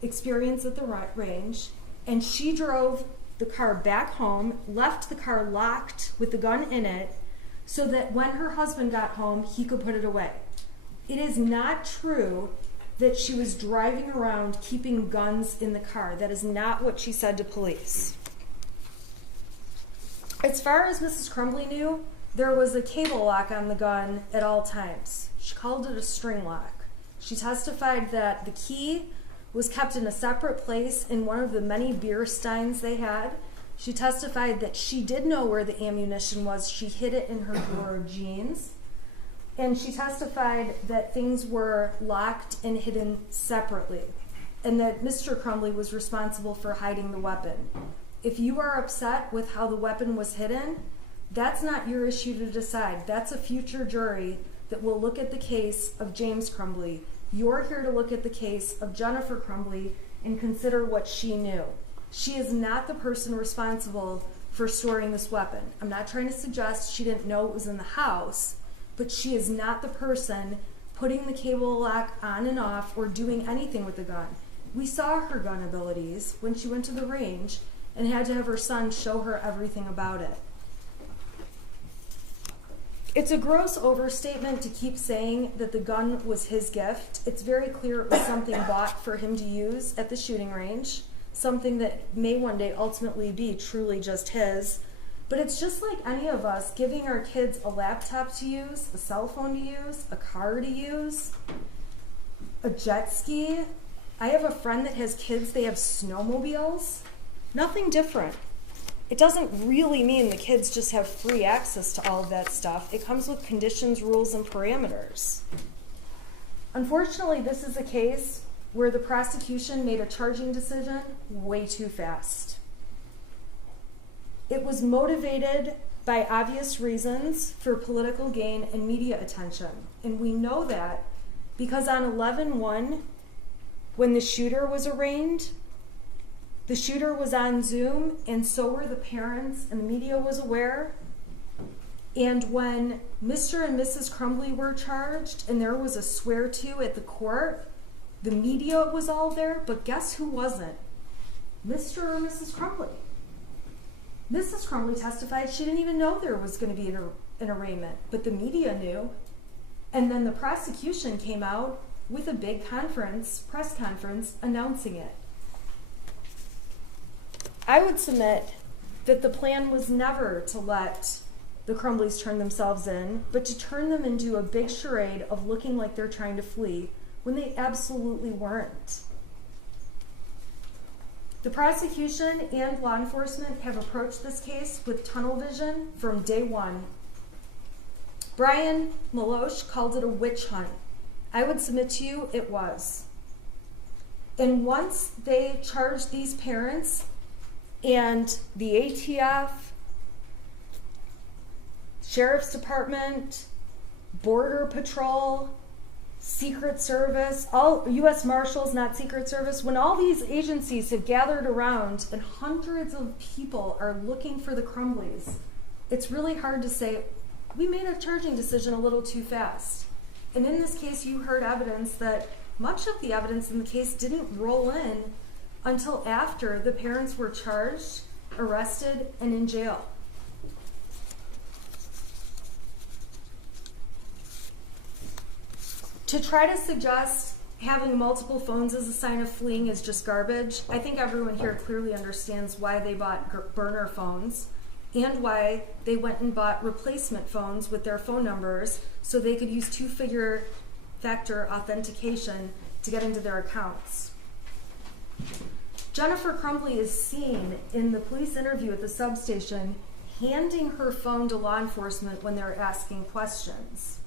experience at the range, and she drove the car back home, left the car locked with the gun in it, so that when her husband got home, he could put it away. It is not true that she was driving around keeping guns in the car. That is not what she said to police. As far as Mrs. Crumbley knew, there was a cable lock on the gun at all times. She called it a string lock. She testified that the key was kept in a separate place in one of the many beer steins they had. She testified that she did know where the ammunition was. She hid it in her drawer of jeans. And she testified that things were locked and hidden separately, and that Mr. Crumbley was responsible for hiding the weapon. If you are upset with how the weapon was hidden, that's not your issue to decide. That's a future jury that will look at the case of James Crumbley. You're here to look at the case of Jennifer Crumbley and consider what she knew. She is not the person responsible for storing this weapon. I'm not trying to suggest she didn't know it was in the house, but she is not the person putting the cable lock on and off or doing anything with the gun. We saw her gun abilities when she went to the range and had to have her son show her everything about it. It's a gross overstatement to keep saying that the gun was his gift. It's very clear it was something bought for him to use at the shooting range, something that may one day ultimately be truly just his. But it's just like any of us giving our kids a laptop to use, a cell phone to use, a car to use, a jet ski. I have a friend that has kids, they have snowmobiles. Nothing different. It doesn't really mean the kids just have free access to all of that stuff. It comes with conditions, rules, and parameters. Unfortunately, this is a case where the prosecution made a charging decision way too fast. It was motivated by obvious reasons for political gain and media attention. And we know that because on 11/1, when the shooter was arraigned, the shooter was on Zoom, and so were the parents, and the media was aware. And when Mr. and Mrs. Crumbley were charged, and there was a swear-to at the court, the media was all there, but guess who wasn't? Mr. or Mrs. Crumbley. Mrs. Crumbley testified she didn't even know there was going to be an arraignment, but the media knew. And then the prosecution came out with a big press conference, announcing it. I would submit that the plan was never to let the Crumbleys turn themselves in, but to turn them into a big charade of looking like they're trying to flee when they absolutely weren't. The prosecution and law enforcement have approached this case with tunnel vision from day one. Brian Maloche called it a witch hunt. I would submit to you it was. And once they charged these parents and the ATF, Sheriff's Department, Border Patrol, Secret Service, all U.S. Marshals, not Secret Service, when all these agencies have gathered around and hundreds of people are looking for the Crumbleys, it's really hard to say, we made a charging decision a little too fast. And in this case, you heard evidence that much of the evidence in the case didn't roll in until after the parents were charged, arrested, and in jail. To try to suggest having multiple phones as a sign of fleeing is just garbage. I think everyone here clearly understands why they bought burner phones and why they went and bought replacement phones with their phone numbers so they could use two-factor authentication to get into their accounts. Jennifer Crumbley is seen in the police interview at the substation handing her phone to law enforcement when they're asking questions.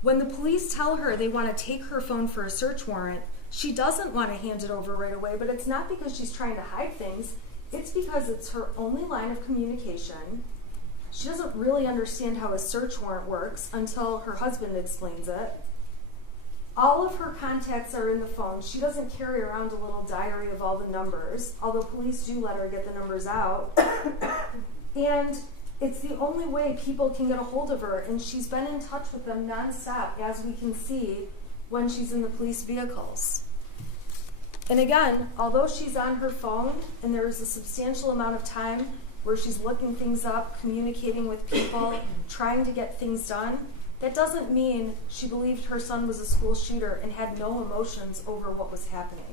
When the police tell her they want to take her phone for a search warrant, she doesn't want to hand it over right away, but it's not because she's trying to hide things. It's because it's her only line of communication. She doesn't really understand how a search warrant works until her husband explains it. All of her contacts are in the phone. She doesn't carry around a little diary of all the numbers, although police do let her get the numbers out. And it's the only way people can get a hold of her, and she's been in touch with them nonstop, as we can see when she's in the police vehicles. And again, although she's on her phone, and there's a substantial amount of time where she's looking things up, communicating with people, trying to get things done, that doesn't mean she believed her son was a school shooter and had no emotions over what was happening.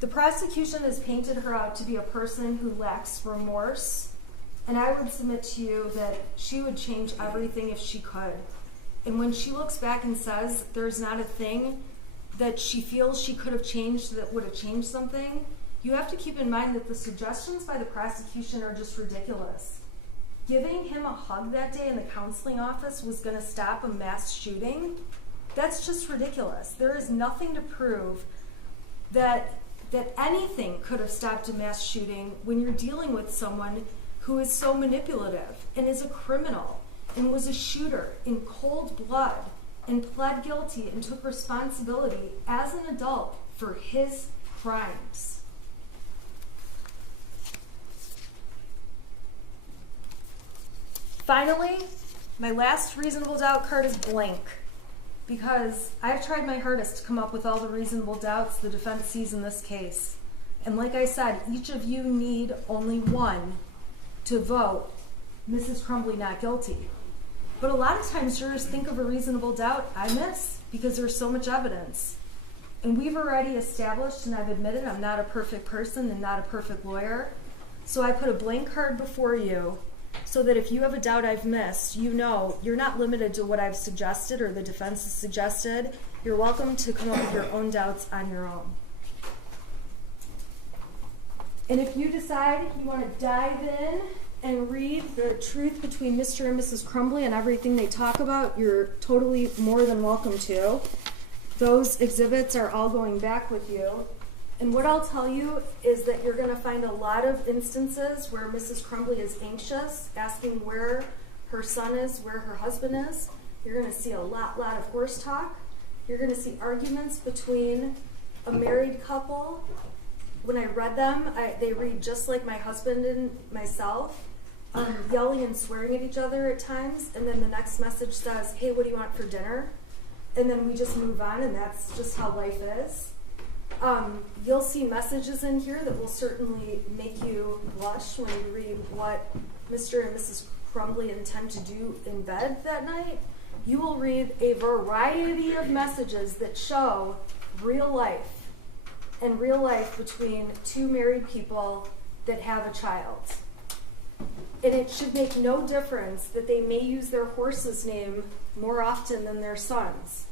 The prosecution has painted her out to be a person who lacks remorse, and I would submit to you that she would change everything if she could. And when she looks back and says there's not a thing that she feels she could have changed that would have changed something, you have to keep in mind that the suggestions by the prosecution are just ridiculous. giving him a hug that day in the counseling office was going to stop a mass shooting, that's just ridiculous. There is nothing to prove that anything could have stopped a mass shooting when you're dealing with someone who is so manipulative and is a criminal and was a shooter in cold blood and pled guilty and took responsibility as an adult for his crimes. Finally, my last reasonable doubt card is blank, because I've tried my hardest to come up with all the reasonable doubts the defense sees in this case. And like I said, each of you need only one to vote Mrs. Crumbley not guilty. But a lot of times jurors think of a reasonable doubt I miss because there's so much evidence. And we've already established, and I've admitted I'm not a perfect person and not a perfect lawyer, so I put a blank card before you so that if you have a doubt I've missed, you know you're not limited to what I've suggested or the defense has suggested. You're welcome to come up with your own doubts on your own. And if you decide you want to dive in and read the truth between Mr. and Mrs. Crumbley and everything they talk about, you're totally more than welcome to. Those exhibits are all going back with you. And what I'll tell you is that you're going to find a lot of instances where Mrs. Crumbley is anxious, asking where her son is, where her husband is. You're going to see a lot of horse talk. You're going to see arguments between a married couple. When I read them, they read just like my husband and myself, yelling and swearing at each other at times. And then the next message says, hey, what do you want for dinner? And then we just move on, and that's just how life is. You'll see messages in here that will certainly make you blush when you read what Mr. and Mrs. Crumbley intend to do in bed that night. You will read a variety of messages that show real life, and real life between two married people that have a child. And it should make no difference that they may use their horse's name more often than their son's.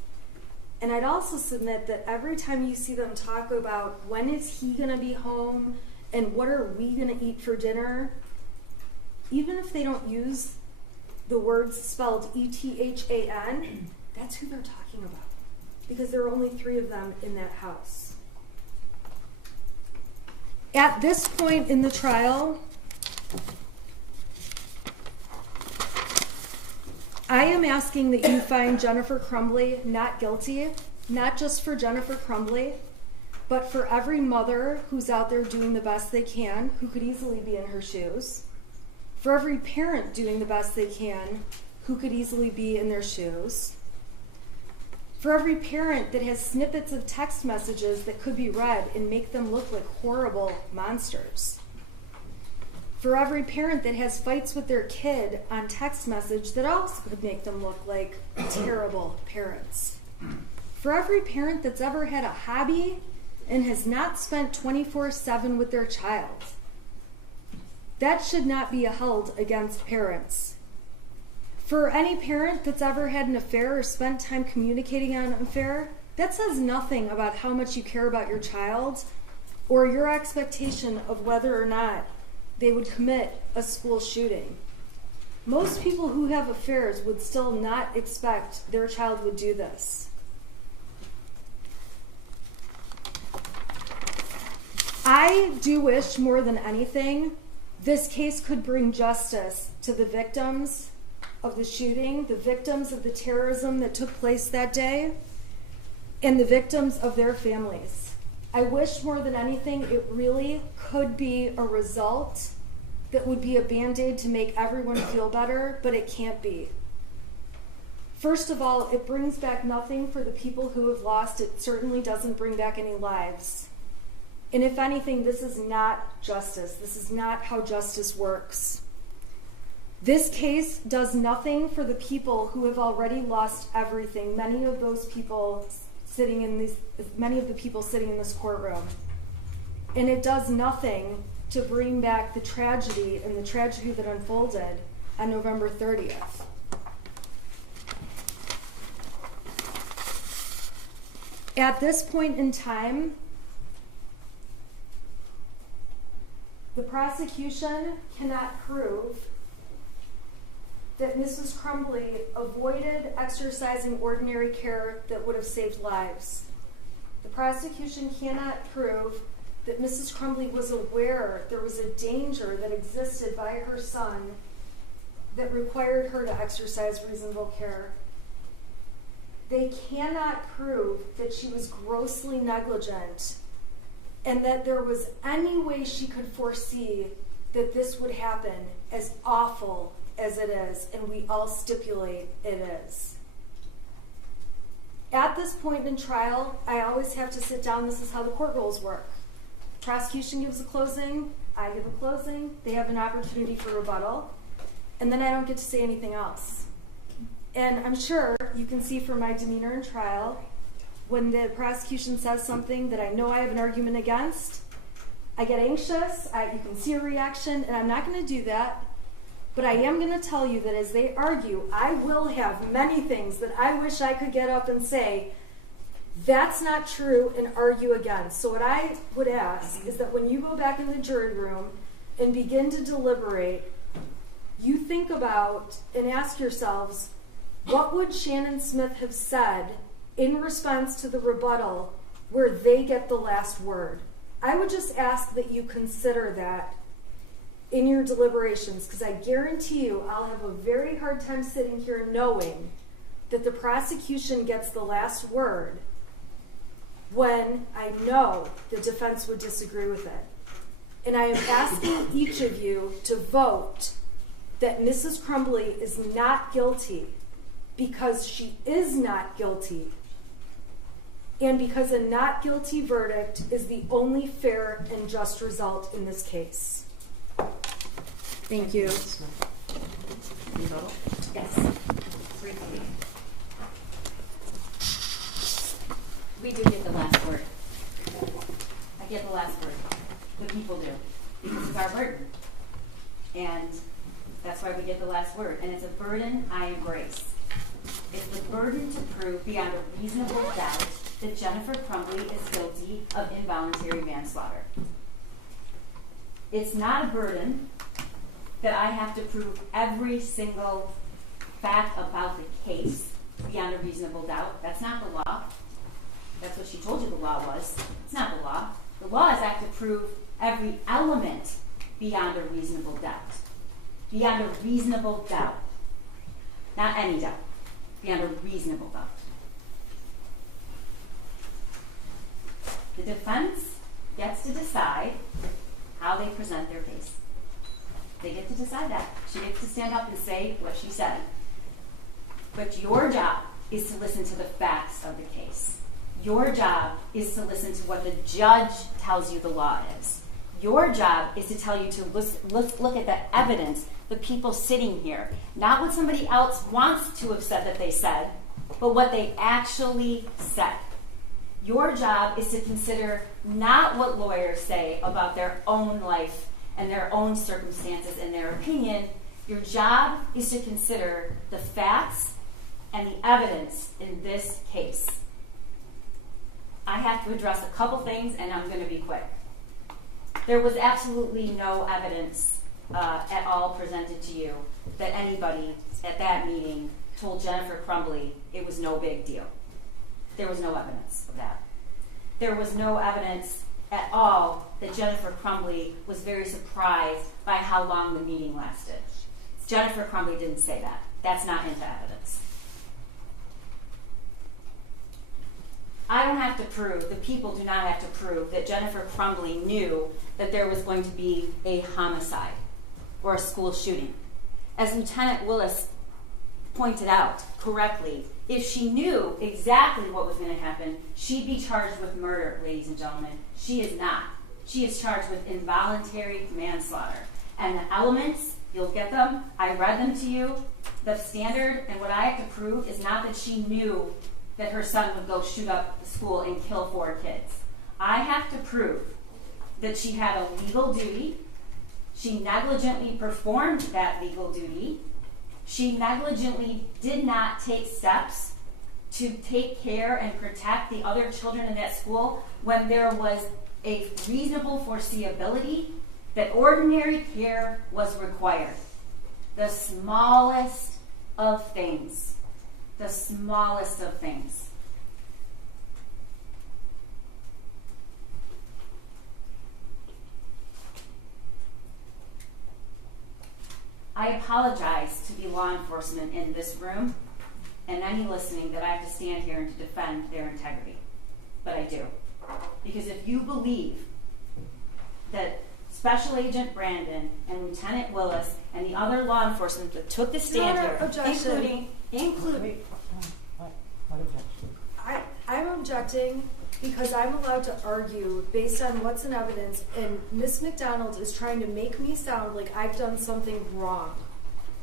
And I'd also submit that every time you see them talk about when is he going to be home and what are we going to eat for dinner, even if they don't use the words spelled E-T-H-A-N, that's who they're talking about, because there are only 3 of them in that house. At this point in the trial, I am asking that you find Jennifer Crumbley not guilty, not just for Jennifer Crumbley, but for every mother who's out there doing the best they can, who could easily be in her shoes, for every parent doing the best they can, who could easily be in their shoes, for every parent that has snippets of text messages that could be read and make them look like horrible monsters, for every parent that has fights with their kid on text message that also could make them look like terrible parents. For every parent that's ever had a hobby and has not spent 24/7 with their child. That should not be held against parents. For any parent that's ever had an affair or spent time communicating on an affair, that says nothing about how much you care about your child or your expectation of whether or not they would commit a school shooting. Most people who have affairs would still not expect their child would do this. I do wish more than anything this case could bring justice to the victims of the shooting, the victims of the terrorism that took place that day, and the victims of their families. I wish more than anything it really could be a result that would be a Band-Aid to make everyone feel better, but it can't be. First of all, it brings back nothing for the people who have lost. It certainly doesn't bring back any lives. And if anything, this is not justice. This is not how justice works. This case does nothing for the people who have already lost everything. Many of the people sitting in this courtroom. And it does nothing to bring back the tragedy and the tragedy that unfolded on November 30th. At this point in time, the prosecution cannot prove that Mrs. Crumbley avoided exercising ordinary care that would have saved lives. The prosecution cannot prove that Mrs. Crumbley was aware there was a danger that existed by her son that required her to exercise reasonable care. They cannot prove that she was grossly negligent and that there was any way she could foresee that this would happen, as awful as it is, and we all stipulate it is. At this point in trial, I always have to sit down. This is how the court rules work. Prosecution gives a closing, I give a closing, they have an opportunity for rebuttal, and then I don't get to say anything else. And I'm sure you can see from my demeanor in trial, when the prosecution says something that I know I have an argument against, I get anxious, you can see a reaction, and I'm not going to do that. But I am going to tell you that as they argue, I will have many things that I wish I could get up and say, that's not true, and argue against. So what I would ask is that when you go back in the jury room and begin to deliberate, you think about and ask yourselves, what would Shannon Smith have said in response to the rebuttal where they get the last word? I would just ask that you consider that in your deliberations, because I guarantee you I'll have a very hard time sitting here knowing that the prosecution gets the last word when I know the defense would disagree with it. And I am asking each of you to vote that Mrs. Crumbley is not guilty because she is not guilty, and because a not guilty verdict is the only fair and just result in this case. Thank you. Yes. Briefly. We do get the last word. I get the last word. The people do. This is our burden. And that's why we get the last word. And it's a burden I embrace. It's the burden to prove beyond a reasonable doubt that Jennifer Crumbley is guilty of involuntary manslaughter. It's not a burden that I have to prove every single fact about the case beyond a reasonable doubt. That's not the law. That's what she told you the law was. It's not the law. The law is I have to prove every element beyond a reasonable doubt. Beyond a reasonable doubt. Not any doubt. Beyond a reasonable doubt. The defense gets to decide how they present their case. They get to decide that. She gets to stand up and say what she said. But your job is to listen to the facts of the case. Your job is to listen to what the judge tells you the law is. Your job is to tell you to look at the evidence, the people sitting here, not what somebody else wants to have said that they said, but what they actually said. Your job is to consider not what lawyers say about their own life and their own circumstances and their opinion. Your job is to consider the facts and the evidence in this case. I have to address a couple things, and I'm going to be quick. There was absolutely no evidence at all presented to you that anybody at that meeting told Jennifer Crumbley it was no big deal. There was no evidence of that. There was no evidence at all that Jennifer Crumbley was very surprised by how long the meeting lasted. Jennifer Crumbley didn't say that. That's not into evidence. I don't have to prove, the people do not have to prove that Jennifer Crumbley knew that there was going to be a homicide or a school shooting. As Lieutenant Willis pointed out correctly, if she knew exactly what was going to happen, she'd be charged with murder, ladies and gentlemen. She is not. She is charged with involuntary manslaughter. And the elements, you'll get them. I read them to you. The standard and what I have to prove is not that she knew that her son would go shoot up the school and kill 4 kids. I have to prove that she had a legal duty. She negligently performed that legal duty. She negligently did not take steps to take care and protect the other children in that school when there was a reasonable foreseeability that ordinary care was required. The smallest of things. The smallest of things. I apologize to the law enforcement in this room and any listening that I have to stand here and to defend their integrity. But I do. Because if you believe that Special Agent Brandon and Lieutenant Willis and the other law enforcement that took the stand Your Honor, here, objection. including What objection? I'm objecting because I'm allowed to argue based on what's in evidence, and Miss McDonald is trying to make me sound like I've done something wrong.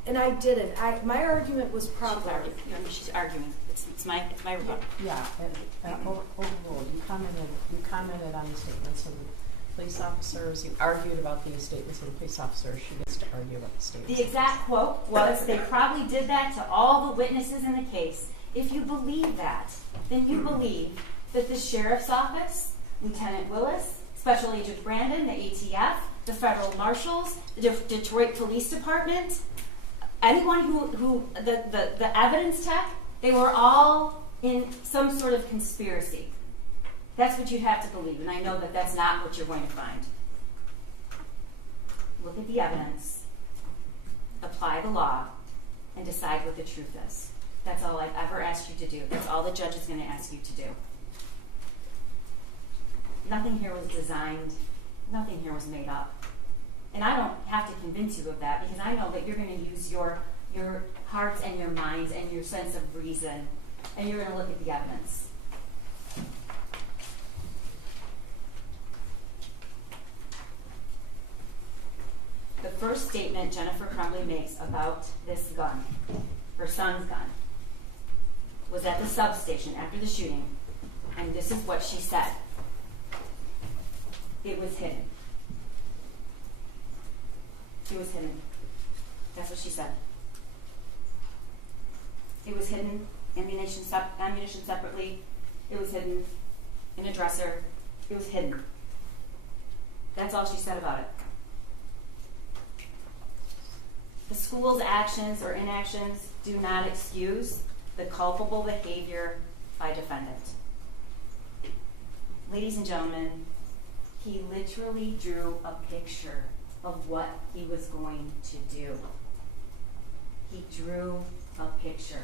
And I didn't. My argument was proper. she's arguing. It's my rebuttal. Yeah, and overruled. You commented on the statements of the police officers. You argued about the statements of the police officers. She gets to argue about the statements. The exact quote was, they probably did that to all the witnesses in the case. If you believe that, then you believe that the sheriff's office, Lieutenant Willis, Special Agent Brandon, the ATF, the federal marshals, the Detroit Police Department, anyone who the evidence tech, they were all in some sort of conspiracy. That's what you have to believe, and I know that that's not what you're going to find. Look at the evidence, apply the law, and decide what the truth is. That's all I've ever asked you to do. That's all the judge is going to ask you to do. Nothing here was designed. Nothing here was made up. And I don't have to convince you of that, because I know that you're going to use your hearts and your minds and your sense of reason, and you're going to look at the evidence. The first statement Jennifer Crumbley makes about this gun, her son's gun, was at the substation after the shooting, and this is what she said. It was hidden. It was hidden. That's what she said. It was hidden, ammunition separately. It was hidden in a dresser. It was hidden. That's all she said about it. The school's actions or inactions do not excuse the culpable behavior by defendant. Ladies and gentlemen, he literally drew a picture of what he was going to do. He drew a picture.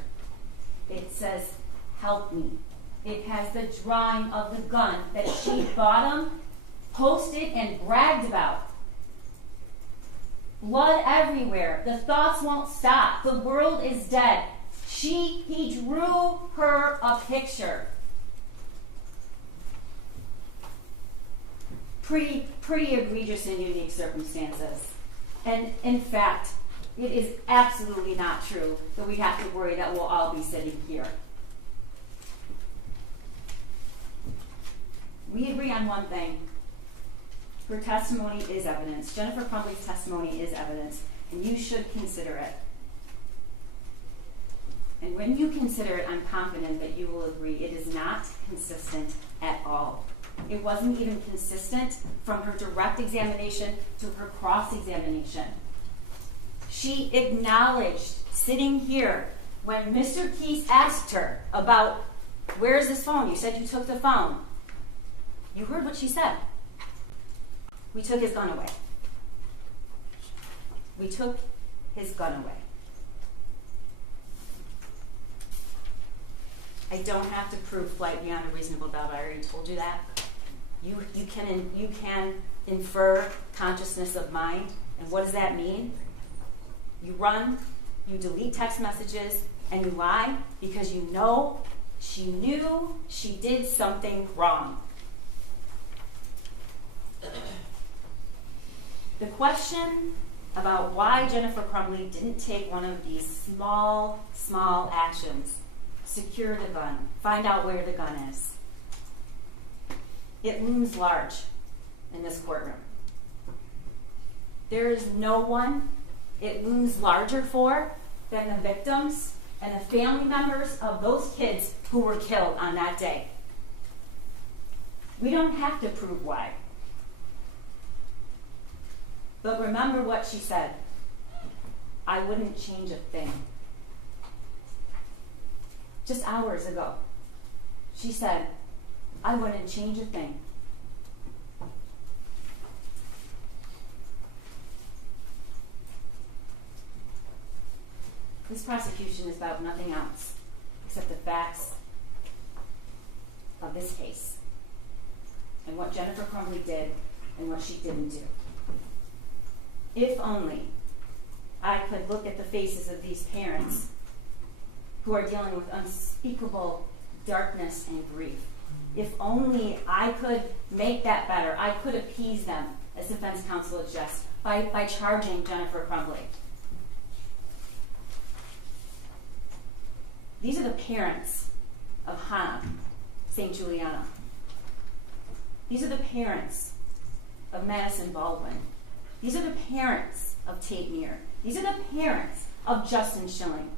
It says, "Help me." It has the drawing of the gun that she bought him, posted, and bragged about. Blood everywhere. The thoughts won't stop. The world is dead. He drew her a picture. Pretty egregious and unique circumstances. And in fact, it is absolutely not true that we have to worry that we'll all be sitting here. We agree on one thing. Her testimony is evidence. Jennifer Crumbley's testimony is evidence, and you should consider it. And when you consider it, I'm confident that you will agree it is not consistent at all. It wasn't even consistent from her direct examination to her cross-examination. She acknowledged, sitting here, when Mr. Keese asked her about, "Where's this phone? You said you took the phone." You heard what she said. We took his gun away. We took his gun away. I don't have to prove flight beyond a reasonable doubt. I already told you that. You can infer consciousness of mind. And what does that mean? You run, you delete text messages, and you lie because you know she knew she did something wrong. The question about why Jennifer Crumbley didn't take one of these small actions, secure the gun, find out where the gun is, it looms large in this courtroom. There is no one it looms larger for than the victims and the family members of those kids who were killed on that day. We don't have to prove why. But remember what she said. I wouldn't change a thing. Just hours ago, she said, I wouldn't change a thing. This prosecution is about nothing else except the facts of this case and what Jennifer Crumbley did and what she didn't do. If only I could look at the faces of these parents who are dealing with unspeakable darkness and grief. If only I could make that better. I could appease them, as defense counsel suggests, by charging Jennifer Crumbley. These are the parents of Hannah St. Juliana. These are the parents of Madison Baldwin. These are the parents of Tate Meir. These are the parents of Justin Schilling.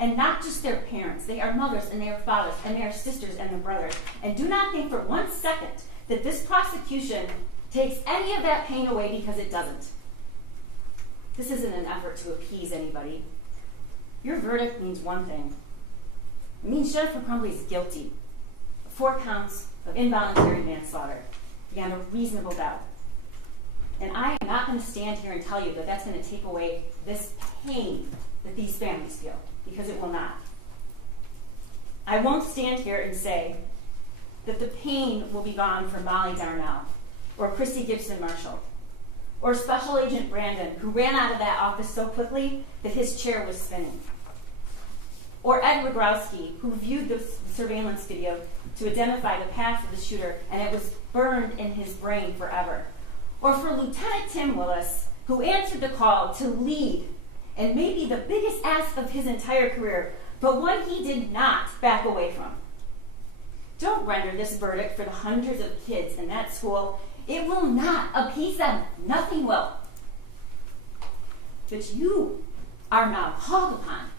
And not just their parents. They are mothers and they are fathers and they are sisters and their brothers. And do not think for 1 second that this prosecution takes any of that pain away, because it doesn't. This isn't an effort to appease anybody. Your verdict means one thing. It means Jennifer Crumbley is guilty of 4 counts of involuntary manslaughter beyond a reasonable doubt. And I am not going to stand here and tell you that that's going to take away this pain that these families feel, because it will not. I won't stand here and say that the pain will be gone for Molly Darnell, or Christy Gibson Marshall, or Special Agent Brandon, who ran out of that office so quickly that his chair was spinning, or Ed Rogrowski, who viewed the surveillance video to identify the path of the shooter, and it was burned in his brain forever. Or for Lieutenant Tim Willis, who answered the call to lead, and maybe the biggest ask of his entire career, but one he did not back away from. Don't render this verdict for the hundreds of kids in that school. It will not appease them. Nothing will. But you are now called upon.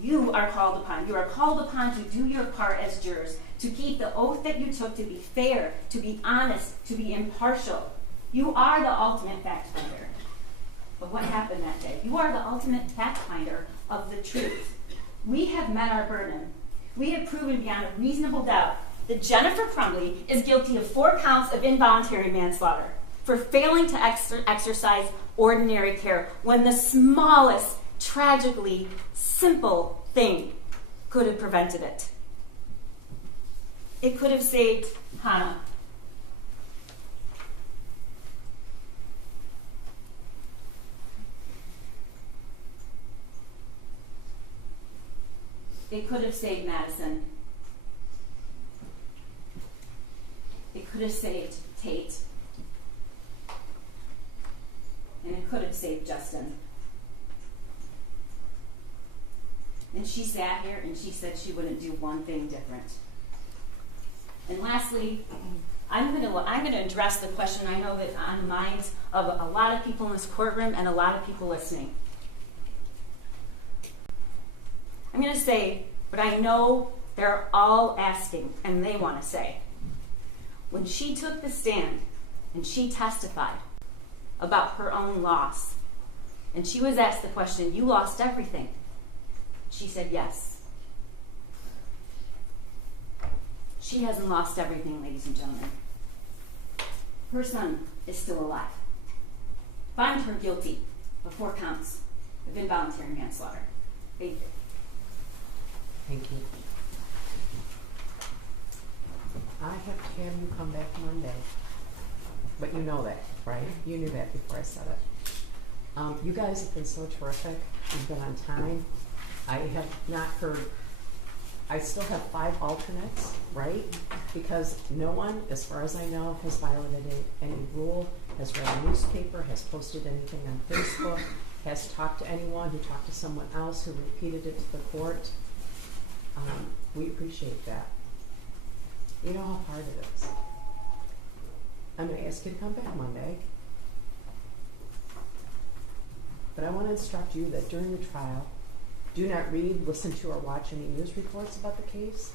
You are called upon. You are called upon to do your part as jurors, to keep the oath that you took, to be fair, to be honest, to be impartial. You are the ultimate fact finder. But what happened that day? You are the ultimate fact finder of the truth. We have met our burden. We have proven beyond a reasonable doubt that Jennifer Crumbley is guilty of 4 counts of involuntary manslaughter for failing to exercise ordinary care when the smallest, tragically simple thing could have prevented it. It could have saved Hannah. It could have saved Madison. It could have saved Tate. And it could have saved Justin. And she sat here and she said she wouldn't do one thing different. And lastly, I'm going to address the question I know that on the minds of a lot of people in this courtroom and a lot of people listening. I'm going to say what I know they're all asking and they want to say. When she took the stand and she testified about her own loss, and she was asked the question, "You lost everything?" She said yes. She hasn't lost everything, ladies and gentlemen. Her son is still alive. Find her guilty of 4 counts of involuntary manslaughter. Thank you. Thank you. I have to have you come back Monday. But you know that, right? You knew that before I said it. You guys have been so terrific. You've been on time. I have not heard, I still have 5 alternates, right? Because no one, as far as I know, has violated any rule, has read a newspaper, has posted anything on Facebook, has talked to anyone who talked to someone else who repeated it to the court. We appreciate that. You know how hard it is. I'm going to ask you to come back Monday. But I want to instruct you that during the trial, do not read, listen to, or watch any news reports about the case.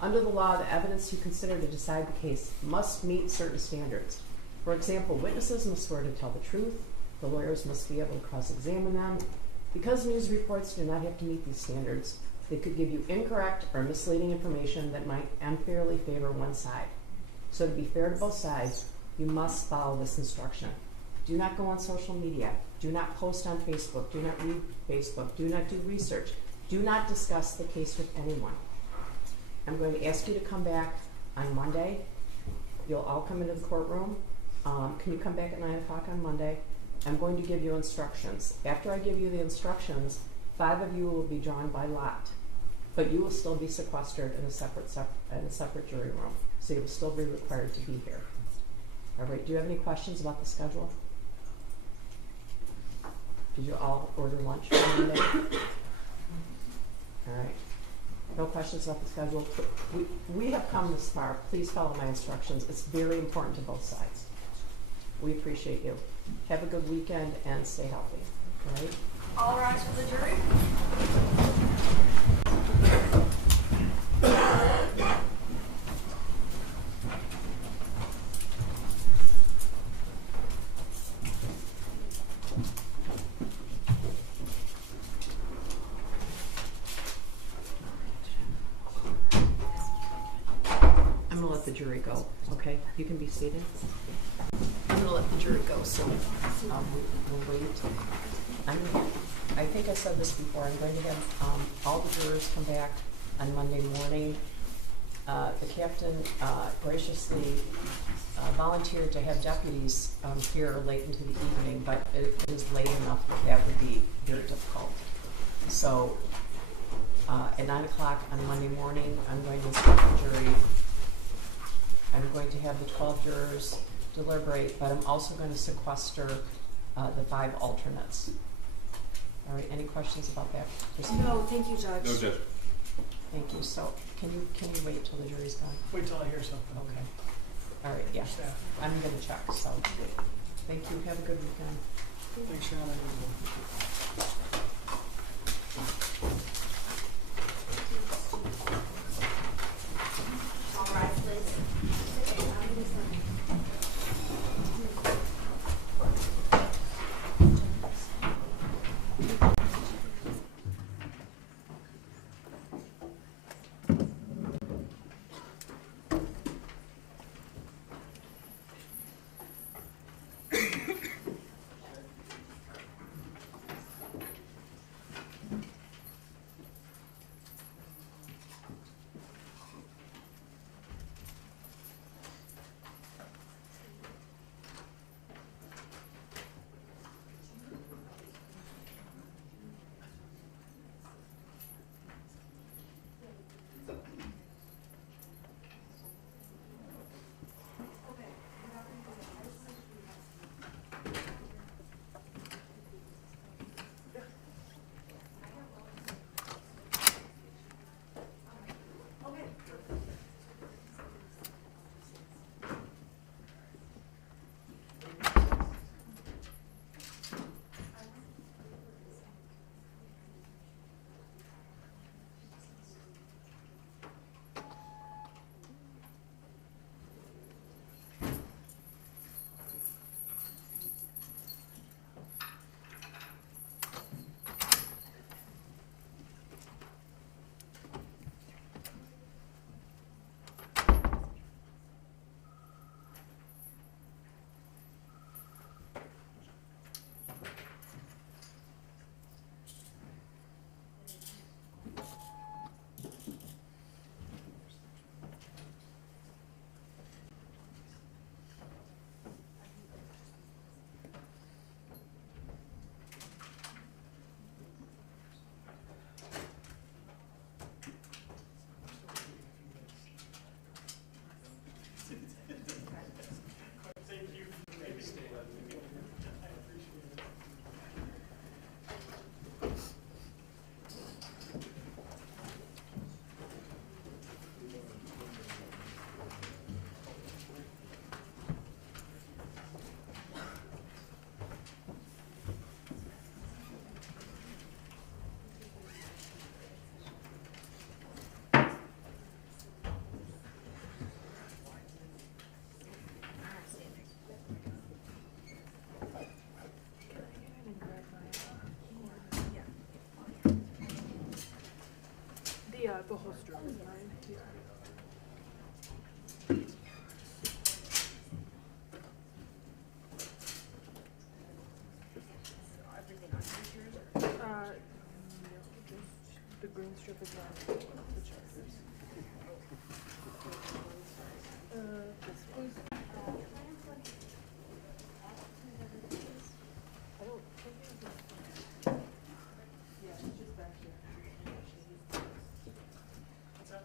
Under the law, the evidence you consider to decide the case must meet certain standards. For example, witnesses must swear to tell the truth. The lawyers must be able to cross-examine them. Because news reports do not have to meet these standards, they could give you incorrect or misleading information that might unfairly favor one side. So to be fair to both sides, you must follow this instruction. Do not go on social media. Do not post on Facebook. Do not read Facebook. Do not do research. Do not discuss the case with anyone. I'm going to ask you to come back on Monday. You'll all come into the courtroom. Can you come back at 9 o'clock on Monday? I'm going to give you instructions. After I give you the instructions, 5 of you will be drawn by lot, but you will still be sequestered in a separate jury room. So you will still be required to be here. All right, do you have any questions about the schedule? Did you all order lunch for Monday? All right. No questions about the schedule. We have come this far. Please follow my instructions. It's very important to both sides. We appreciate you. Have a good weekend and stay healthy. All right? All rise for the jury. I'm going to let the jury go, okay? You can be seated. I'm going to let the jury go, so we'll wait. I think I said this before. I'm going to have all the jurors come back on Monday morning. The captain graciously volunteered to have deputies here late into the evening, but it is late enough that would be very difficult. So at 9 o'clock on Monday morning, I'm going to instruct the jury. I'm going to have the 12 jurors deliberate, but I'm also going to sequester the 5 alternates. All right, any questions about that? No, thank you, Judge. No, Judge. Thank you. So can you wait till the jury's gone? Wait till I hear something. Okay. All right, yeah. Staff. I'm going to check, so thank you. Have a good weekend. Thanks, Sharon. All rise, please. The holster is mine. Yeah. Everything on yours? No, just the green strip is not the chargers. This one. I don't think it's yeah, it's just back here. What's up?